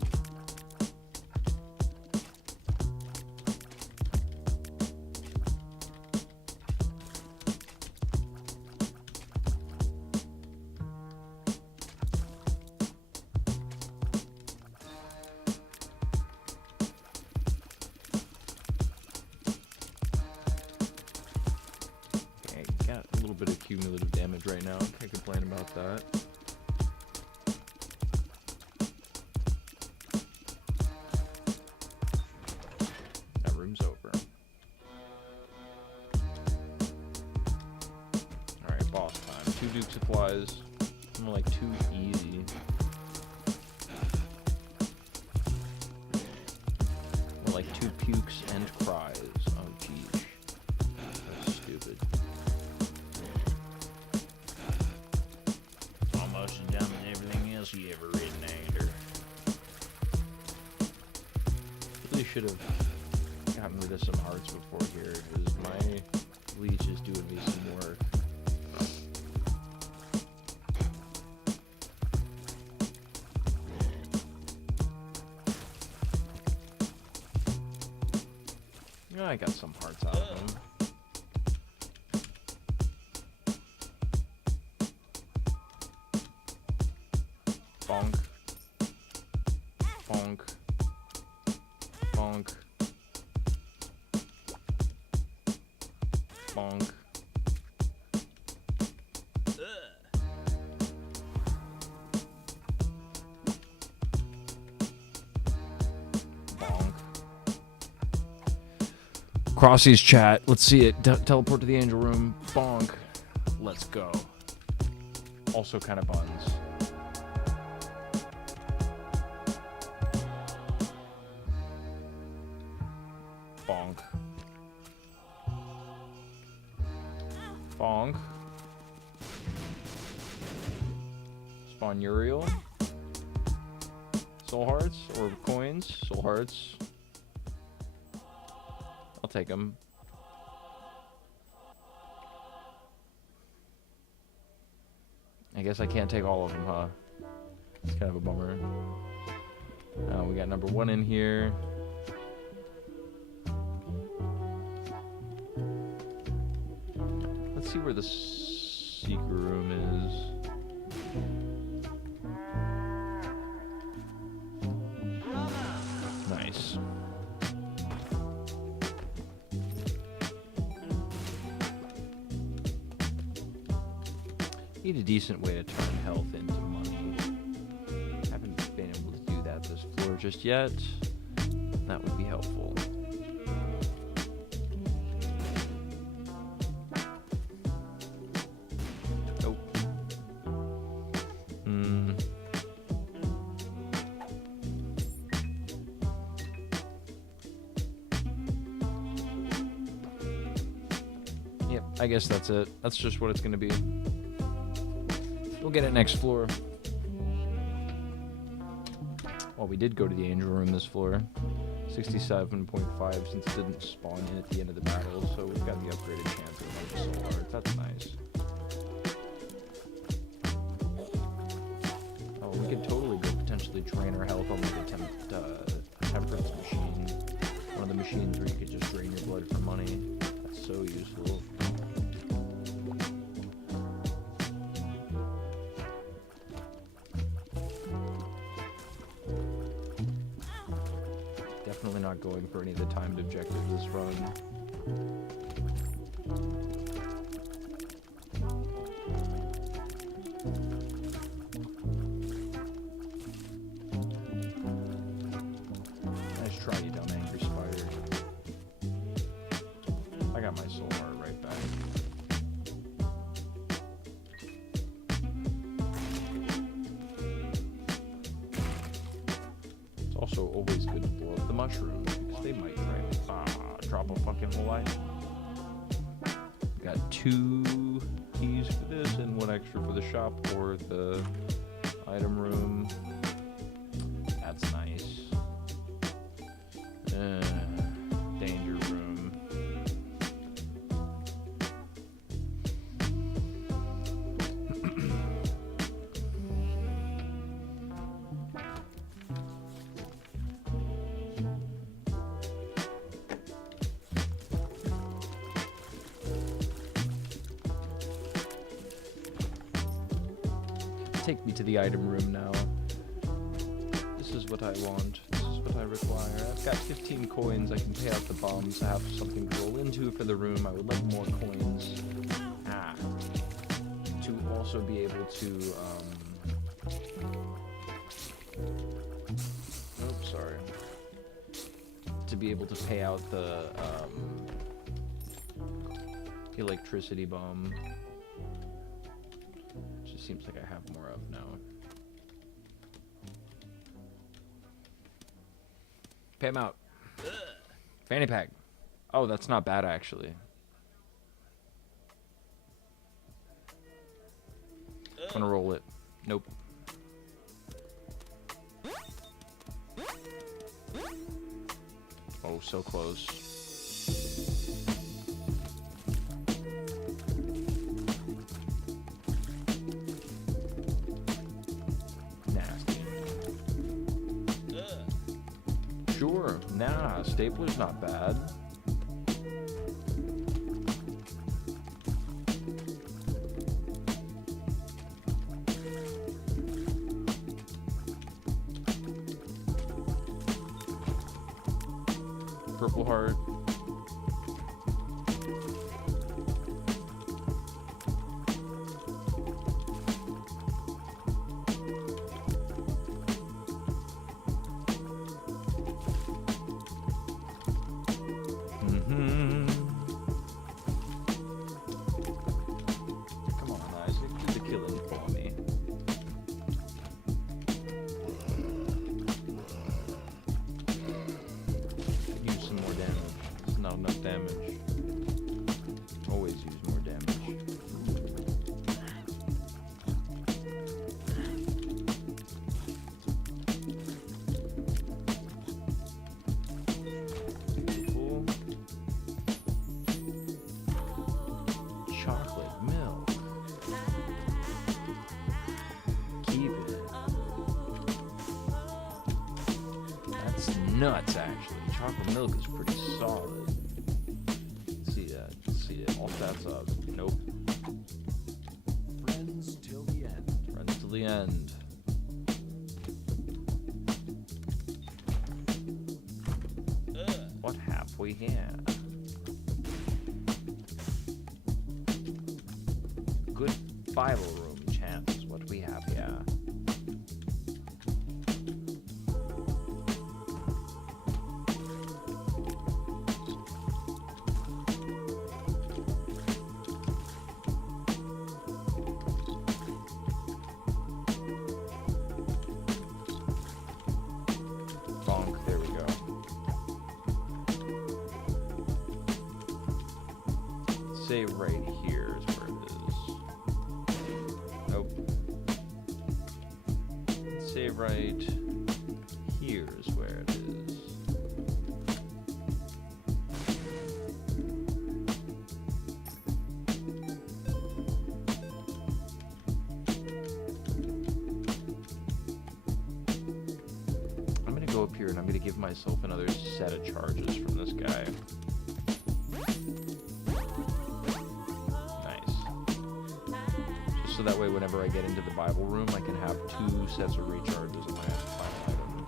Okay, got a little bit of cumulative damage right now. Can't complain about that. That room's over. Alright, boss time. 2 Duke supplies. More like 2 easy. More like 2 pukes and cries. Oh, geez. That's stupid. Almost as dumb as everything else you ever read in Ander. Really should have gotten rid of some hearts before here, because my leech is doing me some work. I got some hearts out of him. Bonk. Bonk. Bonk. Bonk. Bonk. Crossy's chat. Let's see it. Teleport to the angel room. Bonk. Let's go. Also kind of buns. Bonk. Bonk. Spawn Uriel. Soul hearts or coins? Soul hearts. I'll take them. I guess I can't take all of them, huh? It's kind of a bummer. We got number 1 in here. Let's see where the secret room is. Nice. Need a decent way to turn health into money. Haven't been able to do that this floor just yet. That would be helpful. Oh. Yep, I guess that's it. That's just what it's gonna be. We'll get it next floor. Well, we did go to the angel room this floor. 67.5 since it didn't spawn in at the end of the battle, so we've got the upgraded chance of another soul heart. That's nice. Oh, we could totally go potentially drain our health on like a temperance machine. One of the machines where you could just drain your blood for money. That's so useful. Definitely not going for any of the timed objectives this run. Nice try, you dumb angry spider. I got my soul heart right back. It's also always good to careful of the mushrooms because they might drop a fucking whole item. Got 2 keys for this and 1 extra for the shop or the item room. That's nice. Danger room. Take me to the item room now. This is what I want. This is what I require. I've got 15 coins. I can pay out the bombs. I have something to roll into for the room. I would like more coins. To also be able to, oops, sorry. To be able to pay out the, electricity bomb. Seems like I have more of now. Pay him out. Fanny pack. Oh, that's not bad actually. I'm gonna roll it. Nope. Oh, so close. Sure, nah, stapler's not bad. Purple heart. Nuts, actually. Chocolate milk is pretty solid. See that? See it? All stats up. Nope. Friends till the end. Friends till the end. What have we here? Good Bible room chant is what we have here. Say right here is where it is. Nope. Say right here is where it is. I'm gonna go up here and I'm gonna give myself another set of charges from this guy. So that way, whenever I get into the Bible room, I can have 2 sets of recharges of my final item.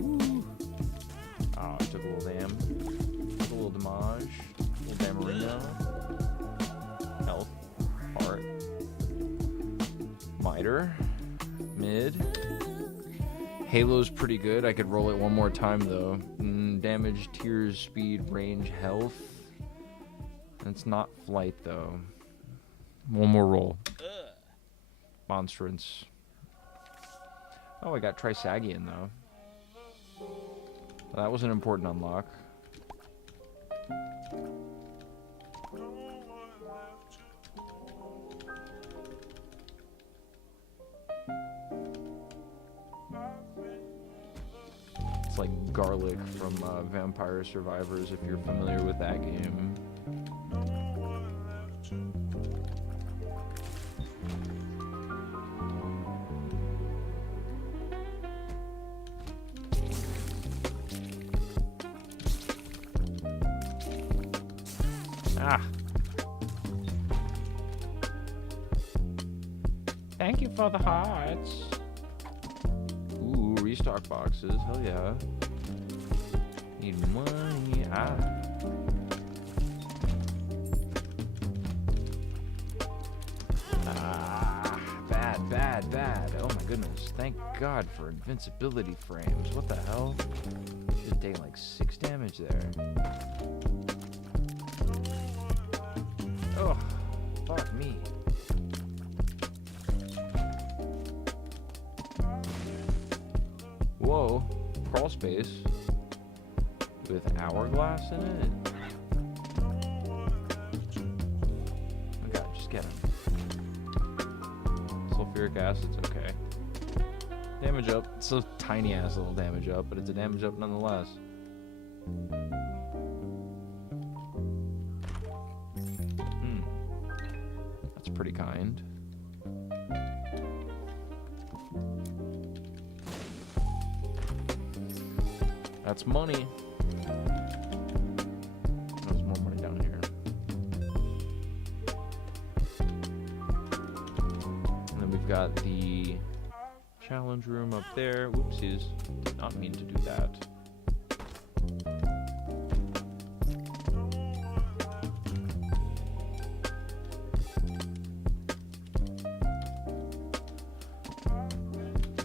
Ooh. Oh, I took a little damage. Took a little damage. A little damarino. Health. Heart. Miter. Mid. Halo's pretty good. I could roll it one more time, though. Damage, tears, speed, range, health. It's not flight, though. One more roll. Monstrance. Oh, I got Trisagion though. Well, that was an important unlock. It's like garlic from Vampire Survivors, if you're familiar with that game. Ah. Thank you for the hearts. Ooh, restock boxes. Hell yeah. Need money. Ah. Ah. Bad, bad, bad. Oh my goodness. Thank God for invincibility frames. What the hell? Should have taken like 6 damage there. Oh, fuck me. Whoa, crawl space with hourglass in it. Oh god, just get him. Sulfuric acid's okay. Damage up. It's a tiny ass little damage up, but it's a damage up nonetheless. That's pretty kind. That's money. There's more money down here. And then we've got the challenge room up there. Whoopsies. Did not mean to do that.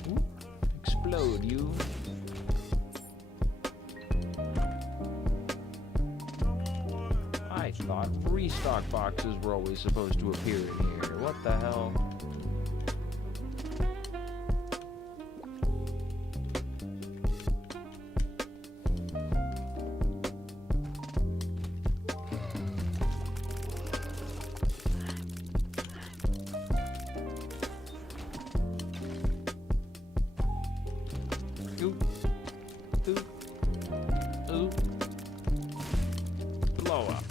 Ooh. Explode, you. I thought restock boxes were always supposed to appear in here. What the hell? Oop. Oop. Oop. Blow up.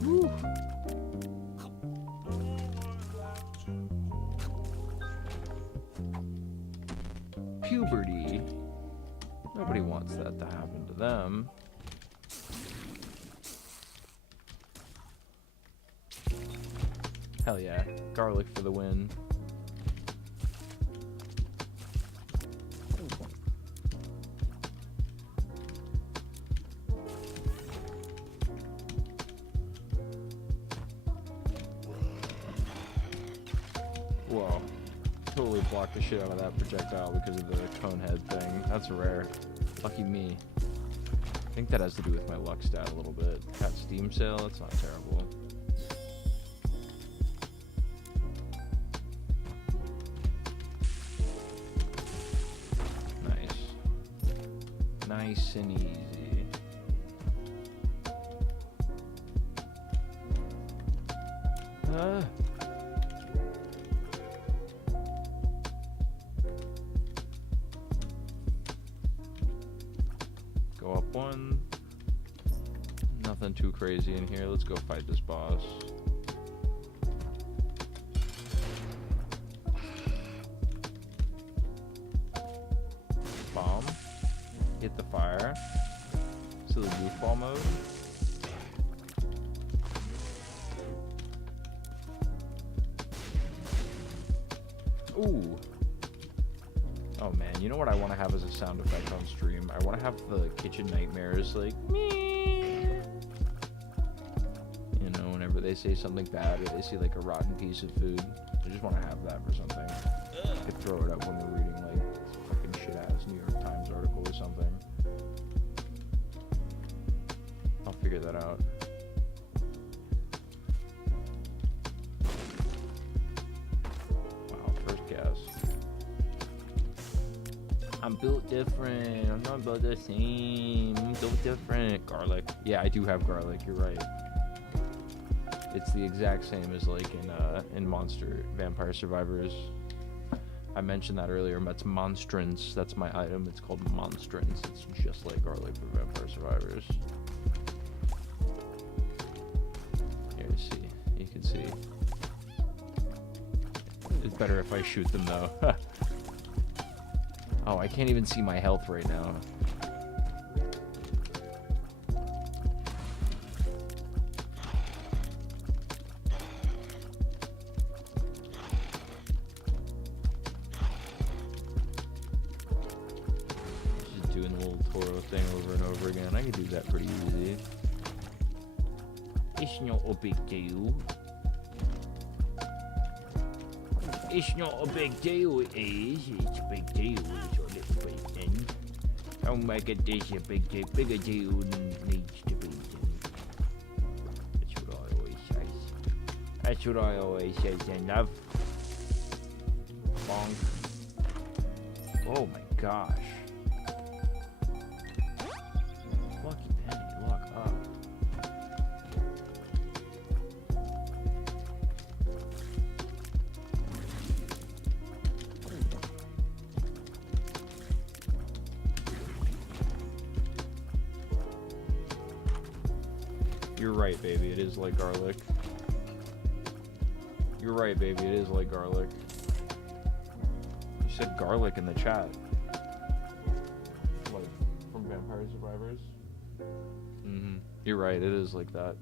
Woo. Puberty. Nobody wants that to happen to them. Hell yeah. Garlic for the win. Whoa. Totally blocked the shit out of that projectile because of the cone head thing. That's rare. Lucky me. I think that has to do with my luck stat a little bit. Got Steam sale, that's not terrible. Nice and easy. Go up one. Nothing too crazy in here. Let's go fight this boss. Bomb. Hit the fire. Silly goofball mode. Ooh. Oh man, you know what I want to have as a sound effect on stream? I want to have the kitchen nightmares like me. You know, whenever they say something bad or they see like a rotten piece of food. I just want to have that for something. I could throw it up when we're reading like fucking shit ass New York Times article or something. figure that out. Wow, first guess. I'm built different. I'm not built the same. I'm built different. Garlic. Yeah, I do have garlic. You're right. It's the exact same as like in Monster Vampire Survivors. I mentioned that earlier. That's monstrance. That's my item. It's called monstrance. It's just like garlic for Vampire Survivors. Here, see. You can see. It's better if I shoot them though. Oh, I can't even see my health right now. Just doing the little Toro thing over and over again. I can do that pretty easy. It's not a big deal. It's not a big deal, it is. It's a big deal. It's a little bit then. Don't make it this a big deal, bigger deal than it needs to be. That's what I always say. That's what I always say, then, love. Bonk. Oh my gosh. Lucky penny, look up. You're right, baby. It is like garlic. You're right, baby. It is like garlic. You said garlic in the chat. Like, from Vampire Survivors? Mm-hmm. You're right. It is like that.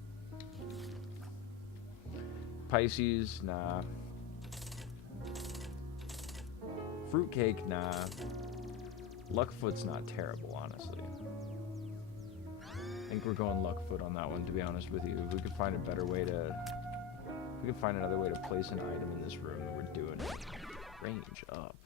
Pisces? Nah. Fruitcake? Nah. Luckfoot's not terrible, honestly. I think we're going Luckfoot on that one, to be honest with you. If we could find a better way to... If we could find another way to place an item in this room, then we're doing it. Range up.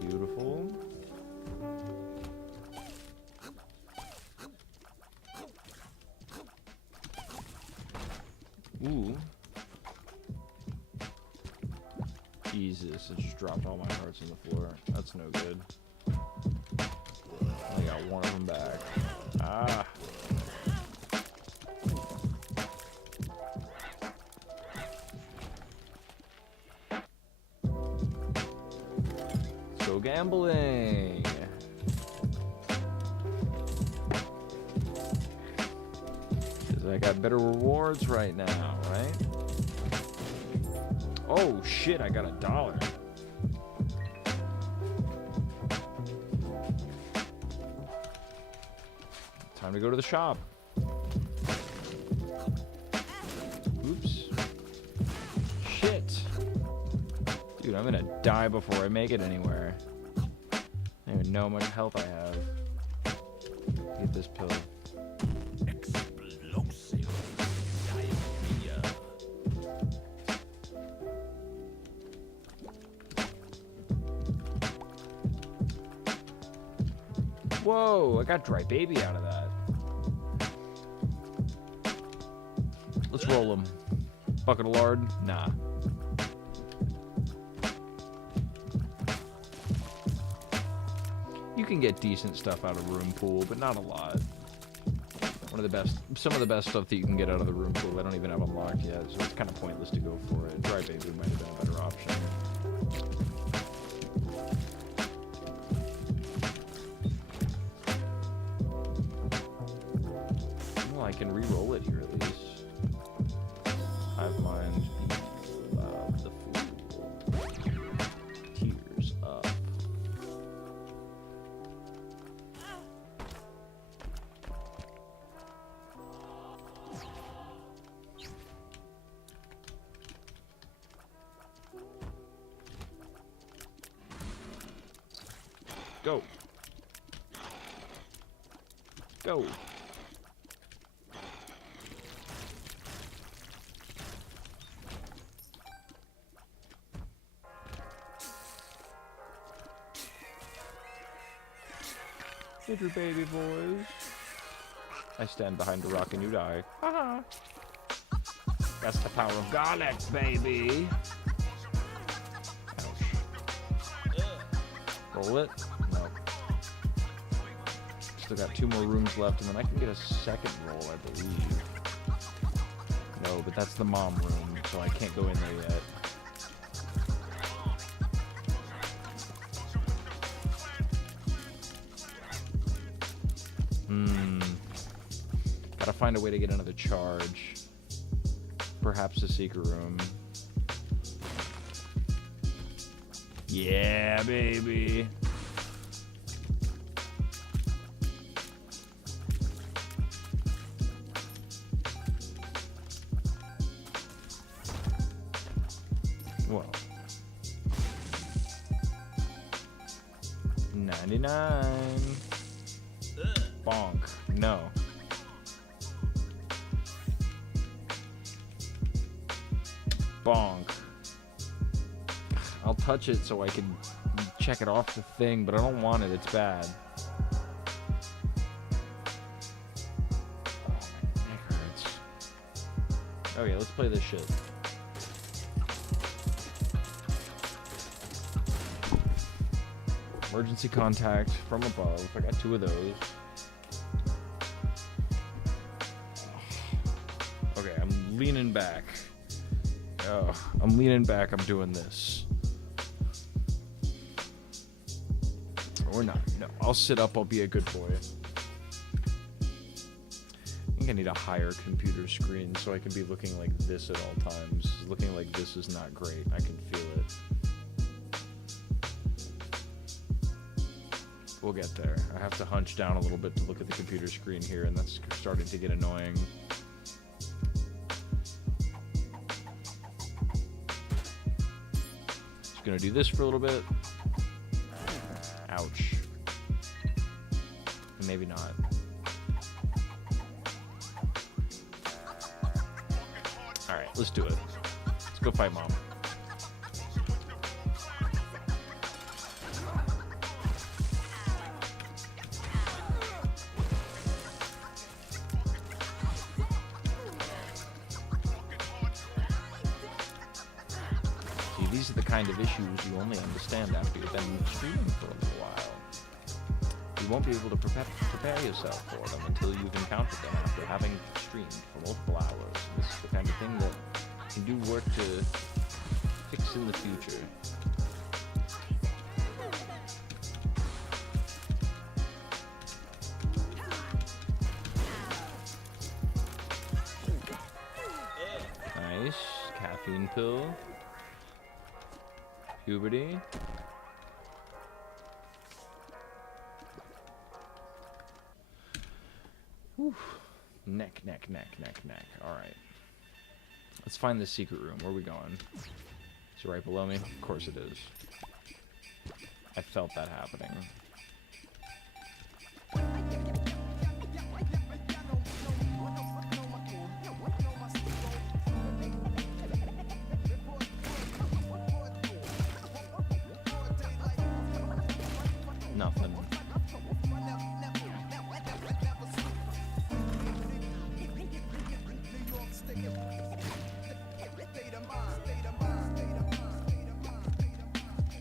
Beautiful. Ooh. Jesus, it just dropped all my hearts on the floor. That's no good. I got one of them back. Ah. Let's go gambling. Because I got better rewards right now, right? Oh shit, I got $1. Time to go to the shop. Oops. Shit. Dude, I'm gonna die before I make it anywhere. I don't even know how much health I have. Get this pill. Whoa, I got dry baby out of that. Let's roll them. Bucket of lard? Nah. You can get decent stuff out of room pool, but not a lot. One of the best, some of the best stuff that you can get out of the room pool I don't even have unlocked yet, so it's kind of pointless to go for it. Dry baby might have been a better option. Well, I can re-roll it here at least. Hive mind, the fool. Tears up. Go. Go. Get your baby boys. I stand behind the rock and you die. Haha. That's the power of garlic, baby. Ouch. Roll it? No. Still got 2 more rooms left, and then I can get a second roll, I believe. No, but that's the mom room, so I can't go in there yet. Gotta find a way to get another charge. Perhaps a secret room. Yeah, baby. Whoa. 99. Bonk. No. Bonk. I'll touch it so I can check it off the thing, but I don't want it. It's bad. Oh, my neck hurts. Okay, let's play this shit. Emergency contact from above. I got 2 of those. Okay, I'm leaning back. Oh, I'm leaning back. I'm doing this. Or not. No, I'll sit up. I'll be a good boy. I think I need a higher computer screen so I can be looking like this at all times. Looking like this is not great. I can feel it. We'll get there. I have to hunch down a little bit to look at the computer screen here, and that's starting to get annoying. Just gonna do this for a little bit. Ouch. And maybe not. Alright, let's do it. Let's go fight Mom. These are the kind of issues you only understand after you've been streaming for a little while. You won't be able to prepare yourself for them until you've encountered them after having streamed for multiple hours. And this is the kind of thing that can do work to fix in the future. Nice. Caffeine pill. Puberty. Whew. Neck. Alright. Let's find the secret room. Where are we going? Is it right below me? Of course it is. I felt that happening. Nothing.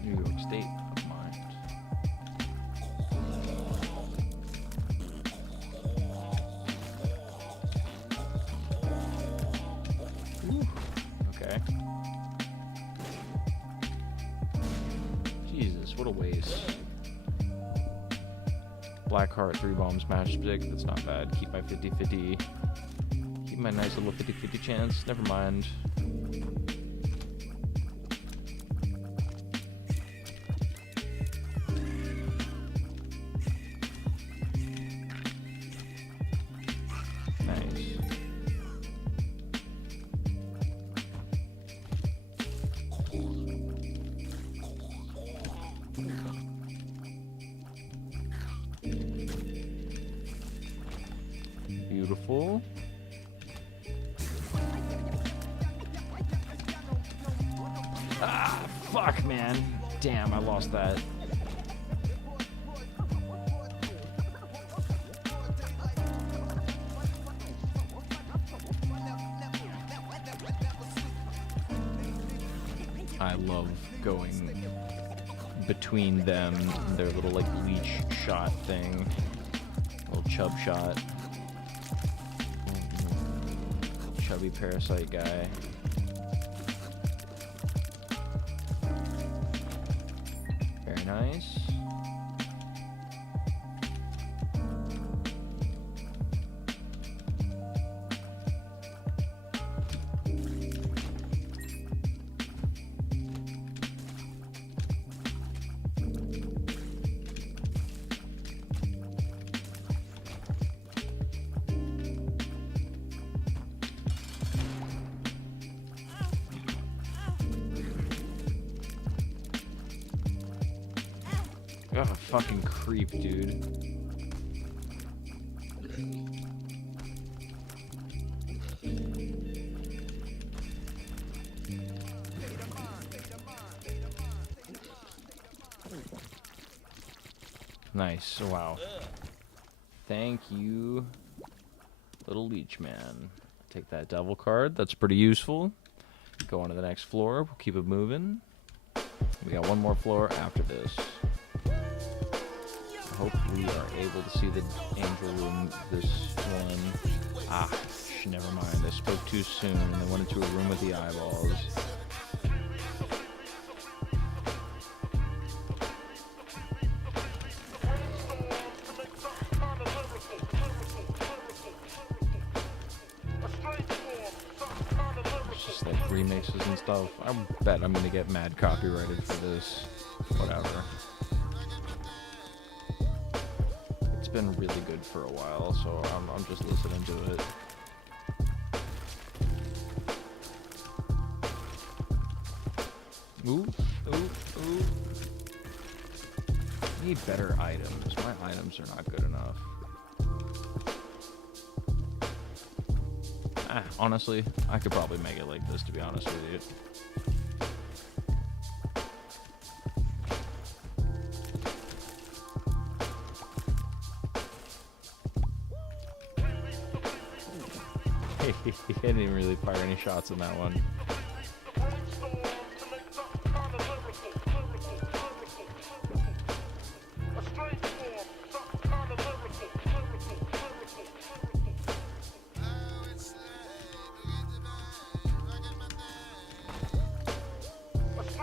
New York State of mind. Ooh. Okay. Jesus, what a waste. Black heart, 3 bombs, matchstick. That's not bad. Keep my 50-50. Keep my nice little 50-50 chance. Never mind. Nice. Beautiful. Ah, fuck, man. Damn, I lost that. going between them, their little like leech shot thing, little chub shot, chubby parasite guy. Very nice. Oh, fucking creep, dude. Nice. Wow. Thank you, little leech man. Take that devil card. That's pretty useful. Go on to the next floor. We'll keep it moving. We got one more floor after this. I hope we are able to see the angel room this one. Ah, never mind. I spoke too soon and I went into a room with the eyeballs. It's just like remixes and stuff. I bet I'm gonna get mad copyrighted for this. Whatever. It's been really good for a while, so I'm just listening to it. Ooh, ooh, ooh. I need better items. My items are not good enough. Honestly, I could probably make it like this, to be honest with you. He didn't even really fire any shots in that one.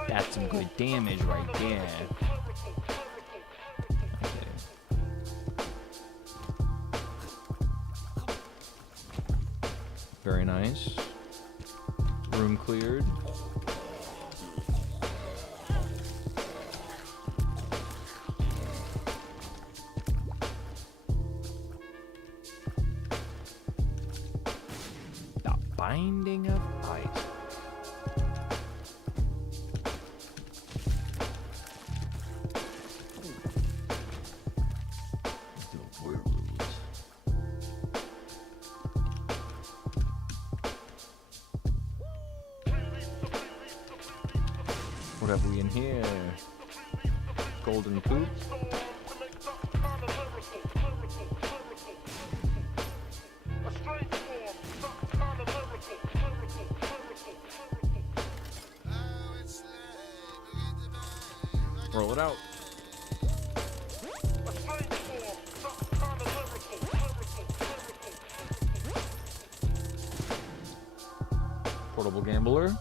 That's some good damage right there. Very nice. Room cleared. The Binding of Ice. The world. What have we in here? Golden poop. Roll it out. Portable gambler.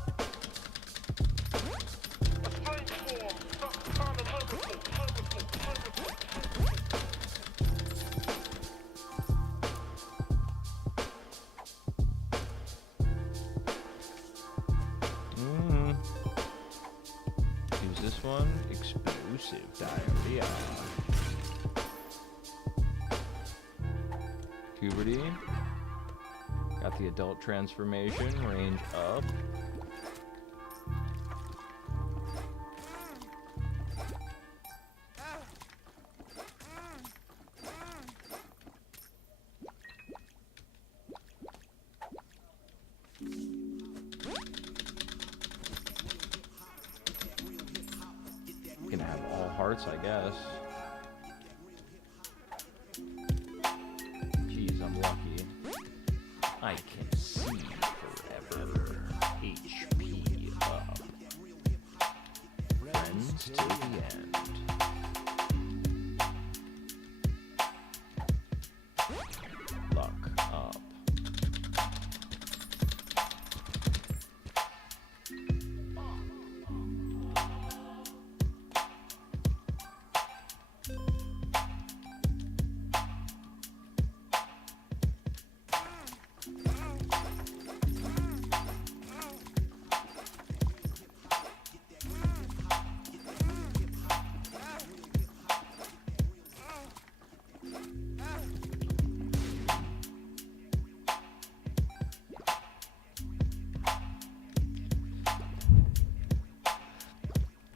Use this one. Explosive diarrhea. Puberty. Got the adult transformation. Range up. Can have all hearts, I guess. Jeez, I'm lucky. I can see forever. HP up. It's till the end. Luck up.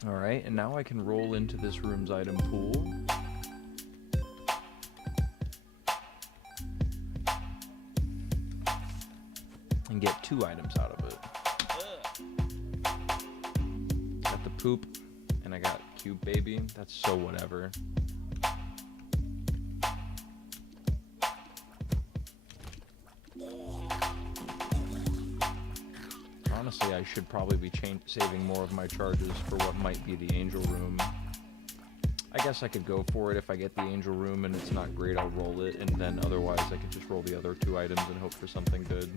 Alright, and now I can roll into this room's item pool. And get 2 items out of it. Got the poop, and I got cute baby. That's so whatever. Honestly, I should probably be saving more of my charges for what might be the angel room. I guess I could go for it if I get the angel room and it's not great, I'll roll it, and then otherwise I could just roll the other 2 items and hope for something good.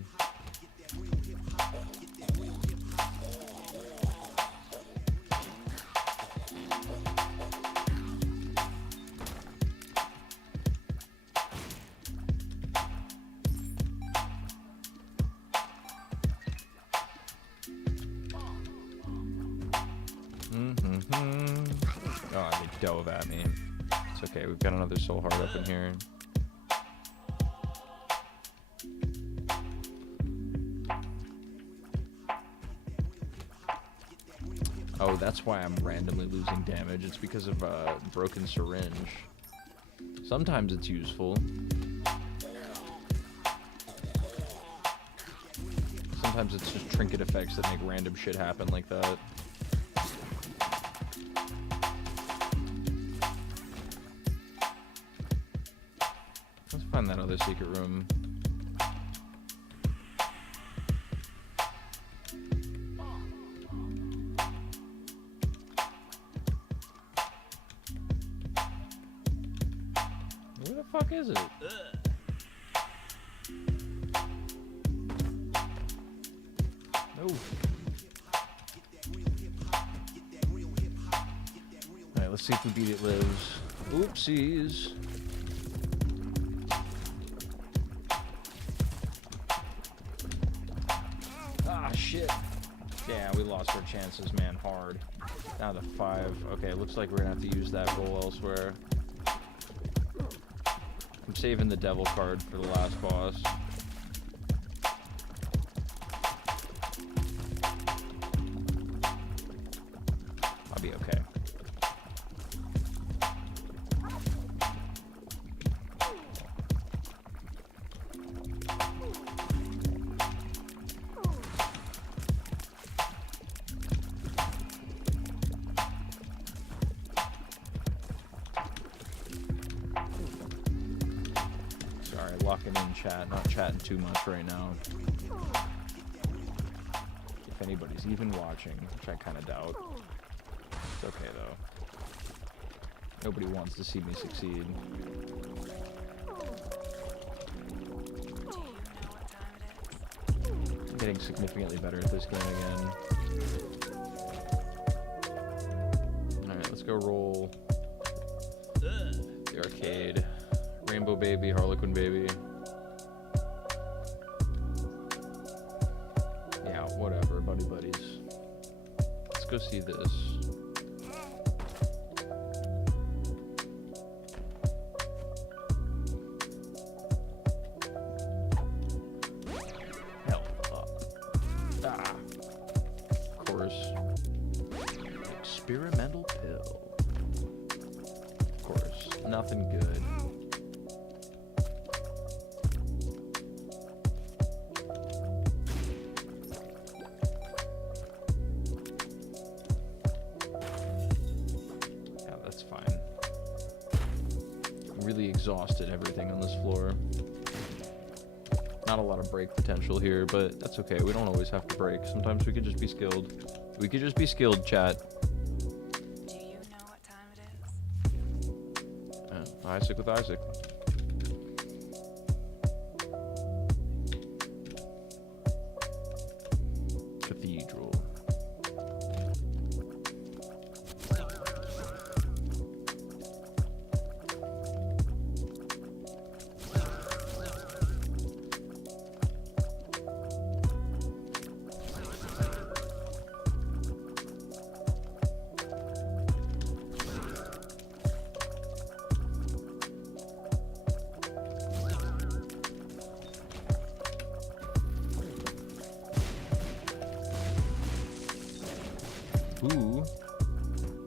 Oh, they dove at me. It's okay, we've got another soul heart up in here. Oh, that's why I'm randomly losing damage. It's because of a broken syringe. Sometimes it's useful. Sometimes it's just trinket effects that make random shit happen like that. Let's find that other secret room. Where the fuck is it? No. Alright, let's see if the beat it lives. Oopsies. Ah, shit. Yeah, we lost our chances, man, hard. Now the 5. Okay, looks like we're gonna have to use that roll elsewhere. I'm saving the devil card for the last boss. I'll be okay. Sorry, locking in chat, not chatting too much right now. If anybody's even watching, which I kind of doubt. It's okay though. Nobody wants to see me succeed. I'm getting significantly better at this game again. Alright, let's go roll the arcade. Rainbow baby, Harlequin baby. Yeah, whatever, buddy buddies. Let's go see this. Health up. Ah. Of course. Experimental pill. Of course. Nothing good. Exhausted everything on this floor. Not a lot of break potential here, but that's okay. We don't always have to break. Sometimes we could just be skilled. We could just be skilled, chat. Do you Isaac with Isaac. Cathedral. Ooh,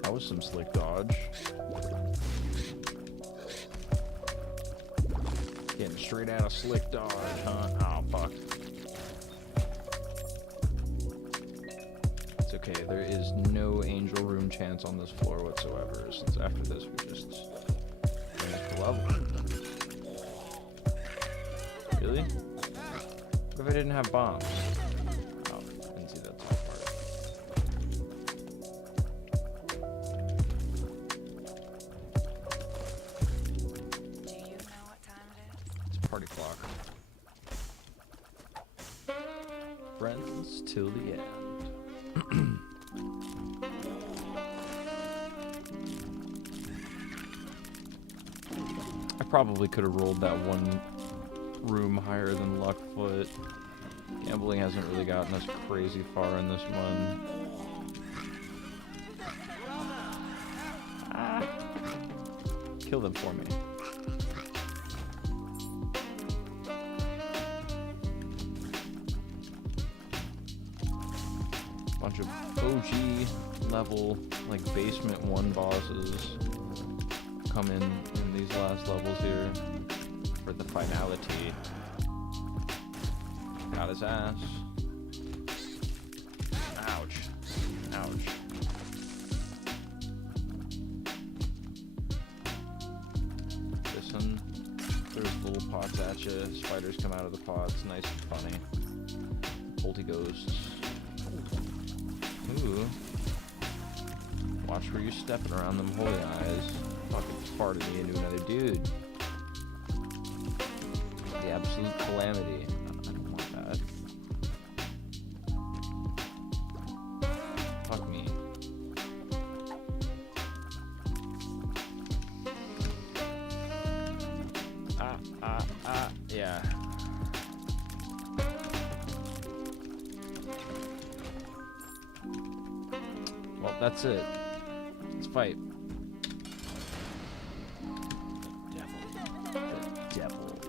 that was some slick dodge. Getting straight out of slick dodge, huh? Oh, fuck. It's okay, there is no angel room chance on this floor whatsoever, since after this we just finish the level. Really? What if I didn't have bombs? Oh, didn't see that top part. Party clock. Friends till the end. I probably could have rolled that one room higher than Luckfoot. Gambling hasn't really gotten us crazy far in this one. Ah. Kill them for me. Bunch of OG level, like basement 1 bosses come in these last levels here for the finality. Got his ass. Ouch. Ouch. This one throws little pots at you. Spiders come out of the pots. Nice and funny. Polty ghosts. Ooh. Watch where you're stepping around them holy eyes. Fucking farted me into another dude. The absolute calamity. I don't want that. Fuck me. Yeah. Well, that's it. Let's fight. The devil.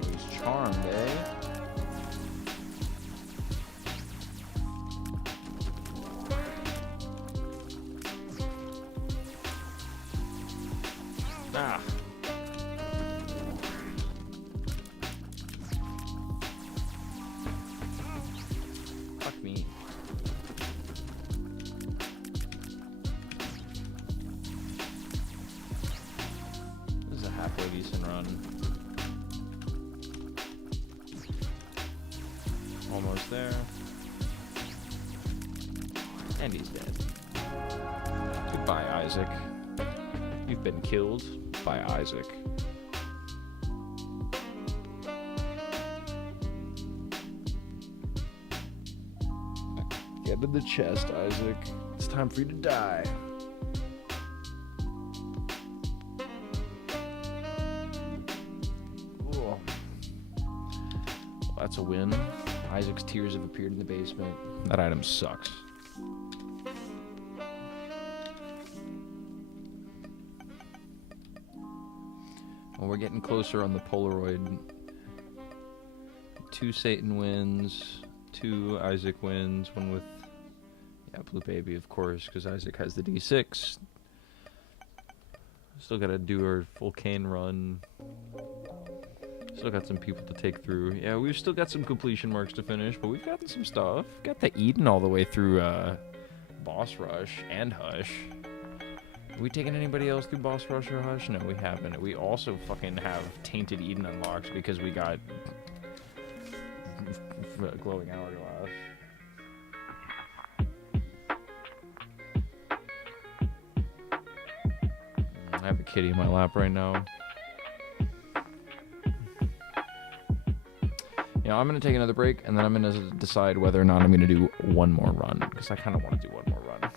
He's charmed, eh? Ah. Fuck me. This is a halfway decent run. Almost there. And he's dead. Goodbye, Isaac. You've been killed by Isaac. Get in the chest, Isaac. It's time for you to die. Ooh. Well, that's a win. Isaac's tears have appeared in the basement. That item sucks. Well, we're getting closer on the Polaroid. 2 Satan wins, 2 Isaac wins, 1 with, yeah, Blue Baby, of course, because Isaac has the D6. Still gotta do our full cane run. Still got some people to take through. Yeah, we've still got some completion marks to finish, but we've gotten some stuff. Got the Eden all the way through Boss Rush and Hush. Have we taken anybody else through Boss Rush or Hush? No, we haven't. We also fucking have Tainted Eden unlocked because we got glowing hourglass. I have a kitty in my lap right now. You know, I'm going to take another break, and then I'm going to decide whether or not I'm going to do one more run, because I kind of want to do one more run.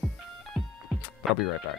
But I'll be right back.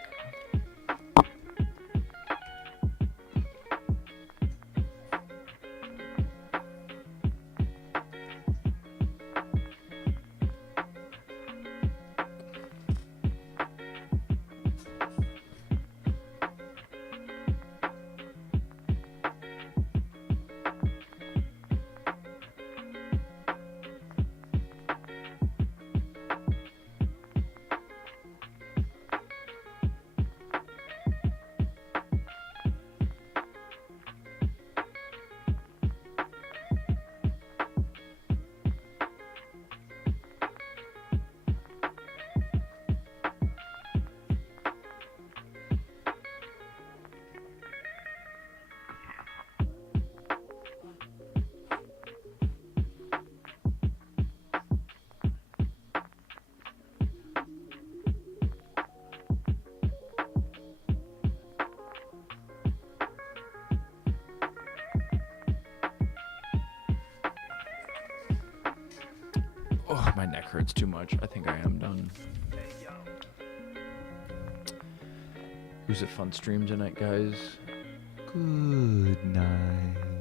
Oh, my neck hurts too much. I think I am done. It was a fun stream tonight, guys. Good night.